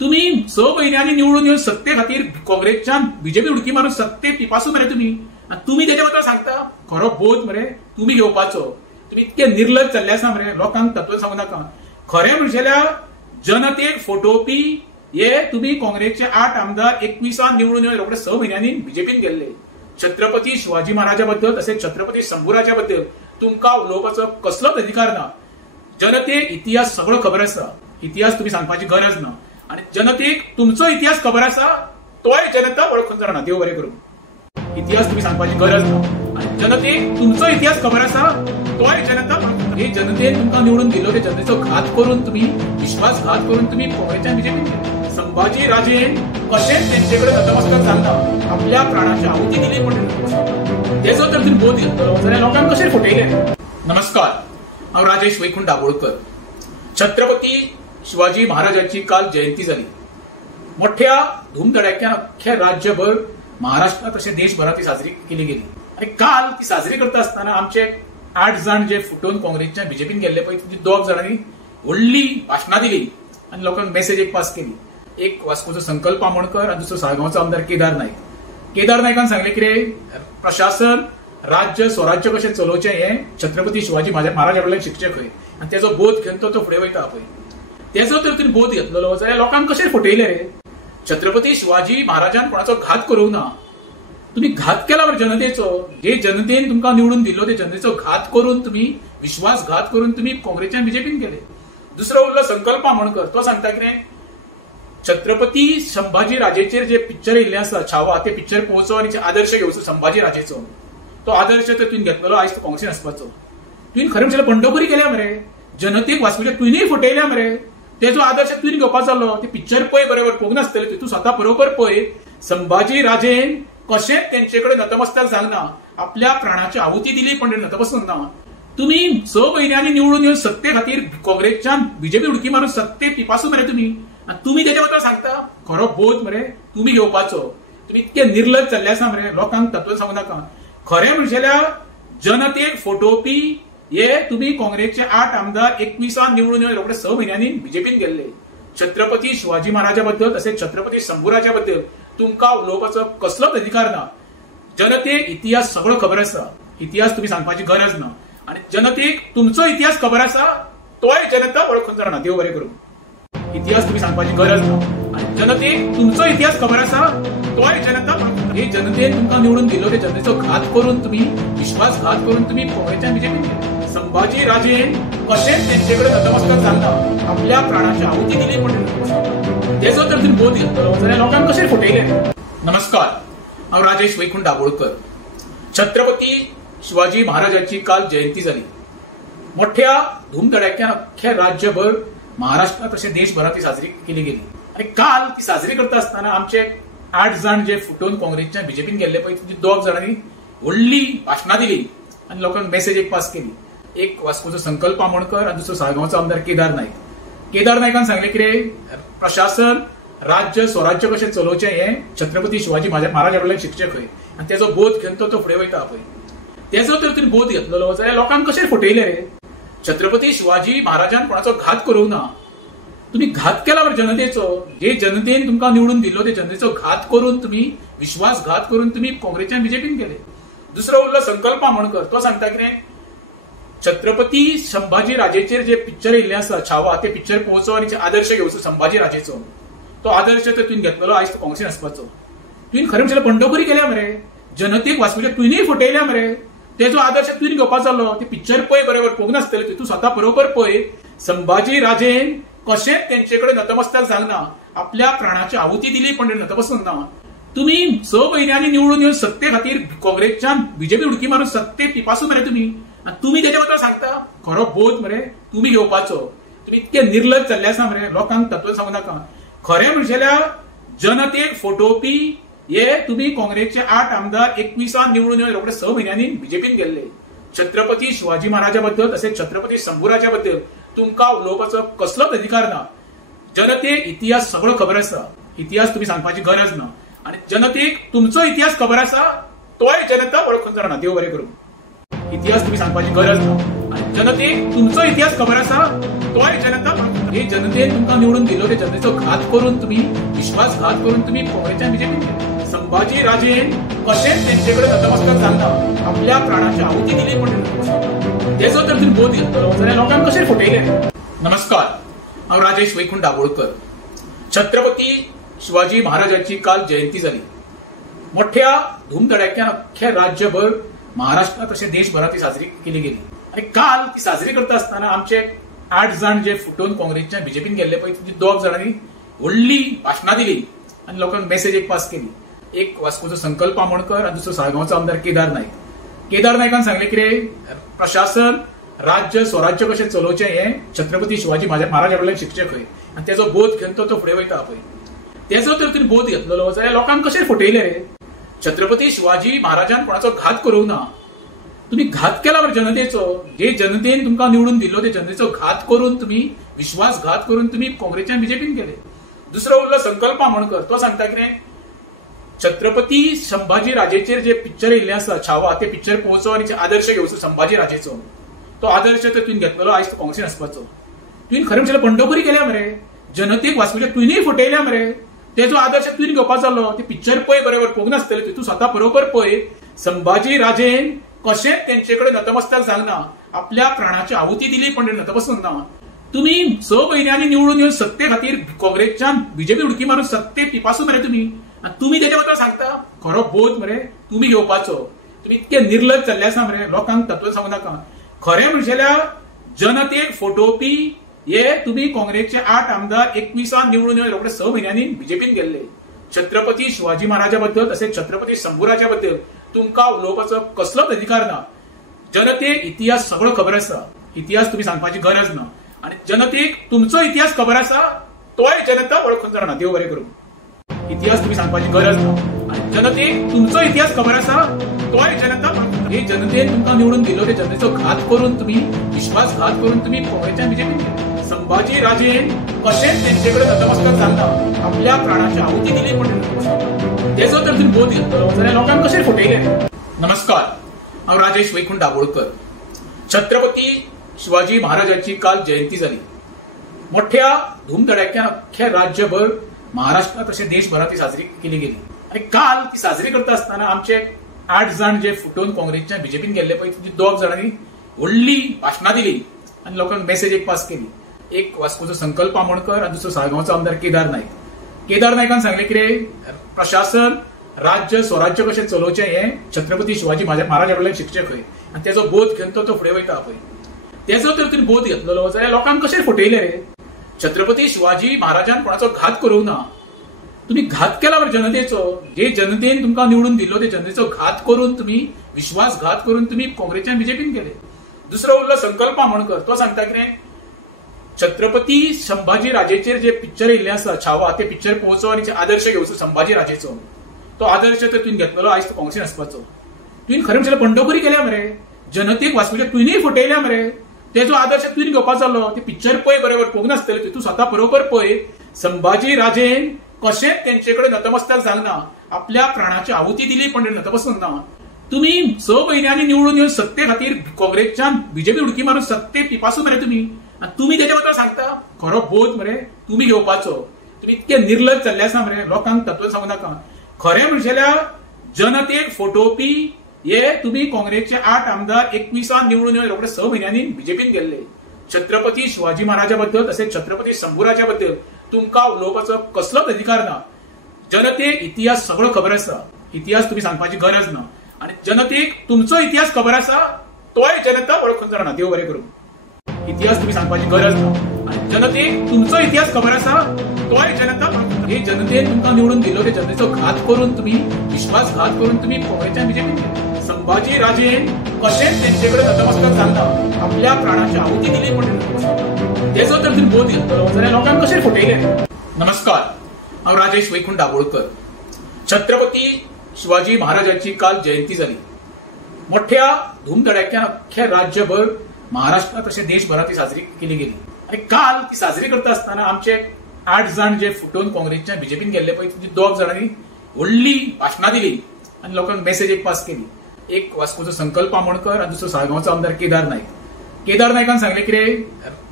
तुम्ही 6 महिन्यांनी निवडून येवन सत्ते खातीर काँग्रेसच्या बीजेपी उडकी मारून सत्ते पिपासून मरे तुम्ही. आणि तुम्ही तेच्या बद्दल सांगता खरो बोध मरे तुम्ही घेवपाचो. तुम्ही इतके निर्लज जाल्ले आसा मरे. लोकांक तत्व सांगू नाका. खरें म्हणजेल्या जनतेक फटोवपी हे तुम्ही काँग्रेसचे 8 आमदार 21 निवडून येवन रोखडे 6 महिन्यांनी बीजेपीन गेल्ले. छत्रपती शिवाजी महाराजाबद्दल तसेच छत्रपती शंभूराजाबद्दल तुमका उलोवपाचो कसलोच अधिकार ना. जनतेक इतिहास सगळो खबर आसा. इतिहास तुम्ही सांगपाची गरज ना. आणि जनतेक तुमचो इतिहास खबर आसा तोय जनता वळखून जाणा. देव बरें करूं. इतिहास तुम्ही सांगपाची गरज ना. आणि जनतेक तुमचो इतिहास खबर आसा तोय जनता वळखून. हे जनतेन तुमकां निवडून दिलो ते जनतेचो घात करून तुम्ही विश्वासघात करून तुम्ही काँग्रेसच्या बीजेपीन गेले. संभाजी राजेन कशेंच तेंचेकडे नतमस्तक जालना आपल्या प्राणाची आहुती दिली. पण तेजो तर तुमी बोध घेतलो जाल्यार लोकांक कशें फटयले. नमस्कार, हांव राजेश वैकुंठ दाबोळकर. छत्रपती शिवाजी महाराजांची काल जयंती जाली. मोठ्या धूमधडाक्यान अख्ख्या राज्यभर महाराष्ट्रात तशें देशभरात ती साजरी केली गेली. आणि काल ती साजरी करता आसतना आमचे 8 जण जे फुटून काँग्रेसच्या बीजेपीन गेल्ले पळय, 2 जणांनी व्हडली भाशणां दिली आणि लोकांक मेसेज एक पास केली. एक वास्कोचो संकल्प आमोणकर आणि दुसरो साळगांवचो आमदार केदार नायक. केदार नायकान सांगले कितें, प्रशासन राज्य स्वराज्य कशें चलोवचें हें छत्रपती शिवाजी महाराजा कडल्यान शिकचें खंय, आनी तेजो बोध घेवन तो फुडें वयता पळय. तेजो तर तुवें बोध घेतलेलो जाल्यार लोकांक कशें फटयले रे. छत्रपती शिवाजी महाराजान कोणाचो घात करूंक ना. तुम्ही घात केला बरं जनतेचो. जे जनतेन तुमकां निवडून दिल्लो ते जनतेचो घात करून तुम्ही विश्वासघात करून तुम्ही काँग्रेसच्या बीजेपीन गेले. दुसरो उरलो संकल्प आमोणकर. तो सांगता कितें, छत्रपती संभाजी राजेचेर जे पिक्चर येयल्ले आसा छावा, ते पिक्चर पळोवचो आनी आदर्श घेवचो संभाजी राजेचो. तो आदर्श तर तुवें घेतलेलो आयज तो काँग्रेसीन आसपाचो. तुवें खरें म्हणल्यार पंढरपुरी केल्या मरे, जनतेक वास्कोच्या तुवेंय फटयल्या मरे. तेजो आदर्श तुवें घेवपाचो जालो. ते पिक्चर पळय बरोबर पळोवंक नासतलें, तूं स्वता बरोबर पळय. संभाजी राजेन कशेंच तेंचे कडेन नतमस्तक जावना, आपल्या प्राणाची आहुती दिली पण नतमस्तक ना. तुम्ही 6 म्हयन्यांनी निवडून येवन सत्ते खातीर काँग्रेसच्यान बीजेपी उडकी मारून सत्ते पिपासून मरे तुम्ही. आणि तुम्ही तेच्या बद्दल सांगता खरो बोध मरे तुम्ही घेवपाचो. तुम्ही इतके निर्लज जाल्ले आसा मरे, लोकांक तत्व सांगू नाका. खरें म्हणजेल्यार जनतेक फटोवपी हे तुम्ही काँग्रेसचे 8 आमदार 21 निवडून येवन रोखडे 6 म्हयन्यांनी बीजेपीन गेल्ले. छत्रपती शिवाजी महाराजा बद्दल तसेच छत्रपती शंभूराजा बद्दल तुमकां उलोवपाचो कसलोच अधिकार ना. जनतेक इतिहास सगळो खबर आसा. इतिहास तुम्ही सांगपाची गरज ना. आणि जनतेक तुमचो इतिहास खबर आसा, तोय जनता वळखून जाणा. देव बरें करूं. इतिहास तुम्ही सांगपाची गरज ना. आणि जनतेक तुमचो इतिहास खबर आसा, तोय जनता वळखून. हे जनतेन तुमकां निवडून दिल्लो ते जनतेचो घात करून तुम्ही विश्वासघात करून तुम्ही काँग्रेसच्या बीजेपीन गेले. संभाजी राजेन कशेंच तेंचे कडेन नतमस्तक जावना, आपल्या प्राणाची आहुती दिली पण तेजो तर तुवें बोध घेतलेलो जाल्यार लोकांक कशें फटयले. नमस्कार, हांव राजेश वैकुंठ दाबोळकर. छत्रपती शिवाजी महाराजांची काल जयंती जाली. मोठ्या धूमधडाक्यान अख्ख्या राज्यभर महाराष्ट्रात तशें देशभरात ती साजरी केली गेली. आणि काल ती साजरी करता आसतना आमचे 8 जण जे फुटून काँग्रेसच्या बीजेपीन गेल्ले पळय, 2 जणांनी व्हडली भाशणां दिली आणि लोकांक मेसेज एक पास केली. एक वास्कोचो संकल्प आमोणकर आणि दुसरो साळगांवचो आमदार केदार नायक. केदार नायकान सांगले कितें, प्रशासन राज्य स्वराज्य कशें चलोवचें हें छत्रपती शिवाजी महाराजा कडल्यान शिकचें खंय, आनी तेजो बोध घेवन तो फुडें वयता पळय. तेजो तर तुवें बोध घेतलेलो जाल्यार लोकांक कशें फटयले रे. छत्रपती शिवाजी महाराजान कोणाचो घात करूंक ना. तुम्ही घात केला बरं जनतेचो. जे जनतेन तुमकां निवडून दिल्लो ते जनतेचो घात करून तुम्ही विश्वासघात करून तुम्ही काँग्रेसच्या बीजेपीन गेले. दुसरो उरलो संकल्प आमोणकर. तो सांगता कितें, छत्रपती संभाजी राजेचेर जे पिक्चर येयल्ले आसा छावा, ते पिक्चर पळोवचो आनी आदर्श घेवचो संभाजी राजेचो. तो आदर्श तर तुवें घेतलेलो आयज तो काँग्रेसीन आसपाचो. तुवें खरें म्हणल्यार पंढरपुरी केल्या मरे, जनतेक वास्कोच्या तुवेंय फटयल्या मरे. तेजो आदर्श तुवें घेवपाचो जालो. ते पिक्चर पळय बरोबर पळोवंक नासतलें, तूं स्वता बरोबर पळय. संभाजी राजेन कशेंच तेंचे कडेन नतमस्तक जावना, आपल्या प्राणाची आहुती दिली पण नतमस्तक ना. तुम्ही 6 म्हयन्यांनी निवडून येवन सत्ते खातीर काँग्रेसच्यान बीजेपी उडकी मारून सत्ते पिपासून मरे तुम्ही. आणि तुम्ही तेच्या बद्दल सांगता खरो बोध मरे तुम्ही घेवपाचो. तुम्ही इतके निर्लज जाल्ले आसा मरे, लोकांक तत्व सांगू नाका. खरें म्हणजेल्यार जनतेक फटोवपी हे तुम्ही काँग्रेसचे 8 आमदार 21 निवडून येवन रोखडे 6 म्हयन्यांनी बीजेपीन गेल्ले. छत्रपती शिवाजी महाराजा बद्दल तसेच छत्रपती शंभूराजा बद्दल तुमकां उलोवपाचो कसलोच अधिकार ना. जनतेक इतिहास सगळो खबर आसा. इतिहास तुम्ही सांगपाची गरज ना. आणि जनतेक तुमचो इतिहास खबर आसा, तोय जनता वळखून जाणा. देव बरें करूं. इतिहास तुम्ही सांगपाची गरज ना. आणि जनतेक तुमचो इतिहास खबर आसा, तोय जनता वळखून. हे जनतेन तुमकां निवडून दिल्लो ते जनतेचो घात करून तुम्ही विश्वासघात करून तुम्ही काँग्रेसच्या बीजेपीन गेले. संभाजी राजेन कशेंच तेंचे कडेन नतमस्तक जावना, आपल्या प्राणाची आहुती दिली पण तेजो तर तुवें बोध घेतलेलो जाल्यार लोकांक कशें फटयले. नमस्कार, हांव राजेश वैकुंठ दाबोळकर. छत्रपती शिवाजी महाराजांची काल जयंती जाली. मोठ्या धूमधडाक्यान अख्ख्या राज्यभर महाराष्ट्रात तशें देशभरात ती साजरी केली गेली. आणि काल ती साजरी करता आसतना आमचे 8 जण जे फुटून काँग्रेसच्या बीजेपीन गेल्ले पळय, 2 जणांनी व्हडली भाशणां दिली आणि लोकांक मेसेज एक पास केली. एक वास्कोचो संकल्प आमोणकर आणि दुसरो साळगांवचो आमदार केदार नायक. केदार नायकान सांगले कितें, प्रशासन राज्य स्वराज्य कशें चलोवचें हें छत्रपती शिवाजी महाराजा कडल्यान शिकचें खंय, आनी तेजो बोध घेवन तो फुडें वयता पळय. तेजो तर तुवें बोध घेतलेलो जाल्यार लोकांक कशें फटयले रे. छत्रपती शिवाजी महाराजान कोणाचो घात करूंक ना. तुम्ही घात केला बरं जनतेचो. जे जनतेन तुमकां निवडून दिलो ते जनतेचो घात करून तुम्ही विश्वासघात करून तुम्ही काँग्रेसच्या बीजेपीन गेले. दुसरो उरलो संकल्प आमोणकर. तो सांगता कितें, छत्रपती संभाजी राजेचेर जे पिक्चर येयल्ले आसा छावा, ते पिक्चर पळोवचो आनी आदर्श घेवचो संभाजी राजेचो. तो आदर्श तर तुवें घेतलेलो आयज तो काँग्रेसीन आसपाचो. तुवें खरें म्हणल्यार बंडखोरी केल्या मरे, जनतेक वाचूच्या तुवेंय फटयल्या मरे. तेजो आदर्श तुवें घेवपाचो जालो. ते पिक्चर पळय बरोबर पळोवंक नासतलें, तूं स्वता बरोबर पळय. संभाजी राजेन कशेंच तेंचे कडेन नतमस्तक जावना, आपल्या प्राणाची आहुती दिली पण नतमस्तक ना. तुम्ही 6 म्हयन्यांनी निवडून येवन सत्ते खातीर काँग्रेसच्यान बीजेपी उडकी मारून सत्ते पिपासून मरे तुम्ही. आणि तुम्ही तेच्या बद्दल सांगता खरो बोध मरे तुम्ही घेवपाचो. तुम्ही इतके निर्लज जाल्ले आसा मरे, लोकांक तत्व सांगू नाका. खरें म्हणजेल्या जनतेक फटोवपी हे तुम्ही काँग्रेसचे 8 आमदार 21 निवडून येवन रोखडे 6 म्हयन्यांनी बीजेपीन गेल्ले. छत्रपती शिवाजी महाराजा बद्दल तसेच छत्रपती शंभूराजा बद्दल तुमकां उलोवपाचो कसलोच अधिकार ना. जनतेक इतिहास सगळो खबर आसा, इतिहास तुम्ही सांगपाची गरज ना. आणि जनतेक तुमचो इतिहास खबर आसा, तोय जनता वळखून जाणा. देव बरें करूं. इतिहास तुम्ही सांगपाची गरज ना. आणि जनतेक तुमचो इतिहास खबर आसा, तोय जनता वळखून. हे जनतेन तुमकां निवडून दिलो ते जनतेचो घात करून तुम्ही विश्वासघात करून तुम्ही काँग्रेसच्या बीजेपीन गेले. संभाजी राजेन कशेंच तेंचे कडेन नतमस्तक जावना, आपल्या प्राणाची आहुती दिली पण तेजो तर तुम्ही बोध घेतलो जाल्यार लोकांक कशें फटयले. नमस्कार, हांव राजेश वैकुंठ दाबोळकर. छत्रपती शिवाजी महाराजांची काल जयंती जाली. मोठ्या धूमधडाक्यान अख्ख्या राज्यभर महाराष्ट्रात तशें देशभरात ती साजरी केली गेली. आणि काल ती साजरी करता आसतना आमचे 8 जाण जे फुटून काँग्रेसच्या बीजेपीन गेल्ले पळय, 2 जाणांनी व्हडली भाशणां दिली आणि लोकांक मेसेज एक पास केली. एक वास्कोचो संकल्प आमोणकर आणि दुसरो साळगांवचो आमदार केदार नायक. केदार नायकान सांगले कितें, प्रशासन राज्य स्वराज्य कशें चलोवचें हें छत्रपती शिवाजी महाराजा कडल्यान शिकचें खंय. आणि तेजो बोध घेवन तो फुडें वयता पळय, तेजो तर तुवें बोध घेतलेलो जाल्यार लोकांक कशें फटयले रे. छत्रपती शिवाजी महाराजान कोणाचो घात करूंक ना. तुम्ही घात केला बरं जनतेचो. जे जनतेन तुमकां निवडून दिलो ते जनतेचो घात करून तुम्ही विश्वासघात करून तुम्ही काँग्रेसच्या बीजेपीन गेले. दुसरो उरलो संकल्प आमोणकर. तो सांगता कितें, छत्रपती संभाजी राजेचेर जे पिक्चर येयल्ले आसा छावा, ते पिक्चर पळोवचो आनी आदर्श घेवचो संभाजी राजेचो. तो आदर्श तर तुवें घेतलेलो आयज तो काँग्रेसीन आसपाचो. तुवें खरें म्हणल्यार बंडखोरी केल्या मरे, जनतेक वाचूच्या तुवेंय फटयल्या मरे. तेजो आदर्श तुवें घेवपाचो जालो. ते पिक्चर पळय बरोबर पळोवंक नासतलें, तूं स्वता बरोबर पळय. संभाजी राजेन कशेंच तेंचे कडेन नतमस्तक जावना, आपल्या प्राणाची आहुती दिली पण नतमस्तक ना. तुम्ही 6 म्हयन्यांनी निवडून येवन सत्ते खातीर काँग्रेसच्यान बीजेपी उडकी मारून सत्ते पिपासून मरे तुम्ही. आणि तुम्ही तेच्या बद्दल सांगता खरो बोध मरे तुम्ही घेवपाचो. तुम्ही इतके निर्लज जाल्ले आसा मरे, लोकांक तत्व सांगू नाका. खरें म्हणजेल्या जनतेक फटोवपी हे तुम्ही काँग्रेसचे 8 आमदार 21 निवडून येवन रोखडे 6 म्हयन्यांनी बीजेपीन गेल्ले. छत्रपती शिवाजी महाराजा बद्दल तसेच छत्रपती शंभूराजा बद्दल तुमकां उलोवपाचो कसलोच अधिकार ना. जनतेक इतिहास सगळो खबर आसा, इतिहास तुम्ही सांगपाची गरज ना. आणि जनतेक तुमचो इतिहास खबर आसा, तोय जनता वळखून जाणा. देव बरें करूं. इतिहास तुम्ही सांगपाची गरज ना. आणि जनतेक तुमचो इतिहास खबर आसा, तोय जनता वळखून. हे जनतेन तुमकां निवडून दिलो ते जनतेचो घात करून तुम्ही विश्वासघात करून तुम्ही काँग्रेसच्या बीजेपीन गेले. संभाजी राजेन कशेंच तेंचे कडेन नतमस्तक जावना, आपल्या प्राणाची आहुती दिली पण तेजो तर तुवें बोध घेतलो जाल्यार लोकांक कशें फटयले. नमस्कार, हांव राजेश वैकुंठ दाबोळकर. छत्रपती शिवाजी महाराजांची काल जयंती जाली. मोठ्या धूमधडाक्यान अख्ख्या राज्यभर महाराष्ट्रात तशें देशभरात ती साजरी केली गेली. आणि काल ती साजरी करता आसतना आमचे 8 जाण जे फुटून काँग्रेसच्या बीजेपीन गेल्ले पळय, 2 जाणांनी व्हडली भाशणां दिली आणि लोकांक मेसेज एक पास केली. एक वास्कोचो संकल्प आमोणकर आणि दुसरो साळगांवचो आमदार केदार नायक. केदार नायकान सांगले कितें,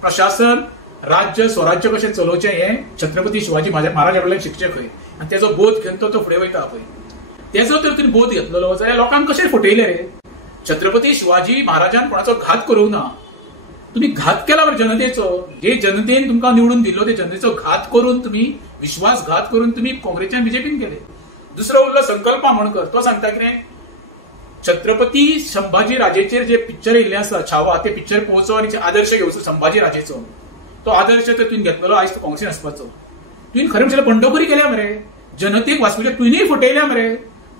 प्रशासन राज्य स्वराज्य कशें चलोवचें हें छत्रपती शिवाजी महाराजा कडल्यान शिकचें खंय. आणि तेजो बोध घेवन तो फुडें वयता पळय, तेजो तर तुवें बोध घेतलेलो जाल्यार लोकांक कशें फटयले रे. छत्रपती शिवाजी महाराजान कोणाचो घात करूंक ना. तुम्ही घात केला बरं जनतेचो. जे जनतेन तुमकां निवडून दिलो ते जनतेचो घात करून तुम्ही विश्वासघात करून तुम्ही काँग्रेसच्या बीजेपीन गेले. दुसरो उरलो संकल्प आमोणकर. तो सांगता कितें, छत्रपती संभाजी राजेचेर जे पिक्चर येयल्ले आसा छावा, ते पिक्चर पळोवचो आनी आदर्श घेवचो संभाजी राजेचो. तो आदर्श तर तुवें घेतलेलो आयज तो काँग्रेसीन आसपाचो. तुवें खरें म्हणल्यार बंडखोरी केल्या मरे, जनतेक वाचूच्या तुवेंय फटयल्या मरे.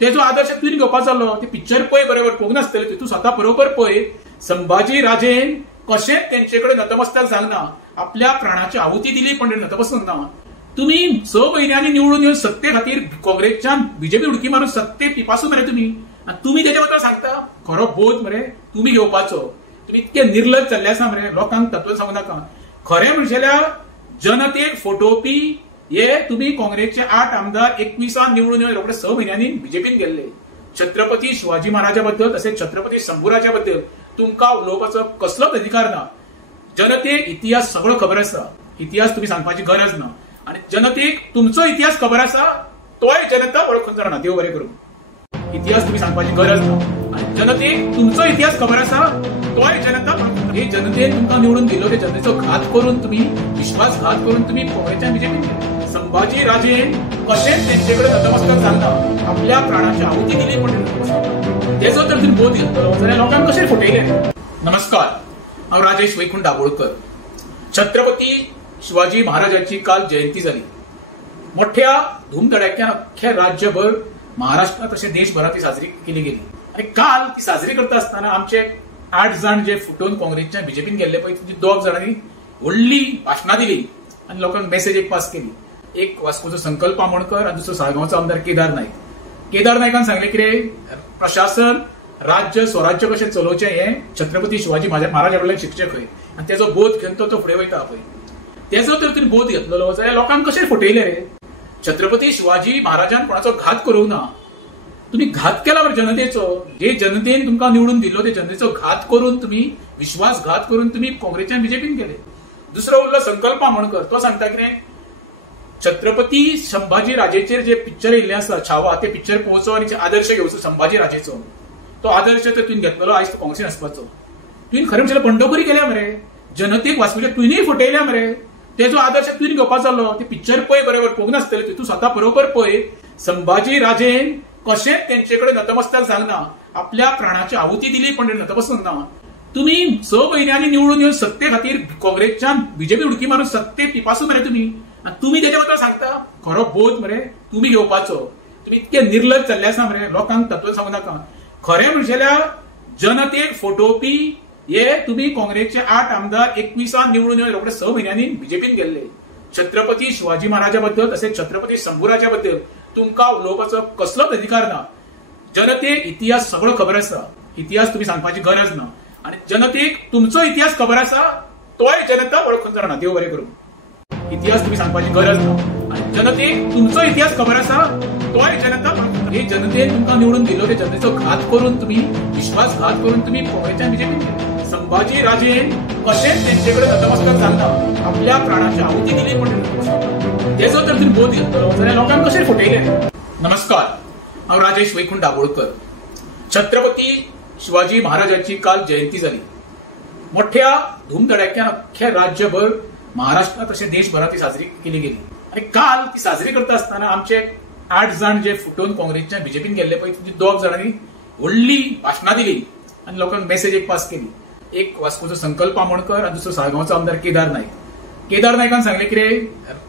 तेजो आदर्श तुवें घेवपाचो जालो. ते पिक्चर पळय बरोबर पळोवंक नासतलें, तूं स्वता बरोबर पळय. संभाजी राजेन कशेंच तेंचे कडेन नतमस्तक जावना, आपल्या प्राणाची आहुती दिली पण नतमस्तक ना. तुम्ही 6 म्हयन्यांनी निवडून येवन सत्ते खातीर काँग्रेसच्यान बीजेपी उडकी मारून सत्ते पिपासून मरे तुम्ही. आणि तुम्ही त्याच्या बद्दल सांगता खरो बोध मरे तुम्ही घेवपाचो. तुम्ही इतके निर्लज जाल्ले आसा मरे, लोकांक तत्व सांगू नाका. खरें म्हणजेल्या जनतेक फटोवपी हे तुम्ही काँग्रेसचे 8 आमदार 21 निवडून येवन रोखडे 6 म्हयन्यांनी बीजेपीन गेल्ले. छत्रपती शिवाजी महाराजा बद्दल तसेच छत्रपती शंभूराजा बद्दल तुमका उलोवपाचो कसलोच अधिकार ना. जनतेक इतिहास सगळो खबर आसा, इतिहास तुम्ही सांगपाची गरज ना. आणि जनतेक तुमचो इतिहास खबर आसा तोय जनता वळखून जाणा. देव बरें करूं. इतिहास तुम्ही सांगपाची गरज ना. आणि जनतेक तुमचो इतिहास खबर आसा तोय जनता वळखून. हे जनतेन तुमकां निवडून दिलो ते जनतेचो घात करून तुम्ही विश्वासघात करून तुम्ही काँग्रेसच्या बीजेपीन गेले. संभाजी राजेन कशेंच तेंचेकडे नतमस्तक जालना आपल्या प्राणाची आहुती दिली पण त्याचो तर तुम्ही बोध घेतलो जाल्यार लोकांक कशें फटयले. नमस्कार, हांव राजेश वैकुंठ दाबोळकर. छत्रपती शिवाजी महाराजांची काल जयंती जाली. मोठ्या धूमधडाक्यान अख्ख्या राज्यभर महाराष्ट्रात तशें देशभरात ती साजरी केली गेली. आणि काल ती साजरी करता आसतना आमचे 8 जाण जे फुटून काँग्रेसच्या बीजेपीन गेल्ले पळय ती 2 जाणांनी व्हडली भाशणां दिली आणि लोकांक मेसेज एक पास केली. एक वास्कोचो संकल्प आमोणकर आणि दुसरो साळगांवचो आमदार केदार नाईक. केदार नायकान सांगले कितें, प्रशासन राज्य स्वराज्य कशें चलोवचें हें छत्रपती शिवाजी महाराजा कडल्यान शिकचें खंय. आणि तेजो बोध घेवन तो फुडें वयता पळय. तेजो तर तुमी बोध घेतलेलो जाल्यार लोकांक कशें फटयले रे. छत्रपती शिवाजी महाराजान कोणाचो घात करूंक ना. तुम्ही घात केला बरं जनतेचो. जे जनतेन तुमकां निवडून दिलो ते जनतेचो घात करून तुम्ही विश्वासघात करून तुम्ही काँग्रेसच्या बीजेपीन गेले. दुसरो उरलो संकल्प आमोणकर. तो सांगता कितें, छत्रपती संभाजी राजेचेर जे पिक्चर येयल्ले आसा छावा ते पिक्चर पळोवचो आणि आदर्श घेवचो संभाजी राजेचो. तो आदर्श तर तुवें घेतलेलो आयज तो काँग्रेसीन आसपाचो. तुवें खरें म्हणल्यार बंडखोरी केल्या मरे. जनतेक वाचूच्या तुवेंय फटयल्या मरे. तेजो आदर्श तुवें घेवपाचो जालो. ते पिक्चर पळय बरोबर पळोवंक नासतलें. तूं स्वता बरोबर पळय. संभाजी राजेन कशेंच तेंचेकडे नतमस्तक जालना आपल्या प्राणाची आहुती दिली पण नतमस्तक ना. तुम्ही 6 महिन्यांनी निवडून येवन सत्ते खातीर काँग्रेसच्या बीजेपी उडकी मारून सत्ते पिपासून मरे तुम्ही. आणि तुम्ही त्याच्या बद्दल सांगता खरो बोध मरे तुम्ही घेवपाचो. तुम्ही इतके निर्लज जाल्ले आसा मरे, लोकांक तत्व सांगू नाका. खरें म्हणजेल्या जनतेक फटोवपी हे तुम्ही काँग्रेसचे 8 आमदार 21 निवडून येवन रोखडे 6 म्हयन्यांनी बीजेपीन गेल्ले. छत्रपती शिवाजी महाराजा बद्दल तसेच छत्रपती शंभूराजा बद्दल तुमका उलोवपाचो कसलोच अधिकार ना. जनतेक इतिहास सगळो खबर आसा, इतिहास तुम्ही सांगपाची गरज ना. आणि जनतेक तुमचो इतिहास खबर आसा तोय जनता वळखून जाणा. देव बरें करूं. इतिहास तुम्ही सांगपाची गरज ना. आणि जनतेक तुमचो इतिहास खबर आसा तोय जनता वळखून. हे जनतेन तुमकां निवडून दिलो ते जनतेचो घात करून तुम्ही विश्वासघात करून तुम्ही काँग्रेसच्या बीजेपीन गेले. संभाजी राजेन कशेंच तेंचेकडे नतमस्तक जालना आपल्या प्राणाची आहुती दिली पण तेजो तर तुम्ही बोध घेतलो जाल्यार लोकांक कशें फटयले. नमस्कार, हांव राजेश वैकुंठ दाबोळकर. छत्रपती शिवाजी महाराजांची काल जयंती जाली. मोठ्या धूमधडाक्यान अख्ख्या राज्यभर महाराष्ट्रात तशें देशभरात ती साजरी केली गेली. आणि काल ती साजरी करता आसतना आमचे 8 जाण जे फुटून काँग्रेसच्या बीजेपीन गेल्ले पळय ती 2 जाणांनी व्हडली भाशणां दिली आणि लोकांक मेसेज एक पास केली. एक वास्कोचो संकल्प आमोणकर आणि दुसरो साळगांवचो आमदार केदार नाईक. केदार नायकान सांगले कितें,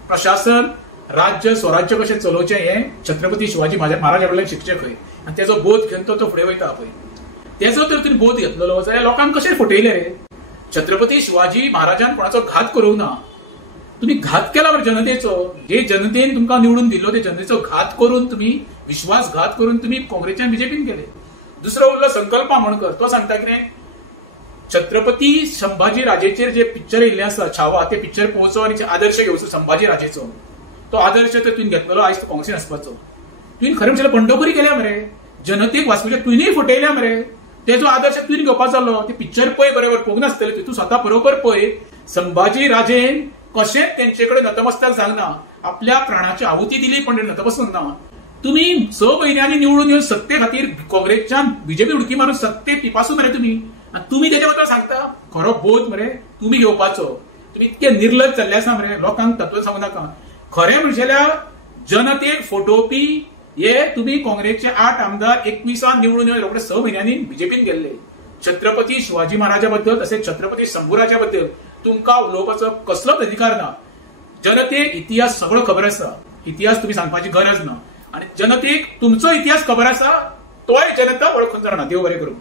प्रशासन राज्य स्वराज्य कशें चलोवचें हें छत्रपती शिवाजी महाराजा कडल्यान शिकचें खंय. आणि तेजो बोध घेवन तो फुडें वयता पळय. तेजो तर तुमी बोध घेतलेलो जाल्यार लोकांक कशें फटयले रे. छत्रपती शिवाजी महाराजान कोणाचो घात करूंक ना. तुम्ही घात केला बरं जनतेचो. जे जनतेन तुमकां निवडून दिलो ते जनतेचो घात करून तुम्ही विश्वासघात करून तुम्ही काँग्रेसच्या बीजेपीन गेले. दुसरो उरलो संकल्प आमोणकर. तो सांगता कितें, छत्रपती संभाजी राजेचेर जे पिक्चर येयल्ले आसा छावा ते पिक्चर पळोवचो आणि आदर्श घेवचो संभाजी राजेचो. तो आदर्श तर तुवें घेतलेलो आयज तो काँग्रेसीन आसपाचो. तुवें खरें म्हणल्यार बंडखोरी केल्या मरे. जनतेक वाचूच्या तुवेंय फटयल्या मरे. तेजो आदर्श तुवें घेवपाचो जालो. ते पिक्चर पळय बरोबर पळोवंक नासतलें. तूं स्वता बरोबर पळय. संभाजी राजेन कशेंच तेंचेकडे नतमस्तक जालना आपल्या प्राणाची आहुती दिली पण नतमस्तक ना. तुम्ही 6 महिन्यांनी निवडून येवन सत्ते खातीर काँग्रेसच्या बीजेपी उडकी मारून सत्ते पिपासून मरे तुम्ही. आणि तुम्ही त्याच्या बद्दल सांगता खरो बोध मरे तुम्ही घेवपाचो. तुम्ही इतके निर्लज जाल्ले आसा मरे, लोकांक तत्व सांगू नाका. खरें म्हणजेल्या जनतेक फटोवपी हे तुम्ही काँग्रेसचे 8 आमदार 21 निवडून येवन रोखडे 6 म्हयन्यांनी बीजेपीन गेल्ले. छत्रपती शिवाजी महाराजा बद्दल तसेच छत्रपती शंभूराजा बद्दल तुमका उलोवपाचो कसलोच अधिकार ना. जनतेक इतिहास सगळो खबर आसा, इतिहास तुम्ही सांगपाची गरज ना. आणि जनतेक तुमचो इतिहास खबर आसा तोय जनता वळखून जाणा. देव बरें करूं.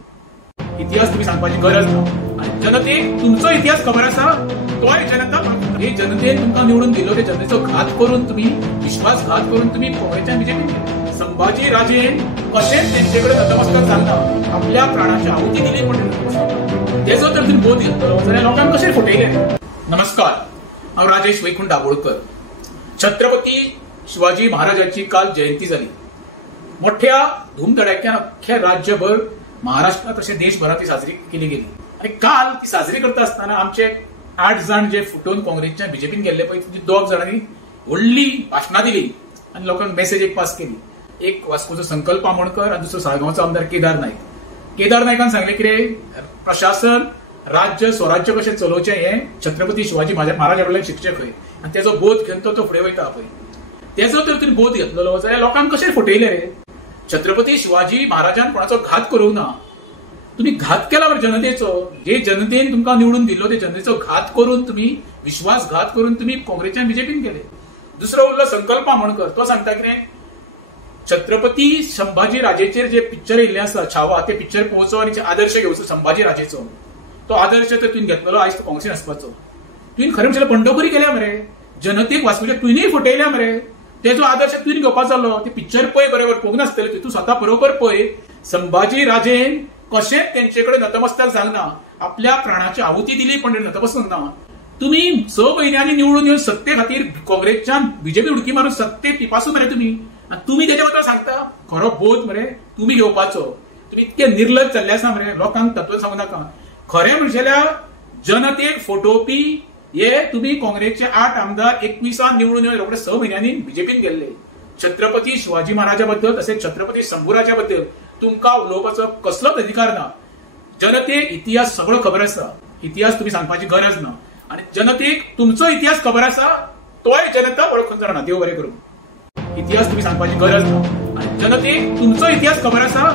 इतिहास तुम्ही सांगपाची गरज ना. आणि जनतेक तुमचो इतिहास खबर आसा तोय जनता वळखून. हे जनतेन तुमकां निवडून दिलो ते जनतेचो घात करून तुम्ही विश्वासघात करून तुम्ही काँग्रेसच्या बीजेपीन गेले. संभाजी राजेन कशें तेंचेकडे नतमस्तक जालना आपल्या प्राणाची आहुती दिली पण त्याचो तर तुम्ही बोध घेतलो जाल्यार लोकांक कशें फटयले. नमस्कार, हांव राजेश वैकुंठ दाबोळकर. छत्रपती शिवाजी महाराजांची काल जयंती जाली. मोठ्या धूमधडाक्यान अख्ख्या राज्यभर महाराष्ट्रात तशें देशभरात ती साजरी केली गेली. आणि काल ती साजरी करता आसतना आमचे 8 जाण जे फुटून काँग्रेसच्या बीजेपीन गेल्ले पळय ती 2 जाणांनी व्हडली भाशणां दिली आणि लोकांक मेसेज एक पास केली. एक वास्कोचो संकल्प आमोणकर आणि दुसरो साळगांवचो आमदार केदार नायक. केदार नायकान सांगले कितें, प्रशासन राज्य स्वराज्य कशें चलोवचें हें छत्रपती शिवाजी महाराजा कडल्यान शिकचें खंय आनी तेजो बोध घेवन तो फुडें वयता पळय. तेजो तर तुमी बोध घेतलो जाल्यार लोकांक कशें फटयले रे. छत्रपती शिवाजी महाराजान कोणाचो घात करूंक ना. तुम्ही घात केला बरं जनतेचो. जे जनतेन तुमकां निवडून दिल्लो ते जनतेचो घात करून तुम्ही विश्वासघात करून तुम्ही काँग्रेसच्या बीजेपीन गेले. दुसरो उरलो संकल्प आमोणकर. तो सांगता कितें, छत्रपती संभाजी राजेचेर जे पिक्चर येयल्ले आसा छावा ते पिक्चर पळोवचो आनी आदर्श घेवचो संभाजी राजेचो. तो आदर्श तर तुवें घेतलेलो आयज तो काँग्रेसीन आसपाचो. तुवें खरें म्हणल्यार बंडखोरी केल्या मरे. जनतेक वाचूच्या तुवेंय फटयल्या मरे. तेजो आदर्श तुवें घेवपाचो जालो. ते पिक्चर पळय बरोबर पळोवंक नासतलें. तूं स्वता बरोबर पळय. संभाजी राजेन कशेंच तेंचेकडे नतमस्तक जालना आपल्या प्राणाची आहुती दिली पण नतमस्तक ना. तुम्ही 6 म्हयन्यांनी निवडून येवन सत्ते खातीर काँग्रेसच्या बीजेपी उडकी मारून सत्ते पिपासून मरे तुम्ही. आणि तुम्ही तेच्या बद्दल सांगता खरो बोध मरे तुम्ही घेवपाचो. तुम्ही इतके निर्लज जाल्ले आसा मरे. लोकांक तत्व सांगू नाका. खरें म्हणजेल्या जनतेक फटोवपी हे तुम्ही काँग्रेसचे 8 आमदार 21 निवडून येवन रोखडे 6 म्हयन्यांनी बीजेपीन गेल्ले. छत्रपती शिवाजी महाराजा बद्दल तसेच छत्रपती शंभूराजा बद्दल तुमकां उलोवपाचो कसलोच अधिकार ना. जनतेक इतिहास सगळो खबर आसा. इतिहास तुम्ही सांगपाची गरज ना. आणि जनतेक तुमचो इतिहास खबर आसा तोय जनता वळखून जाणा. देव बरें करूं. इतिहास तुम्ही सांगपाची गरज ना. आणि जनतेक तुमचो इतिहास खबर आसा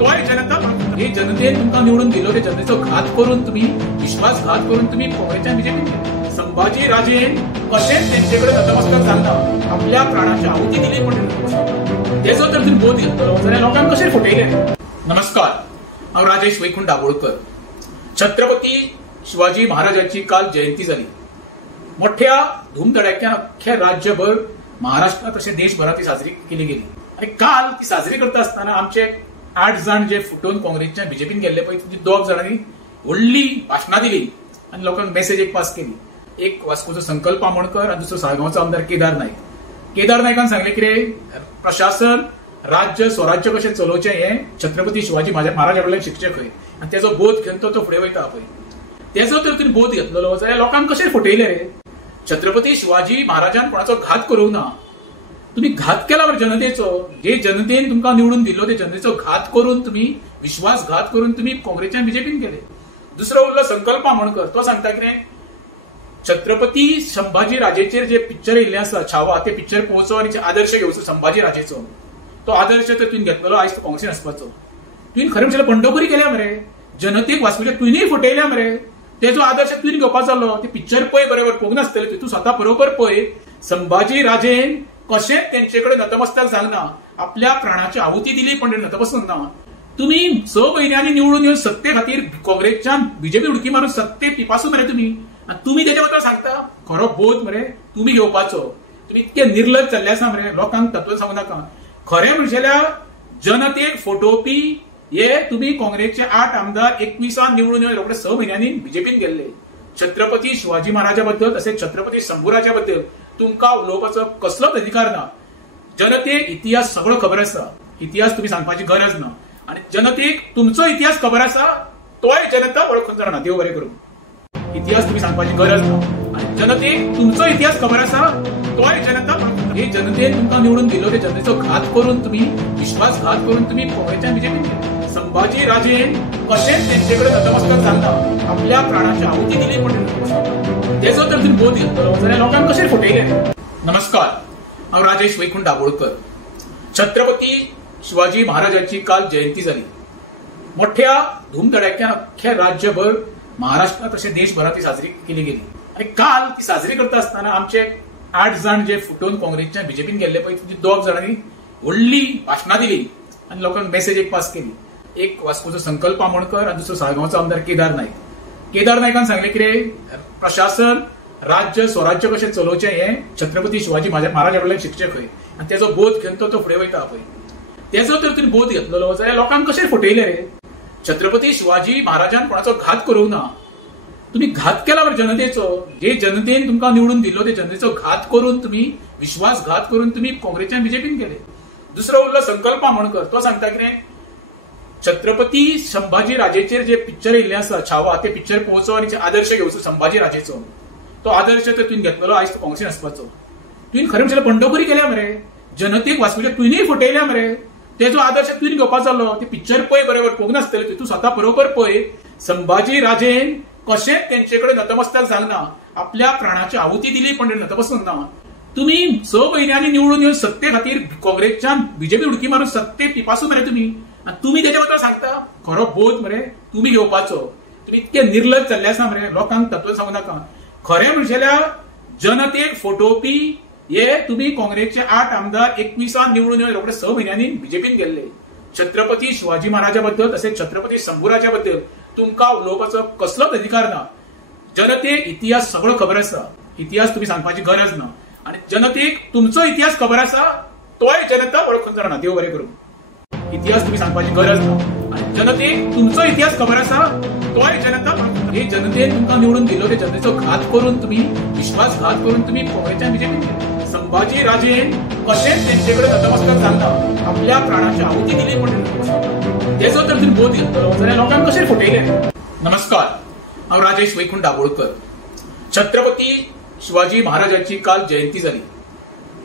तोय जनता वळखून. हे जनतेन तुमकां निवडून दिल्लो ते जनतेचो घात करून तुम्ही विश्वासघात करून तुम्ही काँग्रेसच्या बीजेपीन गेले. संभाजी राजेन कशेंच तेंचेकडे नतमस्तक जालना आपल्या प्राणाची आहुती दिली पण तेजो तर तुम्ही बोध घेतलो जाल्यार लोकांक कशें फटयले. नमस्कार, हांव राजेश वैकुंठ दाबोळकर. छत्रपती शिवाजी महाराजांची काल जयंती जाली. मोठ्या धूमधडाक्यान अख्ख्या राज्यभर महाराष्ट्रात तशें देशभरात ती साजरी केली गेली. आणि काल ती साजरी करता आसतना आमचे 8 जाण जे फुटून काँग्रेसच्या बीजेपीन गेल्ले पळय ती 2 जाणांनी व्हडली भाशणां दिली आणि लोकांक मेसेज एक पास केली. एक वास्कोचो संकल्प आमोणकर आणि दुसरो साळगांवचो आमदार केदार नायक. केदार नायकान सांगले कितें, प्रशासन राज्य स्वराज्य कशें चलोवचें हें छत्रपती शिवाजी महाराजा कडल्यान शिकचें खंय आनी तेजो बोध घेवन तो फुडें वयता पळय. तेजो तर तुमी बोध घेतलो जाल्यार लोकांक कशें फटयले रे. छत्रपती शिवाजी महाराजान कोणाचो घात करूंक ना. तुम्ही घात केला बरं जनतेचो. जे जनतेन तुमकां निवडून दिल्लो ते जनतेचो घात करून तुम्ही विश्वासघात करून तुम्ही काँग्रेसच्या बीजेपीन गेले. दुसरो उरलो संकल्प आमोणकर. तो सांगता कितें, छत्रपती संभाजी राजेचेर जे पिक्चर येयल्ले आसा छावा ते पिक्चर पळोवचो आनी आदर्श घेवचो संभाजी राजेचो. तो आदर्श तर तुवें घेतलेलो आयज तो काँग्रेसीन आसपाचो. तुवें खरें म्हणल्यार बंडखोरी केल्या मरे. जनतेक वाचूच्या तुवेंय फटयल्या मरे. तेजो आदर्श तुवें घेवपाचो जालो. ते पिक्चर पळय बरोबर पळोवंक नासतलें. तूं स्वता बरोबर पळय. संभाजी राजेन कशेंच तेंचेकडे नतमस्तक जालना आपल्या प्राणाची आहुती दिली पण नतमस्तक ना. तुम्ही 6 म्हयन्यांनी निवडून येवन सत्ते खातीर काँग्रेसच्या बीजेपी उडकी मारून सत्ते पिपासून मरे तुम्ही. आणि तुम्ही तेच्या बद्दल सांगता खरो बोध मरे तुम्ही घेवपाचो. तुम्ही इतके निर्लज जाल्ले आसा मरे. लोकांक तत्व सांगू नाका. खरें म्हणजेल्या जनतेक फटोवपी हे तुम्ही काँग्रेसचे 8 आमदार 21 निवडून येवन रोखडे 6 म्हयन्यांनी बीजेपीन गेल्ले. छत्रपती शिवाजी महाराजा बद्दल तसेच छत्रपती शंभूराजा बद्दल तुमकां उलोवपाचो कसलोच अधिकार ना. जनतेक इतिहास सगळो खबर आसा. इतिहास तुम्ही सांगपाची गरज ना. आणि जनतेक तुमचो इतिहास खबर आसा तोय जनता वळखून जाणा. देव बरें करूं. इतिहास तुम्ही सांगपाची गरज ना. आणि जनतेक तुमचो इतिहास खबर आसा तोय जनता वळखून. हे जनतेन तुमकां निवडून दिल्लो ते जनतेचो घात करून तुम्ही विश्वासघात करून तुम्ही काँग्रेसच्या बीजेपीन गेले. संभाजी राजेन कशेंच तेंचेकडे नतमस्तक जालना आपल्या प्राणाची आहुती दिली पण तेजो तर तुमी बोध घेतलो जाल्यार लोकांक कशें फटयले. नमस्कार, हांव राजेश वैकुंठ दाबोळकर. छत्रपती शिवाजी महाराजांची काल जयंती जाली. मोठ्या धूमधडाक्यान अख्ख्या राज्यभर महाराष्ट्रात तशें देशभरात ती साजरी केली गेली. आणि काल ती साजरी करता आसतना आमचे 8 जाण जे फुटून काँग्रेसच्या बीजेपीन गेल्ले पळय ती 2 जाणांनी व्हडली भाशणां दिली आणि लोकांक मेसेज एक पास केली. एक वास्कोचो संकल्प आमोणकर आणि दुसरो साळगांवचो आमदार केदार नायक. केदार नायकान सांगले कितें, प्रशासन राज्य स्वराज्य कशें चलोवचें हें छत्रपती शिवाजी महाराजा कडल्यान शिकचें खंय आनी तेजो बोध घेवन तो फुडें वयता पळय. त्याचो तर तुम्ही बोध घेतलेलो जाल्यार लोकांक कशें फटयले रे? छत्रपती शिवाजी महाराजान कोणाचो घात करूंक ना. तुम्ही घात केला बरं जनतेचो. जे जनतेन तुमकां निवडून दिल्लो ते जनतेचो घात करून तुम्ही विश्वासघात करून तुम्ही काँग्रेसच्यान बीजेपीन गेले. दुसरो उरलो संकल्प आमोणकर. तो सांगता कितें, छत्रपती संभाजी राजेचेर जे पिक्चर येयल्ले आसा छावा, ते पिक्चर पळोवचो आनी आदर्श घेवचो संभाजी राजेचो. तो आदर्श तर तुवें घेतलेलो आयज तो काँग्रेसीन आसपाचो. तुवें खरें म्हणल्यार पंढरपुरी केल्या मरे, जनतेक वाचूच्या तुवेंय फटयल्या मरे. तेजो आदर्श तुवें घेवपाचो जालो. ते पिक्चर पळय बरोबर पळोवंक नासतलें. तूं स्वता बरोबर पळय. संभाजी राजेन कशेंच तेंचे कडेन नतमस्तक जावना. आपल्या प्राणाची आहुती दिली पण नतमस्तक ना. तुम्ही 6 म्हयन्यांनी निवडून येवन सत्ते खातीर काँग्रेसच्यान बीजेपी उडकी मारून सत्ते पिपासून मरे तुम्ही. आणि तुम्ही तेच्या बद्दल सांगता खरो बोध मरे तुम्ही घेवपाचो. तुम्ही इतके निर्लज जाल्ले आसा मरे, लोकांक तत्व सांगू नाका. खरें म्हणजेल्या जनतेक फटोवपी हे तुम्ही काँग्रेसचे 8 आमदार 21 निवडून येवन रोखडे 6 म्हयन्यांनी बीजेपीन गेल्ले. छत्रपती शिवाजी महाराजा बद्दल तसेच छत्रपती शंभूराजा बद्दल तुमकां उलोवपाचो कसलोच अधिकार ना. जनतेक इतिहास सगळो खबर आसा. इतिहास तुम्ही सांगपाची गरज ना. आणि जनतेक तुमचो इतिहास खबर आसा, तोय जनता वळखून जाणा. देव बरें करूं. इतिहास तुम्ही सांगपाची गरज ना. आणि जनतेक तुमचो इतिहास खबर आसा, तोय जनता वळखून. हे जनतेन तुमकां निवडून दिल्लो ते जनतेचो घात करून तुम्ही विश्वासघात करून तुम्ही काँग्रेसच्या बीजेपीन गेले. संभाजी राजेन कशेंच तेंचे कडेन नतमस्तक जावना. आपल्या प्राणाची आहुती दिली पण तेजो तर तुम्ही बोध घेतलो जाल्यार लोकांक कशें फटयले? नमस्कार, हांव राजेश वैकुंठ दाबोळकर. छत्रपती शिवाजी महाराजांची काल जयंती जाली.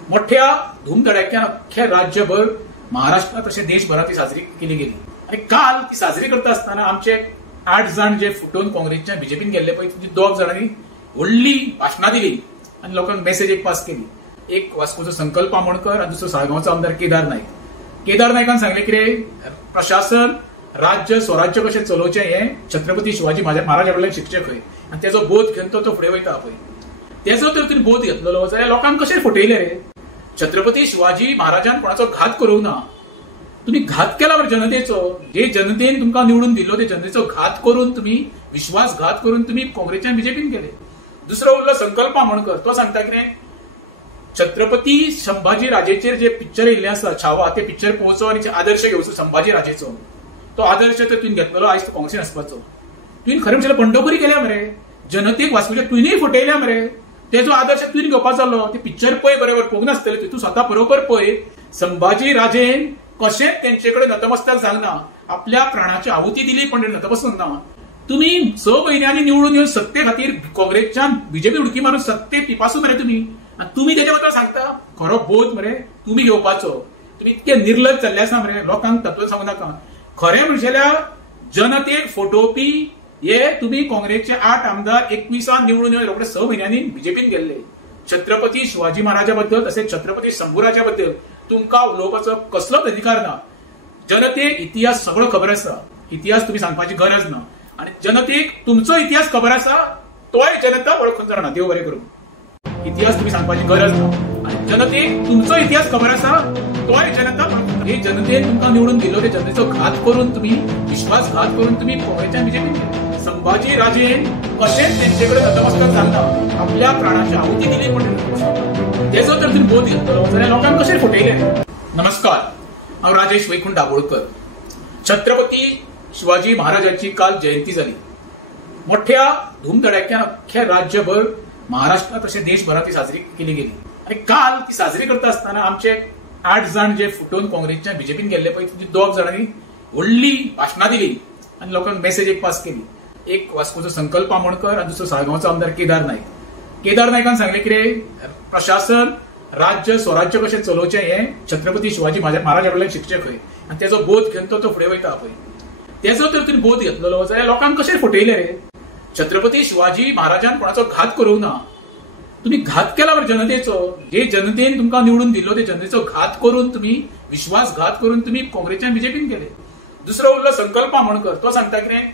मोठ्या धूमधडाक्यान अख्ख्या राज्यभर महाराष्ट्रात तशें देशभरात ती साजरी केली गेली. आणि काल ती साजरी करता आसतना आमचे 8 जाण जे फुटून काँग्रेसच्या बीजेपीन गेल्ले पळय, 2 जाणांनी व्हडली भाशणां दिली आणि लोकांक मेसेज एक पास केली. एक वास्कोचो संकल्प आमोणकर आणि दुसरो साळगांवचो आमदार केदार नायक. केदार नायकान सांगले कितें, प्रशासन राज्य स्वराज्य कशें चलोवचें हें छत्रपती शिवाजी महाराजा कडल्यान शिकचें खंय. आनी तेजो बोध घेवन तो फुडें वयता पळय. तेजो तर तुवें बोध घेतलेलो जाल्यार लोकांक कशें फटयले रे? छत्रपती शिवाजी महाराजान कोणाचो घात करूंक ना. तुम्ही घात केला बरं जनतेचो. जे जनतेन तुमकां निवडून दिल्लो ते जनतेचो घात करून तुम्ही विश्वासघात करून तुम्ही काँग्रेसच्यान बीजेपीन गेले. दुसरो उरलो संकल्प आमोणकर. तो सांगता कितें, छत्रपती संभाजी राजेचेर जे पिक्चर येयल्ले आसा छावा, ते पिक्चर पळोवचो आनी आदर्श घेवचो संभाजी राजेचो. तो आदर्श तर तुवें घेतलेलो आयज तो काँग्रेसीन आसपाचो. तुवें खरें म्हणल्यार पंढरपुरी केल्या मरे, जनतेक वाचूच्या तुवेंय फटयल्या मरे. तेजो आदर्श तुवें घेवपाचो जालो. ते पिक्चर पळय बरोबर पळोवंक नासतलें. तूं स्वता बरोबर पळय. संभाजी राजेन कशेंच तेंचे कडेन नतमस्तक जावना. आपल्या प्राणाची आहुती दिली पण नतमस्तक ना. तुम्ही 6 म्हयन्यांनी निवडून येवन सत्ते खातीर काँग्रेसच्यान बीजेपी उडकी मारून सत्ते पिपासून मरे तुम्ही. आणि तुम्ही तेच्या बद्दल सांगता खरो बोध मरे तुम्ही घेवपाचो. तुम्ही इतके निर्लज जाल्ले आसा मरे, लोकांक तत्व सांगू नाका. खरें म्हणजेल्या जनतेक फटोवपी हे तुम्ही काँग्रेसचे 8 आमदार 21 निवडून येवन रोखडे 6 म्हयन्यांनी बीजेपीन गेल्ले. छत्रपती शिवाजी महाराजा बद्दल तसेच छत्रपती शंभूराजा बद्दल तुमकां उलोवपाचो कसलोच अधिकार ना. जनतेक इतिहास सगळो खबर आसा. इतिहास तुम्ही सांगपाची गरज ना. आणि जनतेक तुमचो इतिहास खबर आसा, तोय जनता वळखून जाणा. देव बरें करूं. इतिहास तुम्ही सांगपाची गरज ना. आणि जनतेक तुमचो इतिहास खबर आसा, तोय जनता वळखून. हे जनतेन तुमकां निवडून दिल्लो ते जनतेचो घात करून तुम्ही विश्वासघात करून तुम्ही काँग्रेसच्यान बीजेपीन गेले. संभाजी राजेन कशेंच तेंचे कडेन नतमस्तक जावना. आपल्या प्राणाची आहुती दिली पण तेजो तर तुम्ही बोध घेतलो जाल्यार लोकांक कशें फटयले? नमस्कार, हांव राजेश वैकुंठ दाबोळकर. छत्रपती शिवाजी महाराजांची काल जयंती जाली. मोठ्या धूमधडाक्यान अख्ख्या राज्यभर महाराष्ट्रात तशें देशभरात ती साजरी केली गेली. आणि काल ती साजरी करता आसतना आमचे 8 जाण जे फुटून काँग्रेसच्या बीजेपीन गेल्ले पळय, 2 जाणांनी व्हडली भाशणां दिली आणि लोकांक मेसेज एक पास केली. एक वास्कोचो संकल्प आमोणकर आणि दुसरो साळगांवचो आमदार केदार नायक. केदार नायकान सांगले कितें, प्रशासन राज्य स्वराज्य कशें चलोवचें हें छत्रपती शिवाजी महाराजा कडल्यान शिकचें खंय. आनी तेजो बोध घेवन तो फुडें वयता पळय. तेजो तर तुवें बोध घेतलेलो जाल्यार लोकांक कशें फटयले रे? छत्रपती शिवाजी महाराजान कोणाचो घात करूंक ना. तुम्ही घात केला बरं जनतेचो. जे जनतेन तुमकां निवडून दिल्लो ते जनतेचो घात करून तुम्ही विश्वासघात करून तुम्ही काँग्रेसच्यान बीजेपीन गेले. दुसरो उरलो संकल्प आमोणकर. तो सांगता कितें,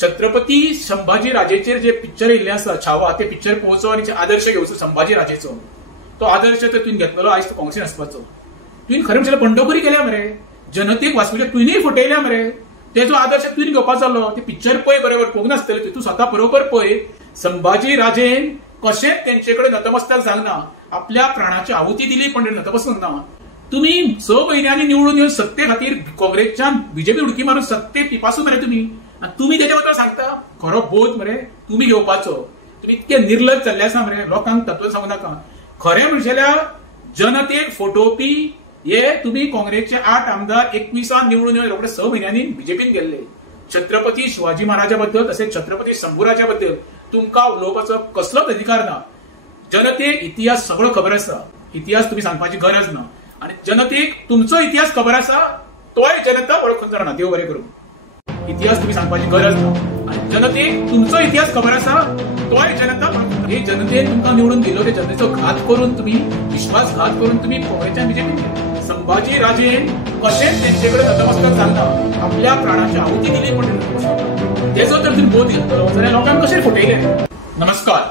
छत्रपती संभाजी राजेचेर जे पिक्चर येयल्ले आसा छावा, ते पिक्चर पळोवचो आनी आदर्श घेवचो संभाजी राजेचो. तो आदर्श तर तुवें घेतलेलो आयज तो काँग्रेसीन आसपाचो. तुवें खरें म्हणल्यार पंढरपुरी केल्या मरे, जनतेक वाचूच्या तुवेंय फटयल्या मरे. तेजो आदर्श तुवें घेवपाचो जालो. ते पिक्चर पळय बरोबर पळोवंक नासतलें. तूं स्वता बरोबर पळय. संभाजी राजेन कशेंच तेंचे कडेन नतमस्तक जावना. आपल्या प्राणाची आहुती दिली पण नतमस्तक ना. तुम्ही 6 महिन्यांनी निवडून येऊन सत्ते खातीर काँग्रेसच्या बीजेपी उडकी मारून सत्ते पिपासू मरे तुम्ही त्याच्याबद्दल सांगता खरो बोध मरे तुम्ही घेवपाचो. तुम्ही इतके निर्लज जाल्ले आसा मरे, लोकांक तत्व सांगू नाका. खरे म्हणजेल्या जनतेक फटोवपी हे तुम्ही काँग्रेसचे 8 आमदार 21 निवडून येऊन रोखडे 6 महिन्यांनी बीजेपीन गेल्ले. छत्रपती शिवाजी महाराजा बद्दल तसेच छत्रपती शंभूराजा बद्दल तुमका उलोवपाचो कसलोच अधिकार ना. जनतेक इतिहास सगळो खबर आसा, इतिहास तुम्ही सांगपाची गरज ना. आणि जनतेक तुमचो इतिहास खबर आसा तोय जनता वळखून जाणा. देव बरें करूं. इतिहास तुम्ही सांगपाची गरज ना. आणि जनतेक तुमचो इतिहास खबर आसा तोय जनता वळखून. हे जनतेन तुमका निवडून दिलो ते जनतेचो घात करून तुम्ही विश्वासघात करून तुम्ही काँग्रेसच्या बीजेपीन संभाजी राजेन कशेंच तेंचेकडे नतमस्तक जालना आपल्या प्राणाची आहुती दिली म्हणून त्याचो तर तुम्ही बोध घेतलो जाल्यार लोकांक कशें फटयले. नमस्कार,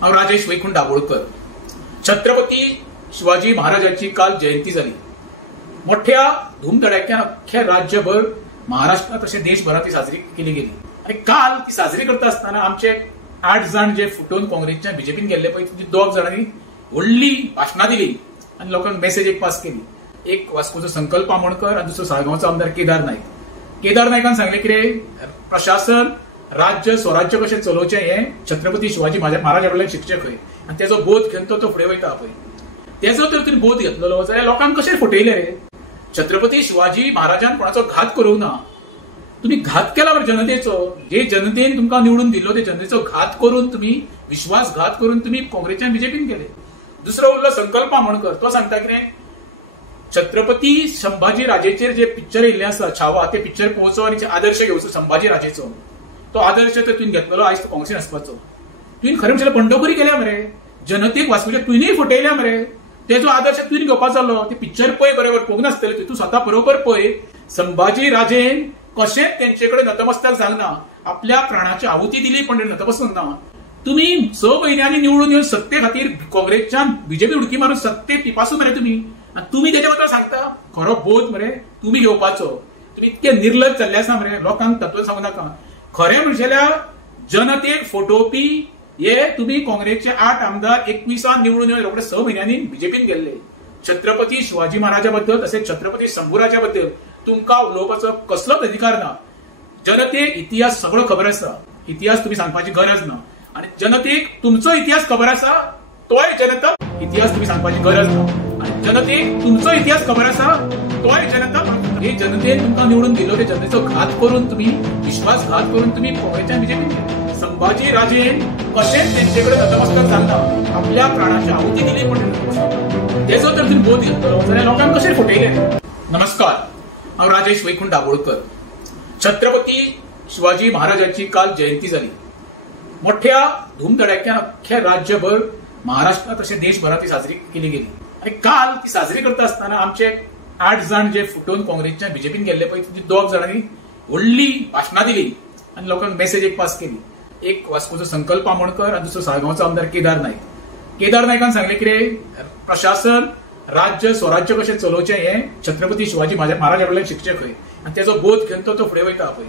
हांव राजेश वैकुंठ दाबोळकर. छत्रपती शिवाजी महाराजांची काल जयंती जाली. मोठ्या धूमधडाक्यान अख्ख्या राज्यभर महाराष्ट्रात तशें देशभरात ती साजरी केली गेली. आणि काल ती साजरी करता आसतना आमचे 8 जण जे फुटून काँग्रेसच्या बीजेपीन गेल्ले पळय ती 2 जाणांनी व्हडली भाशणां दिली आणि लोकांक मेसेज एक पास केली. एक वास्कोचो संकल्प आमोणकर आणि दुसरो साळगांवचो आमदार केदार नायक. केदार नायकान सांगले कितें, प्रशासन राज्य स्वराज्य कशें चलोवचें हें छत्रपती शिवाजी महाराजा कडल्यान शिकचें खंय. आणि तेजो बोध घेवन तो फुडें वयता पळय. तेजो तर तुमी बोध घेतलो जाल्यार लोकांक कशें फटयले रे. छत्रपती शिवाजी महाराजान कोणाचो घात करूंक ना. तुम्ही घात केला बरं जनतेचो. जे जनतेन तुमकां निवडून दिलो ते जनतेचो घात करून तुम्ही विश्वासघात करून तुम्ही काँग्रेसच्या बीजेपीन गेले. दुसरो उरलो संकल्प आमोणकर. तो सांगता कितें, छत्रपती संभाजी राजेचेर जे पिक्चर येयल्ले आसा छावा ते पिक्चर पळोवचो आणि आदर्श घेवचो संभाजी राजेचो. तो आदर्श तर तुवें घेतलेलो आयज तो काँग्रेसीन आसपाचो. तुवें खरें म्हणल्यार बंडखोरी केल्या मरे. जनतेक वाचूच्या तुवेंय फटयल्या मरे. तेजो आदर्श तुवें घेवपाचो जालो. ते पिक्चर पळय बरोबर पळोवंक नासतले तूं स्वता बरोबर पळय. संभाजी राजेन कशेंच तेंचेकडे नतमस्तक जालना आपल्या प्राणाची आहुती दिली पण नतमस्तक ना. तुम्ही 6 महिन्यांनी निवडून येऊन सत्ते खातीर काँग्रेसच्या बीजेपी उडकी मारून सत्ते पिपासू मरे तुम्ही त्याच्याबद्दल सांगता खरो बोध मरे तुम्ही घेवपाचो. तुम्ही इतके निर्लज जाल्ले आसा मरे, लोकांक तत्व सांगू नाका. खरे म्हणजेल्या जनतेक फटोवपी हे तुम्ही काँग्रेसचे 8 आमदार 21 निवडून येऊन रोखडे 6 महिन्यांनी बीजेपीन गेल्ले. छत्रपती शिवाजी महाराजा बद्दल तसेच छत्रपती शंभूराजा बद्दल तुमका उलोवपाचो कसलोच अधिकार ना. जनतेक इतिहास सगळो खबर आसा, इतिहास तुम्ही सांगपाची गरज ना. आणि जनतेक तुमचो इतिहास खबर आसा तोय जनता इतिहास तुम्ही सांगपाची गरज ना. आणि जनतेक तुमचो इतिहास खबर आसा तोय जनता हे जनतेन तुमकां निवडून दिलो ते जनतेचो घात करून तुम्ही विश्वासघात करून तुम्ही काँग्रेसच्या बीजेपीन संभाजी राजेन कशेंच तेंचेकडे नतमस्तक जालना आपल्या प्राणाची आहुती दिली म्हणून तेजो तर तुम्ही बोध घेतलो जाल्यार लोकांक कशें फटयले. नमस्कार, हांव राजेश वैकुंठ दाबोळकर. छत्रपती शिवाजी महाराजांची काल जयंती जाली. मोठ्या धूमधडाक्यान अख्ख्या राज्यभर महाराष्ट्रात तशें देशभरात ती साजरी केली गेली. आणि काल ती साजरी करता आसतना आमचे 8 जण जे फुटून काँग्रेसच्या बीजेपीन गेल्ले पळय ती 2 जाणांनी व्हडली भाशणां दिली आणि लोकांक मेसेज एक पास केली. एक वास्कोचो संकल्प आमोणकर आणि दुसरो साळगांवचो आमदार केदार नायक. केदार नायकान सांगले कितें, प्रशासन राज्य स्वराज्य कशें चलोवचें हें छत्रपती शिवाजी महाराजा कडल्यान शिकचें खंय. आणि तेजो बोध घेवन तो फुडें वयता पळय.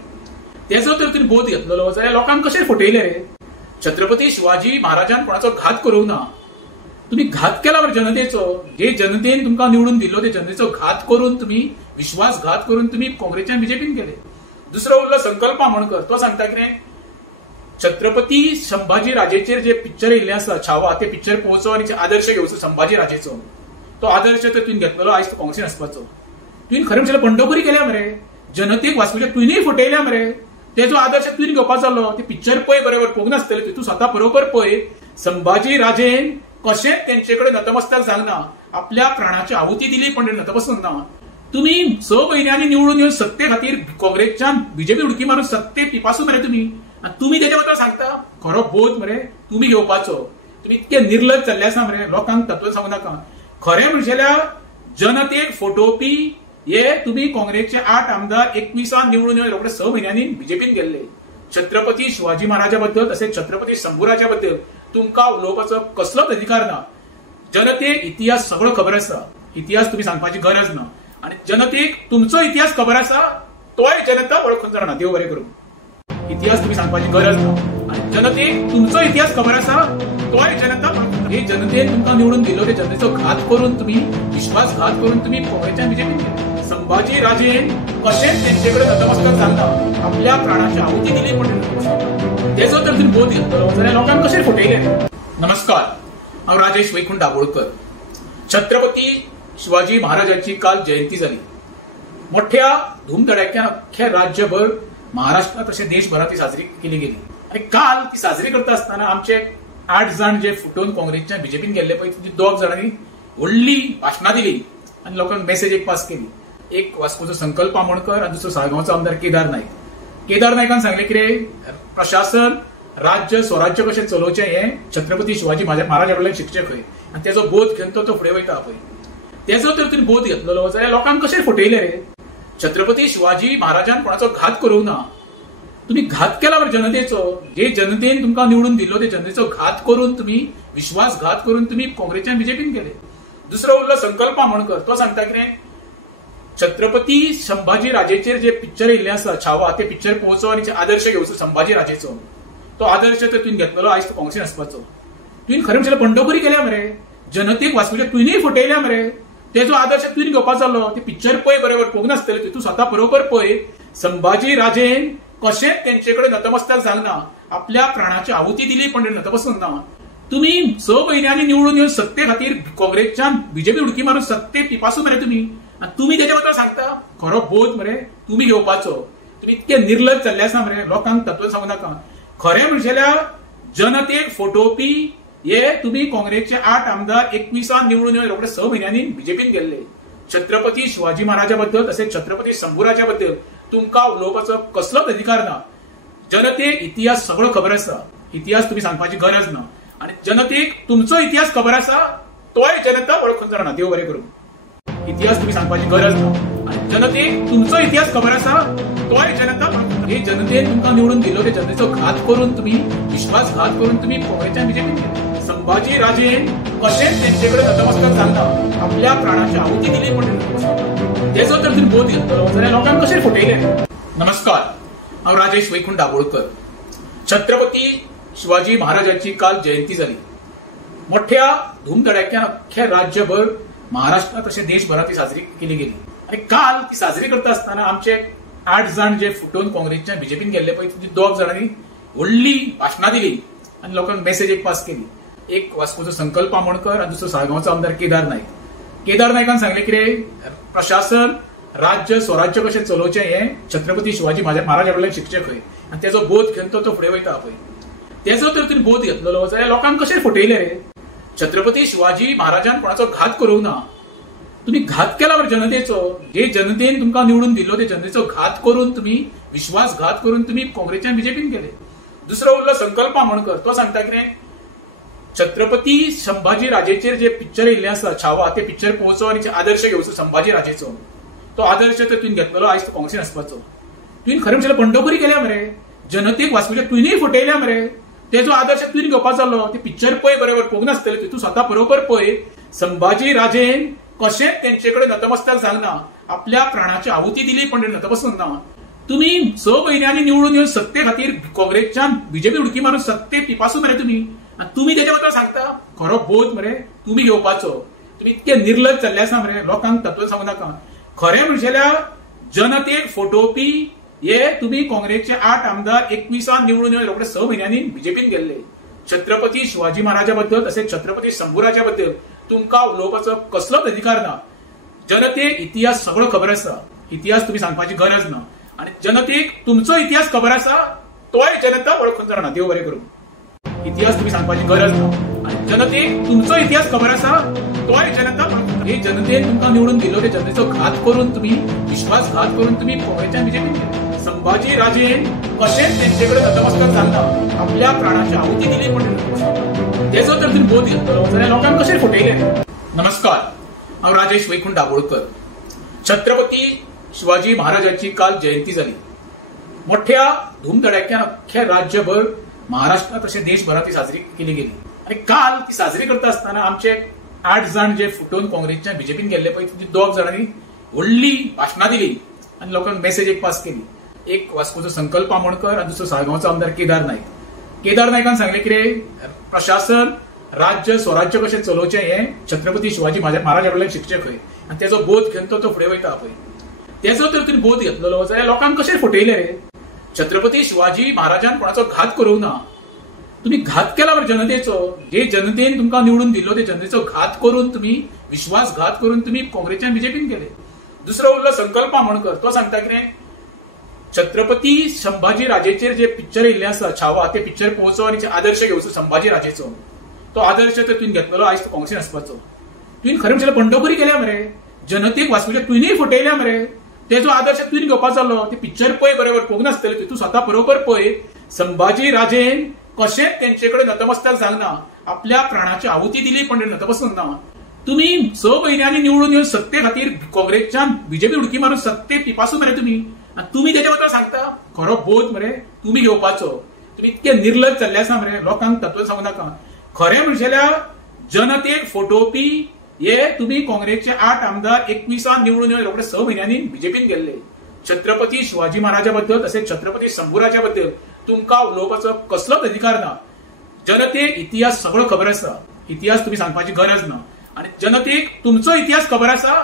तेजो तर तुमी बोध घेतलो जाल्यार लोकांक कशें फटयले रे. छत्रपती शिवाजी महाराजान कोणाचो घात करूंक ना. तुम्ही घात केला बरं जनतेचो. जे जनतेन तुमकां निवडून दिलो ते जनतेचो घात करून तुम्ही विश्वासघात करून तुम्ही काँग्रेसच्या बीजेपीन गेले. दुसरो उरलो संकल्प आमोणकर. तो सांगता कितें, छत्रपती संभाजी राजेचेर जे पिक्चर येयल्ले आसा छावा ते पिक्चर पळोवचो आणि आदर्श घेवचो संभाजी राजेचो. तो आदर्श तर तुवें घेतलेलो आयज तो काँग्रेसीन आसपाचो. तुवें खरें म्हणल्यार बंडखोरी केल्या मरे. जनतेक वाचूच्या तुवेंय फटयल्या मरे. तेजो आदर्श तुवें घेवपाचो जालो. ते पिक्चर पळय बरोबर पळोवंक नासतले तूं स्वता बरोबर पळय. संभाजी राजेन कशेंच तेंचेकडे नतमस्तक जालना आपल्या प्राणाची आहुती दिली पण नतमस्तक ना. तुम्ही 6 महिन्यांनी निवडून येऊन सत्ते खातीर काँग्रेसच्या बीजेपी उडकी मारून सत्ते पिपासू मरे तुम्ही त्याच्याबद्दल सांगता खरो बोध मरे तुम्ही घेवपाचो. तुम्ही इतके निर्लज जाल्ले आसा मरे, लोकांक तत्व सांगू नाका. खरें म्हणजेल्या जनतेक फटोवपी हे तुम्ही काँग्रेसचे 8 आमदार 21 निवडून येऊन रोखडे 6 महिन्यांनी बीजेपीन गेल्ले. छत्रपती शिवाजी महाराजा बद्दल तसेच छत्रपती शंभूराजा बद्दल तुमका उलोवपाचो कसलोच अधिकार ना. जनतेक इतिहास सगळो खबर आसा, इतिहास तुम्ही सांगपाची गरज ना. आणि जनतेक तुमचो इतिहास खबर आसा तोय जनता वळखून जाणा. देव बरें करूं. इतिहास तुम्ही सांगपाची गरज ना आणि जनतेक तुमचो इतिहास खबर आसा तोय जनता हे जनतेन तुमकां निवडून दिलो ते जनतेचो घात करून तुम्ही विश्वासघात करून तुम्ही काँग्रेसच्या बीजेपीन गेले संभाजी राजेन कशेंच तेंचेकडे नतमस्तक जाता आपल्या प्राणाची आहुती दिली पण तेचो तर तुम्ही बोध घेतलो जाल्यार लोकांक कशें फटयले नमस्कार हांव राजेश वैकुंठ दाबोळकर छत्रपती शिवाजी महाराजांची काल जयंती जाली मोठ्या धूमधडाक्यान अख्ख्या राज्यभर महाराष्ट्रात तशें देशभरात ती साजरी केली गेली आणि काल ती साजरी करता आसतना आमचे 8 जण जे फुटून काँग्रेसच्या बीजेपीन गेल्ले पळय ती 2 जणांनी व्हडली भाशणां दिली आणि लोकांक मेसेज एक पास केली एक वास्कोचो संकल्प आमोणकर आणि दुसरो साळगांवचो आमदार केदार नायकान सांगले कितें प्रशासन राज्य स्वराज्य कशें चलोवचें हें छत्रपती शिवाजी महाराजा कडल्यान शिकचें खंय आणि तेजो बोध घेवन तो फुडें वयता पळय तेजो तर तुमी बोध घेतलेलो जाल्यार लोकांक कशें फटयले रे छत्रपती शिवाजी महाराजान कोणाचो घात करूंक ना तुम्ही घात केला बरं जनतेचो जे जनतेन तुमकां निवडून दिल्लो ते जनतेचो घात करून तुम्ही विश्वासघात करून तुम्ही काँग्रेसच्या बीजेपीन गेले दुसरो उरलो संकल्प आमोणकर तो सांगता कितें छत्रपती संभाजी राजेचेर जे पिक्चर येयल्ले आसा छावा ते पिक्चर पळोवचो आनी आदर्श घेवचो संभाजी राजेचो तो आदर्श तर तुवें घेतलेलो आयज तो काँग्रेसीन आसपाचो तुवें खरें म्हणल्यार बंडखोरी केल्या मरे जनतेक वास्कोच्या तुवेंय फटयल्या मरे तेजो आदर्श तुवें घेवपाचो जालो ते पिक्चर पळय बरोबर पळोवंक नासतलें तूं स्वता बरोबर पळय संभाजी राजेन कशेंच तेंचेकडे नतमस्तक जावना आपल्या प्राणाची आहुती दिली पण नतमस्तक ना तुम्ही 6 महिन्यांनी निवडून येवन सत्ते खातीर काँग्रेसच्या बीजेपी उडकी मारून सत्ते पिपासून मरे तुम्ही तेच्या बद्दल सांगता खरो बोध मरे तुम्ही घेवपाचो तुम्ही इतके निर्लज जाल्ले आसा मरे लोकांक तत्व सांगू नाका खरें म्हणजेल्यार जनतेक फटोवपी हे तुम्ही काँग्रेसचे 8 आमदार 21 निवडून येवन रोखडे 6 महिन्यांनी बीजेपीन गेल्ले छत्रपती शिवाजी महाराजा बद्दल तसेच छत्रपती शंभूराजा बद्दल तुमकां उलोवपाचो कसलोच अधिकार ना जनतेक इतिहास सगळो खबर आसा इतिहास तुम्ही सांगपाची गरज ना आणि जनतेक तुमचो इतिहास खबर आसा तोय जनता वळखून जाणा देव बरें करूं इतिहास तुम्ही सांगपाची गरज ना आणि जनतेक तुमचो इतिहास खबर आसा तोय जनता हे जनतेन तुमकां निवडून दिल्लो ते जनतेचो घात करून तुम्ही विश्वासघात करून तुम्ही काँग्रेसच्या बीजेपीन गेले संभाजी राजेन कशेंच तेंचेकडे नतमस्तक जाता आपल्या प्राणाची आहुती दिली पण तेचो तर तुम्ही बोध घेतलो जाल्यार लोकांक कशें फटयले नमस्कार हांव राजेश वैकुंठ दाबोळकर छत्रपती शिवाजी महाराजांची काल जयंती जाली मोठ्या धूमधडाक्यान अख्ख्या राज्यभर महाराष्ट्रात तशें देशभरात ती साजरी केली गेली आणि काल ती साजरी करता आसतना आमचे 8 जण जे फुटून काँग्रेसच्या बीजेपीन गेल्ले पळय ती 2 जणांनी व्हडली भाशणां दिली आणि लोकांक मेसेज एक पास केली एक वास्कोचो संकल्प आमोणकर आणि दुसरो साळगांवचो आमदार केदार नायकान सांगले कितें प्रशासन राज्य स्वराज्य कशें चलोवचें हें छत्रपती शिवाजी महाराजा कडल्यान शिकचें खंय आणि तेजो बोध घेवन तो फुडें वयता पळय तेजो तर तुमी बोध घेतलेलो जाल्यार लोकांक कशें फटयले रे छत्रपती शिवाजी महाराजान कोणाचो घात करूंक ना तुम्ही घात केला बरं जनतेचो जे जनतेन तुमकां निवडून दिल्लो ते जनतेचो घात करून तुम्ही विश्वासघात करून तुम्ही काँग्रेसच्या बीजेपीन गेले दुसरो उरलो संकल्प आमोणकर तो सांगता कितें छत्रपती संभाजी राजेचेर जे पिक्चर येयल्ले आसा छावा ते पिक्चर पळोवचो आनी आदर्श घेवचो संभाजी राजेचो तो आदर्श तर तुवें घेतलेलो आयज तो काँग्रेसीन आसपाचो तुवें खरें म्हणल्यार बंडखोरी केल्या मरे जनतेक वास्कोच्या तुवेंय फटयल्या मरे तेजो आदर्श तुवें घेवपाचो जालो ते पिक्चर पळय बरोबर पळोवंक नासतलें तूं स्वता बरोबर पळय संभाजी राजेन कशेंच तेंचेकडे नतमस्तक जावना आपल्या प्राणाची आहुती दिली पण नतमस्तक ना तुम्ही 6 महिन्यांनी निवडून येवन सत्ते खातीर काँग्रेसच्या बीजेपी उडकी मारून सत्ते पिपासून मरे तुम्ही तेच्या बद्दल सांगता खरो बोध मरे तुम्ही घेवपाचो तुम्ही इतके निर्लज जाल्ले आसा मरे लोकांक तत्व सांगू नाका खरें म्हणजेल्यार जनतेक फटोवपी हे तुम्ही काँग्रेसचे 8 आमदार 21 निवडून येवन रोखडे 6 महिन्यांनी बीजेपीन गेल्ले छत्रपती शिवाजी महाराजा बद्दल तसेच छत्रपती शंभूराजा बद्दल तुमकां उलोवपाचो कसलोच अधिकार ना जनतेक इतिहास सगळो खबर आसा इतिहास तुम्ही सांगपाची गरज ना आणि जनतेक तुमचो इतिहास खबर आसा तोय जनता वळखून जाणा देव बरें करूं इतिहास तुम्ही सांगपाची गरज ना आणि जनतेक तुमचो इतिहास खबर आसा तोय जनता हे जनतेन तुमकां निवडून दिल्लो ते जनतेचो घात करून तुम्ही विश्वासघात करून तुम्ही काँग्रेसच्या बीजेपीन गेले संभाजी राजेन कशेंच तेंचेकडे नतमस्तक जाता आपल्या प्राणाची आहुती दिली पण तेजो तर तुमी बोध घेतलेलो जाल्यार लोकांक कशें फटयले नमस्कार हांव राजेश वैकुंठ दाबोळकर छत्रपती शिवाजी महाराजांची काल जयंती जाली मोठ्या धूमधडाक्यान अख्ख्या राज्यभर महाराष्ट्रात तशें देशभरात ती साजरी केली गेली आणि काल ती साजरी करता आसतना आमचे 8 जण जे फुटून काँग्रेसच्या बीजेपीन गेल्ले पळय ती 2 जणांनी व्हडली भाशणां दिली आणि लोकांक मेसेज एक पास केली एक वास्कोचो संकल्प आमोणकर आणि दुसरो साळगांवचो आमदार केदार नाईक. केदार नायकान सांगले कितें, प्रशासन राज्य स्वराज्य कशें चलोवचें हें छत्रपती शिवाजी महाराजा कडल्यान शिकचें खंय, आनी तेजो बोध घेवन तो फुडें वयता पळय. तेजो तर तुवें बोध घेतलेलो जाल्यार लोकांक कशें फटयलें रे. छत्रपती शिवाजी महाराजान कोणाचो घात करूंक ना. तुम्ही घात केला बरं जनतेचो. जे जनतेन तुमकां निवडून दिल्लो ते जनतेचो घात करून तुम्ही विश्वासघात करून तुम्ही काँग्रेसच्यान बीजेपीन गेले. दुसरो उरलो संकल्प आमोणकर. तो सांगता कितें, छत्रपती संभाजी राजेचेर जे पिक्चर येयल्ले आसा छावा, ते पिक्चर पळोवचो आनी आदर्श घेवचो संभाजी राजेचो. तो आदर्श तर तुवें घेतलेलो आयज तो काँग्रेसीन आसपाचो. तुवें खरें म्हणल्यार बंडखोरी केल्या मरे. जनतेक वाचूच्या तुवेंय फटयल्या मरे. तेजो आदर्श तुवें घेवपाचो जालो. ते पिक्चर पळय बरोबर पळोवंक नासतलें. तूं स्वता बरोबर पळय. संभाजी राजेन कशेंच तेंचे कडेन नतमस्तक जावना. आपल्या प्राणाची आहुती दिली पण नतमस्तक ना. तुम्ही 6 म्हयन्यांनी निवडून येवन सत्ते खातीर काँग्रेसच्यान बीजेपी उडकी मारून सत्ते पिपासून मरे तुम्ही. आणि तुम्ही तेच्या बद्दल सांगता खरो बोध मरे तुम्ही घेवपाचो. तुम्ही इतके निर्लज जाल्ले आसा मरे. लोकांक तत्व सांगू नाका. खरें म्हणजेल्या जनतेक फटोवपी हे तुम्ही काँग्रेसचे 8 आमदार 21 निवडून येवन रोखडे 6 म्हयन्यांनी बीजेपीन गेल्ले. छत्रपती शिवाजी महाराजा बद्दल तसेच छत्रपती शंभूराजा बद्दल तुमकां उलोवपाचो कसलोच अधिकार ना. जनतेक इतिहास सगळो खबर आसा. इतिहास तुम्ही सांगपाची गरज ना. आणि जनतेक तुमचो इतिहास खबर आसा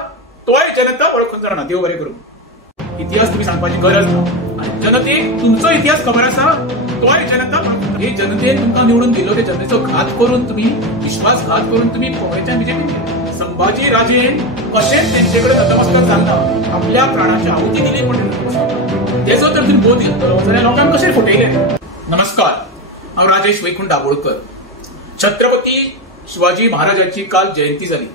तोय जनता वळखून जाणा. देव बरें करूं. इतिहास तुम्ही सांगपाची गरज ना. आणि जनतेक तुमचो इतिहास खबर आसा तोय जनता वळखून. हे जनतेन तुमकां निवडून दिल्लो ते जनतेचो घात करून तुम्ही विश्वासघात करून तुम्ही काँग्रेसच्यान बीजेपीन गेले. संभाजी राजेन कशेंच तेंचे कडेन नतमस्तक जावना. आपल्या प्राणाची आहुती दिली पण तेजो तर तुवें बोध घेतलेलो जाल्यार लोकांक कशें फटयलें. नमस्कार, हांव राजेश वैकुंठ दाबोळकर. छत्रपती शिवाजी महाराजांची काल जयंती जाली.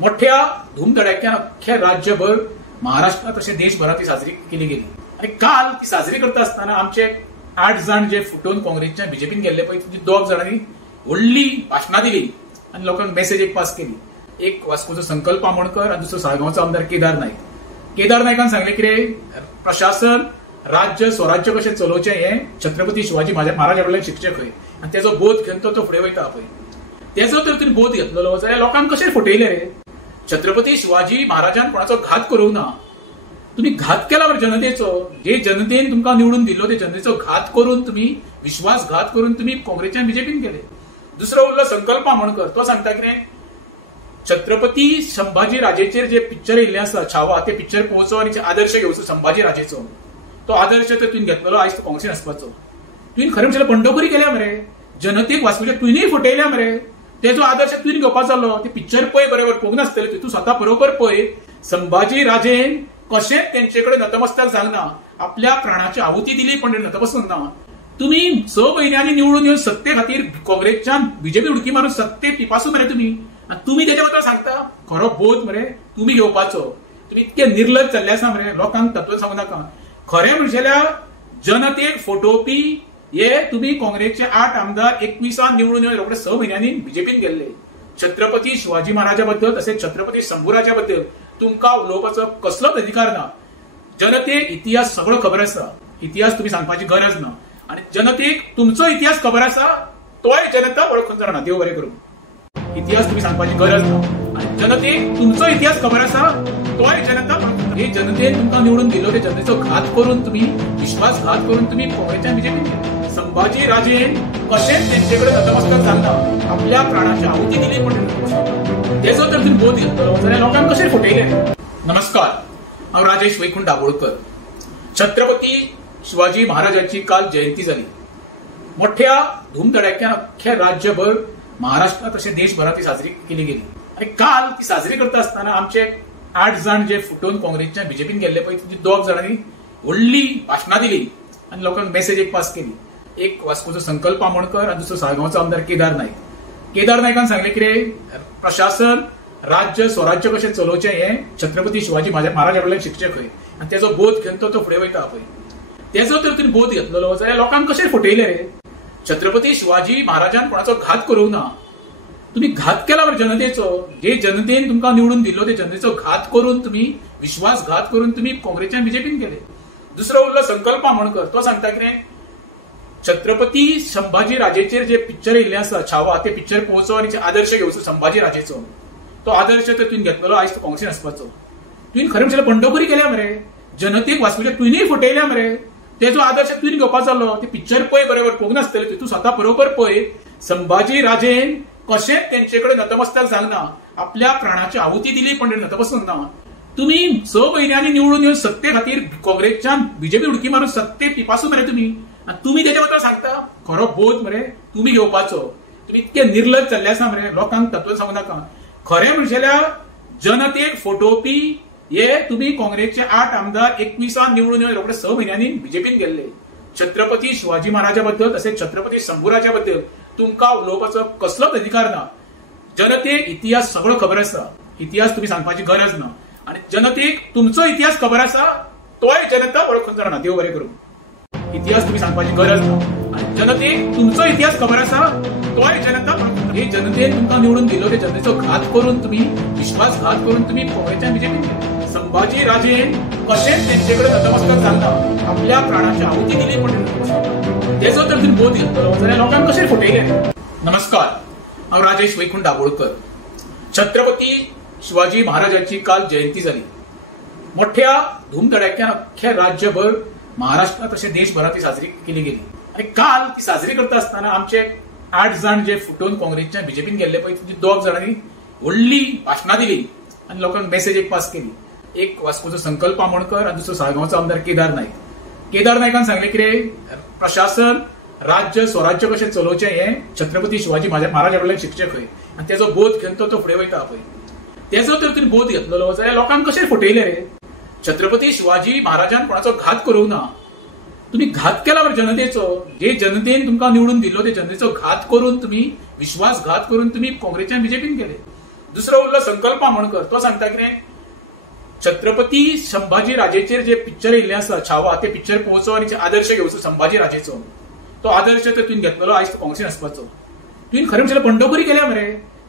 मोठ्या धूमधडाक्यान अख्ख्या राज्यभर महाराष्ट्रात तशें देशभरात ती साजरी केली गेली. आणि काल ती साजरी करता आसतना आमचे 8 जाण जे फुटून काँग्रेसच्या बीजेपीन गेल्ले पळय, 2 जाणांनी व्हडली भाशणां दिली आणि लोकांक मेसेज एक पास केली. एक वास्कोचो संकल्प आमोणकर आणि दुसरो साळगांवचो आमदार केदार नाईक. केदार नायकान सांगले कितें, प्रशासन राज्य स्वराज्य कशें चलोवचें हें छत्रपती शिवाजी महाराजा कडल्यान शिकचें खंय, आनी तेजो बोध घेवन तो फुडें वयता पळय. तेजो तर तुवें बोध घेतलेलो जाल्यार लोकांक कशें फटयलें रे. छत्रपती शिवाजी महाराजान कोणाचो घात करूंक ना. तुम्ही घात केला बरं जनतेचो. जे जनतेन तुमकां निवडून दिल्लो ते जनतेचो घात करून तुम्ही विश्वासघात करून तुम्ही काँग्रेसच्यान बीजेपीन गेले. दुसरो उरलो संकल्प आमोणकर. तो सांगता कितें, छत्रपती संभाजी राजेचेर जे पिक्चर येयल्ले आसा छावा, ते पिक्चर पळोवचो आनी आदर्श घेवचो संभाजी राजेचो. तो आदर्श तर तुवें घेतलेलो आयज तो काँग्रेसीन आसपाचो. तुवें खरें म्हणल्यार बंडखोरी केल्या मरे. जनतेक वाचूच्या तुवेंय फटयल्या मरे. तेजो आदर्श तुवें घेवपाचो जालो. ते पिक्चर पळय बरोबर पळोवंक नासतलें. तूं स्वता बरोबर पळय. संभाजी राजेन कशेंच तेंचे कडेन नतमस्तक जावना. आपल्या प्राणाची आहुती दिली पण नतमस्तक ना. तुम्ही 6 म्हयन्यांनी निवडून येवन सत्ते खातीर काँग्रेसच्यान बीजेपी उडकी मारून सत्ते पिपासून मरे तुम्ही. आणि तुम्ही तेच्या बद्दल सांगता खरो बोध मरे तुम्ही घेवपाचो. तुम्ही इतके निर्लज जाल्ले आसा मरे. लोकांक तत्व सांगू नाका. खरें म्हणजेल्या जनतेक फटोवपी हे तुम्ही काँग्रेसचे 8 आमदार 21 निवडून येवन रोखडे 6 म्हयन्यांनी बीजेपीन गेल्ले. छत्रपती शिवाजी महाराजा बद्दल तसेच छत्रपती शंभूराजा बद्दल तुमकां उलोवपाचो कसलोच अधिकार ना. जनतेक इतिहास सगळो खबर आसा. इतिहास तुम्ही सांगपाची गरज ना. आणि जनतेक तुमचो इतिहास खबर आसा तोय जनता वळखून जाणा. देव बरें करूं. इतिहास तुम्ही सांगपाची गरज ना. आणि जनतेक तुमचो इतिहास खबर आसा तोय जनता वळखून. हे जनतेन तुमकां निवडून दिल्लो ते जनतेचो घात करून तुम्ही विश्वासघात करून तुम्ही काँग्रेसच्यान बीजेपीन गेले. संभाजी राजेन कशेंच तेंचे कडेन नतमस्तक जावना. आपल्या प्राणाची आहुती दिली पण तेजो तर तुवें बोध घेतलेलो जाल्यार लोकांक कशें फटयलें. नमस्कार, हांव राजेश वैकुंठ दाबोळकर. छत्रपती शिवाजी महाराजांची काल जयंती जाली. मोठ्या धूमधडाक्यान अख्ख्या राज्यभर महाराष्ट्रात तशें देशभरात ती साजरी केली गेली. आणि काल ती साजरी करता आसतना आमचे 8 जाण जे फुटून काँग्रेसच्या बीजेपीन गेल्ले पळय, 2 जाणांनी व्हडली भाशणां दिली आणि लोकांक मेसेज एक पास केली. एक वास्कोचो संकल्प आमोणकर आणि दुसरो साळगांवचो आमदार केदार नाईक. केदार नायकान सांगले कितें, प्रशासन राज्य स्वराज्य कशें चलोवचें हें छत्रपती शिवाजी महाराजा कडल्यान शिकचें खंय, आनी तेजो बोध घेवन तो फुडें वयता पळय. तेजो तर तुवें बोध घेतलेलो जाल्यार लोकांक कशें फटयलें रे. छत्रपती शिवाजी महाराजान कोणाचो घात करूंक ना. तुम्ही घात केला बरं जनतेचो. जे जनतेन तुमकां निवडून दिल्लो ते जनतेचो घात करून तुम्ही विश्वासघात करून तुम्ही काँग्रेसच्यान बीजेपीन गेले. दुसरो उरलो संकल्प आमोणकर. तो सांगता कितें, छत्रपती संभाजी राजेचेर जे पिक्चर येयल्ले आसा छावा, ते पिक्चर पळोवचो आनी आदर्श घेवचो संभाजी राजेचो. तो आदर्श तर तुवें घेतलेलो आयज तो काँग्रेसीन आसपाचो. तुवें खरें म्हणल्यार बंडखोरी केल्या मरे. जनतेक वाचूचे तुवेंय फटयल्या मरे तेजो आदर्श तुवें घेवपाक जालो ते पिक्चर पळय बरोबर पळोवंक नासतले तूं स्वता बरोबर पळय संभाजी राजेन कशेंच तेंचे कडेन नतमस्तक जावना आपल्या प्राणाची आहुती दिली पण नतमस्तक ना तुम्ही 6 महिन्यांनी निवडून येवन सत्ते खातीर काँग्रेसच्यान बीजेपी उडकी मारून सत्ते पिपासून मरे तुम्ही तेच्या बद्दल सांगता खरो बोध मरे तुम्ही घेवपाचो तुम्ही इतके निर्लज जाल्ले आसा मरे लोकांक तत्व सांगू नाका खरें म्हणजे जनतेक फटोवपी हे तुम्ही काँग्रेसचे 8 आमदार 21 निवडून येवन रोखडे 6 महिन्यांनी बीजेपीन गेल्ले छत्रपती शिवाजी महाराजा बद्दल तसेच छत्रपती शंभूराजा बद्दल तुमका उलोवपाचो कसलोच अधिकार ना जनतेक इतिहास सगळो खबर आसा इतिहास तुम्ही सांगपाची गरज ना आणि जनतेक तुमचो इतिहास खबर आसा तोय जनता वळखून जाणा देव बरें करूं इतिहास तुम्ही सांगपाची गरज ना आणि जनतेक तुमचो इतिहास खबर आसा तोय जनता वळखून हे जनतेन तुमकां निवडून दिलो ते जनतेचो घात करून तुम्ही विश्वासघात करून तुम्ही काँग्रेसच्या बीजेपीन संभाजी राजेन कशेंच तेंचे कडेन नतमस्तक जावना आपल्या प्राणाची आहुती दिली पण तेजो तर तुम्ही बोध घेतलो जाल्यार लोकांक कशें फटयले नमस्कार हांव राजेश वैकुंठ दाबोळकर छत्रपती शिवाजी महाराजांची काल जयंती जाली मोठ्या धूमधडाक्यान अख्ख्या राज्यभर महाराष्ट्रात तशें देशभरात ती साजरी केली गेली आणि काल ती साजरी करता आसतना आमचे 8 जाण जे फुटून काँग्रेसच्या बीजेपीन गेल्ले पळय ती 2 जाणांनी व्हडली भाशणां दिली आणि लोकांक मेसेज एक पास केली एक वास्कोचो संकल्प आमोणकर आणि दुसरो साळगांवचो आमदार केदार नायकान सांगले कितें प्रशासन राज्य स्वराज्य कशें चलोवचें हें छत्रपती शिवाजी महाराजा कडल्यान शिकचें खंय आणि तेजो बोध घेवन तो फुडें वयता पळय तेजो तर तुवें बोध घेतलेलो जाल्यार लोकांक कशें फटयले रे छत्रपती शिवाजी महाराजान कोणाचो घात करूंक ना तुम्ही घात केला बरं जनतेचो जे जनतेन तुमकां निवडून दिलो ते जनतेचो घात करून तुम्ही विश्वासघात करून तुम्ही काँग्रेसच्या बीजेपीन गेले दुसरो उरलो संकल्प आमोणकर तो सांगता कितें छत्रपती संभाजी राजेचेर जे पिक्चर येयल्ले आसा छावा ते पिक्चर पळोवचो आनी आदर्श घेवचो संभाजी राजेचो तो आदर्श तर तुवें घेतलेलो आयज तो काँग्रेसीन आसपाचो तुवें खरें म्हणजे बंडखोरी केल्या मरे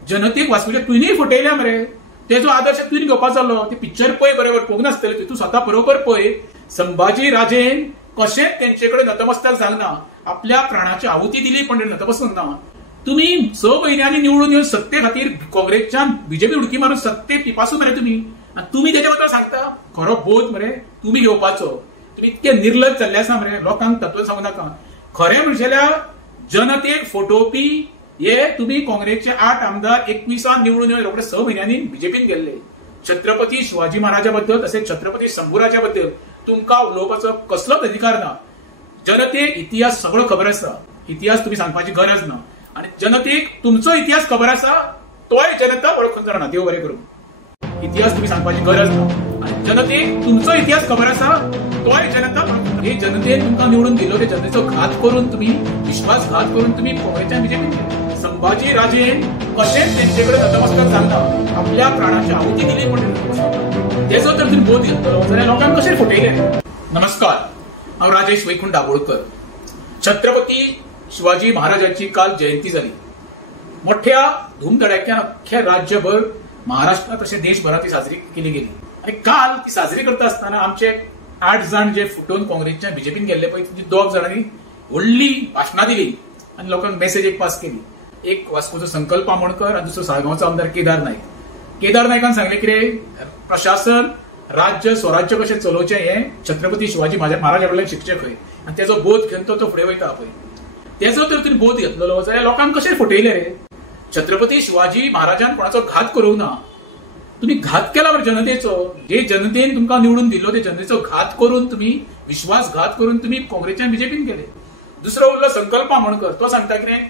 जनतेक वाचूचे तुवेंय फटयल्या मरे तेजो आदर्श तुवें घेवपाक जालो ते पिक्चर पळय बरोबर पळोवंक नासतले तूं स्वता बरोबर पळय संभाजी राजेन कशेंच तेंचे कडेन नतमस्तक जावना आपल्या प्राणाची आहुती दिली पण नतमस्तक ना तुम्ही 6 महिन्यांनी निवडून येवन सत्ते खातीर काँग्रेसच्यान बीजेपी उडकी मारून सत्ते पिपासून मरे तुम्ही तेच्या बद्दल सांगता खरो बोध मरे तुम्ही घेवपाचो तुम्ही इतके निर्लज जाल्ले आसा मरे लोकांक तत्व सांगू नाका खरें म्हणजे जनतेक फटोवपी हे तुम्ही काँग्रेसचे 8 आमदार 21 निवडून येवन रोखडे 6 महिन्यांनी बीजेपीन गेल्ले छत्रपती शिवाजी महाराजा बद्दल तसेच छत्रपती शंभूराजा बद्दल तुमकां उलोवपाचो कसलोच अधिकार ना जनतेक इतिहास सगळो खबर आसा इतिहास तुम्ही सांगपाची गरज ना आणि जनतेक तुमचो इतिहास खबर आसा तोय जनता वळखून जाणा देव बरें करूं इतिहास तुम्ही सांगपाची गरज ना आणि जनतेक तुमचो इतिहास खबर आसा तोय जनता हे जनतेन तुमकां निवडून दिलो ते जनतेचो घात करून तुम्ही विश्वासघात करून तुम्ही काँग्रेसच्या बीजेपीन संभाजी राजेन कशेंच तेंचे कडेन नतमस्तक जावना आपल्या प्राणाची आहुती दिली पण तेजो तर तुवें बोध घेतलो जाल्यार लोकांक कशें फटयले नमस्कार हांव राजेश वैकुंठ दाबोळकर छत्रपती शिवाजी महाराजांची काल जयंती जाली मोठ्या धूमधडाक्यान अख्ख्या राज्यभर महाराष्ट्रात तशें देशभरात ती साजरी केली गेली आणि काल ती साजरी करता आसतना आमचे 8 जाण जे फुटून काँग्रेसच्या बीजेपीन गेल्ले पळय ती 2 जाणांनी व्हडली भाशणां दिली आणि लोकांक मेसेज एक पास केली एक वास्कोचो संकल्प आमोणकर आणि दुसरो साळगांवचो आमदार केदार नायकान सांगले कितें प्रशासन राज्य स्वराज्य कशें चलोवचें हें छत्रपती शिवाजी महाराजा कडल्यान शिकचें खंय आणि तेजो बोध घेवन तो फुडें वयता पळय तेजो तर तुवें बोध घेतलेलो जाल्यार लोकांक कशें फटयले रे छत्रपती शिवाजी महाराजान कोणाचो घात करूंक ना तुम्ही घात केला बरं जनतेचो जे जनतेन तुमकां निवडून दिलो ते जनतेचो घात करून तुम्ही विश्वासघात करून तुम्ही काँग्रेसच्या बीजेपीन गेले दुसरो उरलो संकल्प आमोणकर तो सांगता कितें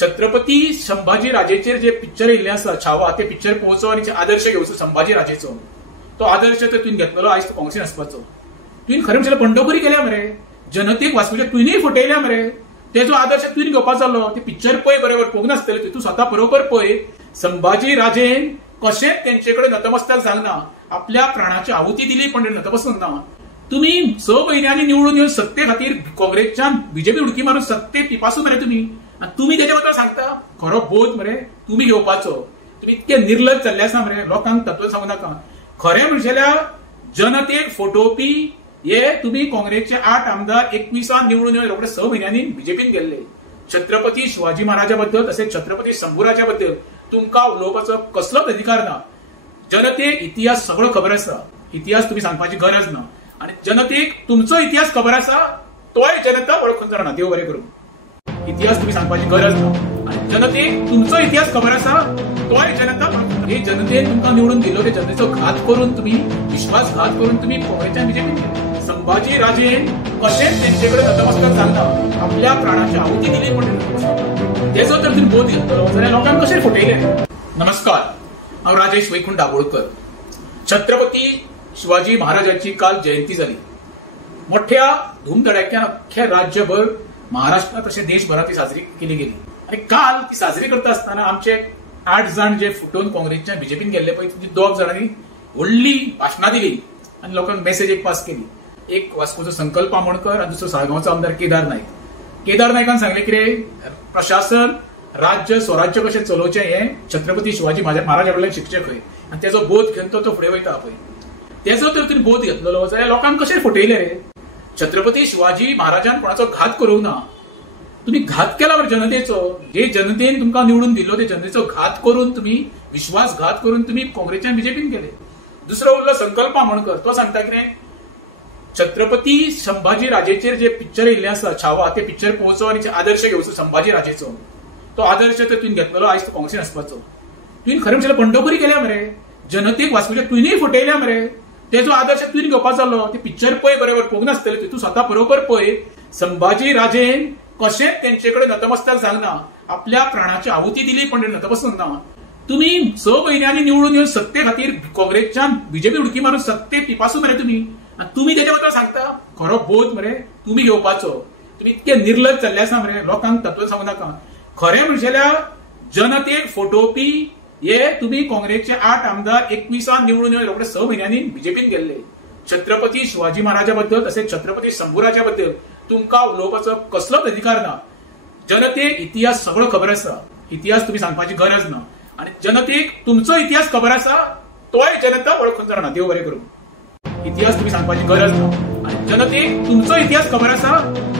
छत्रपती संभाजी राजेचेर जे पिक्चर येयल्ले आसा छावा ते पिक्चर पळोवचो आनी आदर्श घेवचो संभाजी राजेचो तो आदर्श तर तुवें घेतलेलो आयज तो काँग्रेसीन आसपाचो तुवें खरें म्हणजे बंडखोरी केल्या मरे जनतेक वाचूचे तुवेंय फटयल्या मरे तेजो आदर्श तुवें घेवपाक जालो ते पिक्चर पळय बरोबर पळोवंक नासतले तूं स्वता बरोबर पळय संभाजी राजेन कशेंच तेंचे कडेन नतमस्तक जावना आपल्या प्राणाची आहुती दिली पण नतमस्तक ना तुम्ही 6 महिन्यांनी निवडून येवन सत्ते खातीर काँग्रेसच्यान बीजेपी उडकी मारून सत्ते पिपासून मरे तुम्ही तेच्या बद्दल सांगता खरो बोध मरे तुम्ही घेवपाचो तुम्ही इतके निर्लज जाल्ले आसा मरे लोकांक तत्व सांगू नाका खरें म्हणजे जनतेक फटोवपी हे तुम्ही काँग्रेसचे 8 आमदार 21 निवडून येवन रोखडे 6 महिन्यांनी बीजेपीन गेल्ले छत्रपती शिवाजी महाराजा बद्दल तसेच छत्रपती शंभूराजा बद्दल तुमकां उलोवपाचो कसलोच अधिकार ना जनतेक इतिहास सगळो खबर आसा इतिहास तुम्ही सांगपाची गरज ना आणि जनतेक तुमचो इतिहास खबर आसा तोय जनता वळखून जाणा. देव बरें करूं. इतिहास तुम्ही सांगपाची गरज ना आणि जनतेक तुमचो इतिहास खबर आसा तोय जनता वळखून. हे जनतेन तुमकां निवडून दिलो ते जनतेचो घात करून तुम्ही विश्वासघात करून तुम्ही काँग्रेसच्या बीजेपीन गेले. संभाजी राजेन कशेंच तेंचेकडे नतमस्तक जालना आपल्या प्राणाची आहुती दिली पण त्याचो तर तुम्ही बोध घेतलो जाल्यार लोकांक कशें फटयले. नमस्कार, हांव राजेश वैकुंठ दाबोळकर. छत्रपती शिवाजी महाराजांची काल जयंती जाली. मोठ्या धूमधडाक्यान अख्ख्या राज्यभर महाराष्ट्रात तशें देशभरात ती साजरी केली गेली. आणि काल ती साजरी करता आसतना आमचे 8 जाण जे फुटून काँग्रेसच्या बीजेपीन गेल्ले पळय ती 2 जाणांनी व्हडली भाशणां दिली आणि लोकांक मेसेज एक पास केली. एक वास्कोचो संकल्प आमोणकर आणि दुसरो साळगांवचो आमदार केदार नायक. केदार नायकान सांगले कितें प्रशासन राज्य स्वराज्य कशें चलोवचें हें छत्रपती शिवाजी महाराजा कडल्यान शिकचें खंय आनी तेजो बोध घेवन तो फुडें वयता पळय. तेजो तर तुवें बोध घेतलेलो जाल्यार लोकांक कशें फटयले रे. छत्रपती शिवाजी महाराजान कोणाचो घात करूंक ना. तुम्ही घात केला बरं जनतेचो. जे जनतेन तुमकां निवडून दिलो ते जनतेचो घात करून तुम्ही विश्वासघात करून तुम्ही काँग्रेसच्या बीजेपीन गेले. दुसरो उरलो संकल्प आमोणकर. तो सांगता कितें छत्रपती संभाजी राजेचेर जे पिक्चर येयल्ले आसा छावा ते पिक्चर पळोवचो आनी आदर्श घेवचो संभाजी राजेचो. तो आदर्श तर तुवें घेतलेलो आयज तो काँग्रेसीन आसपाचो. तुवें खरें म्हणल्यार बंडखोरी केल्या मरे. जनतेक वाचपाचें तुवेंय फटयल्या मरे. तेजो आदर्श तुवें घेवपाचो जालो. ते पिक्चर पळय बरोबर पळोवंक नासतलें तूं स्वता बरोबर पळय. संभाजी राजेन कशेंच तेंचेकडे नतमस्तक जालना आपल्या प्राणाची आहुती दिली पण नतमस्तक ना. तुम्ही 6 म्हयन्यांनी निवडून येवन सत्ते खातीर काँग्रेसच्या बीजेपी उडकी मारून सत्ते पिपासून मरे तुम्ही. आणि तुम्ही तेच्या बद्दल सांगता खरो बोध मरे तुम्ही घेवपाचो. तुम्ही इतके निर्लज जाल्ले आसा मरे. लोकांक तत्व सांगू नाका. खरें म्हणजेल्यार जनतेक फटोवपी हे तुम्ही काँग्रेसचे 8 आमदार 21 निवडून येवन रोखडे 6 म्हयन्यांनी बीजेपीन गेल्ले. छत्रपती शिवाजी महाराजा बद्दल तसेच छत्रपती शंभूराजा बद्दल तुमकां उलोवपाचो कसलोच अधिकार ना. जनतेक इतिहास सगळो खबर आसा. इतिहास तुम्ही सांगपाची गरज ना आणि जनतेक तुमचो इतिहास खबर आसा तोय जनता वळखून जाणा. देव बरें करूं. इतिहास तुम्ही सांगपाची गरज ना आणि जनतेक तुमचो इतिहास खबर आसा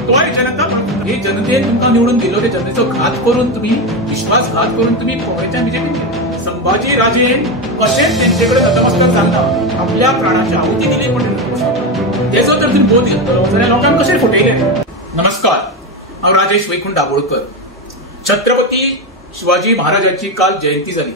तोय जनता वळखून. हे जनतेन तुमकां निवडून दिलो ते जनतेचो घात करून तुम्ही विश्वासघात करून तुम्ही काँग्रेसच्या बीजेपीन गेले. संभाजी राजेन कशेंच तेंचेकडे नतमस्तक जालना आपल्या प्राणाची आहुती दिली पण तेजो तर तुवें बोध घेतलो जाल्यार लोकांक कशें फटयले. नमस्कार, हांव राजेश वैकुंठ दाबोळकर. छत्रपती शिवाजी महाराजांची काल जयंती जाली.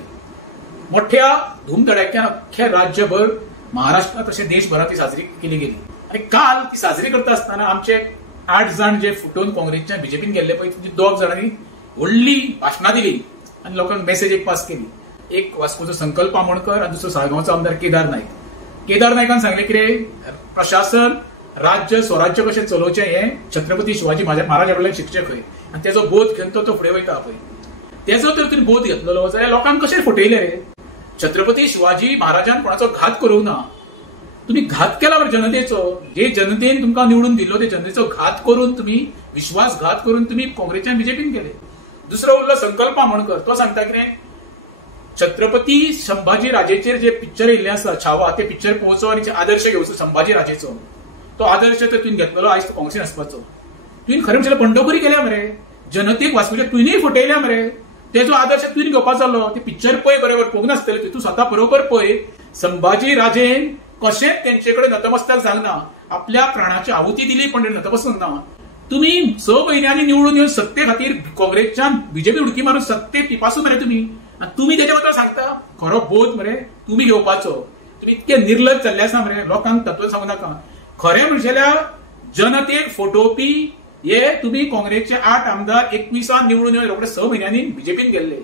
मोठ्या धूमधडाक्यान अख्ख्या राज्यभर महाराष्ट्रात तशें देशभरात ती साजरी केली गेली. आणि काल ती साजरी करता आसतना आमचे 8 जाण जे फुटून काँग्रेसच्या बीजेपीन गेल्ले पळय ती 2 जाणांनी व्हडली भाशणां दिली आणि लोकांक मेसेज एक पास केली. एक वास्कोचो संकल्प आमोणकर आणि दुसरो साळगांवचो आमदार केदार नायक. केदार नायकान सांगले कितें प्रशासन राज्य स्वराज्य कशें चलोवचें हें छत्रपती शिवाजी महाराजा कडल्यान शिकचें खंय आनी तेजो बोध घेवन तो फुडें वयता पळय. तेजो तर तुवें बोध घेतलेलो जाल्यार लोकांक कशें फटयले रे. छत्रपती शिवाजी महाराजान कोणाचो घात करूंक ना. तुम्ही घात केला बरं जनतेचो. जे जनतेन तुमकां निवडून दिलो ते जनतेचो घात करून तुम्ही विश्वासघात करून तुम्ही काँग्रेसच्या बीजेपीन गेले. दुसरो उरलो संकल्प आमोणकर. तो सांगता कितें छत्रपती संभाजी राजेचेर जे पिक्चर येयल्ले आसा छावा ते पिक्चर पळोवचो आनी आदर्श घेवचो संभाजी राजेचो. तो आदर्श तर तुवें घेतलेलो आयज तो काँग्रेसीन आसपाचो. तुवें खरें म्हणल्यार बंडखोरी केल्या मरे. जनतेक वाचपाचें तुवेंय फटयल्या मरे. तेजो आदर्श तुवें घेवपाचो जालो. ते पिक्चर पळय बरोबर पळोवंक नासतलें तूं स्वता बरोबर पळय. संभाजी राजेन कशेंच तेंचेकडे नतमस्तक जालना आपल्या प्राणाची आहुती दिली पण नतमस्तक ना. तुम्ही 6 म्हयन्यांनी निवडून येवन सत्ते खातीर काँग्रेसच्या बीजेपी उडकी मारून सत्ते पिपासून मरे तुम्ही. आणि तुम्ही तेच्या बद्दल सांगता खरो बोध मरे तुम्ही घेवपाचो. तुम्ही इतके निर्लज जाल्ले आसा मरे. लोकांक तत्व सांगू नाका. खरें म्हणजेल्यार जनतेक फटोवपी हे तुम्ही काँग्रेसचे 8 आमदार 21 निवडून येवन रोखडे 6 म्हयन्यांनी बीजेपीन गेल्ले.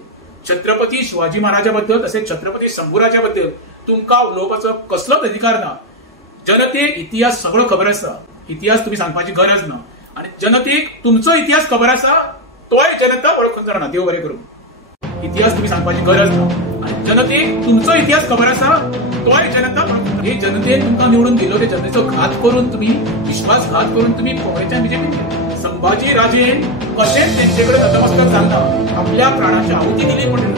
छत्रपती शिवाजी महाराजा बद्दल तसेच छत्रपती शंभूराजा बद्दल तुमकां उलोवपाचो कसलोच अधिकार ना. जनतेक इतिहास सगळो खबर आसा. इतिहास तुम्ही सांगपाची गरज ना आणि जनतेक तुमचो इतिहास खबर आसा तोय जनता वळखून जाणा. देव बरें करूं. इतिहास तुम्ही सांगपाची गरज ना आणि जनतेक तुमचो इतिहास खबर आसा तोय जनता वळखून. हे जनतेन तुमकां निवडून दिलो ते जनतेचो घात करून तुम्ही विश्वासघात करून तुम्ही काँग्रेसच्या बीजेपीन गेले. संभाजी राजेन कशेंच तेंचेकडे नतमस्तक जालना आपल्या प्राणाची आहुती दिली पण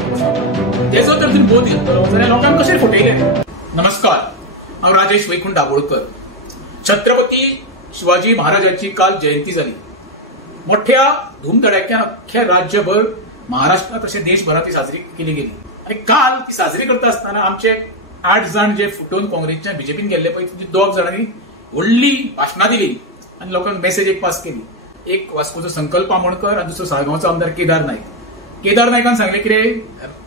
तेजो तर तुवें बोध घेतलो जाल्यार लोकांक कशें फटयले. नमस्कार, हांव राजेश वैकुंठ दाबोळकर. छत्रपती शिवाजी महाराजांची काल जयंती जाली. मोठ्या धूमधडाक्यान अख्ख्या राज्यभर महाराष्ट्रात तशें देशभरात ती साजरी केली गेली. आणि काल ती साजरी करता आसतना आमचे 8 जण जे फुटून काँग्रेसच्या बीजेपीन गेल्ले पळय, तुमची 2 जणांनी व्हडली भाशणां दिली आणि लोकांक मेसेज एक पास केली. एक वास्कोचो संकल्प आमोणकर आणि दुसरो साळगांवचो आमदार केदार नायक. केदार नायकान सांगले कितें,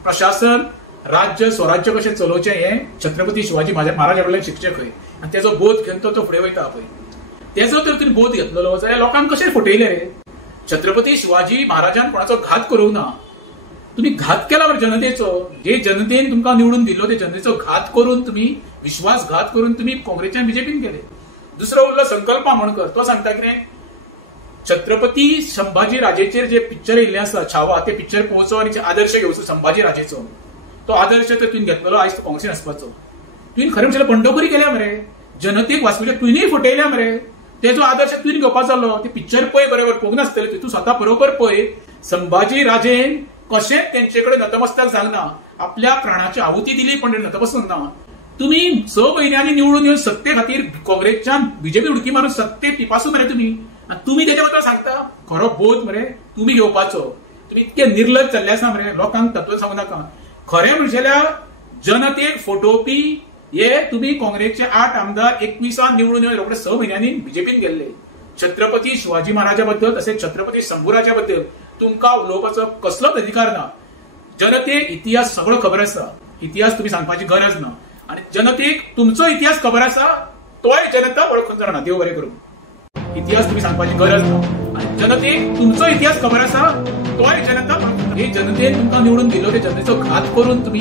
प्रशासन राज्य स्वराज्य कशें चलोवचें हें छत्रपती शिवाजी महाराजा कडल्यान शिकचें खंय, आनी तेजो बोध घेवन तो फुडें वयता पळय. तेजो तर तुमी बोध घेतलेलो जाल्यार लोकांक कशें फटयले रे. छत्रपती शिवाजी महाराजान कोणाचो घात करूंक ना. तुम्ही घात केला बरं जनतेचो. जे जनतेन तुमकां निवडून दिल्लो ते जनतेचो घात करून तुम्ही विश्वासघात करून तुम्ही काँग्रेसच्या बीजेपीन गेले. दुसरो उरलो संकल्प आमोणकर. तो सांगता कितें, छत्रपती संभाजी राजेचेर जे पिक्चर येयल्ले आसा छावा, ते पिक्चर पळोवचो आनी आदर्श घेवचो संभाजी राजेचो. तो आदर्श तर तुवें घेतलेलो आयज तो काँग्रेसीन आसपाचो. तुवें खरें म्हणल्यार बंडखोरी केल्या मरे. जनतेक वास्कोच्या तुवेंय फटयल्या मरे. तेजो आदर्श तुवें घेवपाचो आसलो. ते पिक्चर पळय बरोबर पळोवंक नासतलें. तूं स्वता बरोबर पळय. संभाजी राजेन कशेंच तेंचे कडेन नतमस्तक जावंक ना. आपल्या प्राणाची आहुती दिली पण नतमस्तक ना. तुम्ही 6 म्हयन्यांनी निवडून येवन सत्ते खातीर काँग्रेसच्या बीजेपी उडकी मारून सत्ते टिपासून मरे तुम्ही. आणि तुम्ही तेच्या बद्दल सांगता. खरो बोध मरे तुम्ही घेवपाचो. तुम्ही इतके निर्लज जाल्ले आसा मरे. लोकांक तत्व सांगू नाका. खरें म्हणजेल्यार जनतेक फटोवपी हे तुम्ही काँग्रेसचे 8 आमदार 21 निवडून येवन रोखडे 6 म्हयन्यांनी बीजेपीन गेल्ले. छत्रपती शिवाजी महाराजा बद्दल तसेच छत्रपती शंभूराजा बद्दल तुमकां उलोवपाचो कसलोच अधिकार ना. जनतेक इतिहास सगळो खबर आसा. इतिहास तुम्ही सांगपाची गरज ना. आणि जनतेक तुमचो इतिहास खबर आसा, तोय जनता वळखून जाणा. देव बरें करूं. इतिहास तुम्ही सांगपाची गरज ना. आणि जनतेक तुमचो इतिहास खबर आसा, तोय जनता वळखून. हे जनतेन तुमकां निवडून दिल्लो ते जनतेचो घात करून तुम्ही